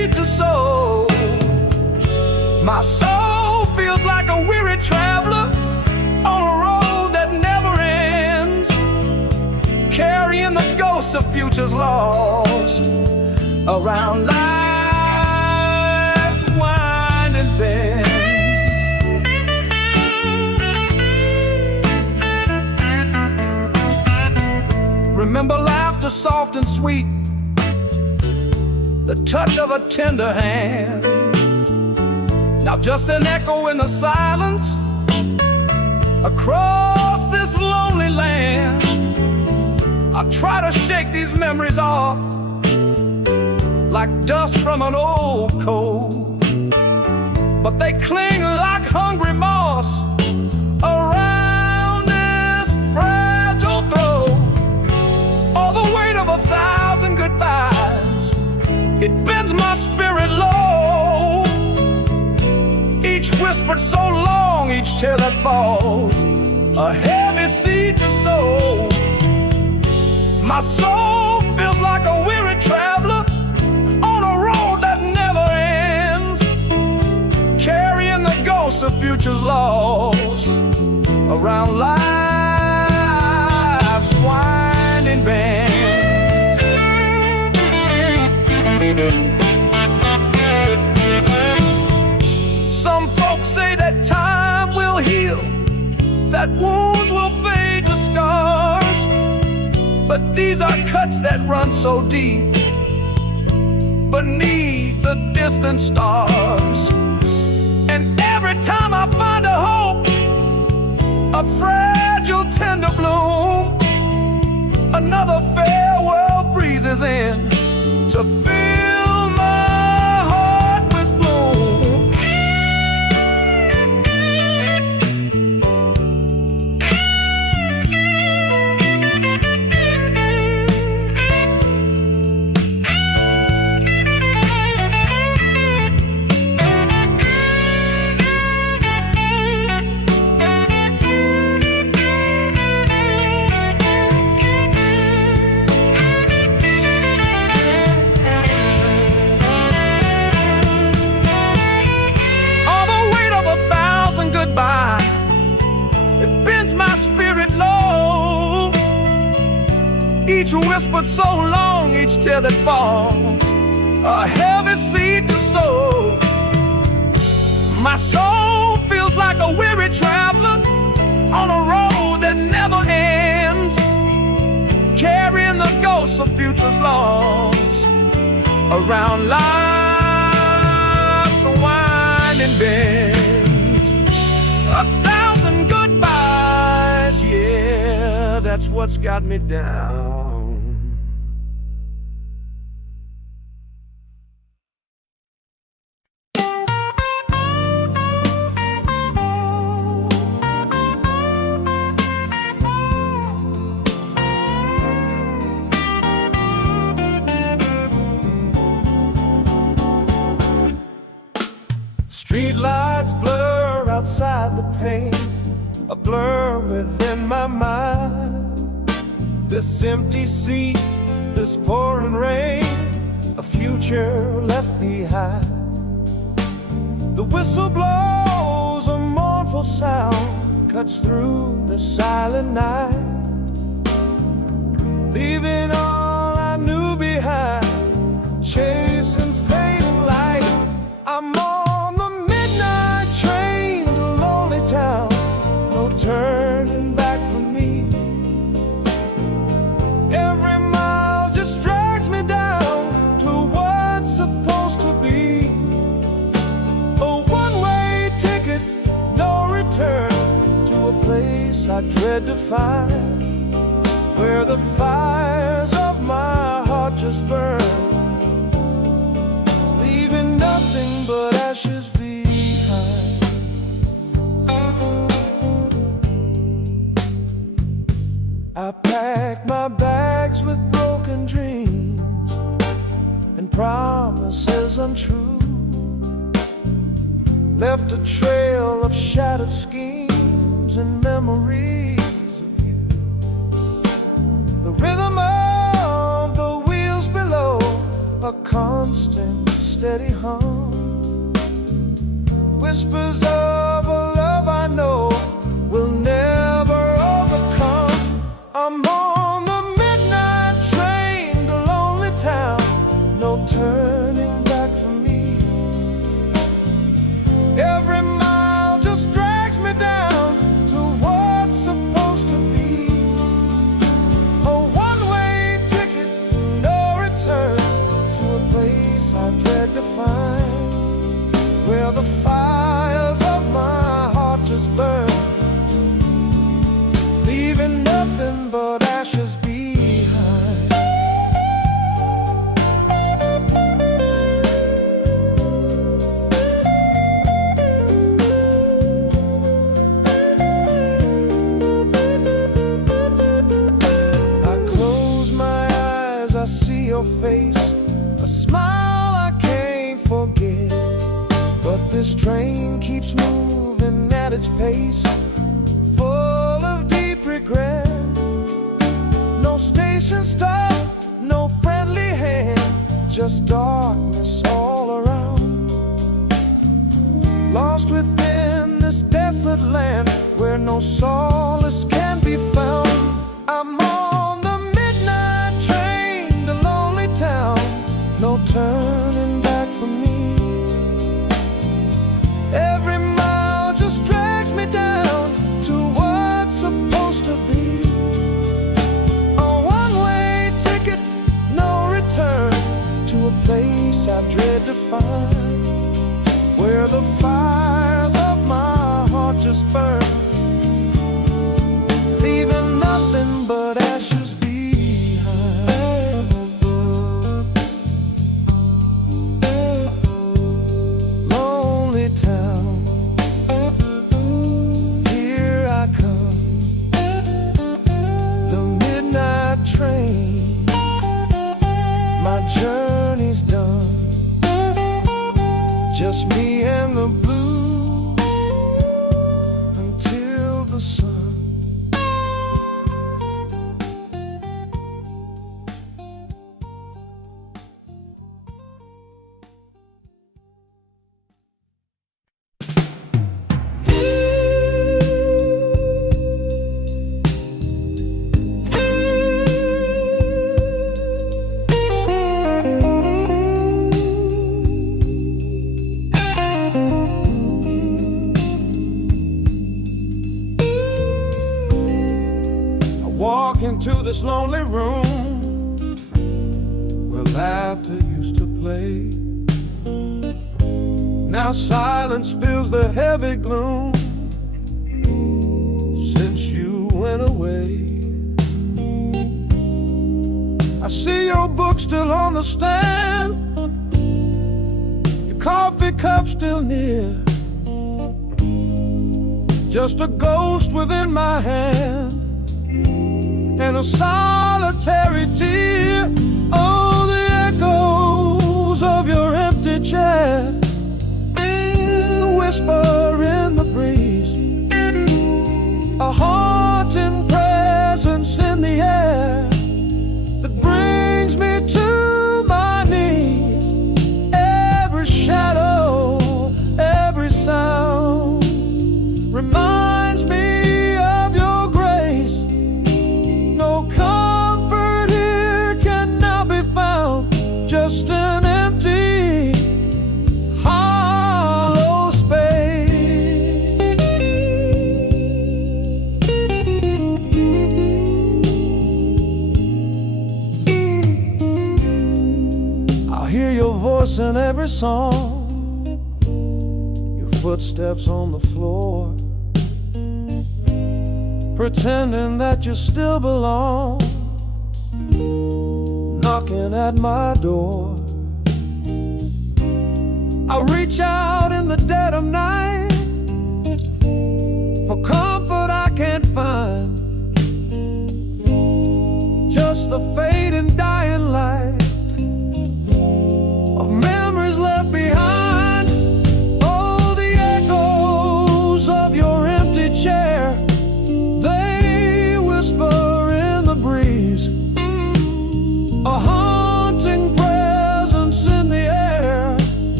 seed to sow. My soul feels like a weary traveler on a road that never ends, carrying the ghosts of futures lost around life's winding bends. Remember laughter soft and sweet, the touch of a tender hand. Now just an echo in the silence across this lonely land. I try to shake these memories off like dust from an old coat, but they cling like hungry moss around this fragile throat. All the weight of 1,000 goodbyes, it bends my spirit low. Each whispered so long, each tear that falls, a heavy seed to sow. My soul feels like a weary traveler on a road that never ends, carrying the ghosts of futures lost around life's winding bends. Some folks say that time will heal, that wounds will fade to scars, but these are cuts that run so deep beneath the distant stars. And every time I find a hope, a fragile tender bloom, another farewell breezes in to fill my heart with gloom. It bends my spirit low. Each whispered so long, each tear that falls, a heavy seed to sow. My soul feels like a weary traveler on a road that never ends, carrying the ghosts of futures lost around life's winding bend. 1,000 goodbyes, yeah, that's what's got me down. Street lights blur outside the pane, a blur within my mind. This empty seat, this pouring rain, a future left behind. The whistle blows, a mournful sound cuts through the silent night, leaving all I knew behind, chasing fading light. I'm on the midnight train to lonely town, no turning back for me. Every mile just drags me down to what's supposed to be. A one-way ticket, no return, to a place I dread to find, where the fires of my heart just burn, leaving nothing but ashes behind. I packed my bags with broken dreams and promises untrue, left a trail of shattered schemes and memories of you. The rhythm of the wheels below, a constant steady steady hum, whispers of a love I know will never overcome. I'm on the midnight train to lonely town, no turning back for me. Every mile just drags me down to what's supposed to be a one-way ticket, no return, to a place I dread to find, where the fires of my heart just burn, leaving nothing but ashes behind. I close my eyes, I see your face, a smile I can't forget. But this train keeps moving at its pace, full of deep regret. No station stop, no friendly hand, just darkness all around. Lost within this desolate land where no solace can be found. I'm on the midnight train to lonely town, no turning back for me. Every mile just drags me down to what's supposed to be a one-way ticket, no return, to a place I dread to find, where the fires of my heart just burn, leaving nothing but ashes behind. Lonely town, here I come, the midnight train, my journey's done, just me and the blues until the sun. Walk into this lonely room where laughter used to play. Now silence fills the heavy gloom since you went away. I see your book still on the stand, your coffee cup still near, just a ghost within my hand and a solitary tear. Oh, the echoes of your empty chair, the whisper in the breeze, a haunting presence in the air that brings me to my knees. Every shadow, every sound reminds me of your grace. No comfort here can now be found, just an empty, hollow space. I'll hear your voice in every song, your footsteps on the floor, pretending that you still belong, knocking at my door. I reach out in the dead of night for comfort I can't find, just the fading dying light of memories left behind. Oh, the echoes of your empty chair, they whisper in the breeze, a haunting presence in the air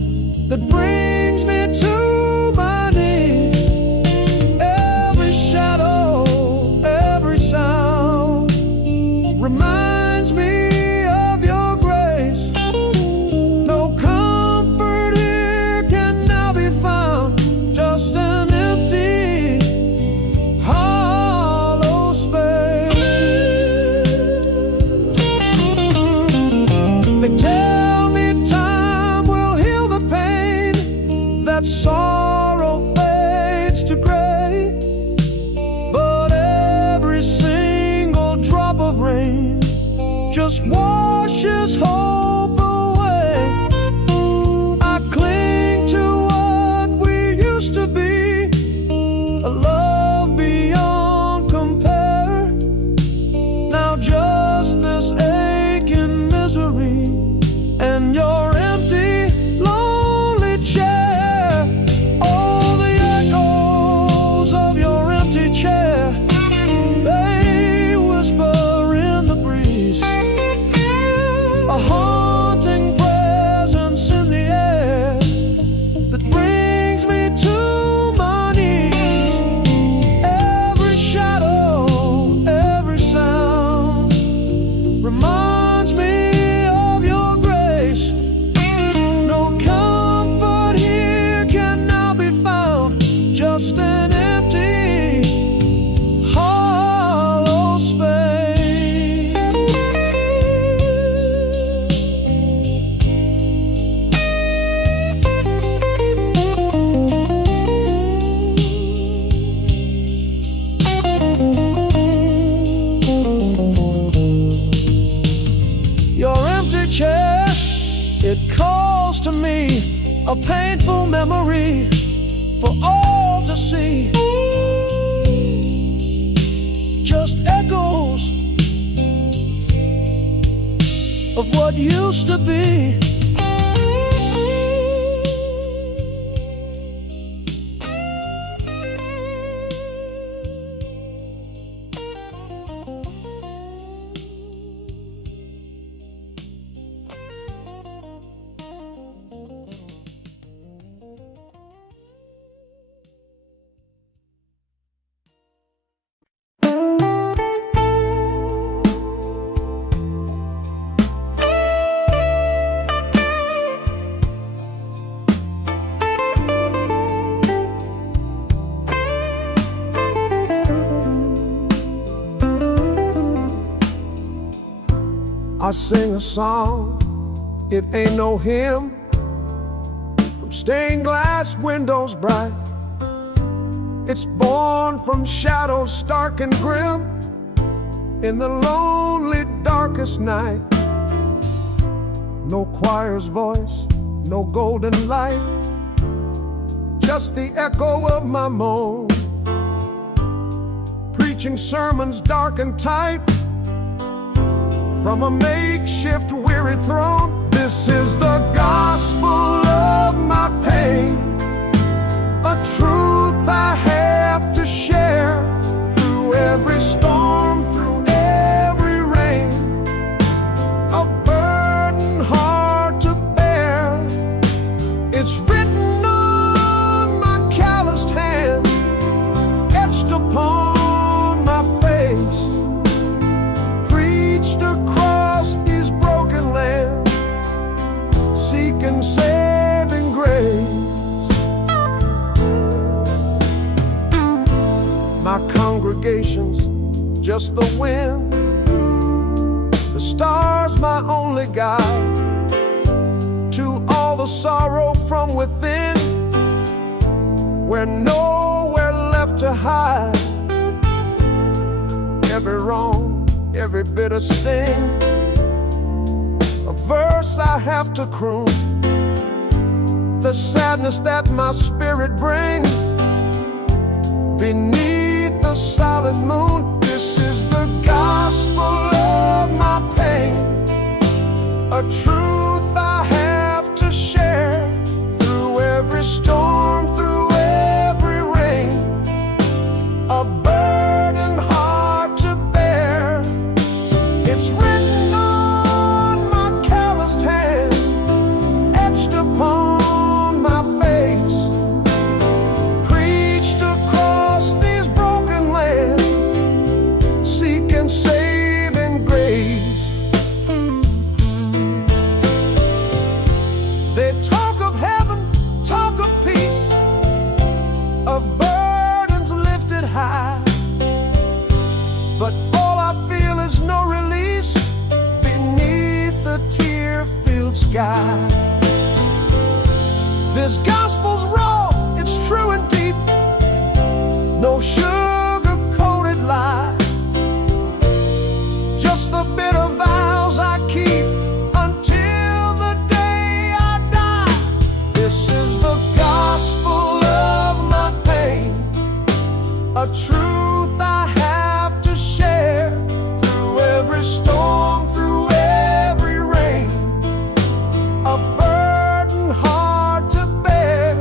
It calls to me a painful memory for all to see. Just echoes of what used to be. I sing a song, it ain't no hymn, from stained glass windows bright. It's born from shadows stark and grim, in the lonely darkest night. No choir's voice, no golden light, just the echo of my moan, preaching sermons dark and tight from a makeshift weary throne. This is the gospel of my pain, a truth I have to share through every storm, through every rain, a burden hard to bear. It's written on my calloused hands, etched upon my face, preached across these broken lands, seeking saving grace. My congregation's just the wind, the stars my only guide to all the sorrow from within, where nowhere left to hide. Every wrong, every bitter sting, a verse I have to croon, the sadness that my spirit brings beneath the solid moon. This is the gospel of my pain, a truth I have to share through every storm, through every rain, a burden hard to bear. It's written on my calloused hand, etched upon my face, preached across these broken lands, seeking saving grace. They talk of heaven, talk of peace, of burdens lifted high, but all I feel is no release beneath the tear-filled sky. This gospel's raw, it's true and deep, no sugar-coated lie, just the bitter vows I keep until the day I die. This is the gospel of my pain, a truth I have to share through every storm, through every rain, a burden hard to bear.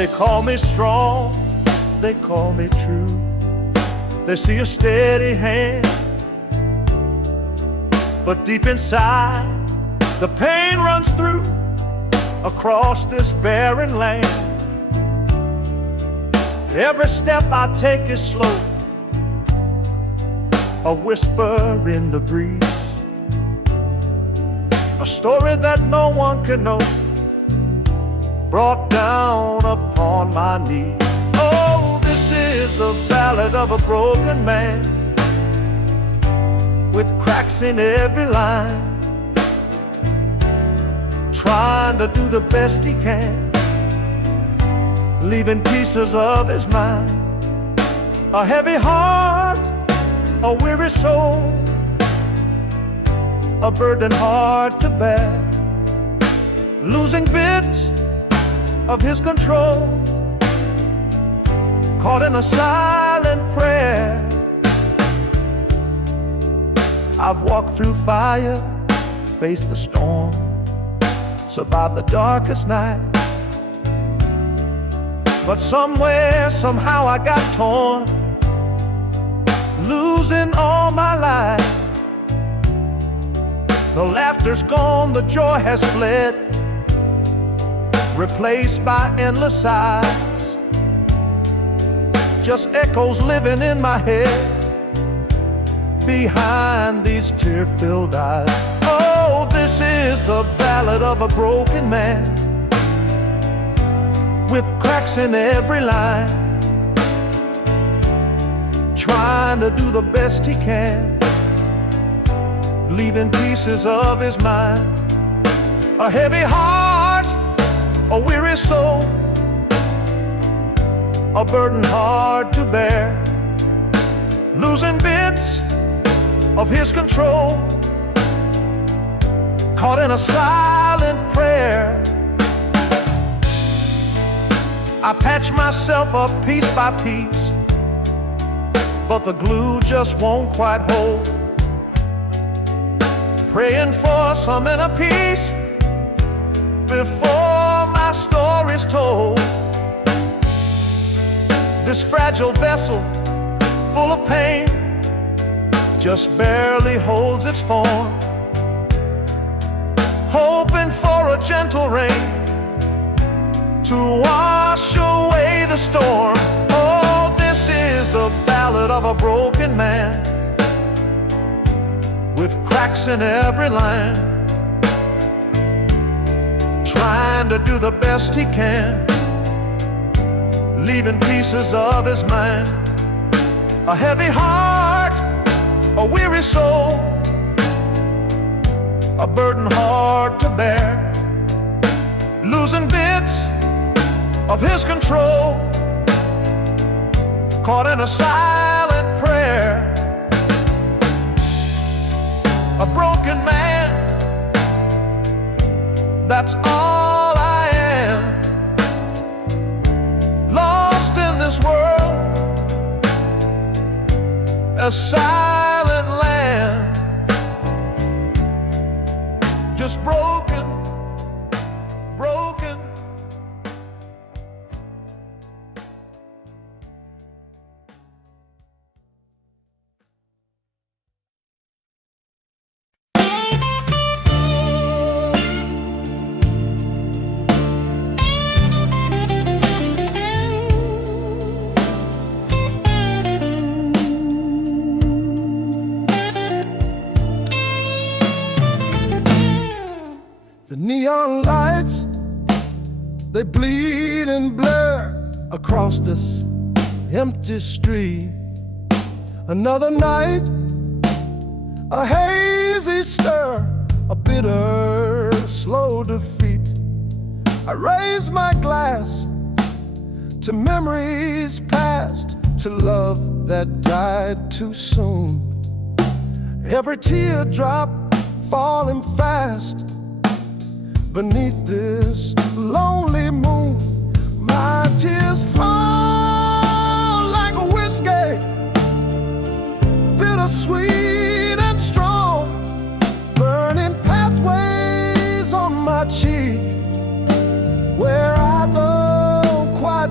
They call me strong, they call me true. They see a steady hand, but deep inside the pain runs through across this barren land. Every step I take is slow, a whisper in the breeze, a story that no one can know, brought down upon my knees. Oh, this is the ballad of a broken man, with cracks in every line, trying to do the best he can, leaving pieces of his mind. A heavy heart, a weary soul, a burden hard to bear, losing bits of his control, caught in a silent prayer. I've walked through fire, faced the storm, survived the darkest night, but somewhere, somehow I got torn, losing all my life. The laughter's gone, the joy has fled, replaced by endless sighs, just echoes living in my head behind these tear-filled eyes. Oh, this is the ballad of a broken man, with cracks in every line, trying to do the best he can, leaving pieces of his mind. A heavy heart, a weary soul, a burden hard to bear, losing bits of his control, caught in a silent prayer. I patch myself up piece by piece, but the glue just won't quite hold, praying for some inner peace before my story's told. This fragile vessel, full of pain, just barely holds its form, hoping for a gentle rain to wash away the storm. Oh, this is the ballad of a broken man, with cracks in every line, trying to do the best he can, leaving pieces of his mind. A heavy heart, a weary soul, a burden hard to bear, losing bits of his control, caught in a silent prayer. A broken man, that's all I am, lost in this world, a silent land, just broken, broken. The neon lights, they bleed and blur across this empty street. Another night, a hazy stir, a bitter, slow defeat. I raise my glass to memories past, to love that died too soon. Every teardrop falling fast beneath this lonely moon. My tears fall like a whiskey, bittersweet and strong, burning pathways on my cheek where I don't quite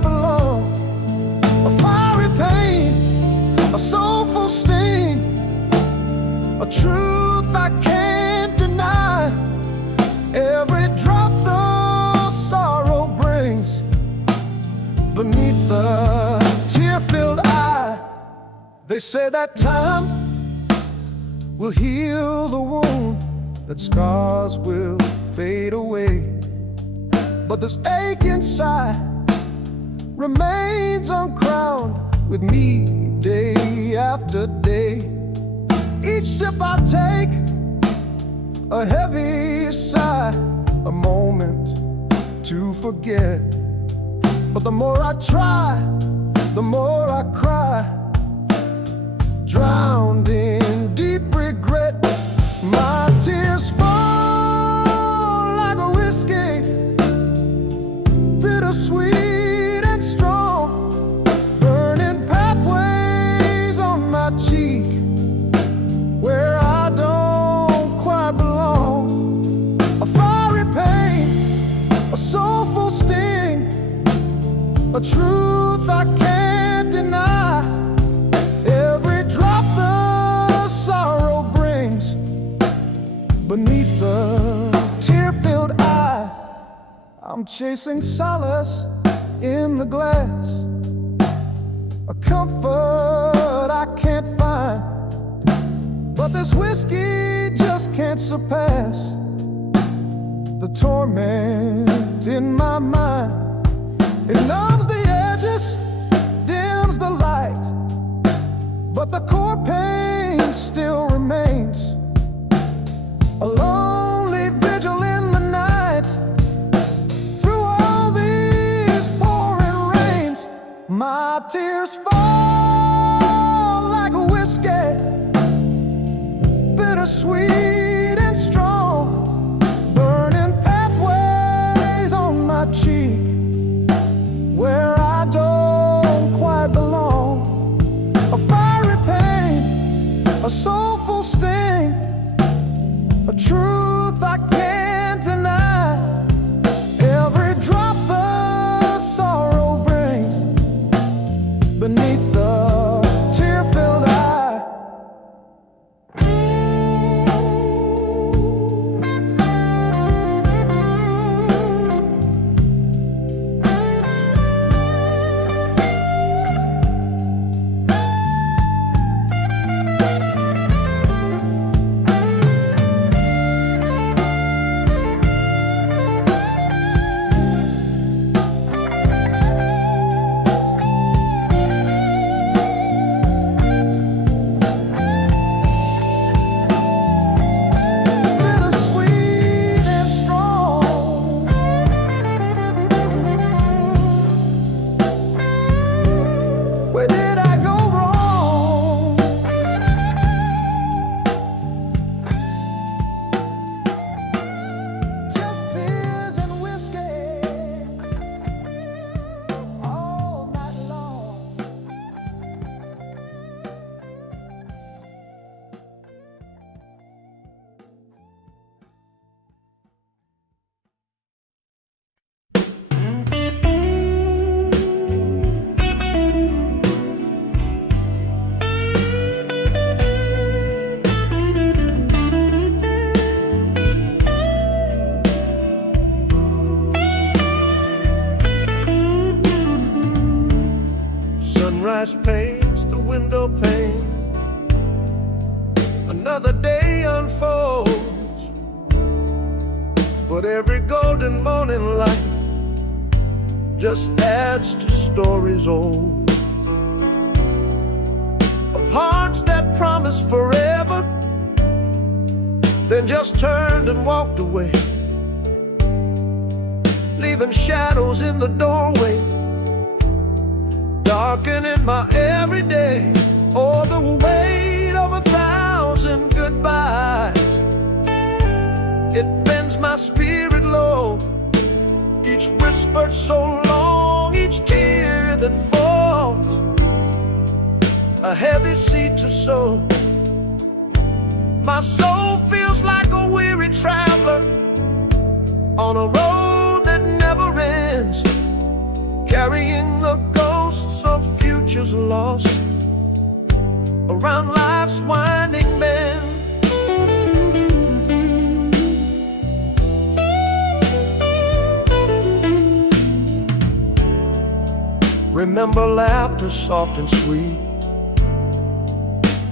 They say that time will heal the wound, that scars will fade away, but this ache inside remains uncrowned with me day after day. Each sip I take, a heavy sigh, a moment to forget. But the more I try, the more I cry, drowned in deep regret. My tears fall like a whiskey, bittersweet and strong, burning pathways on my cheek where I don't quite belong. A fiery pain, a soulful sting, a truth I can't deny. Every drop the sorrow brings beneath the tear-filled eye. I'm chasing solace in the glass, a comfort I can't find, but this whiskey just can't surpass the torment in my mind. It numbs the edges, dims the light, but the core pain still remains. A lonely vigil in the night, through all these pouring rains. My tears fall like a whiskey, bittersweet and strong, burning pathways on my cheek where I don't quite belong. A fiery pain, a soulful sting, a truth I can't deny. Every drop the sorrow brings beneath the tear-filled eye. Where did I go wrong? Just tears and whiskey all night long. Sunrise paints the window pane, another day unfolds, but every golden morning light just adds to stories old, of hearts that promised forever, then just turned and walked away, leaving shadows in the doorway, darkening my everyday. Oh, the weight of 1,000 goodbyes, it bends my spirit low. Each whispered so long, each tear that falls, a heavy seed to sow. My soul feels like a weary traveler on a road that never ends, carrying the ghosts of futures lost around life's winding bend. Remember laughter soft and sweet,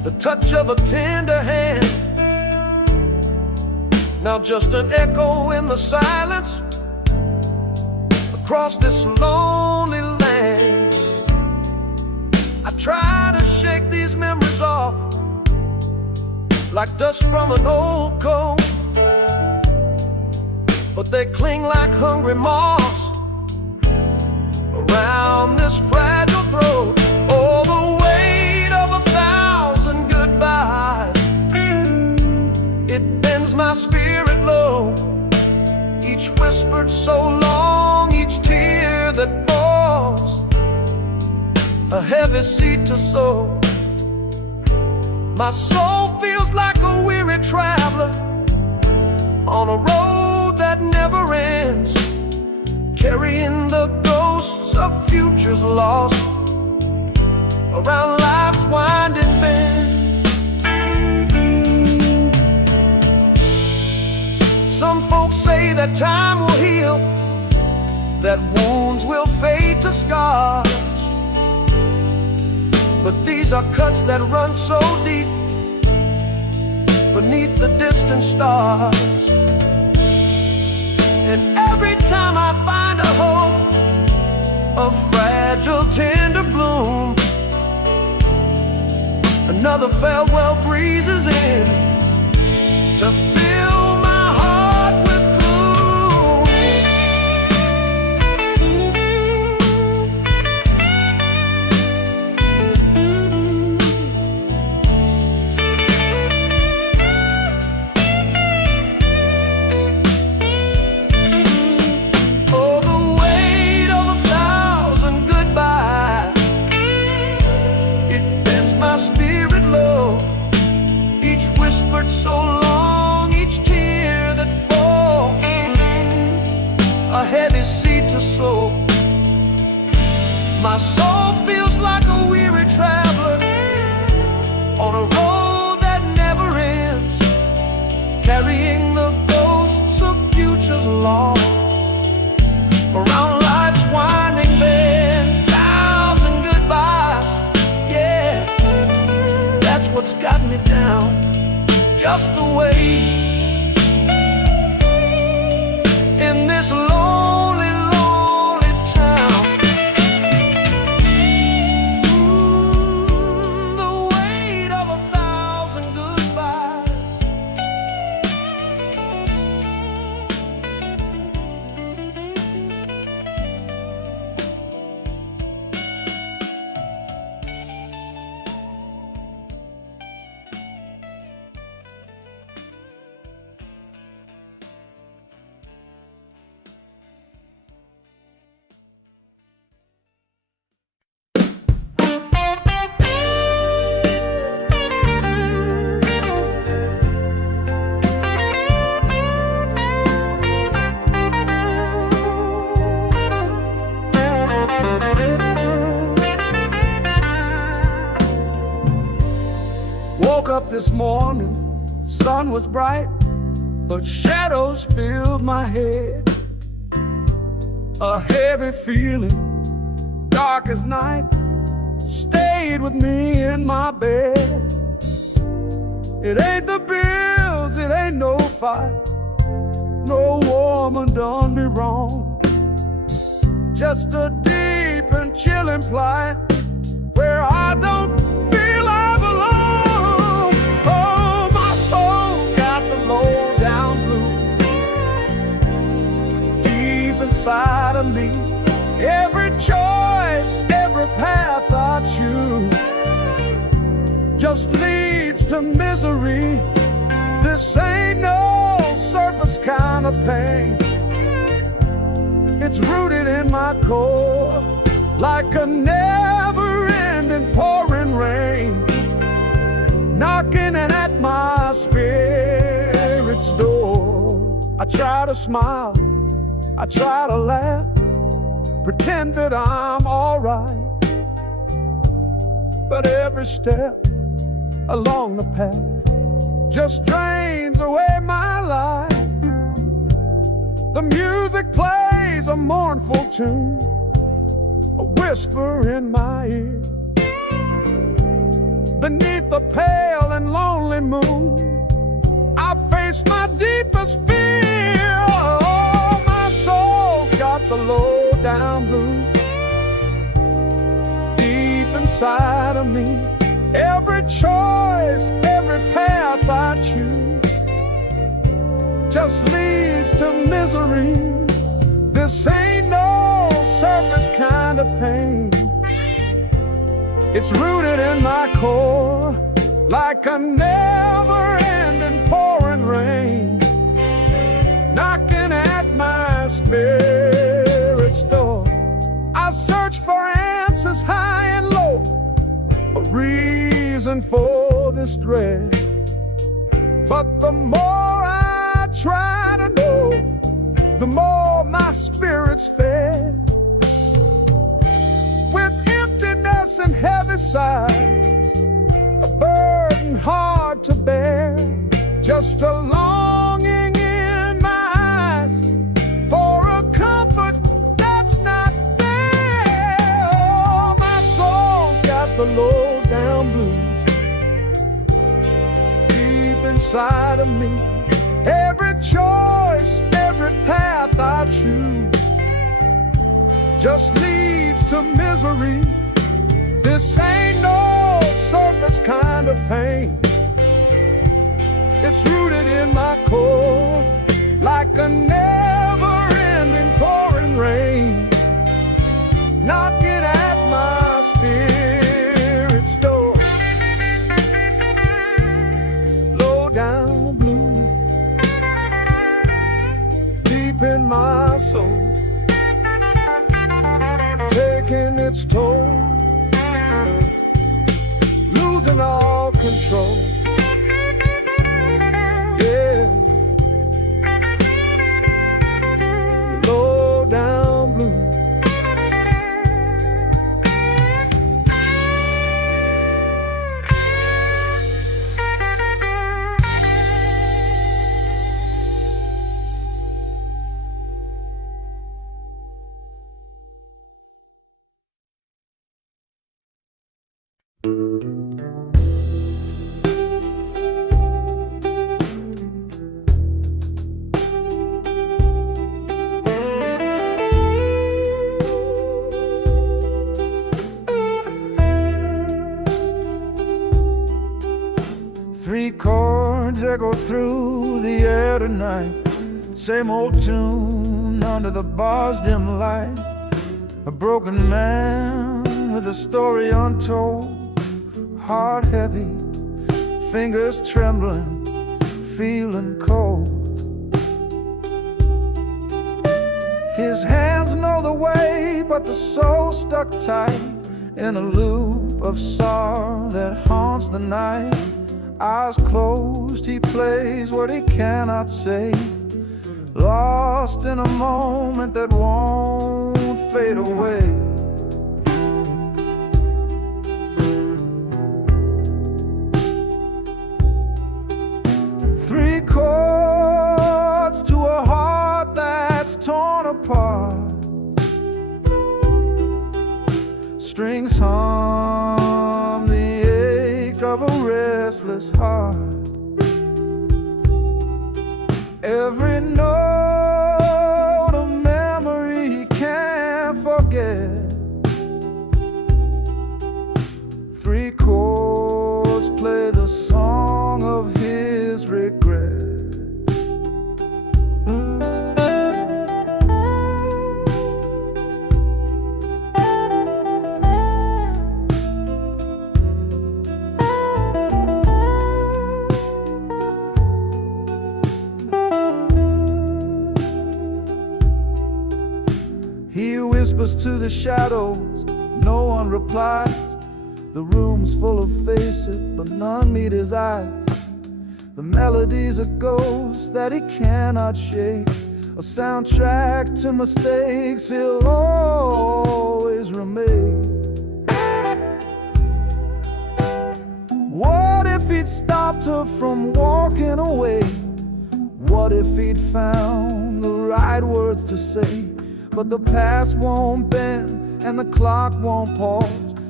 the touch of a tender hand. Now just an echo in the silence across this lonely land. I try to shake these memories off like dust from an old coat, but they cling like hungry moths around this fragile throat. Oh, the weight of 1,000 goodbyes, it bends my spirit low. Each whispered so long, each tear that falls, a heavy seed to sow. My soul feels like a weary traveler on a road that never ends, carrying the ghosts of futures lost around life's winding bend. Some folks say that time will heal, that wounds will fade to scars, but these are cuts that run so deep beneath the distant stars. And every time I find a hope, a fragile tender bloom, another farewell breezes in to fill my heart with so long, each tear that falls, a heavy seed to sow. My soul feels like a weary traveler on a road that never ends, carrying the ghosts of futures lost around life's winding bend. 1,000 goodbyes, yeah, that's what's got me down. Just the way in this lonely, lonely town. The weight of 1,000 goodbyes. Woke up this morning, sun was bright, but shadows filled my head. A heavy feeling, dark as night, stayed with me in my bed. It ain't the bills, it ain't no fight, no woman done me wrong. Just a deep and chilling plight where I don't feel I belong. Oh, my soul's got the low down blues deep inside of me. Every choice, every path I choose just leads to misery. This ain't no surface kind of pain. It's rooted in my core like a never-ending pouring rain, knocking in at my spirit's door. I try to smile, I try to laugh, pretend that I'm alright, but every step along the path just drains away my life. The music plays a mournful tune, a whisper in my ear. beneath a pale and lonely moon, I face my deepest fear. Oh, my soul's got the low down blues deep inside of me. Every choice, every path I choose just leads to misery. This ain't no surface kind of pain. It's rooted in my core, like a never-ending pouring rain, knocking at my spirit's door. I search for answers high and low, a reason for this dread. But the more I try to know, the more my spirit's fed. With emptiness and heavy sighs, a burden hard to bear, just a longing in my eyes for a comfort that's not there. Oh, my soul's got the low down blues deep inside of me. Every choice, every path I choose just leads to misery. This ain't no surface kind of pain. It's rooted in my core, like a never-ending pouring rain, knocking at my spirit's door. Low down blue, deep in my soul, taking its toll, losing all control. Yeah, low down blue. Three chords echo through the air tonight, same old tune under the bar's dim light. A broken man with a story untold, heart heavy, fingers trembling, feeling cold. His hands know the way, but the soul stuck tight in a loop of sorrow that haunts the night. Eyes closed, he plays what he cannot say, lost in a moment that won't fade away. Three chords to a heart that's torn apart, strings hum the ache of a restless heart. Every note a memory he can't forget. Three chords play the song of his regret. He whispers to the shadows, no one replies. The room's full of faces, but none meet his eyes. The melody's a ghost that he cannot shake, a soundtrack to mistakes he'll always remake. What if he'd stopped her from walking away? What if he'd found the right words to say? But the past won't bend and the clock won't pause.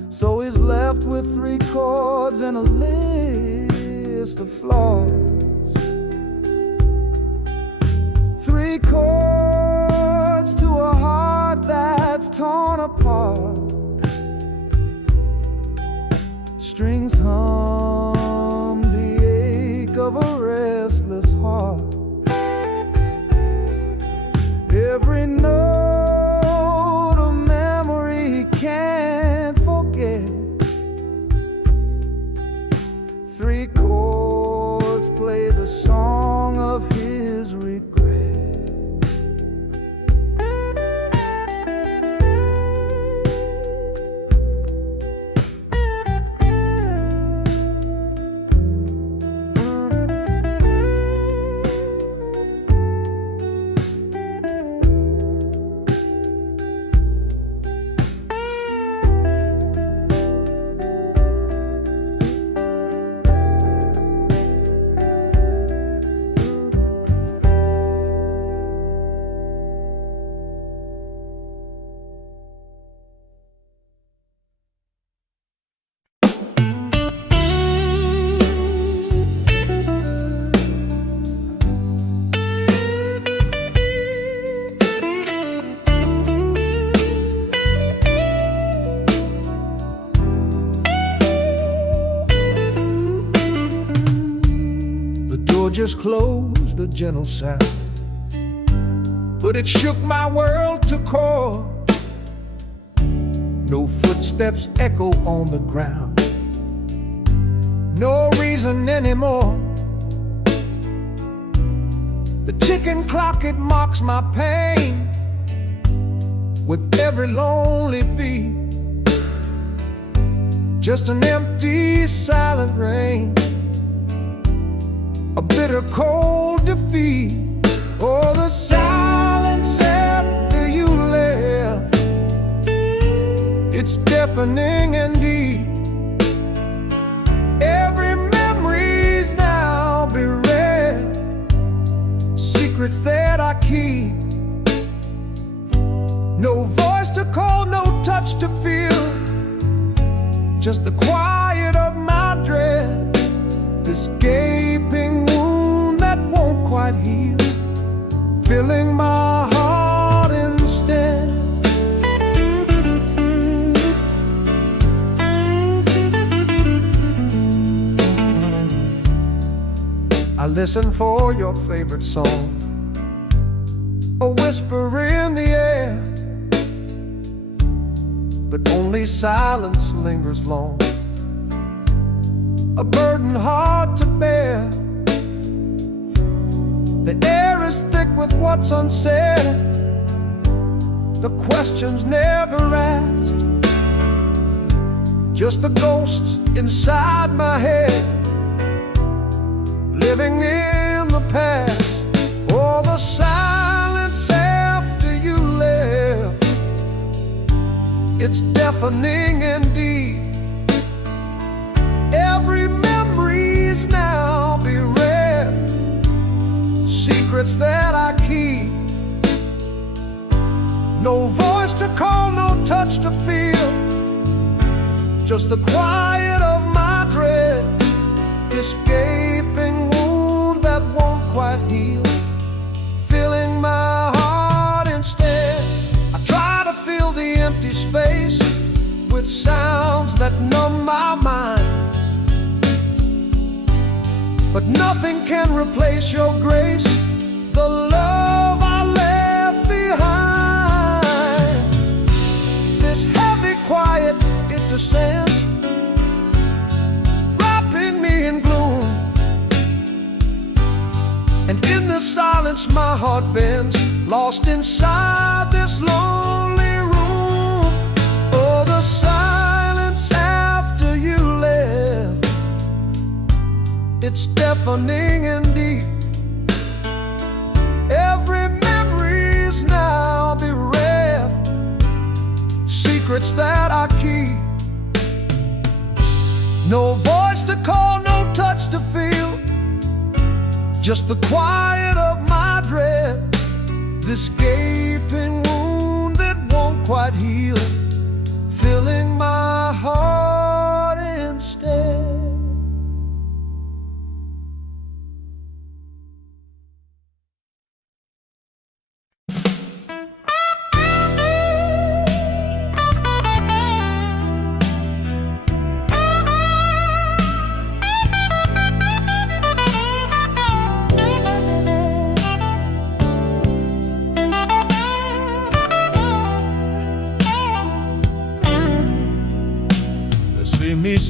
So he's left with 3 chords and a list of flaws. 3 chords to a heart that's torn apart. Strings hum the ache of a restless heart. Every note of memory he can't forget. 3 chords play the song of his regret. Just closed, a gentle sound, but it shook my world to core. No footsteps echo on the ground, no reason anymore. The ticking clock, it mocks my pain with every lonely beat. Just an empty, silent rain, a bitter cold defeat. Oh, the silence after you left, it's deafening and deep. Every memory's now bereft, secrets that I keep. No voice to call, no touch to feel, just the quiet of my dread. This gaping wound that won't quite heal, filling my heart instead. I listen for your favorite song, a whisper in the air, but only silence lingers long, a burden hard to bear. The air is thick with what's unsaid, the questions never asked, just the ghosts inside my head, living in the past. Oh, the silence after you left, it's deafening indeed. Every memory's now bereft, secrets that I keep. No voice to call, no touch to feel, just the quiet of my dread. This gaping wound that won't quite heal, filling my heart instead. I try to fill the empty space with sounds that numb my mind, but nothing can replace your grace, the love I left behind. This heavy quiet, it descends, wrapping me in gloom, and in the silence my heart bends, lost inside this lonely room. Oh, the silence after you left, it's deafening and deep. Every memory's now bereft, secrets that I keep. No voice to call, no touch to feel, just the quiet of my dread. This gaping wound that won't quite heal, filling my heart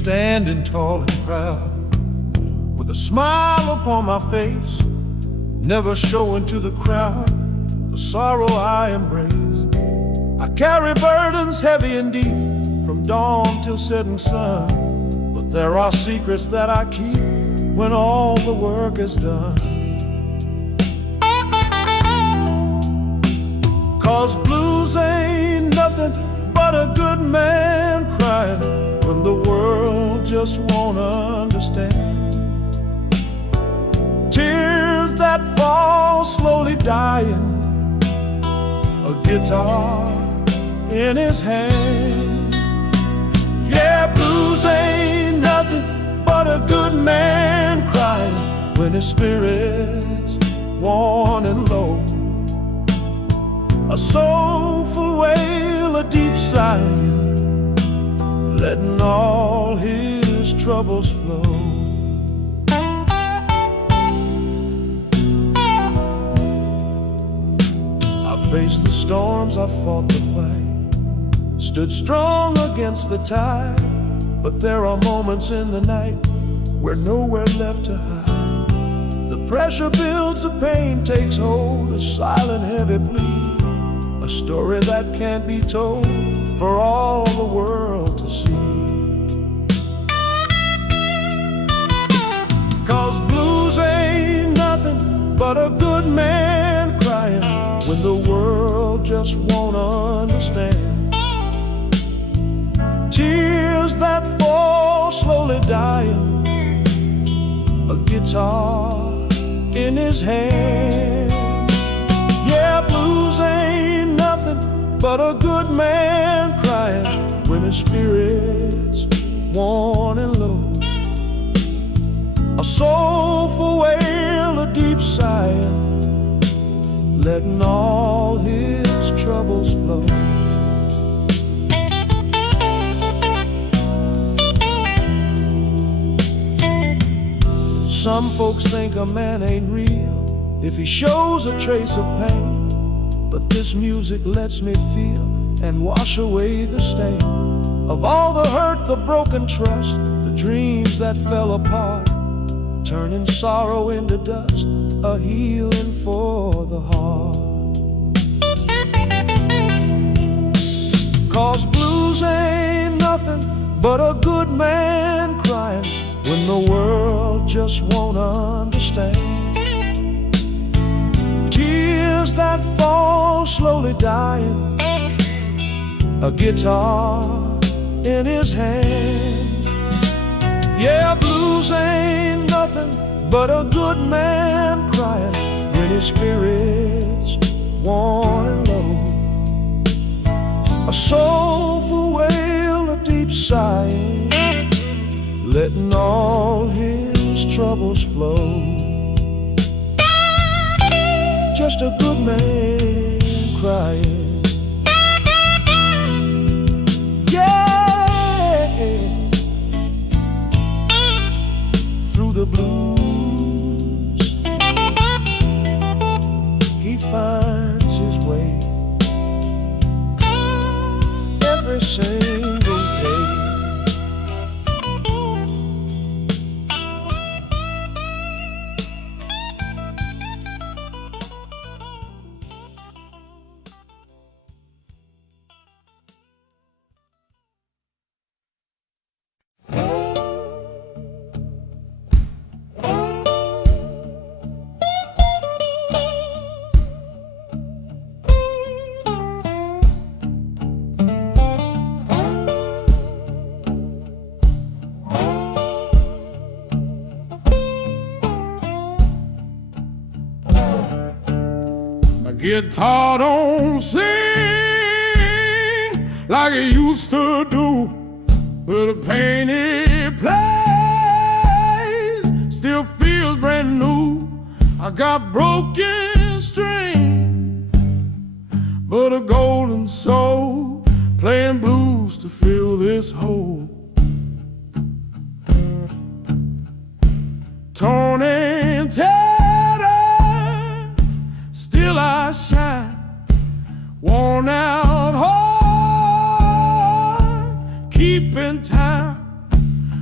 standing tall and proud, with a smile upon my face, never showing to the crowd the sorrow I embrace. I carry burdens heavy and deep, from dawn till setting sun, but there are secrets that I keep when all the work is done. 'Cause blues ain't nothing but a good man crying when the world just won't understand. Tears that fall slowly dying, a guitar in his hand. Yeah, blues ain't nothing but a good man crying when his spirit's worn and low. A soulful wail, a deep sigh, letting all his troubles flow. I faced the storms, I fought the fight, stood strong against the tide, but there are moments in the night where nowhere left to hide. The pressure builds, the pain takes hold, a silent heavy plea, a story that can't be told for all the world to see. 'Cause blues ain't nothing but a good man crying when the world just won't understand. Tears that fall slowly dying, a guitar in his hand. Yeah, blues ain't nothing but a good man crying when his spirit's worn and low. A soulful wail, a deep sigh, letting all his troubles flow. Some folks think a man ain't real if he shows a trace of pain, but this music lets me feel and wash away the stain of all the hurt, the broken trust, the dreams that fell apart, turning sorrow into dust, a healing for the heart. 'Cause blues ain't nothing but a good man crying when the world just won't understand. Tears that fall slowly dying, a guitar in his hand. Yeah, blues ain't nothing but a good man crying when his spirit's worn and low. A soulful wail, a deep sigh, letting all his troubles flow. Just a good man crying. Yeah, through the blues he finds his way every single day. Guitar don't sing like it used to do, but the pain it plays still feels brand new. I got broken string, but a golden soul playing blues to fill this hole. Torn and tattered, still I shine, worn out heart, keeping time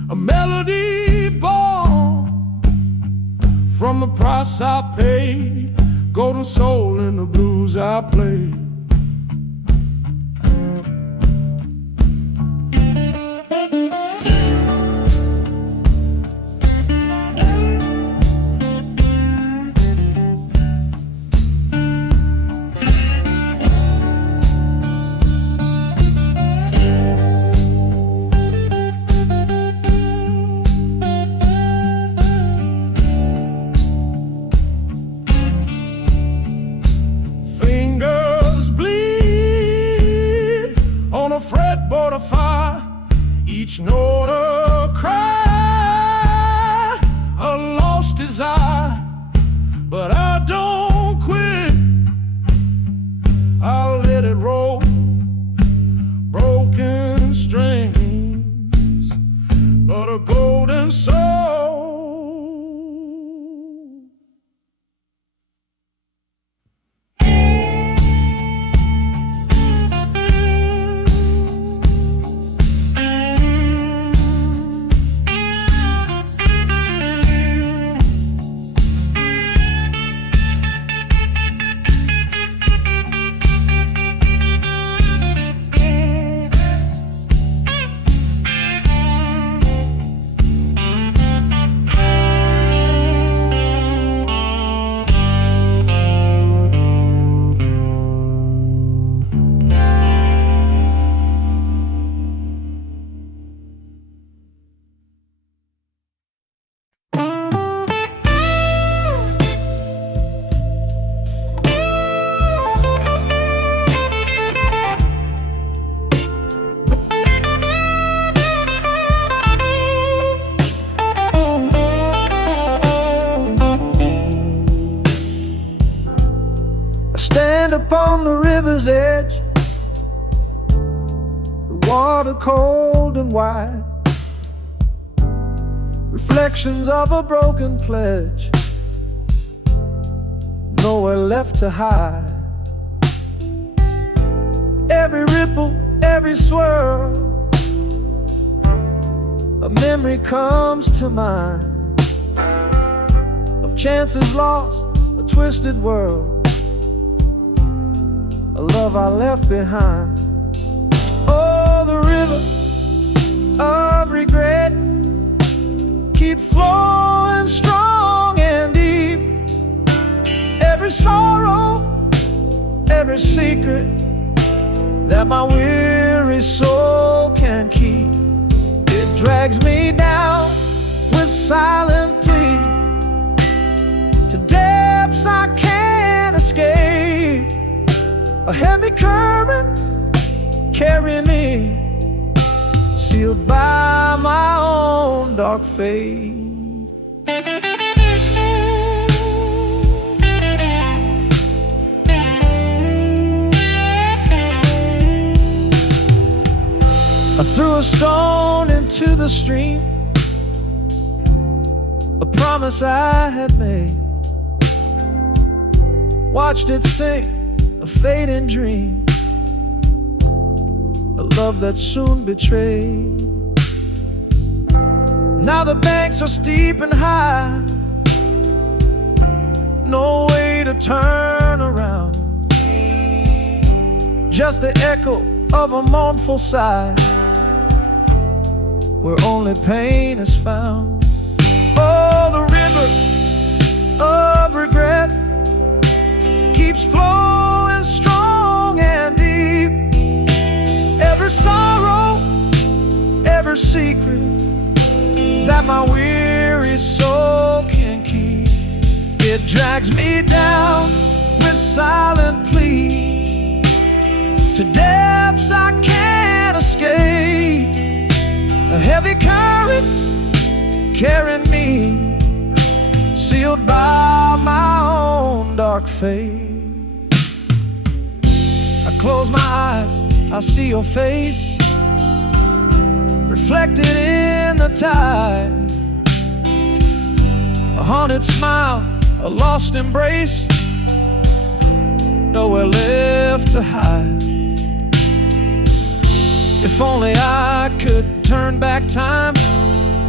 a melody born from the price I paid, golden soul in the blues I played. Fretboard of fire, each note a cry, a lost desire, but I don't quit. I'll let it roll, broken strings, but a golden soul. Stand upon the river's edge, the water cold and wide, reflections of a broken pledge, nowhere left to hide. Every ripple, every swirl, a memory comes to mind of chances lost, a twisted world, a love I left behind. Oh, the river of regret keeps flowing strong and deep. Every sorrow, every secret that my weary soul can keep, it drags me down with silent plea to depths I can't escape. A heavy current carrying me, sealed by my own dark fate. I threw a stone into the stream, a promise I had made, watched it sink, a fading dream, a love that soon betrayed. Now the banks are steep and high, no way to turn around, just the echo of a mournful sigh, where only pain is found. Oh, the river of regret keeps flowing strong and deep. Every sorrow, every secret that my weary soul can keep, it drags me down with silent plea to depths I can't escape. A heavy current carrying me, sealed by my own dark fate. I close my eyes, I see your face reflected in the tide, a haunted smile, a lost embrace, nowhere left to hide. If only I could turn back time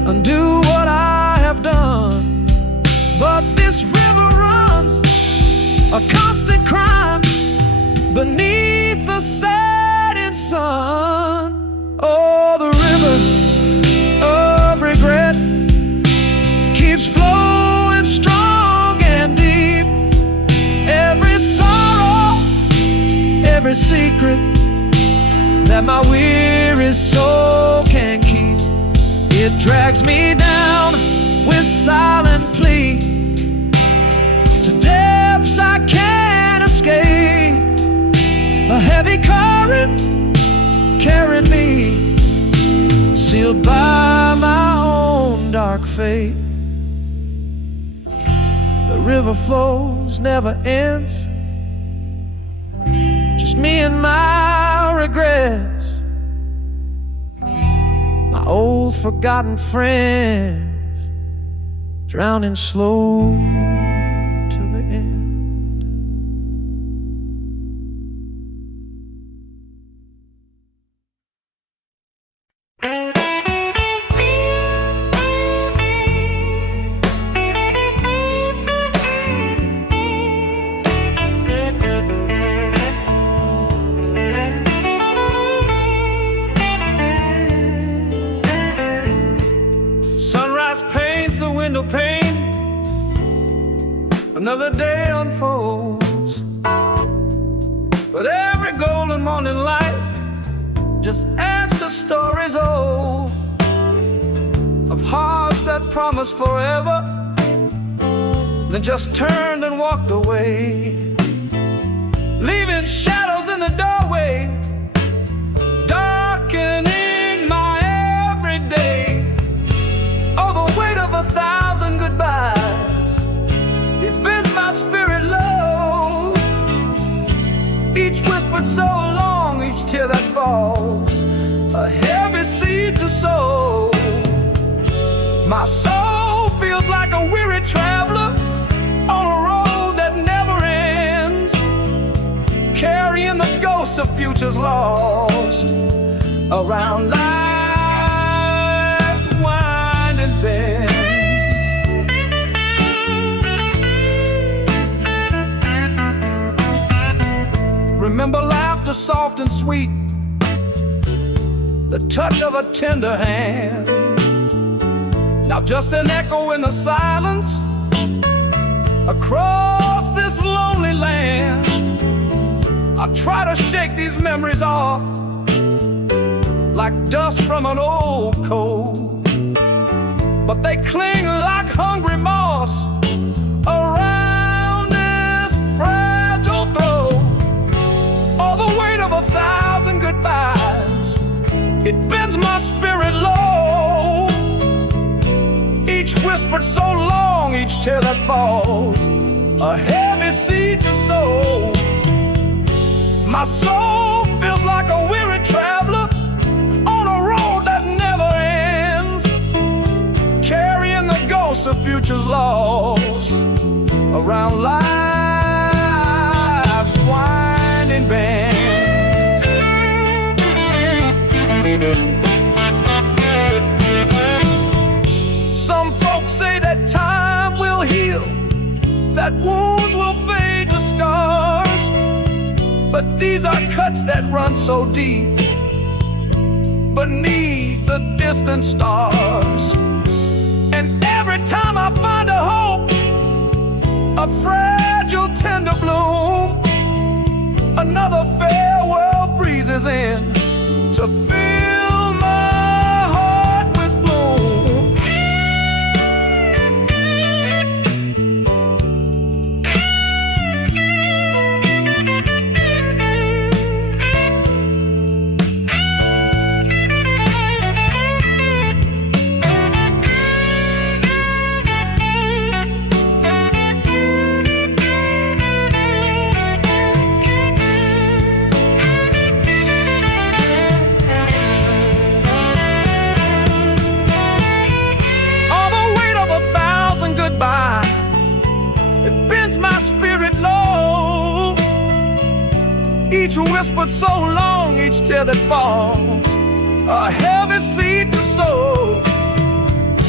undo what I have done. But this river runs a constant crime beneath the setting sun. Oh, the river of regret keeps flowing strong and deep. Every sorrow, every secret that my weary soul can keep, it drags me down with silent plea to depths I can't escape. A heavy current carried me, sealed by my own dark fate. The river flows, never ends, just me and my regrets, my old forgotten friends, drowning slow to the end. Sunrise paints the window pane, another day unfolds. But every golden morning light just adds to stories old, of hearts that promised forever, then just turned and walked away, leaving shadows in the doorway, darkening my everyday. Oh, the weight of 1,000 goodbyes, it bends my spirit low. Each whispered so long, each tear that falls, a heavy seed to sow. My soul feels like a weary traveler on a road that never ends, carrying the ghosts of futures lost around life's winding bends. Remember laughter soft and sweet, the touch of a tender hand. Now just an echo in the silence across this lonely land. I try to shake these memories off like dust from an old coat, but they cling like hungry moss around this fragile throat. Oh, the weight of 1,000 goodbyes, it bends my spirit low. Each whispered so long, each tear that falls, a heavy seed to sow. My soul feels like a weary traveler on a road that never ends, carrying the ghosts of futures lost around life's winding bends. Some folks say that time will heal, that wounds will fade to scars, but these are cuts that run so deep beneath the distant stars. And every time I find a hope, a fragile tender bloom, another farewell breezes in to fill my heart with gloom. It bends my spirit low. Each whispered so long, each tear that falls, a heavy seed to sow.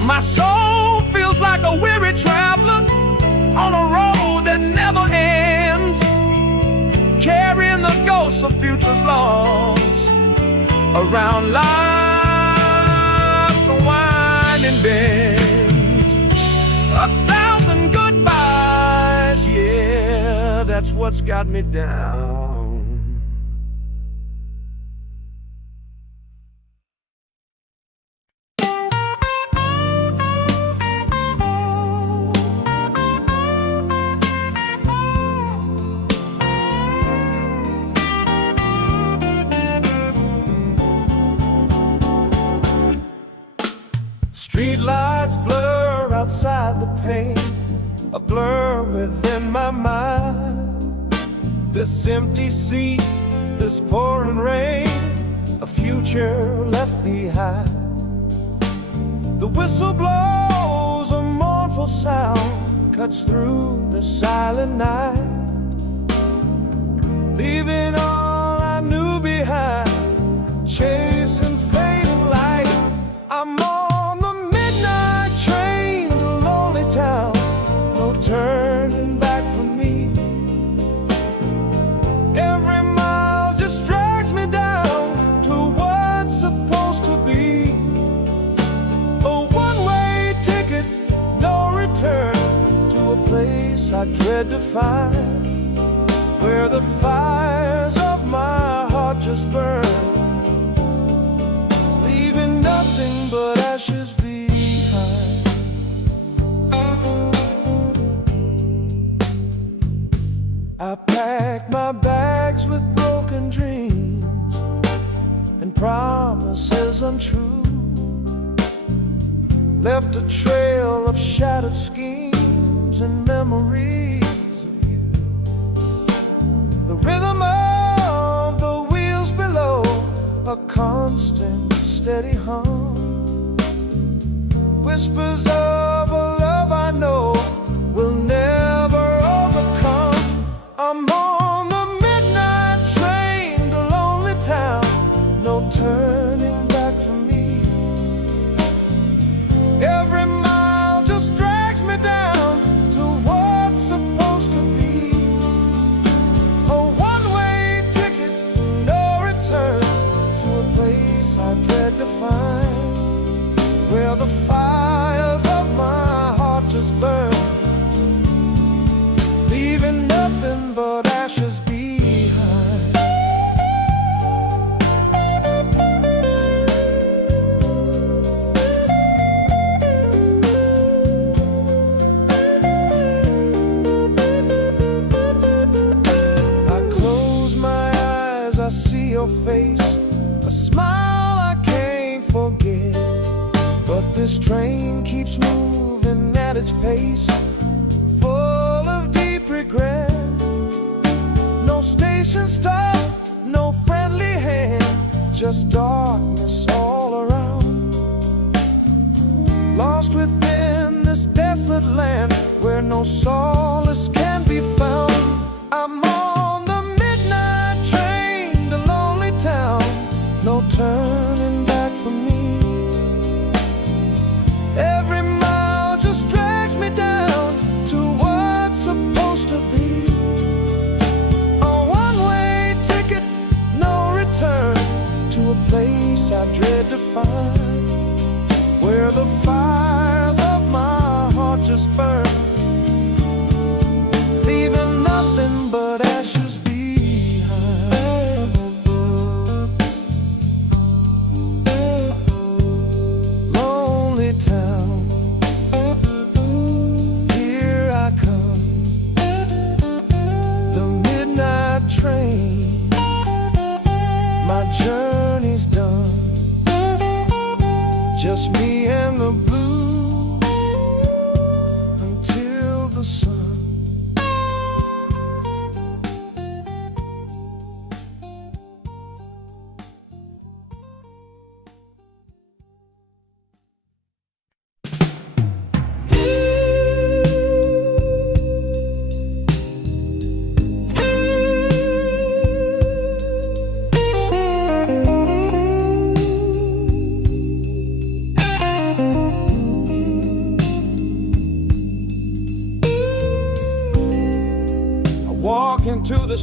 My soul feels like a weary traveler on a road that never ends, carrying the ghosts of futures lost around life's winding bends. 1,000 goodbyes, yeah, that's what's got me down. Street lights blur outside the pane, a blur within my mind. This empty seat, this pouring rain, a future left behind. The whistle blows, a mournful sound cuts through the silent night, leaving all I knew behind, chasing fading light. I'm on the midnight train to lonely town, no turning back for me. Every mile just drags me down to what's supposed to be. A one-way ticket, no return, to a place I dread to find, where the fires of my heart just burn, leaving nothing but ashes behind. I packed my bags with broken dreams and promises untrue, left a trail of shattered schemes and memories of you. The rhythm of the wheels below, a constant steady hum, whispers of a love I know will never overcome. I'm on the midnight train to lonely town, no turning back for me. Every mile just drags me down to what's supposed to be. A one-way ticket, no return, to a place I dread to find, where the fires of my heart just burn, leaving nothing but ashes behind. I close my eyes, I see your face, a smile I can't forget. But this train keeps moving at its pace, full of deep regret. No station stop, no friendly hand, just darkness all around. Lost within this desolate land, where no solace can be found. I'm on the midnight train to lonely town, no turning back for me. Every mile just drags me down to what's supposed to be. A one-way ticket, no return, to a place I dread to find, where the fires of my heart just burn, leaving nothing but ashes behind. Lonely town, here I come, the midnight train, my journey's done, just me and the blues until the sun.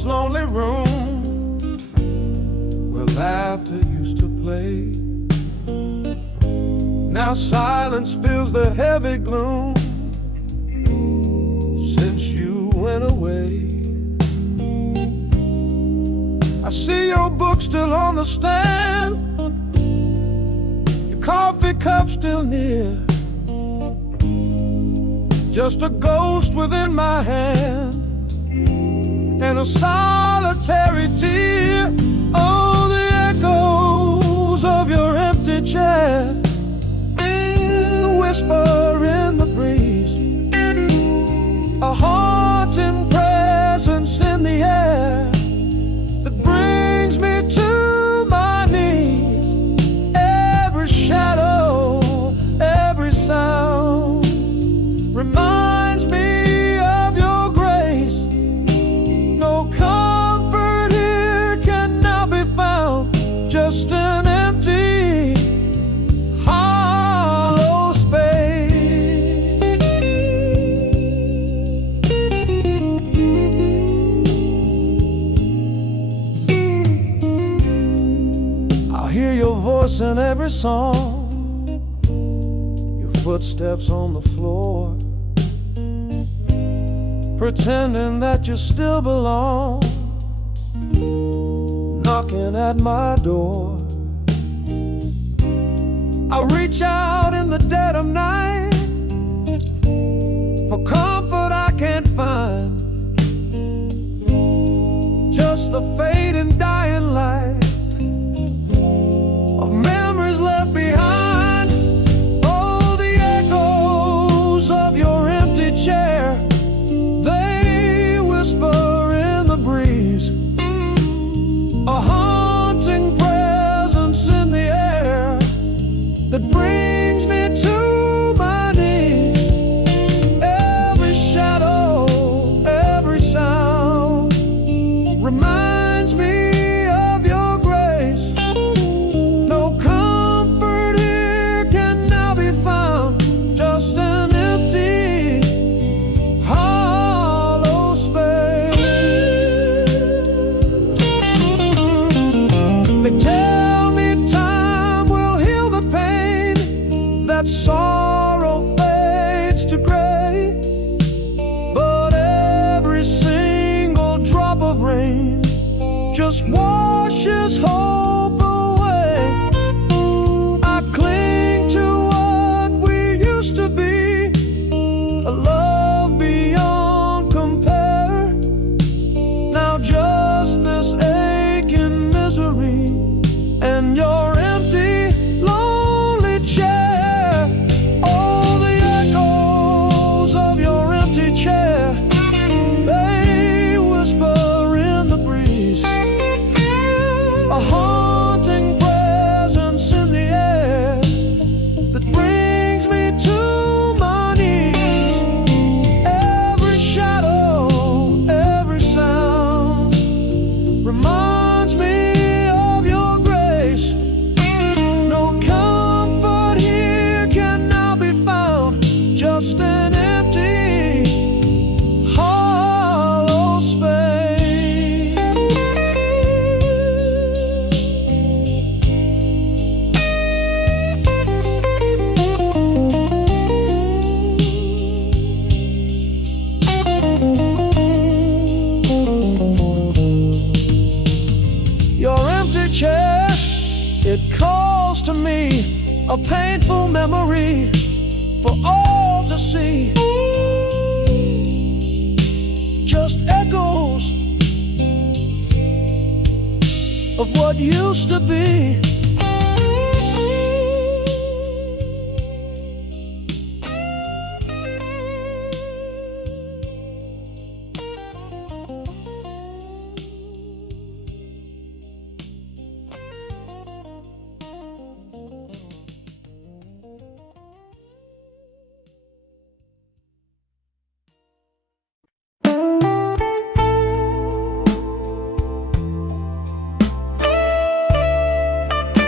lonely room where laughter used to play. Now silence fills the heavy gloom since you went away. I see your book still on the stand, your coffee cup still near, just a ghost within my hand and a solitary tear. Oh, the echoes of your empty chair, the whisper in the breeze, a haunting presence in the air that brings me to my knees. Every shadow, every sound reminds me of your grace. No comfort here can now be found, just an empty, hollow space. I'll hear your voice in every song, your footsteps on the floor, pretending that you still belong, knocking at my door. I reach out in the dead of night for comfort I can't find, just the fading dying light of memories left behind. Oh, the echoes of your empty chair, they whisper in the breeze, a haunting presence in the air that brings me to my knees. Every shadow, every sound reminds me of your grace. No comfort here can now be found, just an empty, hollow space. They tell me time will heal the pain, that sorrow fades to gray, but every single drop of rain just washes hope away. I cling to what we used to be, a love beyond compare. Now just this aching misery and your empty, lonely chair. Oh, the echoes of your empty chair, they whisper in the breeze, a haunting presence in the air that brings me to my knees. Every shadow, every sound reminds me of your grace. No comfort here can now be found, just an empty, hollow space. Your empty chair, it calls to me, a painful memory for all to see. Just echoes of what used to be.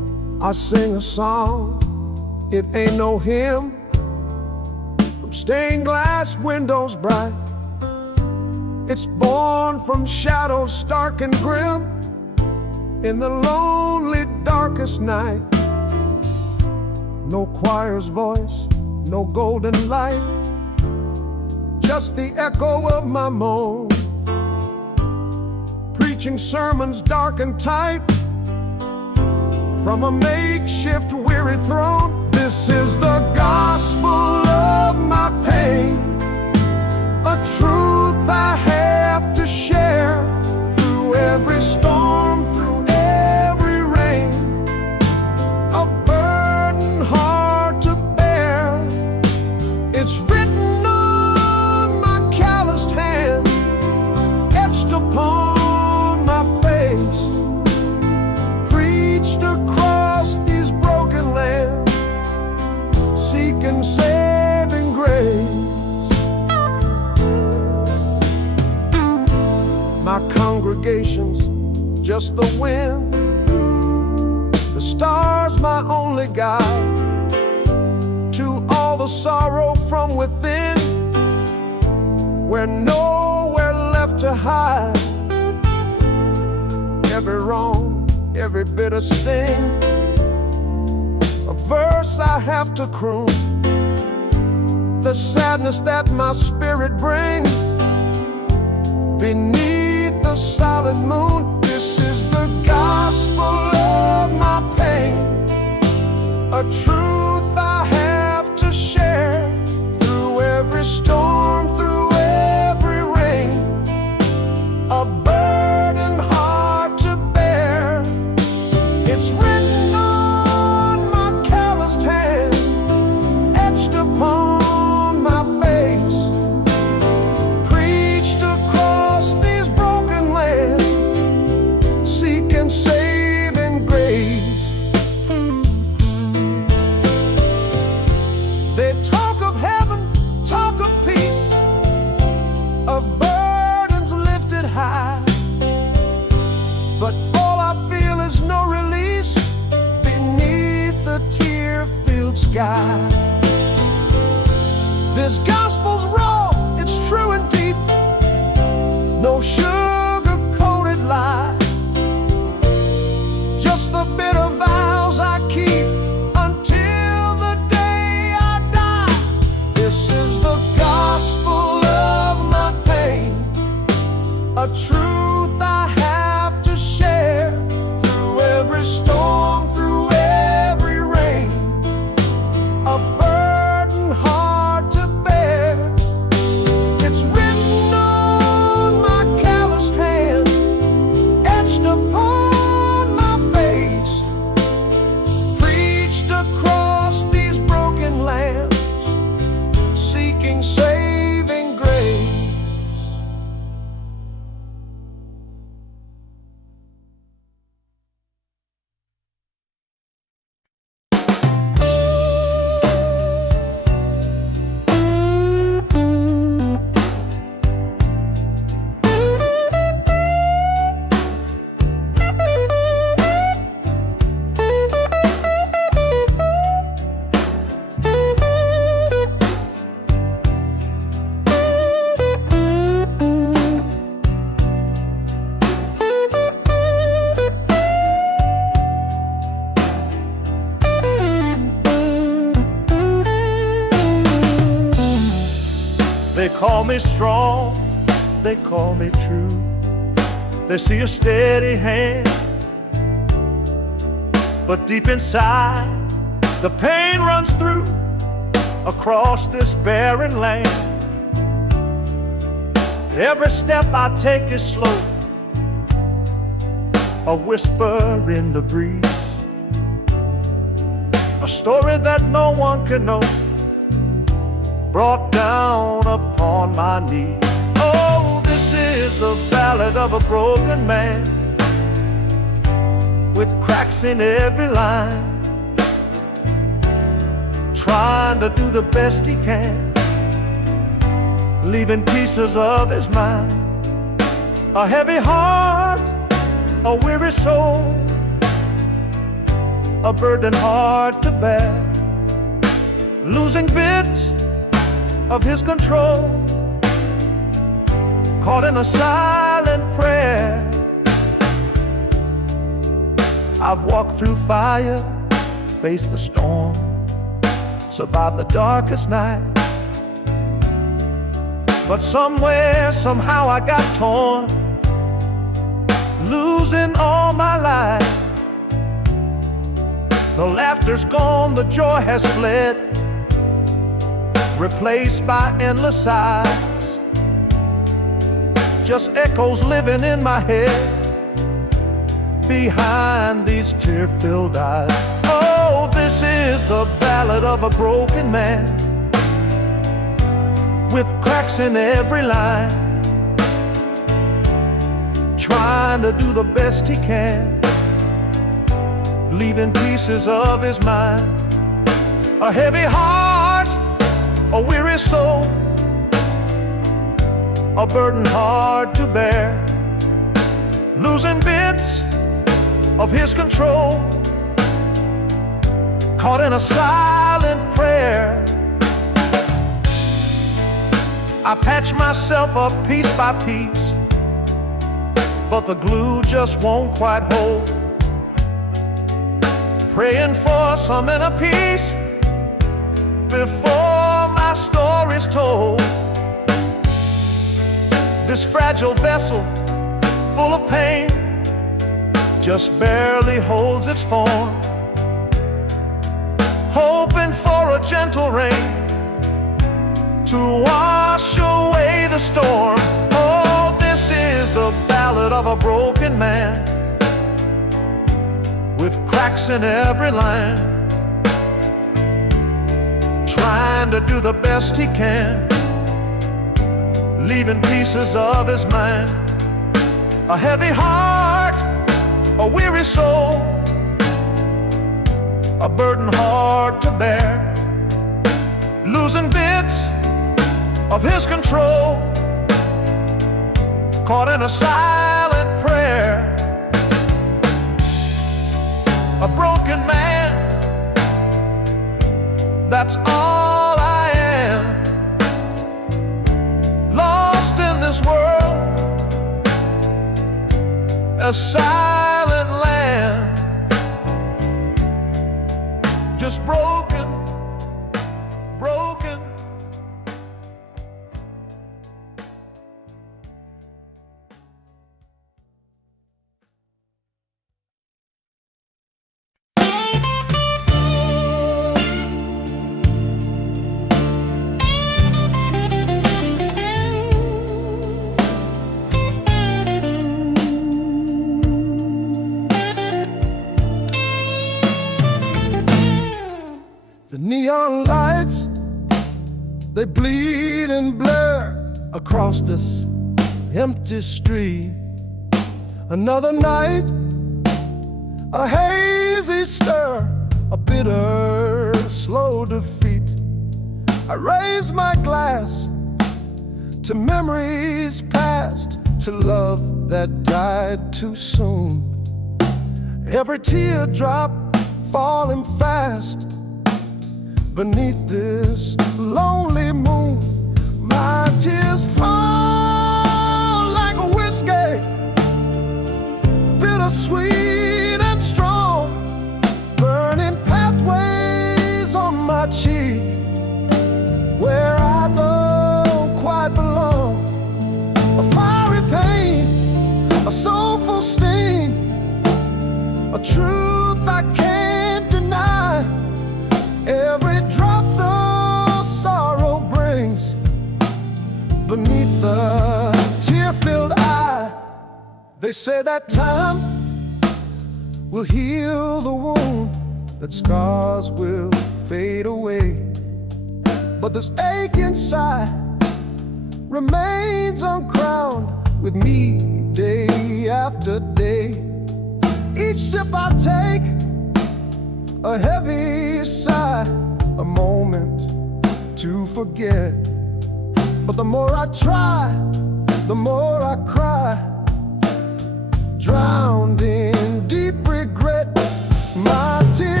I sing a song, it ain't no hymn, from stained glass windows bright. It's born from shadows stark and grim, in the lonely darkest night. No choir's voice, no golden light, just the echo of my moan, preaching sermons dark and tight from a makeshift weary throne. This is the gospel of my pain, a truth I have to share through every storm, through every rain, a burden hard to bear. It's written on my calloused hand, etched upon my face, preached across these broken lands, seeking saving grace. My congregation's just the wind, the stars my only guide to all the sorrow from within, where nowhere left to hide. Every wrong, every bitter sting, a verse I have to croon, the sadness that my spirit brings beneath the solid moon. This is the gospel of my pain, a truth I have to share through every storm, through every rain, a burden hard to bear. It's written on my calloused hand, etched upon my face, preached across these broken lands, seeking saving grace. They talk of heaven, talk of peace, of burdens lifted high, but all I feel is no release beneath the tear-filled sky. This gospel's raw, it's true and deep, no sugar-coated lie, just the bitter vows I keep until the day I die. This is the gospel of my pain, a truth I have to share through every storm, through every rain, a burden hard to bear. It's written on my calloused hand, etched upon my face, preached across these broken lands, seeking saving grace. They call me strong, they call me true. They see a steady hand, but deep inside the pain runs through across this barren land. Every step I take is slow, a whisper in the breeze, a story that no one can know, brought down upon my knees. Oh, this is the ballad of a broken man, with cracks in every line, trying to do the best he can, leaving pieces of his mind, a heavy heart, a weary soul, a burden hard to bear, losing bits of his control, caught in a silent prayer. I've walked through fire, faced the storm, survived the darkest night. But somewhere, somehow I got torn, losing all my life. The laughter's gone, the joy has fled, replaced by endless sighs. Just echoes living in my head, behind these tear-filled eyes. Oh, this is the ballad of a broken man, with cracks in every line, trying to do the best he can, leaving pieces of his mind. A heavy heart, a weary soul, a burden hard to bear, losing bits of his control, caught in a silent prayer. I patch myself up piece by piece, but the glue just won't quite hold. Praying for some inner peace before my story's told. This fragile vessel, full of pain, just barely holds its form, hoping for a gentle rain to wash away the storm. Oh, this is the ballad of a broken man, with cracks in every line, trying to do the best he can, leaving pieces of his mind. A heavy heart, a weary soul, a burden hard to bear, losing bits of his control, caught in a silent prayer. A broken man, that's all I am, lost in this world, a silent land, just broken, broken. The neon lights, they bleed and blur across this empty street. Another night, a hazy stir, a bitter, slow defeat. I raise my glass to memories past, to love that died too soon. Every teardrop falling fast beneath this lonely moon. My tears fall like a whiskey, bittersweet and strong, burning pathways on my cheek where I don't quite belong. A fiery pain, a soulful sting, a truth I can't deny. Every drop the sorrow brings beneath the tear-filled eye. They say that time will heal the wound, that scars will fade away, but this ache inside remains uncrowned with me day after day. Each sip I take, a heavy sigh, a moment to forget. But the more I try, the more I cry, drowned in deep regret. My tears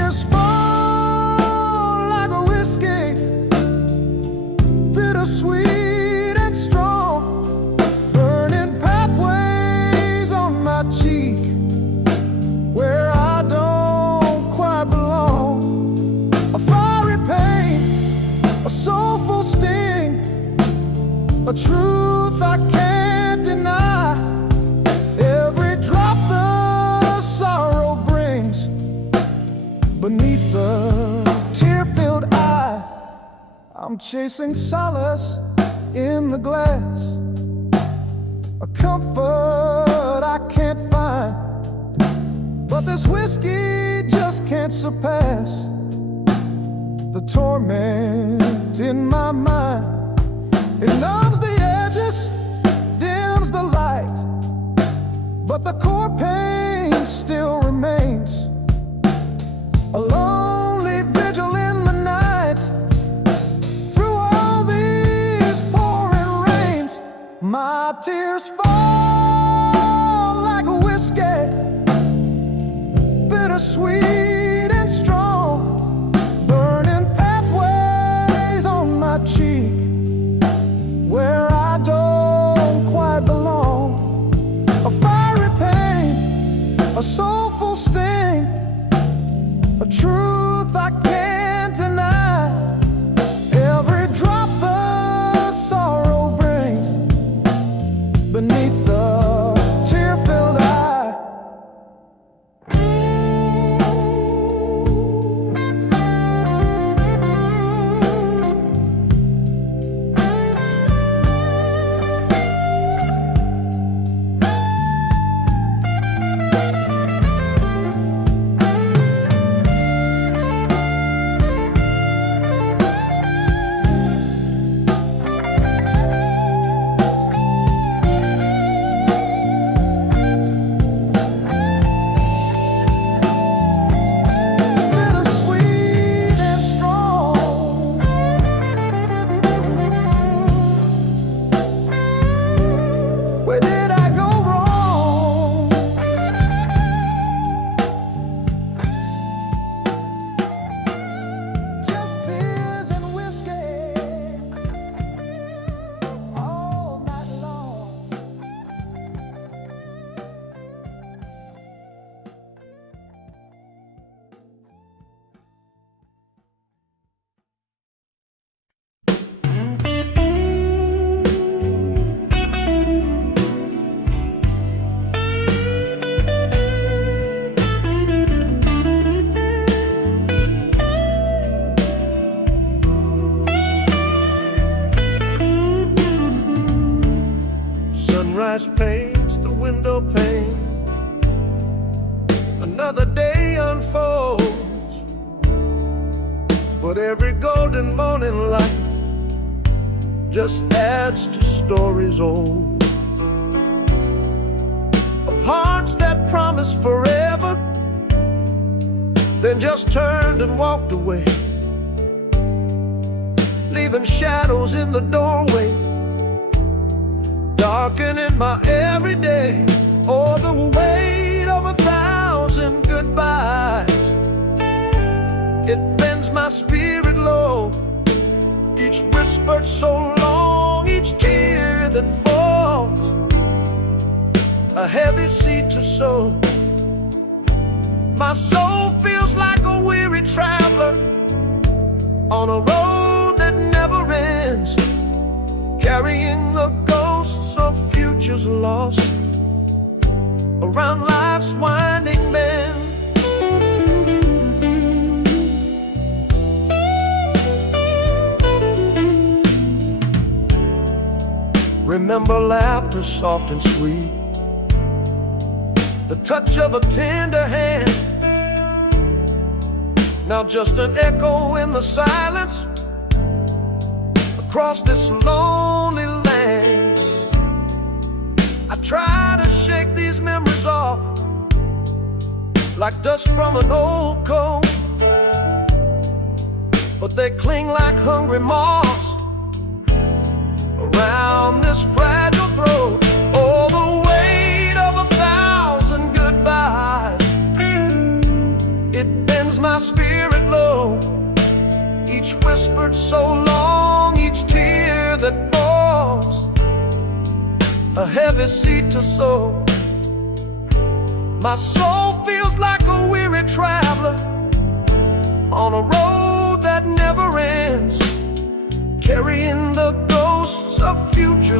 a truth I can't deny. Every drop the sorrow brings beneath the tear-filled eye. I'm chasing solace in the glass, a comfort I can't find, but this whiskey just can't surpass the torment in my mind. It numbs the edges, dims the light, but the core pain still remains. A lonely vigil in the night, through all these pouring rains. My tears fall like a whiskey, bittersweet and strong, burning pathways on my cheek where I don't quite belong. A fiery pain, a soulful sting, a truth I can't deny. Every drop the sorrow brings beneath the tear-filled eye. Where did I go wrong? Just tears and whiskey all night long. Sunrise paints the window pane, another day unfolds, but every golden morning light just adds to stories old, of hearts that promised forever, then just turned and walked away, leaving shadows in the doorway, darkening my everyday. Oh, the weight of 1,000 goodbyes, it bends my spirit low. Each whispered so long, each tear that falls, a heavy seed to sow. My soul feels like a weary traveler on a road that never ends, carrying the ghosts of futures lost around life's winding bend. Remember laughter soft and sweet, the touch of a tender hand, now just an echo in the silence across this lonely land. I try to shake these memories off like dust from an old coat, but they cling like hungry moths around this fragile throat. Oh, the weight of 1,000 goodbyes, it bends my spirit low. Each whispered so long, each tear that falls, a heavy seed to sow. My soul feels like a weary traveler on a road that never ends, carrying the ghosts of future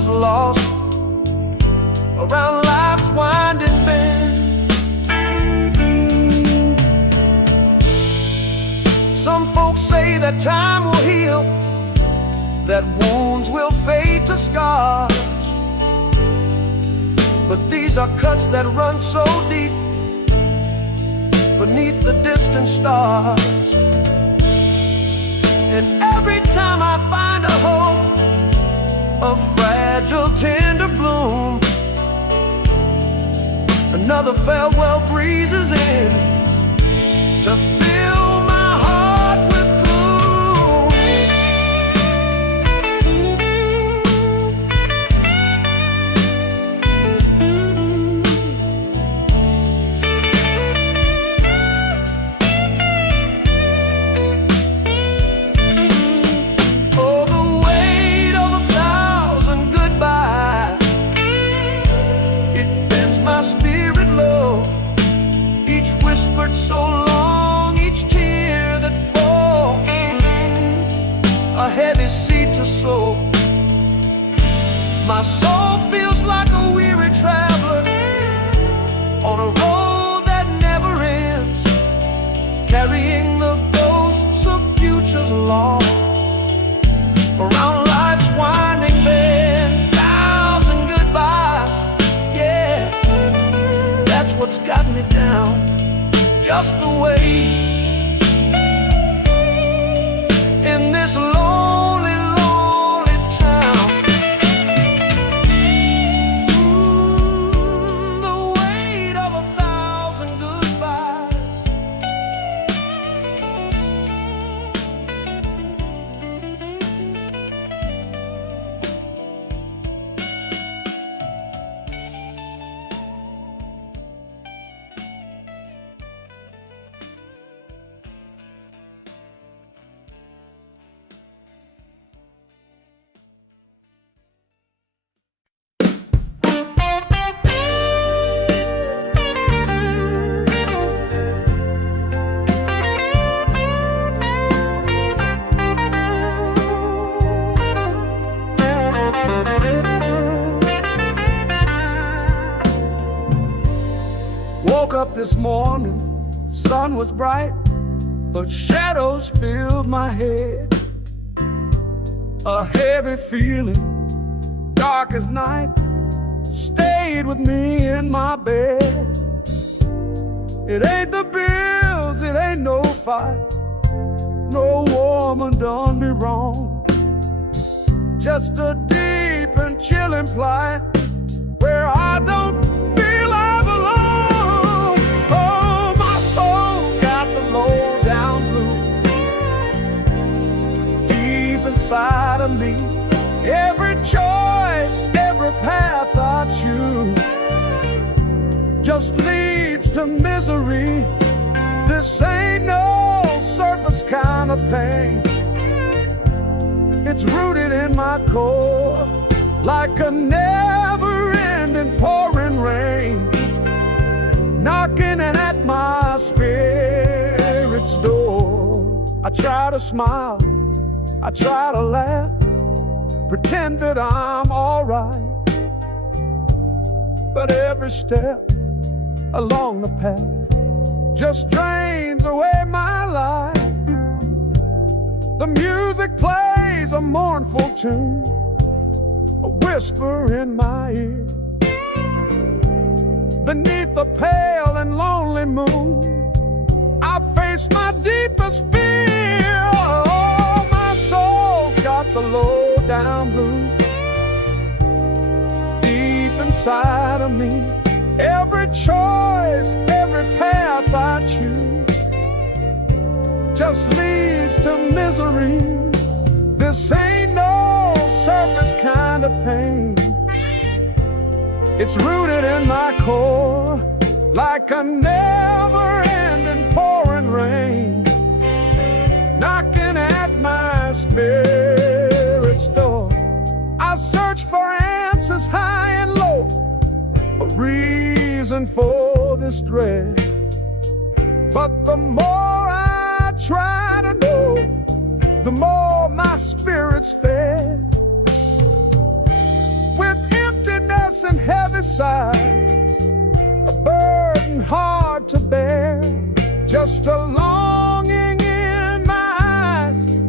say that time will heal, that wounds will fade to scars. But these are cuts that run so deep beneath the distant stars. And every time I find a hope, a fragile, tender bloom, another farewell breezes in to fill my heart with gloom. Oh, the weight of 1,000 goodbyes, it bends my spirit low. Each whispered so long, each tear that falls, a heavy seed to sow. My soul feels like a weary traveler on a road that never ends, carrying the ghosts of futures lost around life's winding bend. 1,000 goodbyes, yeah, that's what's got me down, just the way. In this lonely, lonely town, the weight of 1,000 goodbyes. Woke up this morning, sun was bright, but shadows filled my head. A heavy feeling, dark as night, stayed with me in my bed. It ain't the bills, it ain't no fight, no woman done me wrong. Just a deep and chilling plight where I don't feel I belong. Oh, my soul's got the low down blues deep inside of me. Every choice, every path I choose just leads to misery. This ain't no surface kind of pain. It's rooted in my core like a never-ending pouring rain, knocking at my spirit's door. I try to smile, I try to laugh, pretend that I'm alright, but every step along the path just drains away my life. The music plays a mournful tune, a whisper in my ear. Beneath the pale and lonely moon, I face my deepest fear. Oh, my soul's got the low down blues deep inside of me. Every choice, every path I choose just leads to misery. This ain't no surface kind of pain. It's rooted in my core like a never-ending pouring rain, knocking at my spirit's door. I search for answers high and low, a reason for this dread. But the more I try to know, the more my spirit's fed. With emptiness and heavy sighs, a burden hard to bear, just a longing in my eyes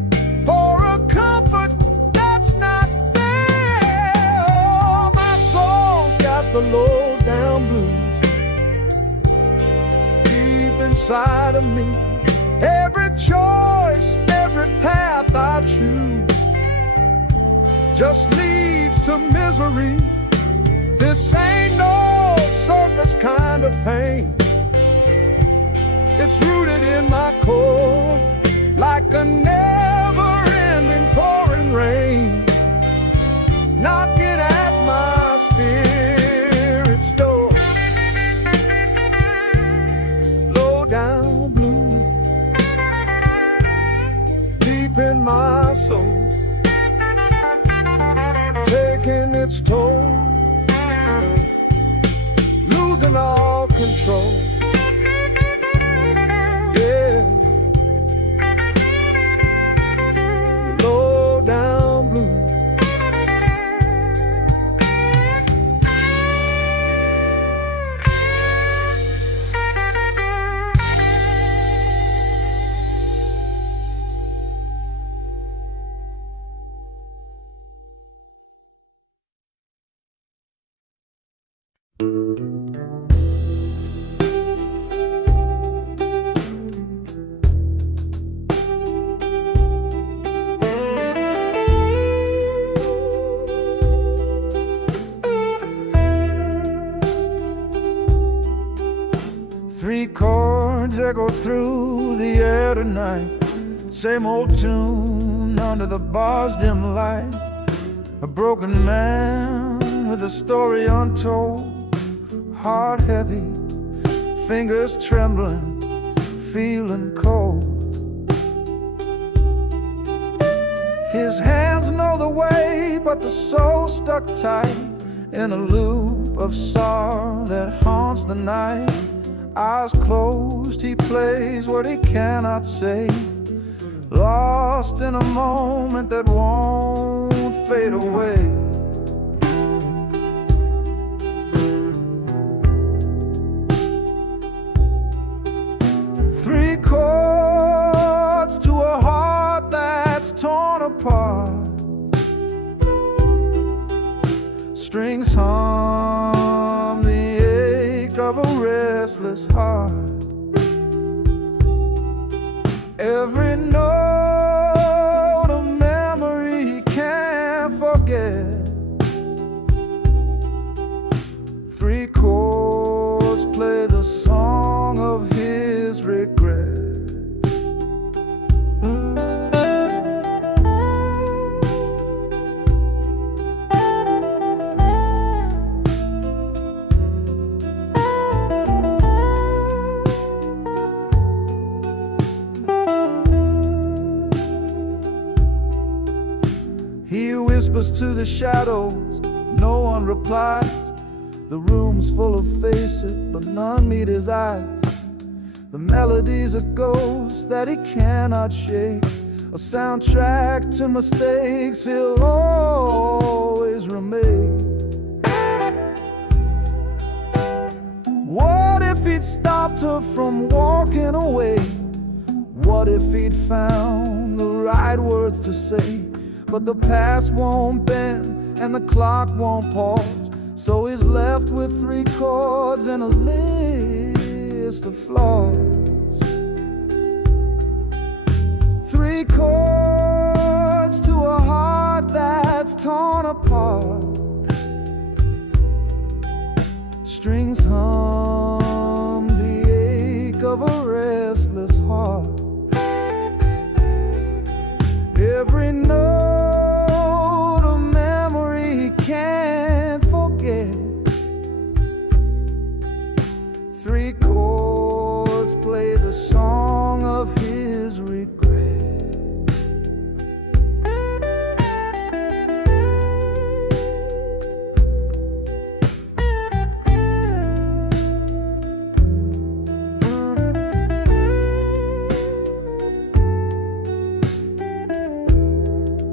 inside of me. Every choice, every path I choose just leads to misery. This ain't no surface kind of pain. It's rooted in my core, like a never-ending pouring rain, knocking at my spirit's door. Low down blue, deep in my soul, taking its toll, losing all control. Yeah, low down blue. Three chords echo through the air tonight. Same old tune under the bar's dim light. A broken man with a story untold. Heart heavy, fingers trembling, feeling cold. His hands know the way, but the soul stuck tight in a loop of sorrow that haunts the night. Eyes closed, he plays what he cannot say, lost in a moment that won't fade away. Three chords to a heart that's torn apart. Strings hum the ache of a restless heart. Every note a memory he can't forget. Three chords play the song of his regret. He whispers to the shadows, no one replies. The room's full of faces, but none meet his eyes. The melody's a ghost that he cannot shake, a soundtrack to mistakes he'll always remake. What if he'd stopped her from walking away? What if he'd found the right words to say? But the past won't bend and the clock won't pause, so he's left with three chords and a list of flaws. Three chords to a heart that's torn apart. Strings hum the ache of a restless heart. Every note a memory he can't forget. Three chords play the song of his regret.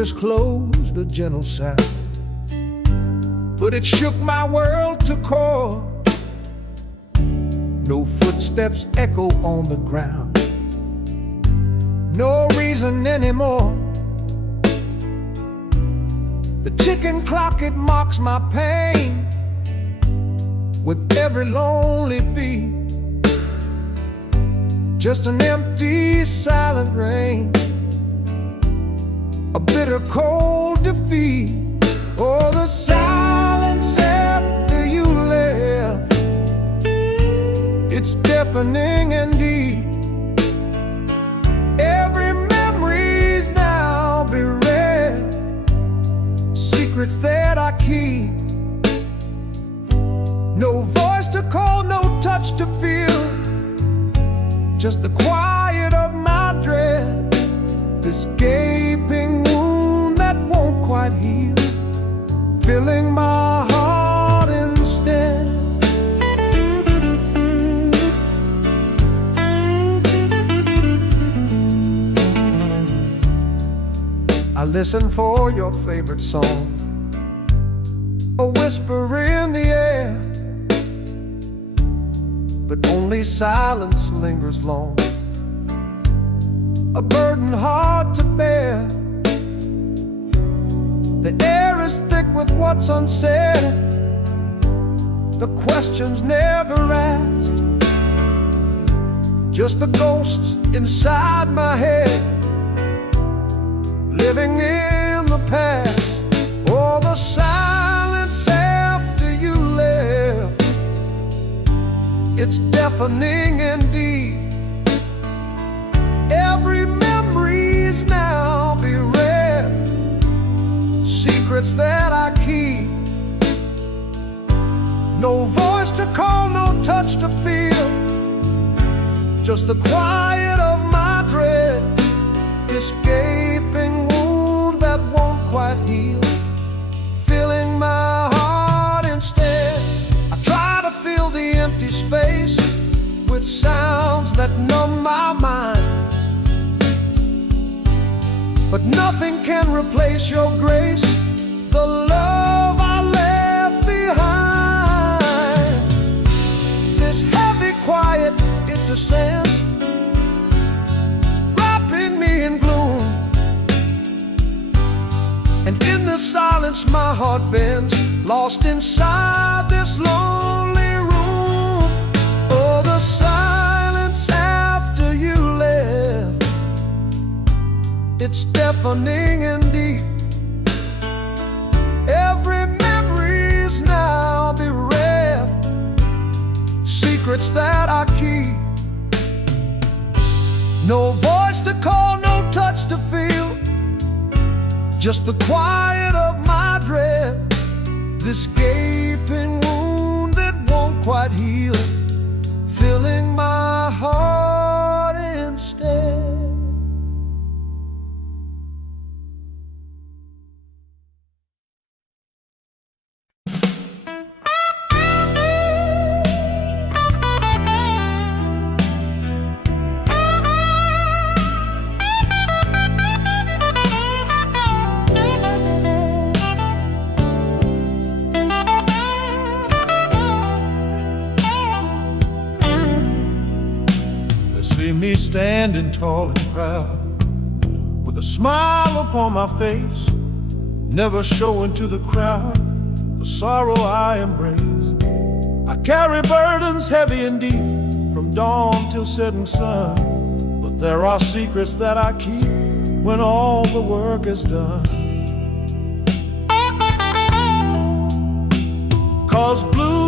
just closed a gentle sound, but it shook my world to core. No footsteps echo on the ground, no reason anymore. The ticking clock, it mocks my pain with every lonely beat. Just an empty, silent rain, a bitter, cold defeat. Oh, the silence after you left, it's deafening indeed. Every memory's now bereft, secrets that I keep. No voice to call, no touch to feel, just the quiet of my dread, this gaping wound that won't quite heal, filling my heart instead. I listen for your favorite song, a whisper in the air, but only silence lingers long, a burden hard to bear. The air is thick with what's unsaid, the questions never asked, just the ghosts inside my head, living in the past. Oh, the silence after you left, it's deafening indeed. Every memory's now bereft, secrets that I keep. No voice to call, no touch to feel, just the quiet of my dread, this gaping wound that won't quite heal, filling my heart instead. I try to fill the empty space with sounds that numb my mind, but nothing can replace your grace, the love I left behind. This heavy quiet, it descends, wrapping me in gloom, and in the silence my heart bends, lost inside this lonely room. Oh, the silence after you left, it's deafening indeed. Every memory's now bereft, secrets that I keep. No voice to call, no touch to feel, just the quiet of my dread, this gaping wound that won't quite heal, filling my heart instead. See me standing tall and proud, with a smile upon my face, never showing to the crowd the sorrow I embrace. I carry burdens heavy and deep, from dawn till setting sun, but there are secrets that I keep when all the work is done. 'Cause blue